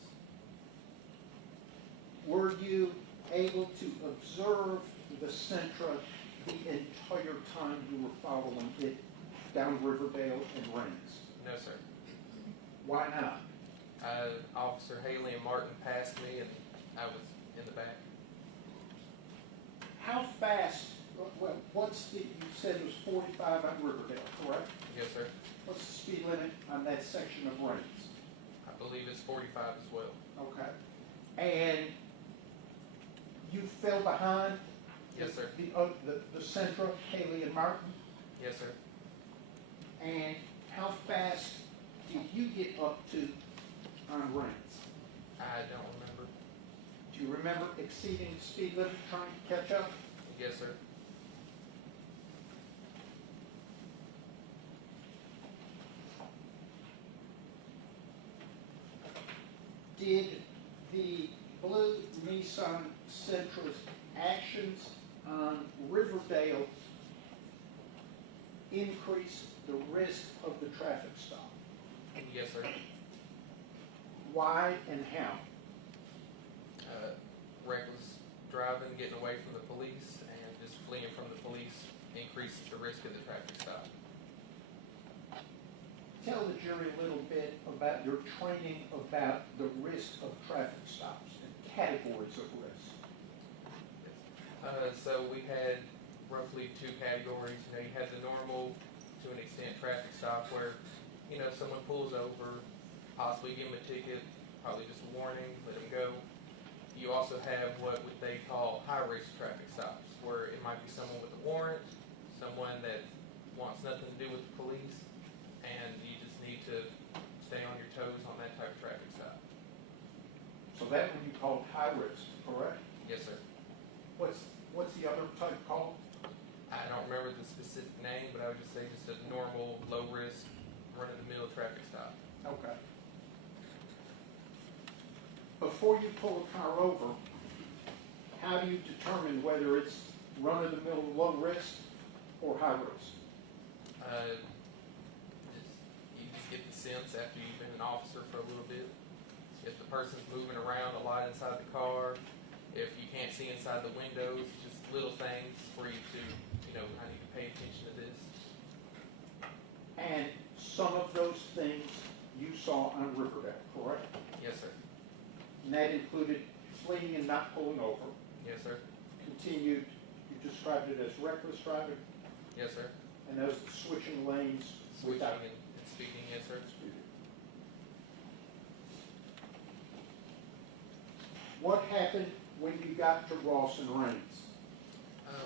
Were you able to observe the Sentra the entire time you were following it down Riverdale and Rains? No, sir. Why not? Officer Haley and Martin passed me, and I was in the back. How fast, well, you said it was 45 on Riverdale, correct? Yes, sir. What's the speed limit on that section of Rains? I believe it's 45 as well. Okay. And you fell behind? Yes, sir. The Sentra, Haley and Martin? Yes, sir. And how fast did you get up to on Rains? I don't remember. Do you remember exceeding the speed limit trying to catch up? Yes, sir. Did the blue Nissan Sentra's actions on Riverdale increase the risk of the traffic stop? Yes, sir. Why and how? Reckless driving, getting away from the police, and just fleeing from the police increases the risk of the traffic stop. Tell the jury a little bit about your training about the risk of traffic stops and categories of risk? So we had roughly two categories. You know, you had the normal, to an extent, traffic stop where, you know, someone pulls over, possibly give them a ticket, probably just a warning, let them go. You also have what they call high-risk traffic stops, where it might be someone with a warrant, someone that wants nothing to do with the police, and you just need to stay on your toes on that type of traffic stop. So that would be called high risk, correct? Yes, sir. What's the other type called? I don't remember the specific name, but I would just say just a normal, low-risk, run-of-the-mill traffic stop. Okay. Before you pull a car over, how do you determine whether it's run-of-the-mill low risk or high risk? You just get the sense after you've been an officer for a little bit. If the person's moving around a lot inside the car, if you can't see inside the windows, just little things for you to, you know, I need to pay attention to this. And some of those things you saw on Riverdale, correct? Yes, sir. And that included fleeing and not pulling over. Yes, sir. Continued, you described it as reckless driving, Yes, sir. and those switching lanes Switching without and speaking, yes, sir. What happened when you got to Ross and Rains?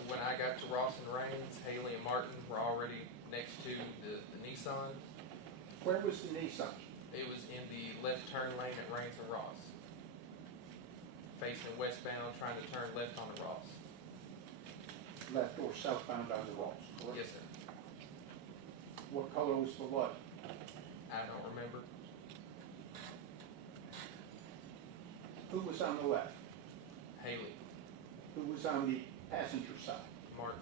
When I got to Ross and Rains, Haley and Martin were already next to the Nissan. Where was the Nissan? It was in the left turn lane at Rains and Ross. Facing westbound, trying to turn left onto Ross. Left or southbound on the Ross, correct? Yes, sir. What color was the light? I don't remember. Who was on the left? Haley, Who was on the passenger side? Martin,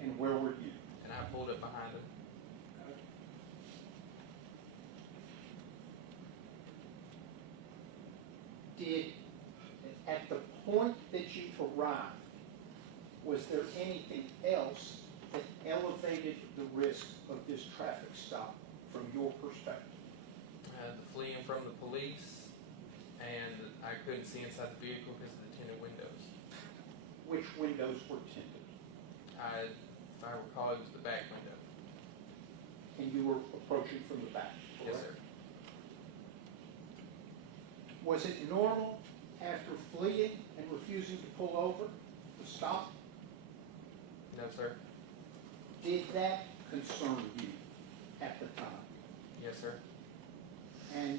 And where were you? and I pulled up behind him. Did, at the point that you arrived, was there anything else that elevated the risk of this traffic stop from your perspective? The fleeing from the police, and I couldn't see inside the vehicle because of the tinted windows. Which windows were tinted? If I recall, it was the back window. And you were approaching from the back, Yes, correct? sir. Was it normal after fleeing and refusing to pull over to stop? No, sir. Did that concern you at the time? Yes, sir. And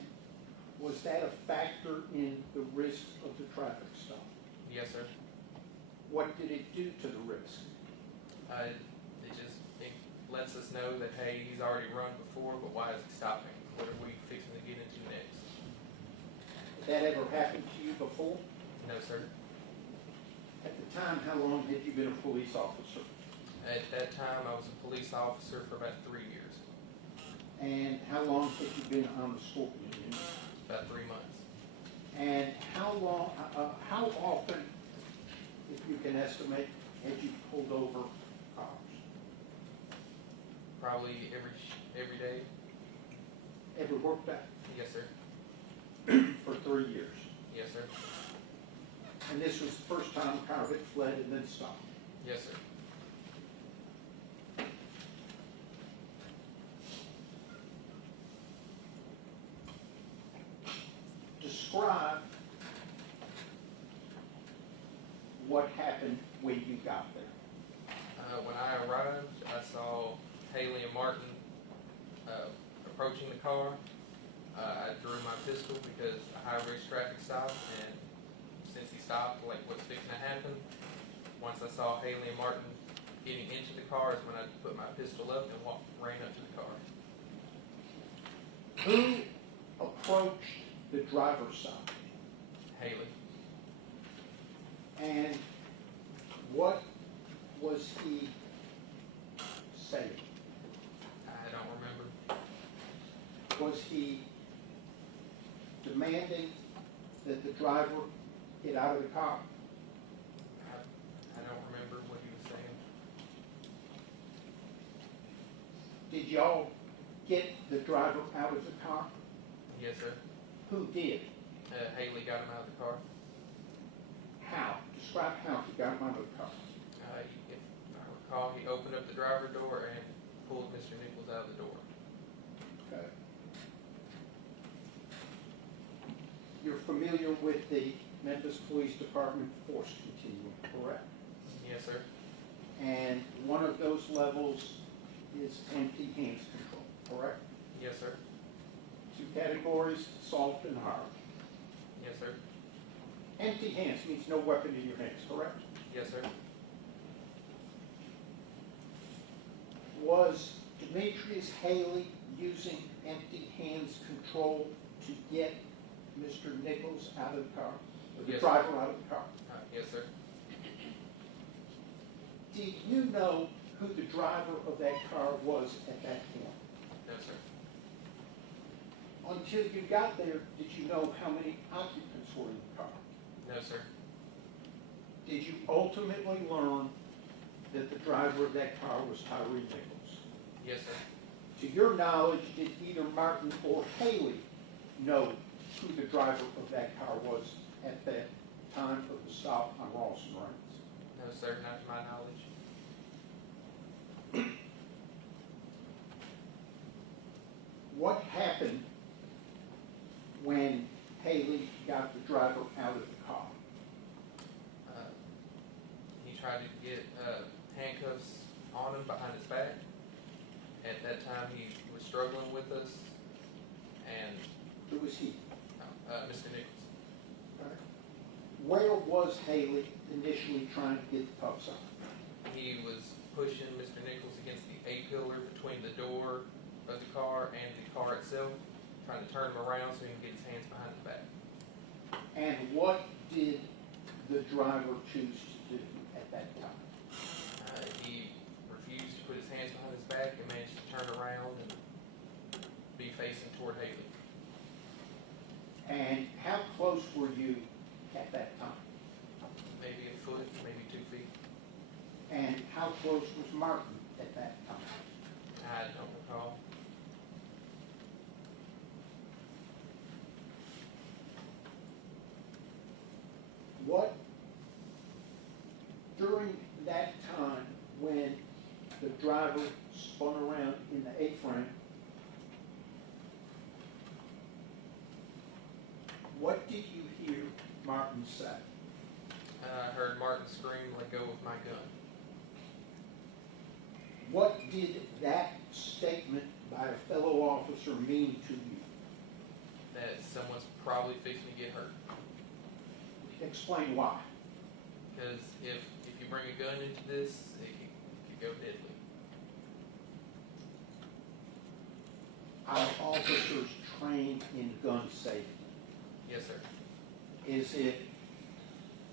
was that a factor in the risk of the traffic stop? Yes, sir. What did it do to the risk? It lets us know that, hey, he's already run before, but why is he stopping? What are we fixing to get into next? Did that ever happen to you before? No, sir. At the time, how long had you been a police officer? At that time, I was a police officer for about 3 years. And how long had you been on the Scorpion unit? About 3 months. And how long, how often, if you can estimate, had you pulled over cars? Probably every day. Every work day? Yes, sir. For 3 years. Yes, sir. And this was the first time a car had fled and then stopped. Yes, sir. Describe what happened when you got there. When I arrived, I saw Haley and Martin approaching the car. I drew my pistol because a high-risk traffic stop, and since he stopped, like what's fixing to happen, once I saw Haley and Martin getting into the car is when I put my pistol up and ran up to the car. Who approached the driver's side? Haley. And what was he saying? I don't remember. Was he demanding that the driver get out of the car? I don't remember what he was saying. Did y'all get the driver out of the car? Yes, sir. Who did? Haley got him out of the car. the driver door and pulled Mr. Nichols out of the door. Okay. You're familiar with the Memphis Police Department force continuum, correct? Yes, sir. And one of those levels is empty hands control, correct? Yes, sir. Two categories, soft and hard. Yes, sir. Empty hands means no weapon in your hands, correct? Yes, sir. Was Demetrius Haley using empty hands control to get Mr. Nichols out of the car? Or the Yes, driver out of the car? Yes, sir. Did you know who the driver of that car was at that point? No, sir. Until you got there, did you know how many occupants were in the car? No, sir. Did you ultimately learn that the driver of that car was Tyre Nichols? Yes, sir. To your knowledge, did either Martin or Haley know who the driver of that car was at that time of the stop on Rawson Reigns? No, sir. Not to my knowledge. What happened when Haley got the driver out of the car? He tried to get handcuffs on him behind his back. At that time, he was struggling with us, and Who was he? Mr. Nichols. Where was Haley initially trying to get the cuffs on? He was pushing Mr. Nichols against the A-pillar between the door of the car and the car itself, trying to turn him around so he can get his hands behind his back. And what did the driver choose to do at that time? He refused to put his hands behind his back and managed to turn around and be facing toward Haley. And how close were you at that time? Maybe a foot, maybe 2 feet. And how close was Martin at that time? I don't recall. What, during that time when the driver spun around in the A-frame, what did you hear Martin say? I heard Martin scream, "Let go of my gun." What did that statement by a fellow officer mean to you? That someone's probably fixing to get hurt. Explain why. Because if you bring a gun into this, it could go deadly. Are officers trained in gun safety? Yes, sir. Is it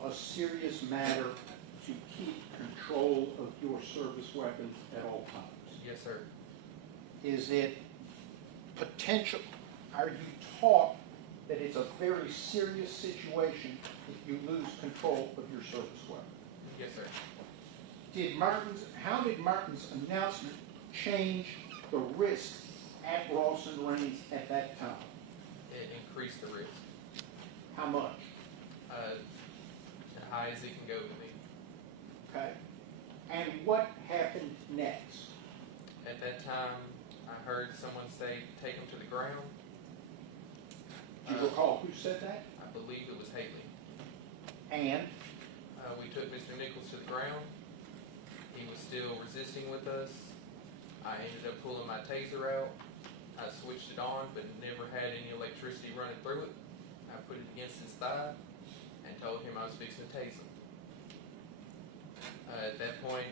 a serious matter to keep control of your service weapons at all times? Yes, sir. Is it potential, are you taught that it's a very serious situation if you lose control of your service weapon? Yes, sir. How did Martin's announcement change the risk at Rawson Reigns at that time? It increased the risk. How much? As high as it can go with me. Okay. And what happened next? At that time, I heard someone say, "Take him to the ground." Do you recall who said that? I believe it was Haley. And We took Mr. Nichols to the ground. He was still resisting with us. I ended up pulling my taser out. I switched it on, but never had any electricity running through it. I put it against his thigh and told him I was fixing to tase him. At that point,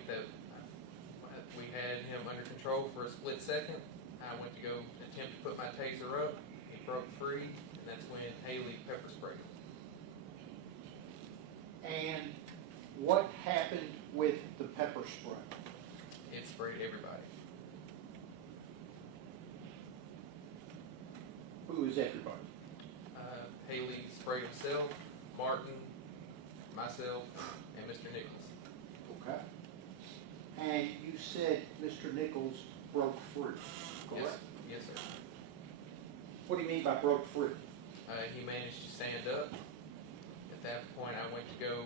we had him under control for a split second. I went to go attempt to put my taser up. He broke free, and that's when Haley pepper sprayed him. And what happened with the pepper spray? It sprayed everybody. Who is everybody? Haley sprayed himself, Martin, myself, and Mr. Nichols. Okay. And you said Mr. Nichols broke free, correct? Yes, sir. What do you mean by broke free? He managed to stand up. At that point, I went to go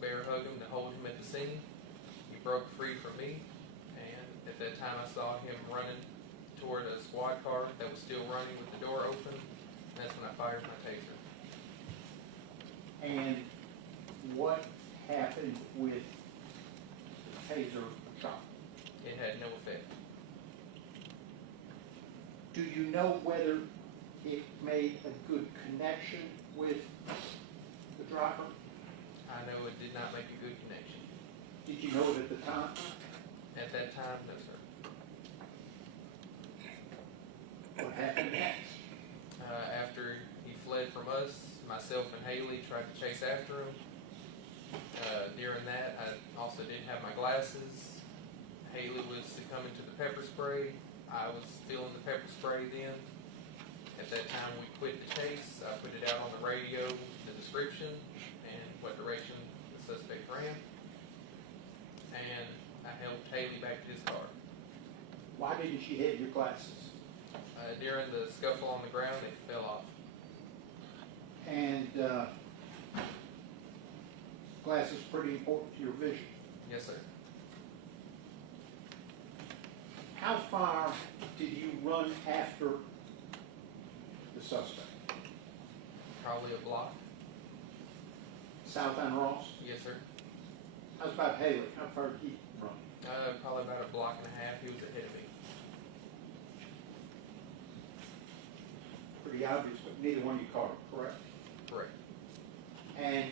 bear hug him to hold him at the scene. He broke free from me, At that time, I saw him running toward a squad car that was still running with the door open. And that's when I fired my taser. And what happened with the taser shot? It had no effect. Do you know whether it made a good connection with the driver? I know it did not make a good connection. Did you know it at the time? At that time, no, sir. What happened next? After he fled from us, myself and Haley tried to chase after him. During that, I also didn't have my glasses. Haley was succumbing to the pepper spray. I was feeling the pepper spray then. At that time, we quit the chase. I put it out on the radio, the description, and what direction the suspect ran. And I helped Haley back to his car. Why didn't you have your glasses? During the scuffle on the ground, it fell off. And glasses pretty important to your vision. Yes, sir. How far did you run after the suspect? Probably a block. South and Ross? Yes, sir. How's about Haley? How far did he run? Probably about a block and a half. He was ahead of me. Pretty obvious, but neither one of you caught him, correct? Correct. And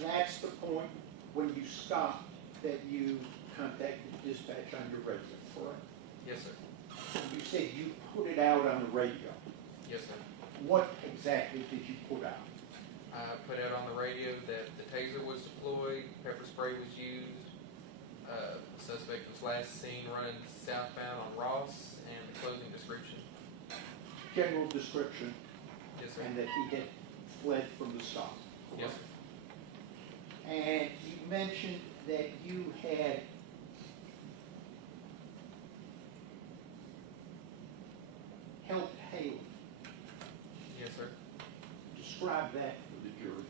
that's the point when you stopped that you contacted dispatch on your radio, correct? Yes, sir. You said you put it out on the radio. Yes, sir. What exactly did you put out? I put out on the radio that the taser was deployed, pepper spray was used, the suspect was last seen running southbound on Ross, and the closing description. General description, Yes, sir. and that he had fled from the stop. Yes, sir. And you mentioned that you had helped Haley. Yes, sir. Describe that for the jury.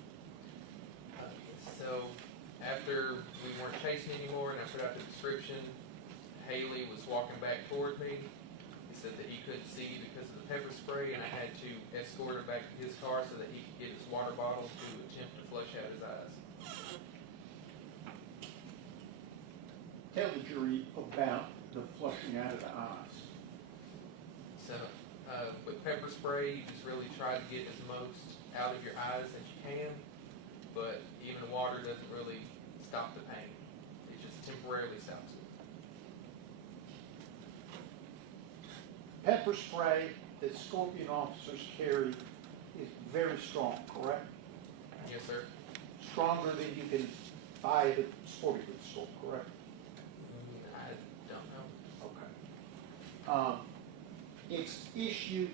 So after we weren't chasing anymore and I put out the description, Haley was walking back toward me. He said that he couldn't see because of the pepper spray, and I had to escort her back to his car so that he could get his water bottle to attempt to flush out his eyes. Tell the jury about the flushing out of the eyes. So with pepper spray, you just really try to get as most out of your eyes as you can, but even water doesn't really stop the pain. It just temporarily stops it. Pepper spray that Scorpion officers carry is very strong, correct? Yes, sir. Stronger than you can buy at a sporting goods store, correct? I don't know. Okay. It's issued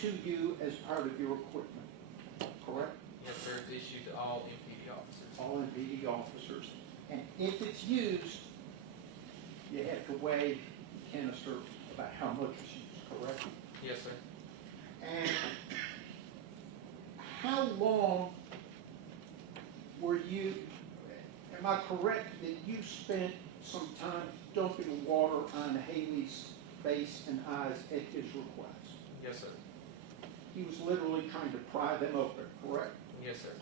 to you as part of your equipment, correct? Yes, sir. It's issued to all MPD officers. All MPD officers. And if it's used, you have to weigh the canister about how much is used, correct? Yes, sir. And how long were you, am I correct that you spent some time dumping water on Haley's face and eyes at his request? Yes, sir. He was literally trying to pry them open, correct? Yes, sir.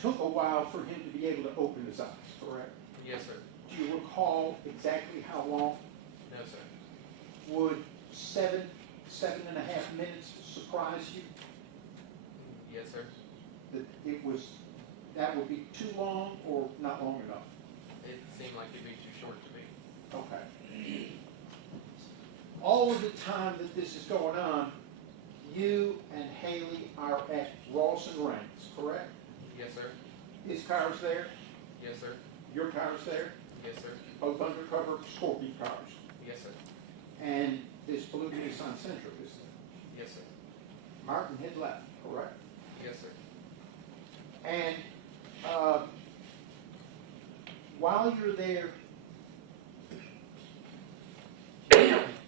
Took a while for him to be able to open his eyes, correct? Yes, sir. Do you recall exactly how long? No, sir. Would 7.5 minutes surprise you? Yes, sir. That would be too long or not long enough? It seemed like it'd be too short to me. Okay. All of the time that this is going on, you and Haley are at Ross and Raines, correct? Yes, sir. His car's there, Yes, sir. your car's there, Yes, sir. both undercover Scorpion cars. Yes, sir. And this blue Nissan Sentra is there. Yes, sir. Martin had left, correct? Yes, sir. And while you're there,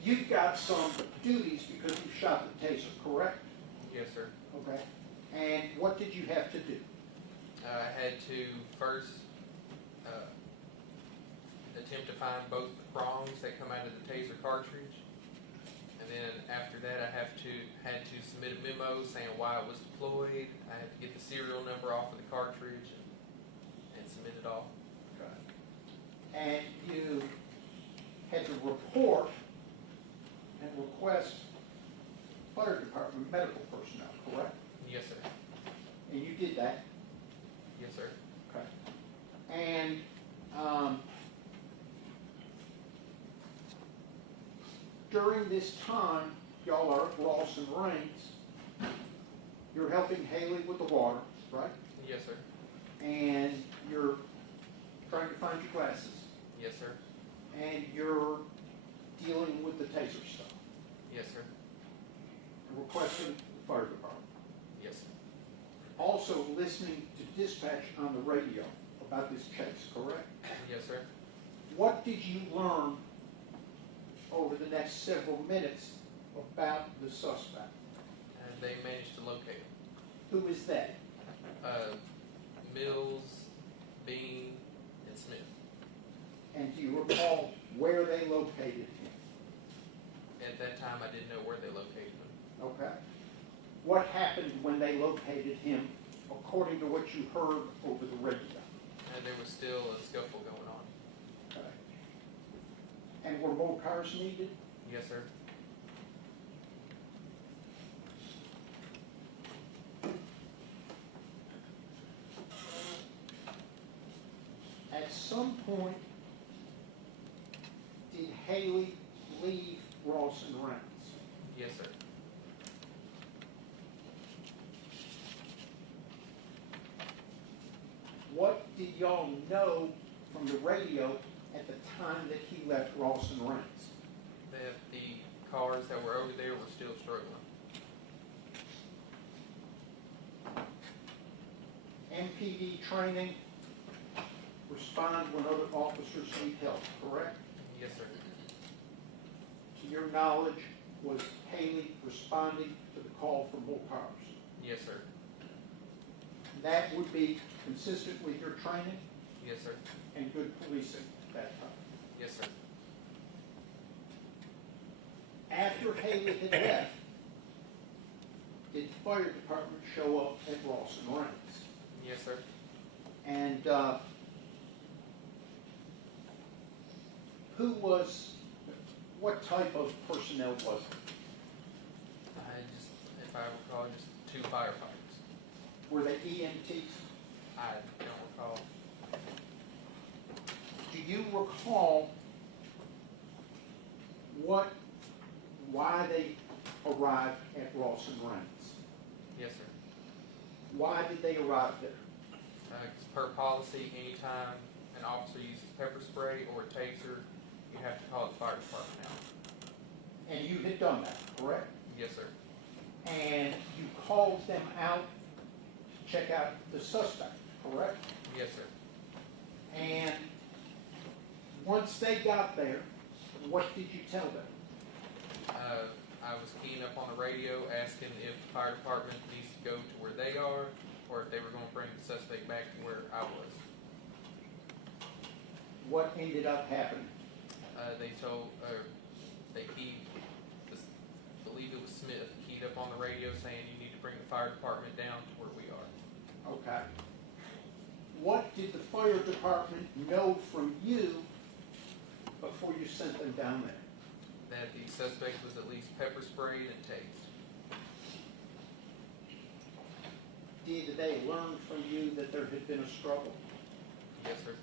you've got some duties because you shot the taser, correct? Yes, sir. Okay. And what did you have to do? I had to first attempt to find both the prongs that come out of the taser cartridge. And then after that, I had to submit a memo saying why it was deployed. I had to get the serial number off of the cartridge and submit it all. And you had to report and request fire department medical personnel, correct? Yes, sir. And you did that? Yes, sir. Okay. And during this time, y'all are at Ross and Rains. You're helping Haley with the water, right? Yes, sir. And you're trying to find your glasses. Yes, sir. And you're dealing with the taser stuff. Yes, sir. And requesting the fire department. Yes, sir. Also listening to dispatch on the radio about this case, correct? Yes, sir. What did you learn over the next several minutes about the suspect? And they managed to locate him. Who is that? Mills, Bean, and Smith. And do you recall where they located him? At that time, I didn't know where they located him. Okay. What happened when they located him, according to what you heard over the radio? And there was still a scuffle going on. Okay. And were more cars needed? Yes, sir. At some point, did Haley leave Ross and Rains? Yes, sir. What did y'all know from the radio at the time that he left Ross and Rains? That the cars that were over there were still struggling. MPD training, respond when other officers need help, correct? Yes, sir. To your knowledge, was Haley responding to the call for more cars? Yes, sir. That would be consistent with your training Yes, sir. and good policing at that time. Yes, sir. After Haley had left, did the fire department show up at Ross and Rains? Yes, sir. And what type of personnel was it? If I recall, just 2 firefighters. Were they EMTs? I don't recall. Do you recall why they arrived at Ross and Rains? Yes, sir. Why did they arrive there? It's per policy, anytime an officer uses pepper spray or a taser, you have to call the fire department out. And you had done that, correct? Yes, sir. And you called them out to check out the suspect, correct? Yes, sir. And once they got there, what did you tell them? I was keying up on the radio asking if the fire department needs to go to where they are or if they were going to bring the suspect back to where I was. What ended up happening? They keyed, I believe it was Smith, keyed up on the radio saying you need to bring the fire department down to where we are. Okay. What did the fire department know from you before you sent them down there? That the suspect was at least pepper sprayed and tased. Did they learn from you that there had been a struggle Yes, sir.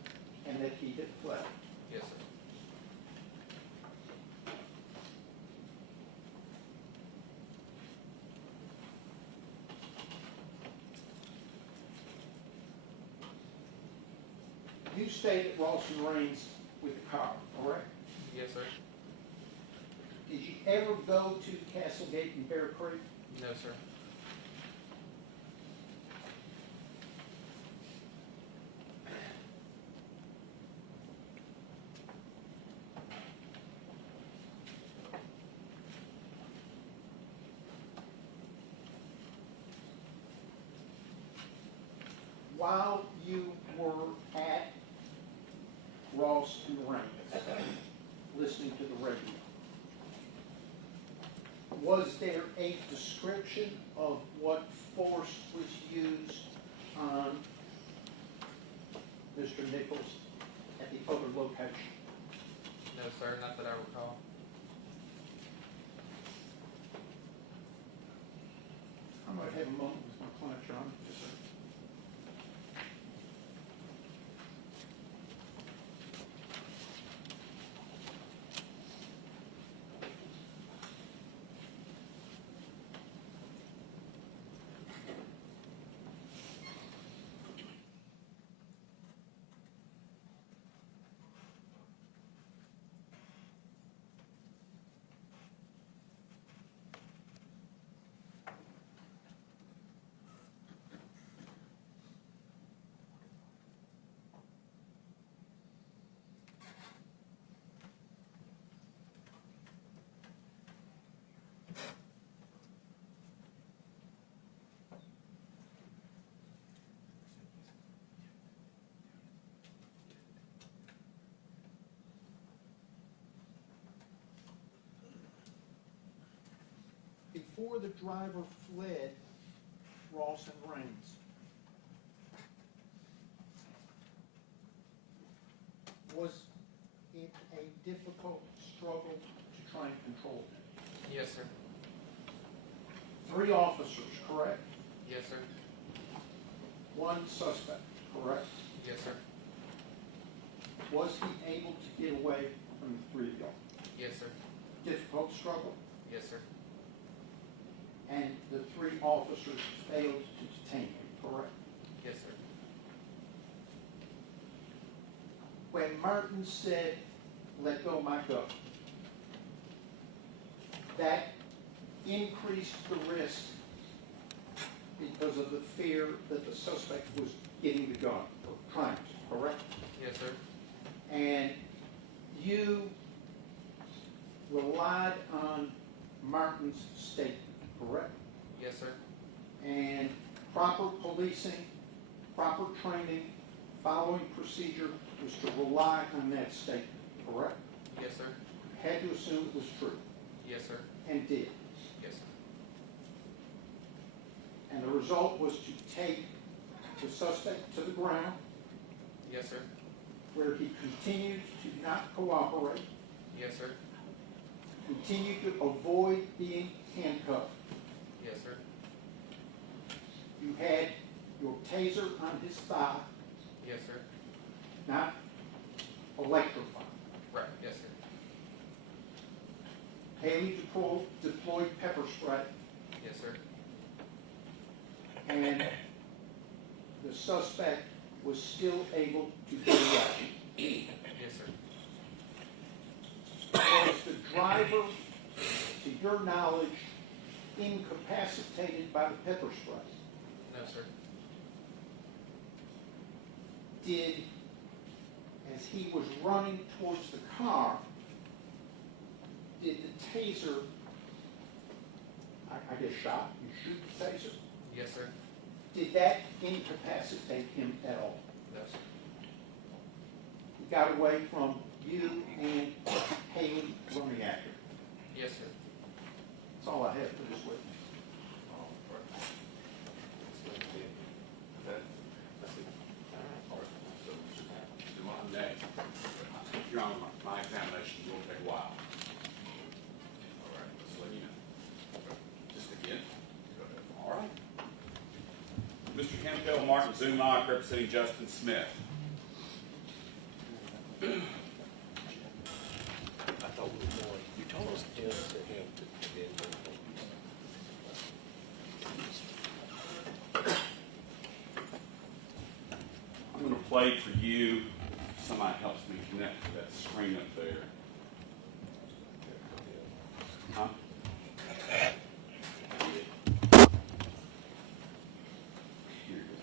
and that he had fled? Yes, sir. You stayed at Ross and Rains with the car, correct? Yes, sir. Did you ever go to Castlegate and Bear Creek? No, sir. While you were at Ross and Raines, listening to the radio. Was there a description of what force was used on Mr. Nichols at the other location? No, sir, not that I recall. I might have a moment with my client, John. Yes, sir. Before the driver fled, Ross and Raines, was it a difficult struggle to try and control him? Yes, sir. 3 officers, correct? Yes, sir. 1 suspect, correct? Yes, sir. Was he able to get away from the 3 of y'all? Yes, sir. Difficult struggle? Yes, sir. And the 3 officers failed to detain him, correct? Yes, sir. When Martin said, "Let go my gun," that increased the risk because of the fear that the suspect was getting the gun, or trying to, correct? Yes, sir. And you relied on Martin's statement, correct? Yes, sir. And proper policing, proper training, following procedure was to rely on that statement, correct? Yes, sir. Had to assume it was true, Yes, sir. and did. Yes, sir. And the result was to take the suspect to the ground, Yes, sir. where he continued to not cooperate, Yes, sir. continued to avoid being handcuffed. Yes, sir. You had your taser on his thigh, Yes, sir. not electrified. Right. Yes, sir. Haley deployed pepper spray, Yes, sir. and the suspect was still able to get away. Yes, sir. Was the driver, to your knowledge, incapacitated by the pepper spray? No, sir. Did, as he was running towards the car, did the taser, I guess shot, you shoot the taser? Yes, sir. Did that incapacitate him at all? No, sir. He got away from you and Haley running after him. Yes, sir. That's all I have for this witness. Your Honor, my examination will take a while. All right, let's let you know. Just again. All right. Mr. Campbell, Martin Zumach, representing Justin Smith. I thought we were more, you told us to him to be I'm going to play for you. Somebody helps me connect to that screen up there. Huh? Here it is.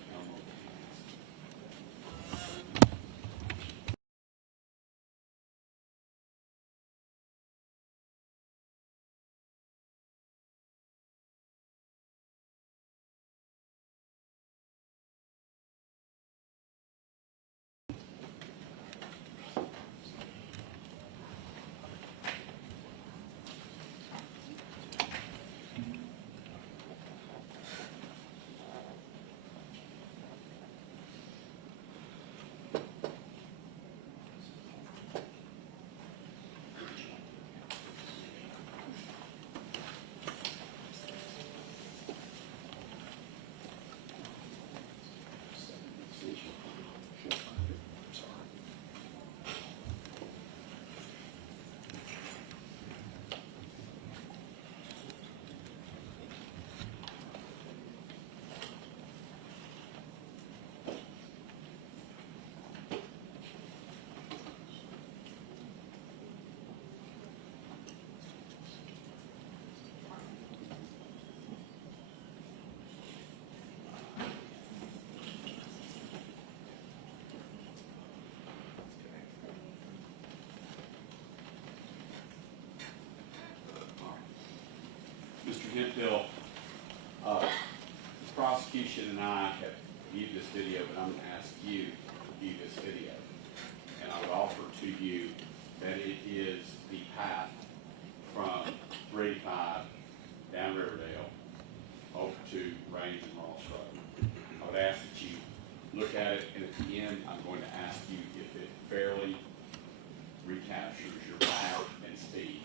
Hemphill, the prosecution and I have viewed this video, but I'm going to ask you to view this video. And I would offer to you that it is the path from 385 down Riverdale over to Range and Ross Road. I would ask that you look at it, and at the end, I'm going to ask you if it fairly recaptures your power and speeds.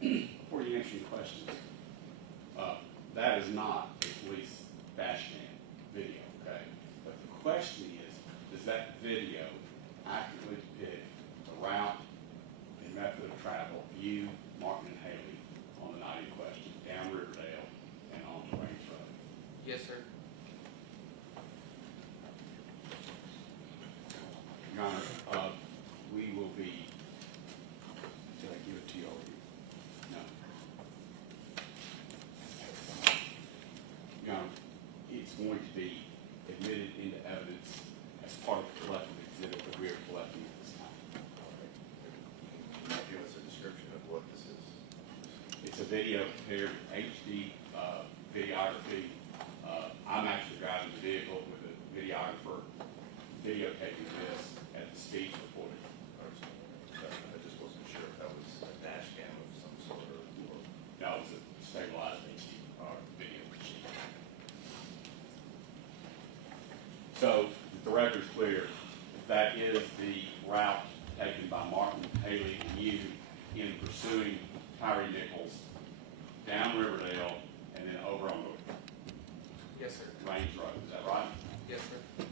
Before you answer your questions, that is not a police dash cam video, okay? But the question is, does that video accurately depict the route and method of travel of you, Martin, and Haley on the night in question, down Riverdale and on the Range Road? Yes, sir. Your Honor, we will be. Did I give it to you already? No. Your Honor, it's going to be admitted into evidence as part of the collective exhibit that we are collecting at this time. Can you give us a description of what this is? It's a video prepared with HD videography. I'm actually driving the vehicle with a videographer videotaping this at the speed recording. I just wasn't sure if that was a dash cam of some sort or. No, it's a stabilized HD video machine. So the record's clear. That is the route taken by Martin, Haley, and you in pursuing Tyre Nichols down Riverdale and then over on the Yes, sir. Range Road. Is that right? Yes, sir.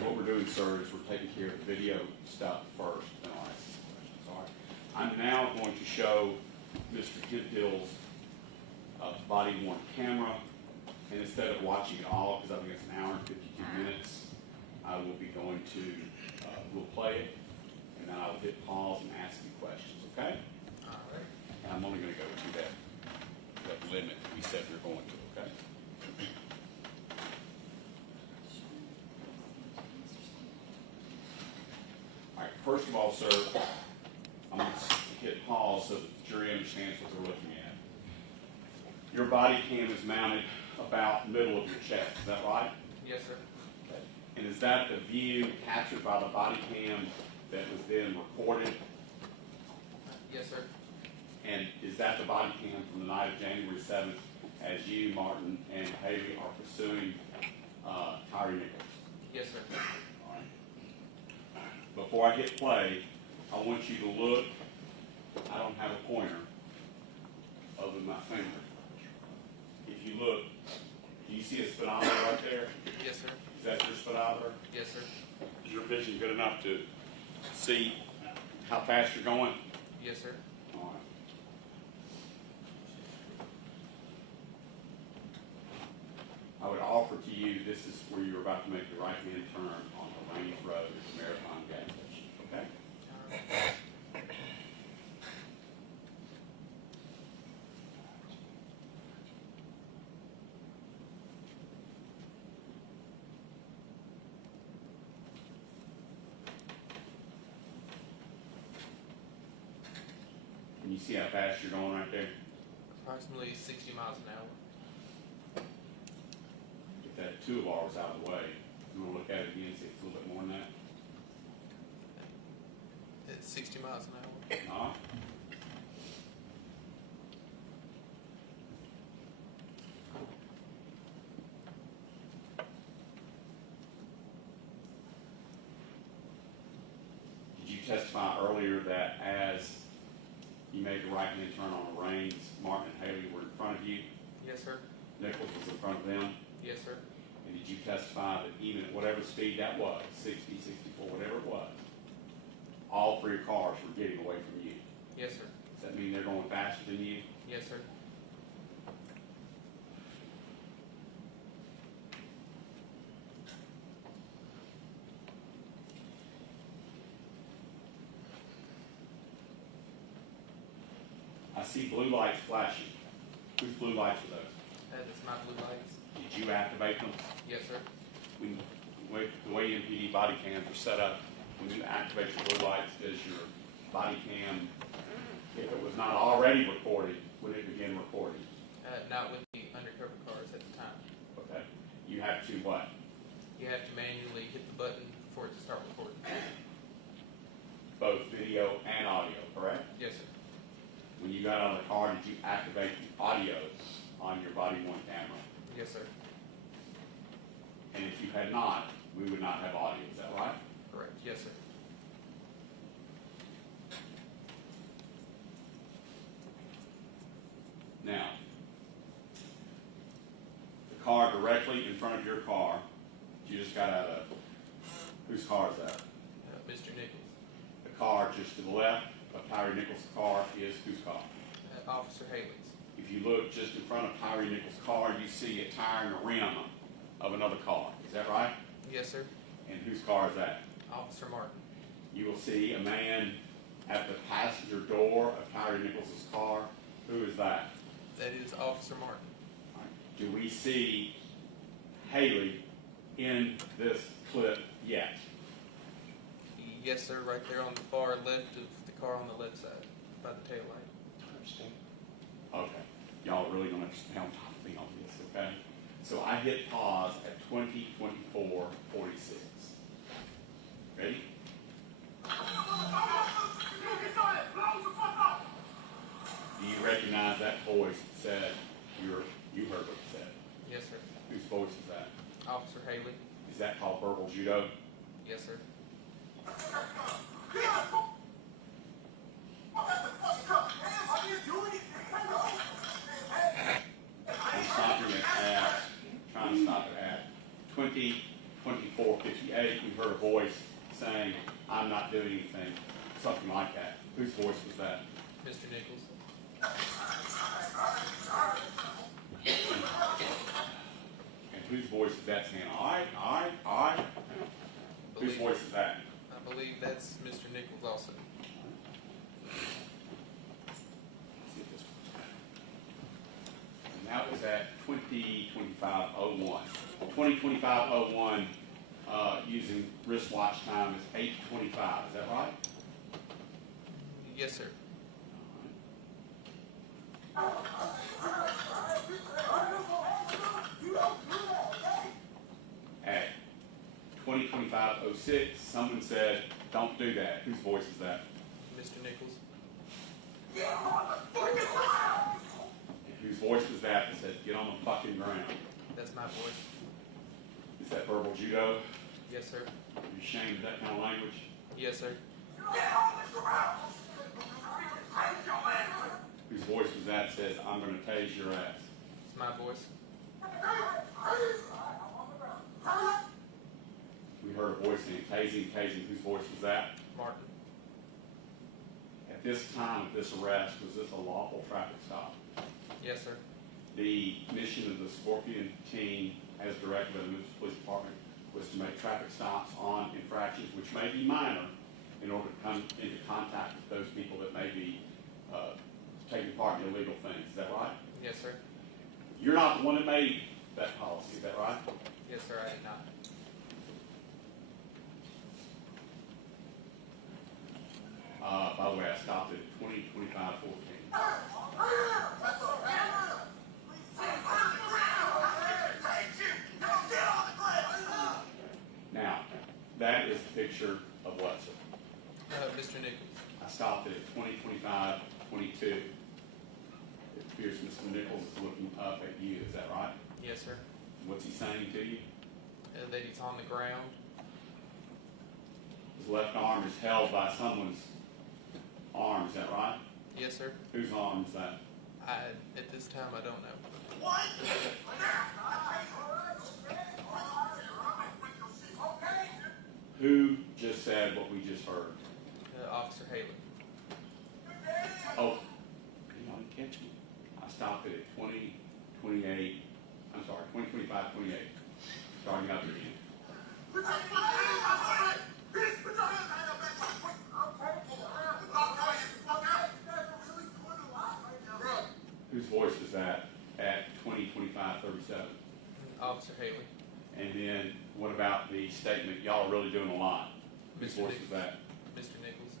What we're doing, sir, is we're taking care of the video stuff first, then I'll ask some questions. All right. I'm now going to show Mr. Hempdill's body-worn camera, and instead of watching it all, because I think it's an hour and 52 minutes, I will be going to, we'll play it, and then I'll hit pause and ask you questions, okay? All right. And I'm only going to go to that limit that we said we we're going to, okay? All right, first of all, sir, I'm going to hit pause so that the jury understands what they're looking at. Your body cam is mounted about the middle of your chest, is that right? Yes, sir. Okay. And is that the view captured by the body cam that was then recorded? Yes, sir. And is that the body cam from the night of January 7th as you, Martin, and Haley are pursuing Tyre Nichols? Yes, sir. All right. Before I hit play, I want you to look. I don't have a pointer other than my finger. If you look, do you see a speedometer right there? Yes, sir. Is that your speedometer? Yes, sir. Is your vision good enough to see how fast you're going? Yes, sir. All right. I would offer to you, this is where you're about to make the right-hand turn on the Raines Road at the Marathon gas station, okay? Can you see how fast you're going right there? Approximately 60 miles an hour. Get that 2 bars out of the way. You want to look at it again, see if it's a little bit more than that? It's 60 miles an hour. Did you testify earlier that as you made the right-hand turn on the Raines, Martin and Haley were in front of you? Yes, sir. Nichols was in front of them? Yes, sir. And did you testify that even at whatever speed that was, 60, 64, whatever it was, all 3 cars were getting away from you? Yes, sir. Does that mean they're going faster than you? Yes, sir. I see blue lights flashing. Whose blue lights are those? It's my blue lights. Did you activate them? Yes, sir. The way MPD body cams are set up, when you activate your blue lights, does your body cam, if it was not already recorded, would it begin recording? Not with the undercover cars at the time. Okay. You have to what? You have to manually hit the button for it to start recording. Both video and audio, correct? Yes, sir. When you got on the car, did you activate the audio on your body-worn camera? Yes, sir. And if you had not, we would not have audio. Is that right? Correct. Yes, sir. Now, the car directly in front of your car, you just got out of, whose car is that? Mr. Nichols. The car just to the left of Tyre Nichols' car is whose car? Officer Haley's. If you look just in front of Tyre Nichols' car, you see a tire and a rim of another car. Is that right? Yes, sir. And whose car is that? Officer Martin. You will see a man at the passenger door of Tyre Nichols' car. Who is that? That is Officer Martin. All right. Do we see Haley in this clip yet? Yes, sir. Right there on the far left of the car on the left side, by the tail light. Okay. Y'all really don't understand me on this, okay? So I hit pause at 20:24:46. Ready? Do you recognize that voice that said, you heard what it said? Yes, sir. Whose voice is that? Officer Haley. Is that called verbal judo? Yes, sir. Trying to stop it at 20:24:58. We heard a voice saying, I'm not doing anything. something like that. Whose voice was that? Mr. Nichols. And whose voice is that saying, I? Whose voice is that? I believe that's Mr. Nichols also. And that was at 2025-01. 2025-01, using wristwatch time is 8:25. Is that right? Yes, sir. At 2025-06, someone said, don't do that. Whose voice is that? Mr. Nichols. And whose voice was that that said, get on the fucking ground? That's my voice. Is that verbal judo? Yes, sir. Are you ashamed of that kind of language? Yes, sir. Whose voice was that that says, I'm going to tase your ass? It's my voice. We heard a voice saying, tasing. Whose voice was that? Martin. At this time of this arrest, was this a lawful traffic stop? Yes, sir. The mission of the Scorpion team, as directed by the Memphis Police Department, was to make traffic stops on infractions which may be minor in order to come into contact with those people that may be taking part in illegal things. Is that right? Yes, sir. You're not the one that made that policy. Is that right? Yes, sir. I did not. By the way, I stopped at 2025-14. Now, that is a picture of what, sir? Mr. Nichols. I stopped it at 2025-22. It appears Mr. Nichols is looking up at you. Is that right? Yes, sir. What's he saying to you? That he's on the ground. His left arm is held by someone's arm. Is that right? Yes, sir. Whose arm is that? At this time, I don't know. Who just said what we just heard? Officer Haley. Oh, you didn't catch me. I stopped it at 2028. I'm sorry, 2025-28. Starting up again. Whose voice was that at 2025-37? Officer Haley. And then what about the statement, y'all are really doing a lot? Whose voice was that? Mr. Nichols.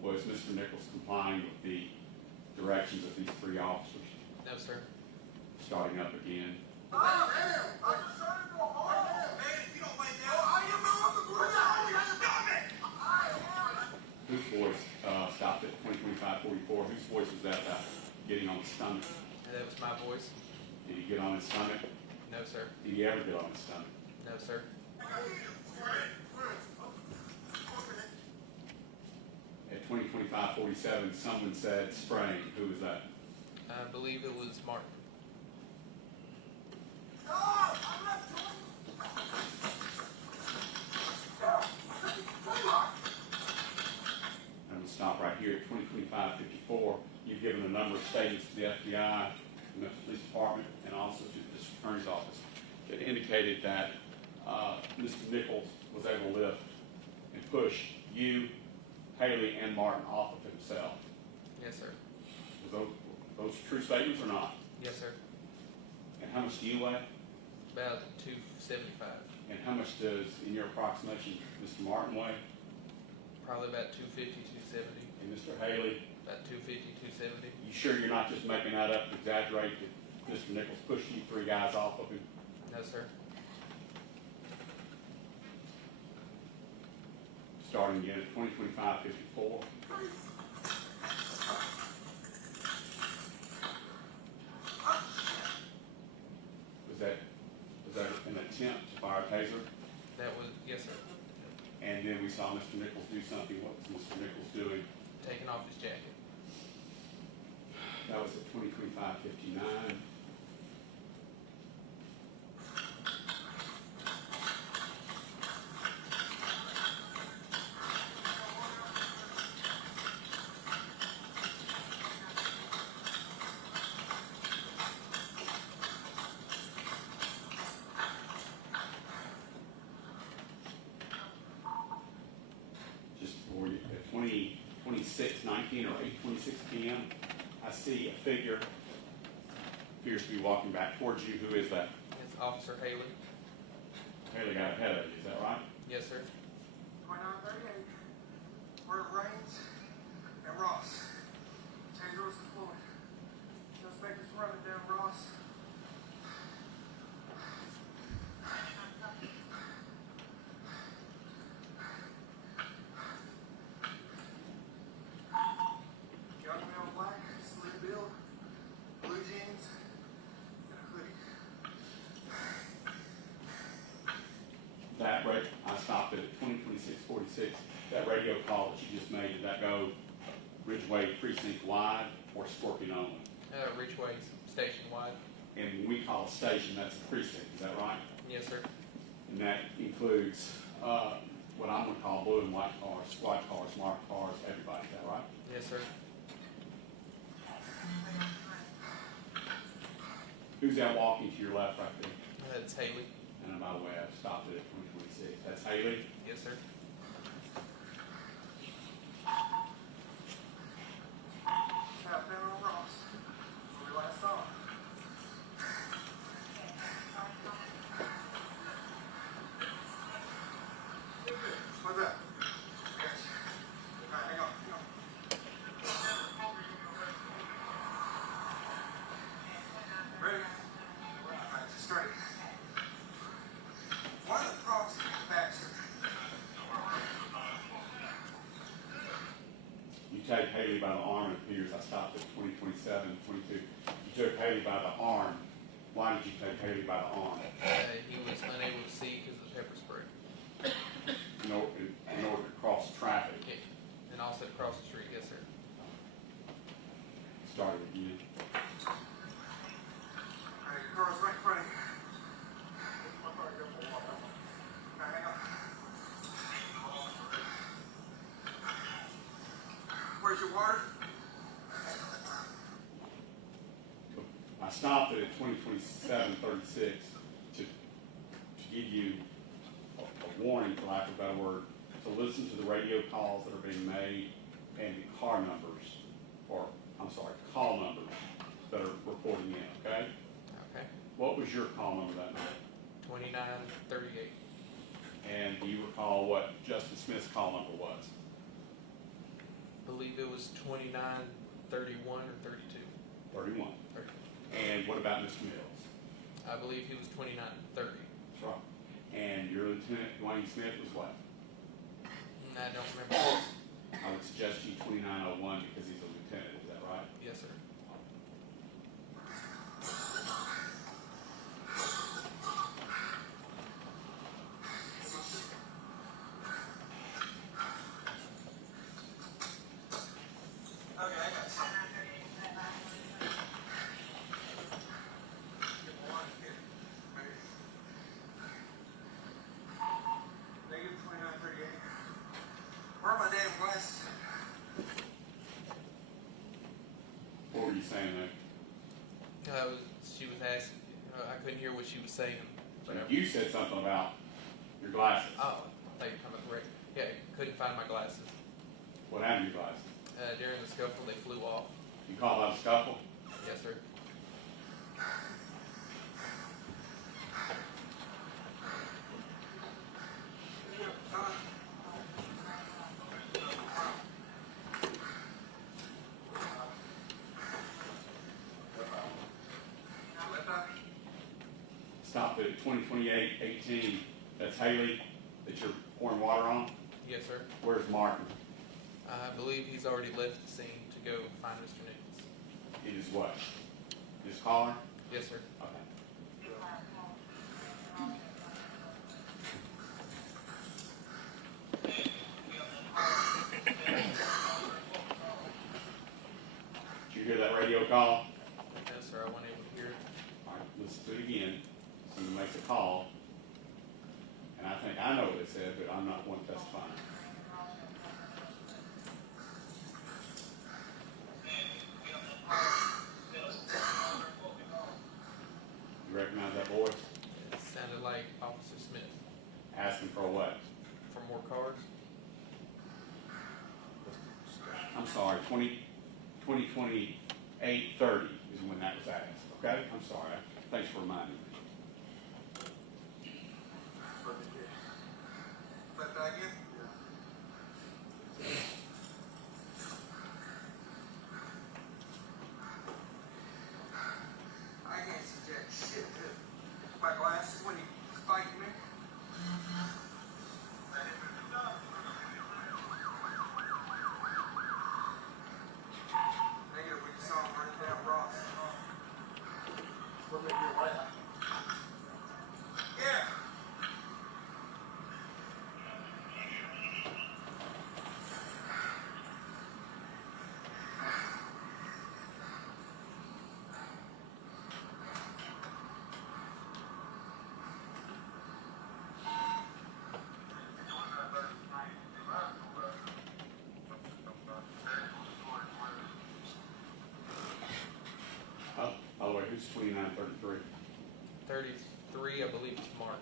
Was Mr. Nichols complying with the directions of these three officers? No, sir. Starting up again. Whose voice stopped at 2025-44? Whose voice was that about getting on his stomach? That was my voice. Did he get on his stomach? No, sir. Did he ever get on his stomach? No, sir. At 2025-47, someone said spraying. Who was that? I believe it was Martin. I'm going to stop right here at 2025-54. You've given a number of statements to the FBI, the Memphis Police Department, and also to the District Attorney's Office that indicated that Mr. Nichols was able to lift and push you, Haley, and Martin off of himself. Yes, sir. Was those true statements or not? Yes, sir. And how much do you weigh? About 275. And how much does, in your approximation, Mr. Martin weigh? Probably about 250, 270. And Mr. Haley? About 250, 270. You sure you're not just making that up to exaggerate that Mr. Nichols pushed you three guys off of him? No, sir. Starting again at 2025-54. Was that an attempt to fire a taser? That was, yes, sir. And then we saw Mr. Nichols do something. What was Mr. Nichols doing? Taking off his jacket. That was at 2025-59. 10:46 p.m. I see a figure appears to be walking back towards you. Who is that? It's Officer Haley. Haley got ahead of you. Is that right? Yes, sir. 2938. Where Rains and Ross. Change roads to Floyd. Suspect is running down Ross. Young male, black, slim build, blue jeans, and a hoodie. That right. I stopped it at 20:26:46. That radio call that you just made, did that go Ridgeway precinct wide or Scorpion only? Ridgeway station wide. And when we call a station, that's a precinct. Is that right? Yes, sir. And that includes what I'm going to call blue and white cars, squad cars, marked cars, everybody. Is that right? Yes, sir. Who's that walking to your left right there? That's Haley. And by the way, I've stopped it at 20:26. That's Haley. Yes, sir. Southbound on Ross. Where we last saw him. What's that? Yes. Alright, hang on. Ready? Alright, just straight. One of the problems back here. You take Haley by the arm, it appears. I stopped at 20:27, 22. You took Haley by the arm. Why did you take Haley by the arm? He was unable to see because of the pepper spray. In order to cross traffic. Yeah. And also across the street. Yes, sir. Started again. Alright, your car's right in front of you. My car, go for a walk. Alright, hang on. Where's your water? I stopped it at 20:27:36 to give you a warning, for lack of a better word, to listen to the radio calls that are being made and the car numbers, or I'm sorry, call numbers that are reporting in. Okay. Okay. What was your call number that night? 2938. And do you recall what Justin Smith's call number was? I believe it was 2931 or 32. 31. 30. And what about Mr. Mills? I believe he was 2930. That's right. And your Lieutenant Dwayne Smith was what? I don't remember. I would suggest you 2901 because he's a lieutenant. Is that right? Yes, sir. Okay, I got you. Negative 2938. Where are my damn glasses? What were you saying there? She was asking. I couldn't hear what she was saying. But You said something about your glasses. Oh, I thought you were talking about the radio. Yeah, couldn't find my glasses. What happened to your glasses? During the scuffle, they flew off. You called out a scuffle? Yes, sir. Stopped at 20:28:18. That's Haley that you're pouring water on? Yes, sir. Where's Martin? I believe he's already left the scene to go find Mr. Nichols. He is what? His caller? Yes, sir. Okay. Did you hear that radio call? No, sir. I wasn't able to hear it. All right, listen to it again. Someone makes a call. And I think I know what it said, but I'm not one testifying. You recognize that voice? It sounded like Officer Smith. Asking for what? For more cars? I'm sorry, 2028-30 is when that was asked. Okay? I'm sorry. Thanks for reminding me. But back in? I can't see jack shit, dude. My glasses when you fight me. Negative, we just saw him running down Ross. Yeah. By the way, who's 2933? 33, I believe it's Mark.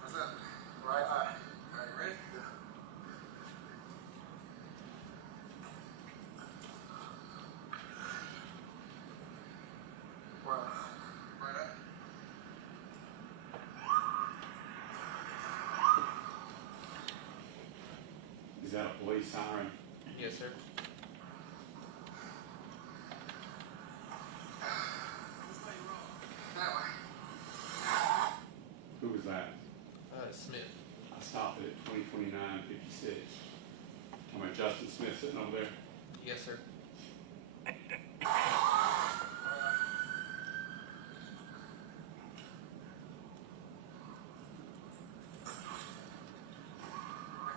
What's up? Right. Are you ready? Well, right up. Is that a police siren? Yes, sir. That way. Who was that? Smith. I stopped it at 2029-56. Talking about Justin Smith sitting over there? Yes, sir. Okay,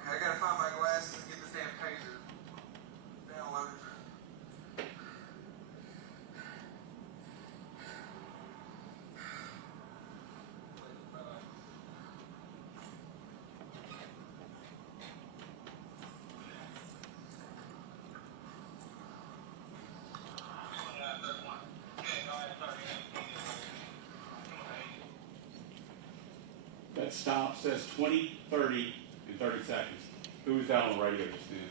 I gotta find my glasses and get this damn taser downloaded. That stop says 20, 30, and 30 seconds. Who was that on the radio just then?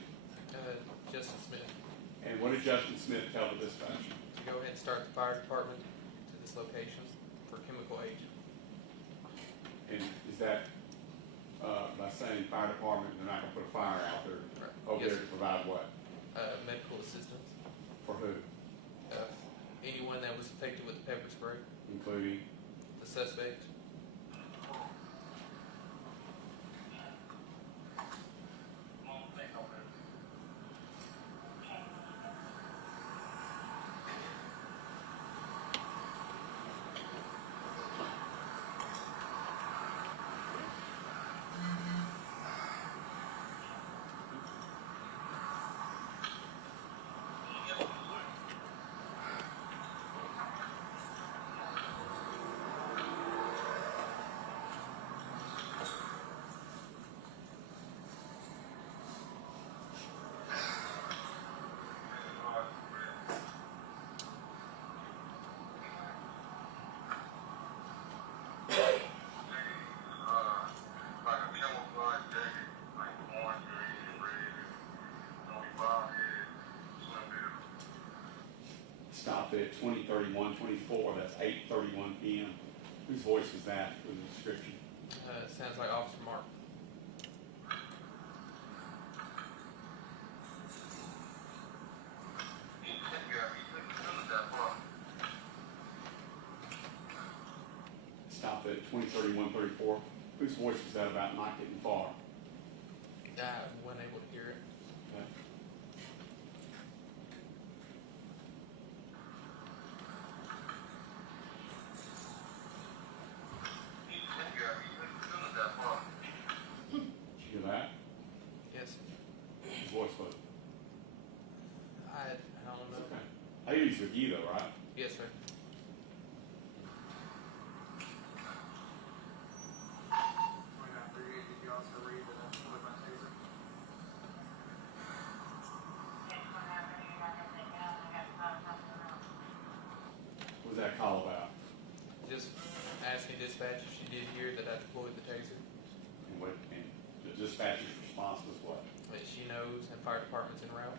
Justin Smith. And what did Justin Smith tell the dispatcher? To go ahead and start the fire department to this location for chemical agent. And is that by saying fire department, they're not going to put a fire out there over Yes, there to provide what? Medical assistance. For who? Anyone that was affected with the pepper spray. Including? The suspect. Stopped at 20:31:24. That's 8:31 p.m. Whose voice was that in the description? Sounds like Officer Mark. Stopped at 20:31:34. Whose voice was that about not getting far? I wasn't able to hear it. Okay. Did you hear that? Yes. His voice was. I don't know. Okay. I think he's with you though, right? Yes, sir. Did you also read that I pulled my taser? What was that call about? Just asking dispatch if she did hear that I deployed the taser. And dispatcher's response was what? That she knows and fire department's en route.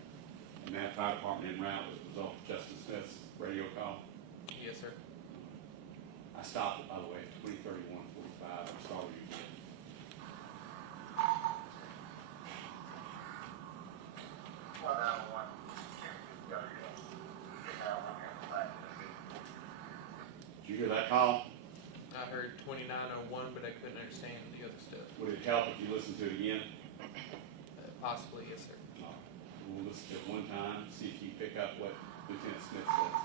And that fire department en route was a result of Justin Smith's radio call. Yes, sir. I stopped it, by the way, at 2031-45. I'm sorry you did. Did you hear that call? I heard 2901, but I couldn't understand the other stuff. Would it help if you listened to it again? Possibly, yes, sir. All right. We'll listen to it one time, see if you pick up what Lieutenant Smith says.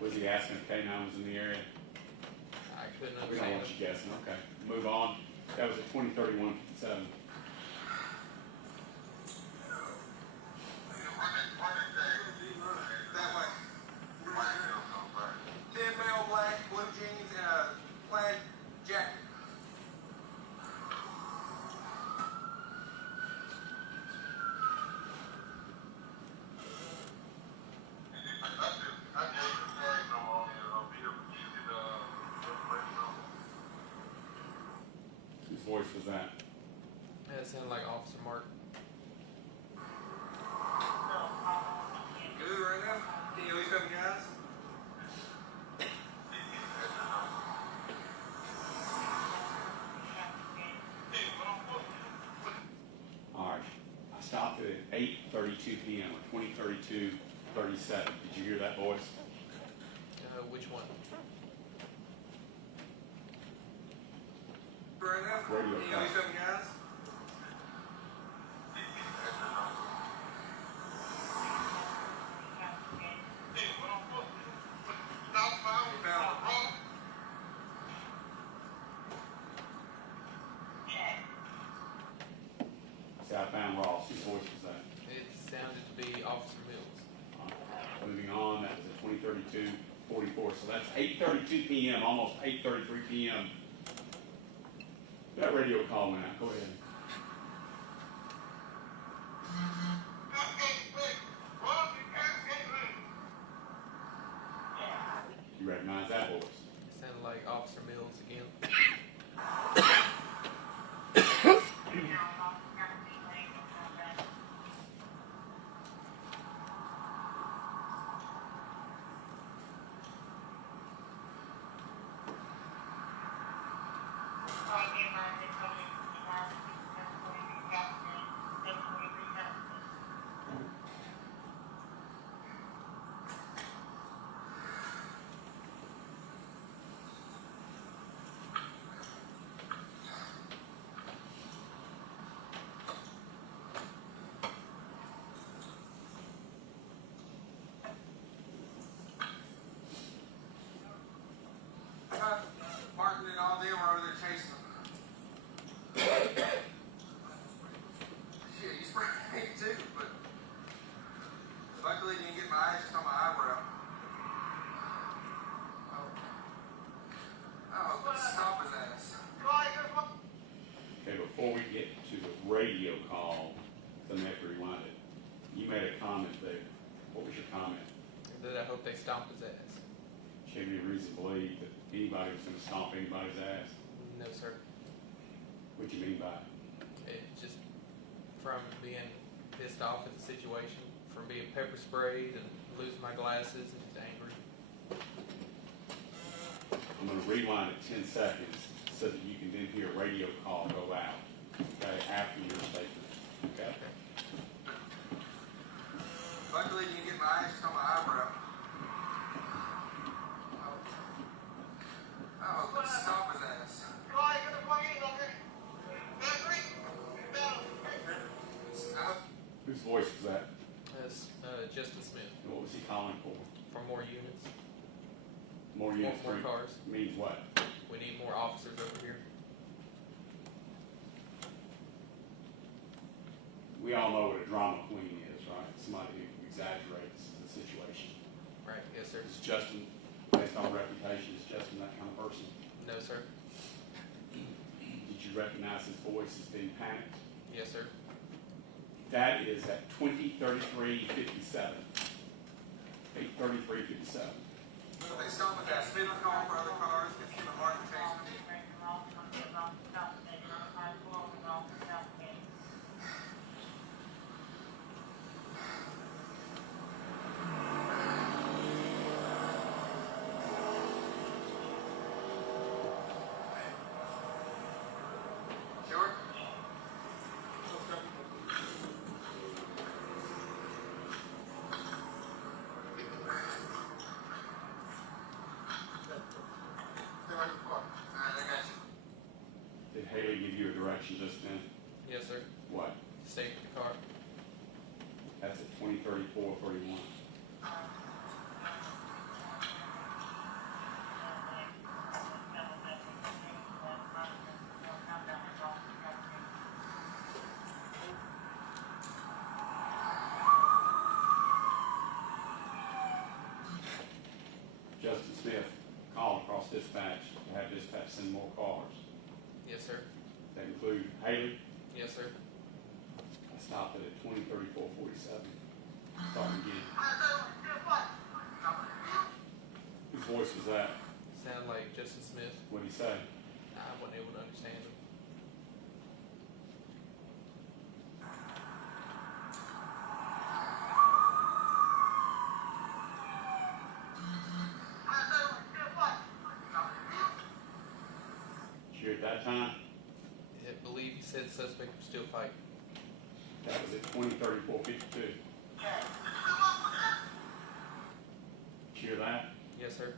Was he asking if K9 was in the area? I couldn't We don't understand. want you guessing. Okay. Move on. That was at 2031-57. Thin male, black, blue jeans, and a plaid jacket. Whose voice was that? That sounded like Officer Martin. Good right now? Can you leave some guys? All right. I stopped it at 8:32 p.m. or 20:32:37. Did you hear that voice? Which one? Right now? Radio Can you call. leave some guys? Southbound Ross. Whose voice was that? It sounded to be Officer Mills. Moving on, that was at 20:32:44. So that's 8:32 p.m., almost 8:33 p.m. That radio call went out. Go ahead. You recognize that voice? It sounded like Officer Mills again. Martin and all them are over there chasing them. Shit, you sprayed me too, but luckily didn't get my ashes on my eyebrow. I hope it stop his ass. Okay, before we get to the radio call, so I have to rewind it. You made a comment there. What was your comment? That I hope they stomp his ass. Do you have any reason to believe that anybody was going to stomp anybody's ass? No, sir. What do you mean by it? It just from being pissed off at the situation, from being pepper sprayed and losing my glasses and just angry. I'm going to rewind it 10 seconds so that you can then hear a radio call go out, okay, after your statement, okay? Luckily didn't get my ashes on my eyebrow. I hope it stop his ass. Whose voice was that? That's Justin Smith. And what was he calling for? For more units. More units? More cars. Means what? We need more officers over here. We all know what a drama queen is, right? Somebody who exaggerates the situation. Right, yes, sir. Is Justin, based on reputation, is Justin that kind of person? No, sir. Did you recognize his voice as being panicked? Yes, sir. That is at 203357. 83357. They stopped at that Smith call for other cars, if you have a Martin case. Sure. Did Haley give you a direction just then? Yes, sir. What? Stay with the car. That's at 203431. Justin Smith called across dispatch to have dispatch send more cars. Yes, sir. That include Haley. Yes, sir. I stopped it at 203447. Starting again. Whose voice was that? Sound like Justin Smith. What'd he say? I wasn't able to understand him. Did you hear at that time? I believe he said the suspect was still fighting. That was at 203452. Did you hear that? Yes, sir.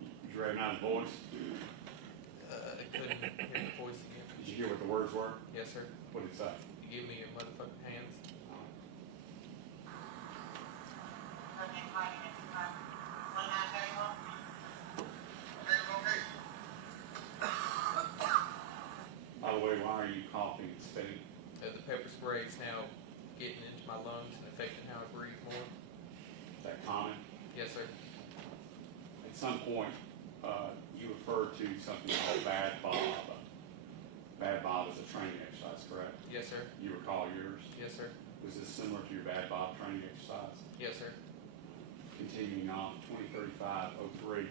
Did you recognize the voice? I couldn't hear the voice again. Did you hear what the words were? Yes, sir. What did it say? You give me your motherfucking hands. By the way, why are you coughing and spitting? The pepper spray is now getting into my lungs and affecting how I breathe more. Is that common? Yes, sir. At some point, you referred to something called Bad Bob. Bad Bob is a training exercise, correct? Yes, sir. You recall yours? Yes, sir. Was this similar to your Bad Bob training exercise? Yes, sir. Continuing on, 203503.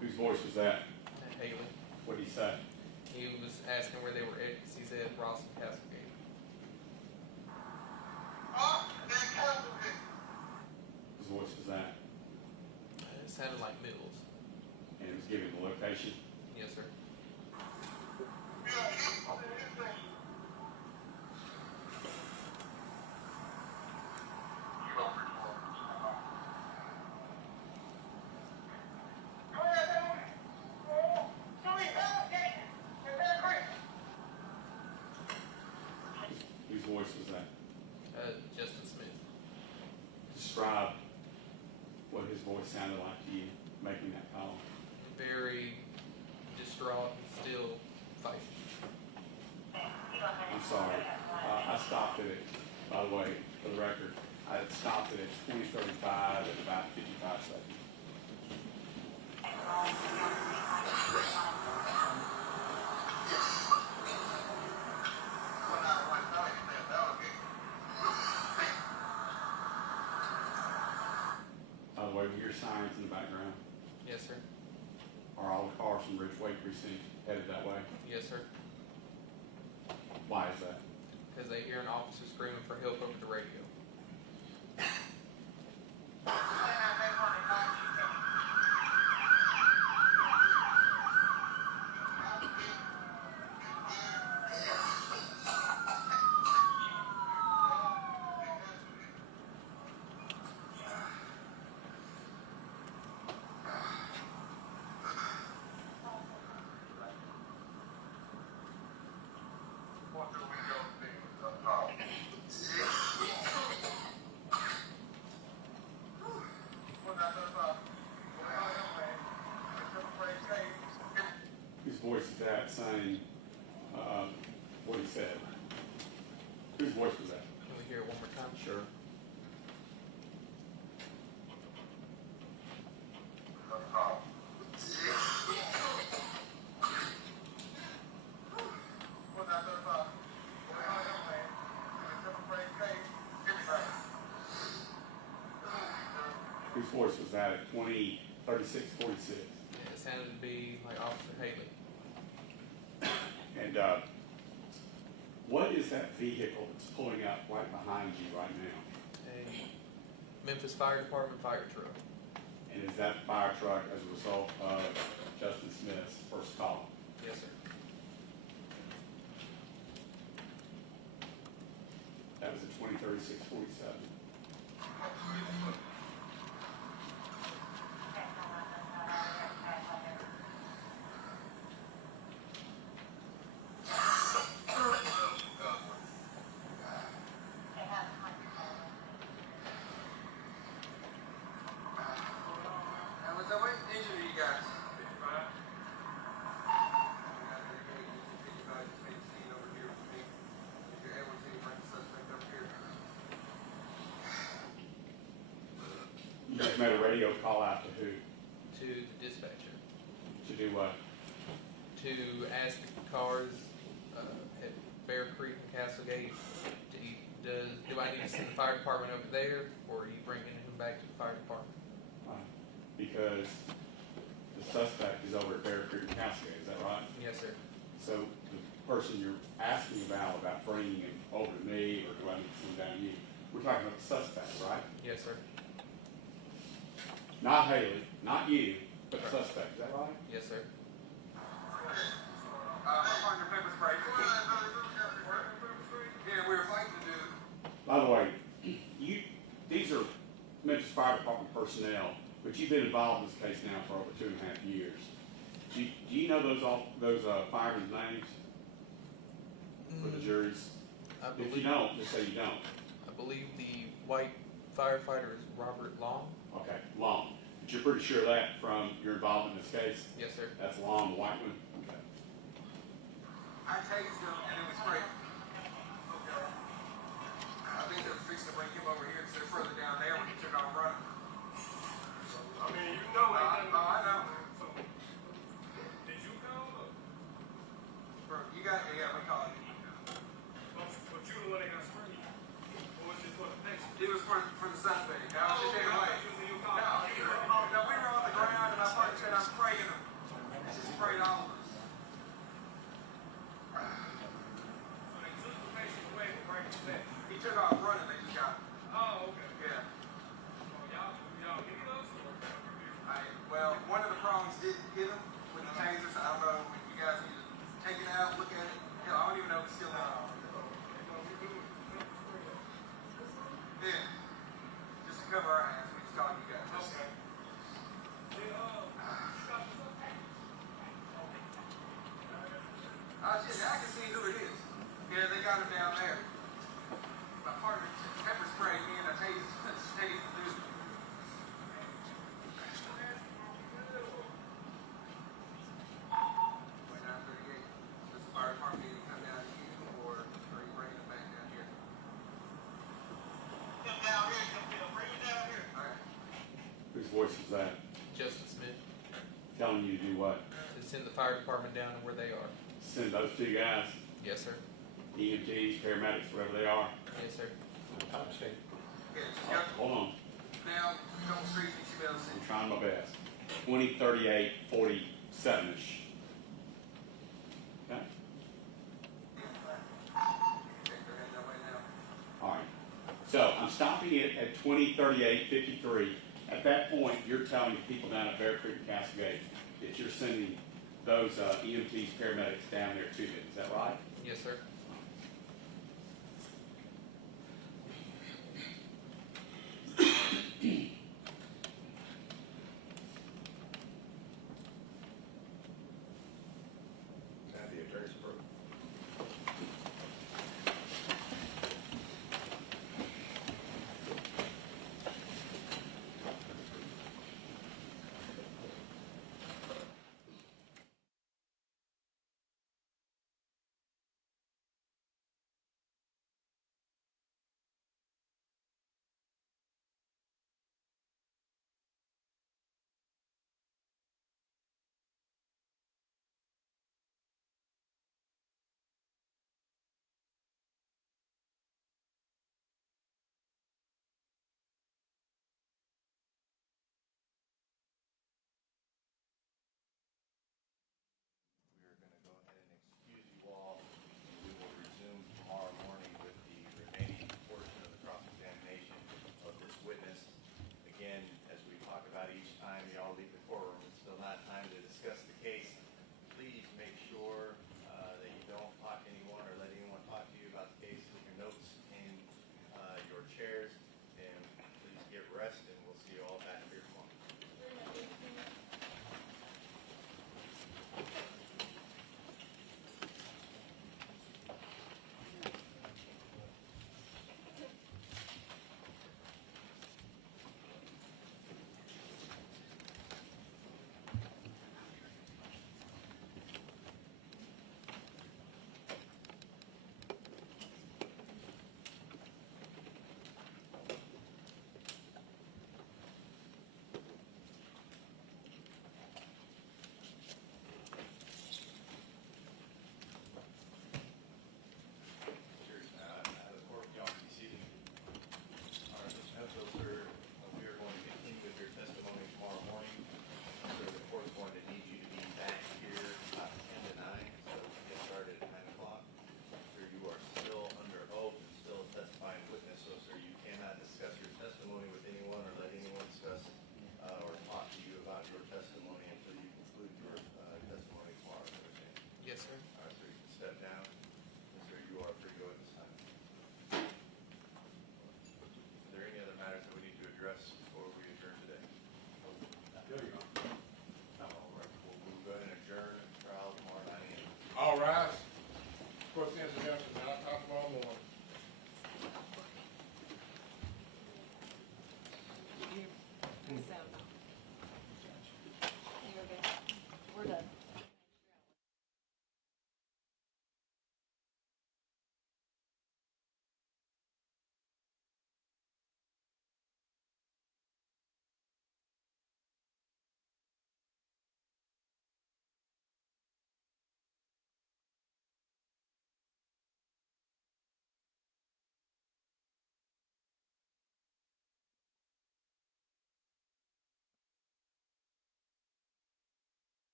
Whose voice was that? Haley. What did he say? He was asking where they were at because he's at Ross and Castlegate. Whose voice was that? It sounded like Mills. And it was giving the location? Yes, sir. Whose voice was that? Justin Smith. Describe what his voice sounded like to you making that call. Very distraught and still fighting. I'm sorry. I stopped it at, by the way, for the record, I stopped it at 2035 at about 55 seconds. By the way, we hear sirens in the background. Yes, sir. Are all the cars from Ridgeway Precinct headed that way? Yes, sir. Why is that? Because they hear an officer screaming for help over the radio. voice is that saying what he said? Whose voice was that? Can we hear it one more time? Sure. Whose voice was that at 20, 36, 46? It sounded to be like Officer Haley. And what is that vehicle that's pulling up right behind you right now? A Memphis Fire Department fire truck. And is that fire truck as a result of Justin Smith's first call? Yes, sir. That was at 20, 36, 47. You just made a radio call out to who? To the dispatcher. To do what? To ask the cars at Bear Creek and Castlegate, do I need to send the fire department over there, or are you bringing him back to the fire department? Because the suspect is over at Bear Creek and Cascade, is that right? Yes, sir. So the person you're asking about bringing him over to me, or do I need to send down you? We're talking about the suspect, right? Yes, sir. Not Haley, not you, but the suspect, is that right? Yes, sir. Yeah, we were fighting to do. By the way, these are Memphis Fire Department personnel, but you've been involved in this case now for over 2.5 years. Do you know those firemen's names for the juries? If you don't, just say you don't. I believe the white firefighter is Robert Long. Okay, Long. But you're pretty sure of that from your involvement in this case? Yes, sir. That's Long, the white one? Okay. I tased him and it was great. Okay. I think they're fixing to bring him over here because they're further down there when he took off running. I mean, you know it. I know. So, did you call him? You got me, yeah, we called him. But you the one that got sprayed. Or was it for the patient? It was for the suspect. Now, I was just away. No, we were on the ground and I fucking said I'm spraying him. She sprayed all of us. So they took the patient away and bring him back. He took off running, they just got him. Oh, okay. Yeah. Y'all hit us? Well, one of the prongs did hit him with the taser, so I don't know if you guys need to take it out, look at it. Hell, I don't even know if it's still on. Yeah. Just to cover our ass, we just called you guys. Okay. I can see who it is. Yeah, they got him down there. My partner pepper sprayed me and I tased the dude. Does the fire department need to come down to you, or are you bringing them back down here? Come down here, bring it down here. All right. Whose voice is that? Justin Smith. Telling you to do what? To send the fire department down to where they are. Send those two guys, Yes, sir. EMTs, paramedics, wherever they are. Yes, sir. Yeah, Hold on. now, a couple streets you should be able to see. I'm trying my best. 20, 38, 47-ish. Okay? All right. So I'm stopping it at 20, 38, 53. At that point, you're telling people down at Bear Creek and Cascade that you're sending those EMTs, paramedics down there to them. Is that right? Yes, sir.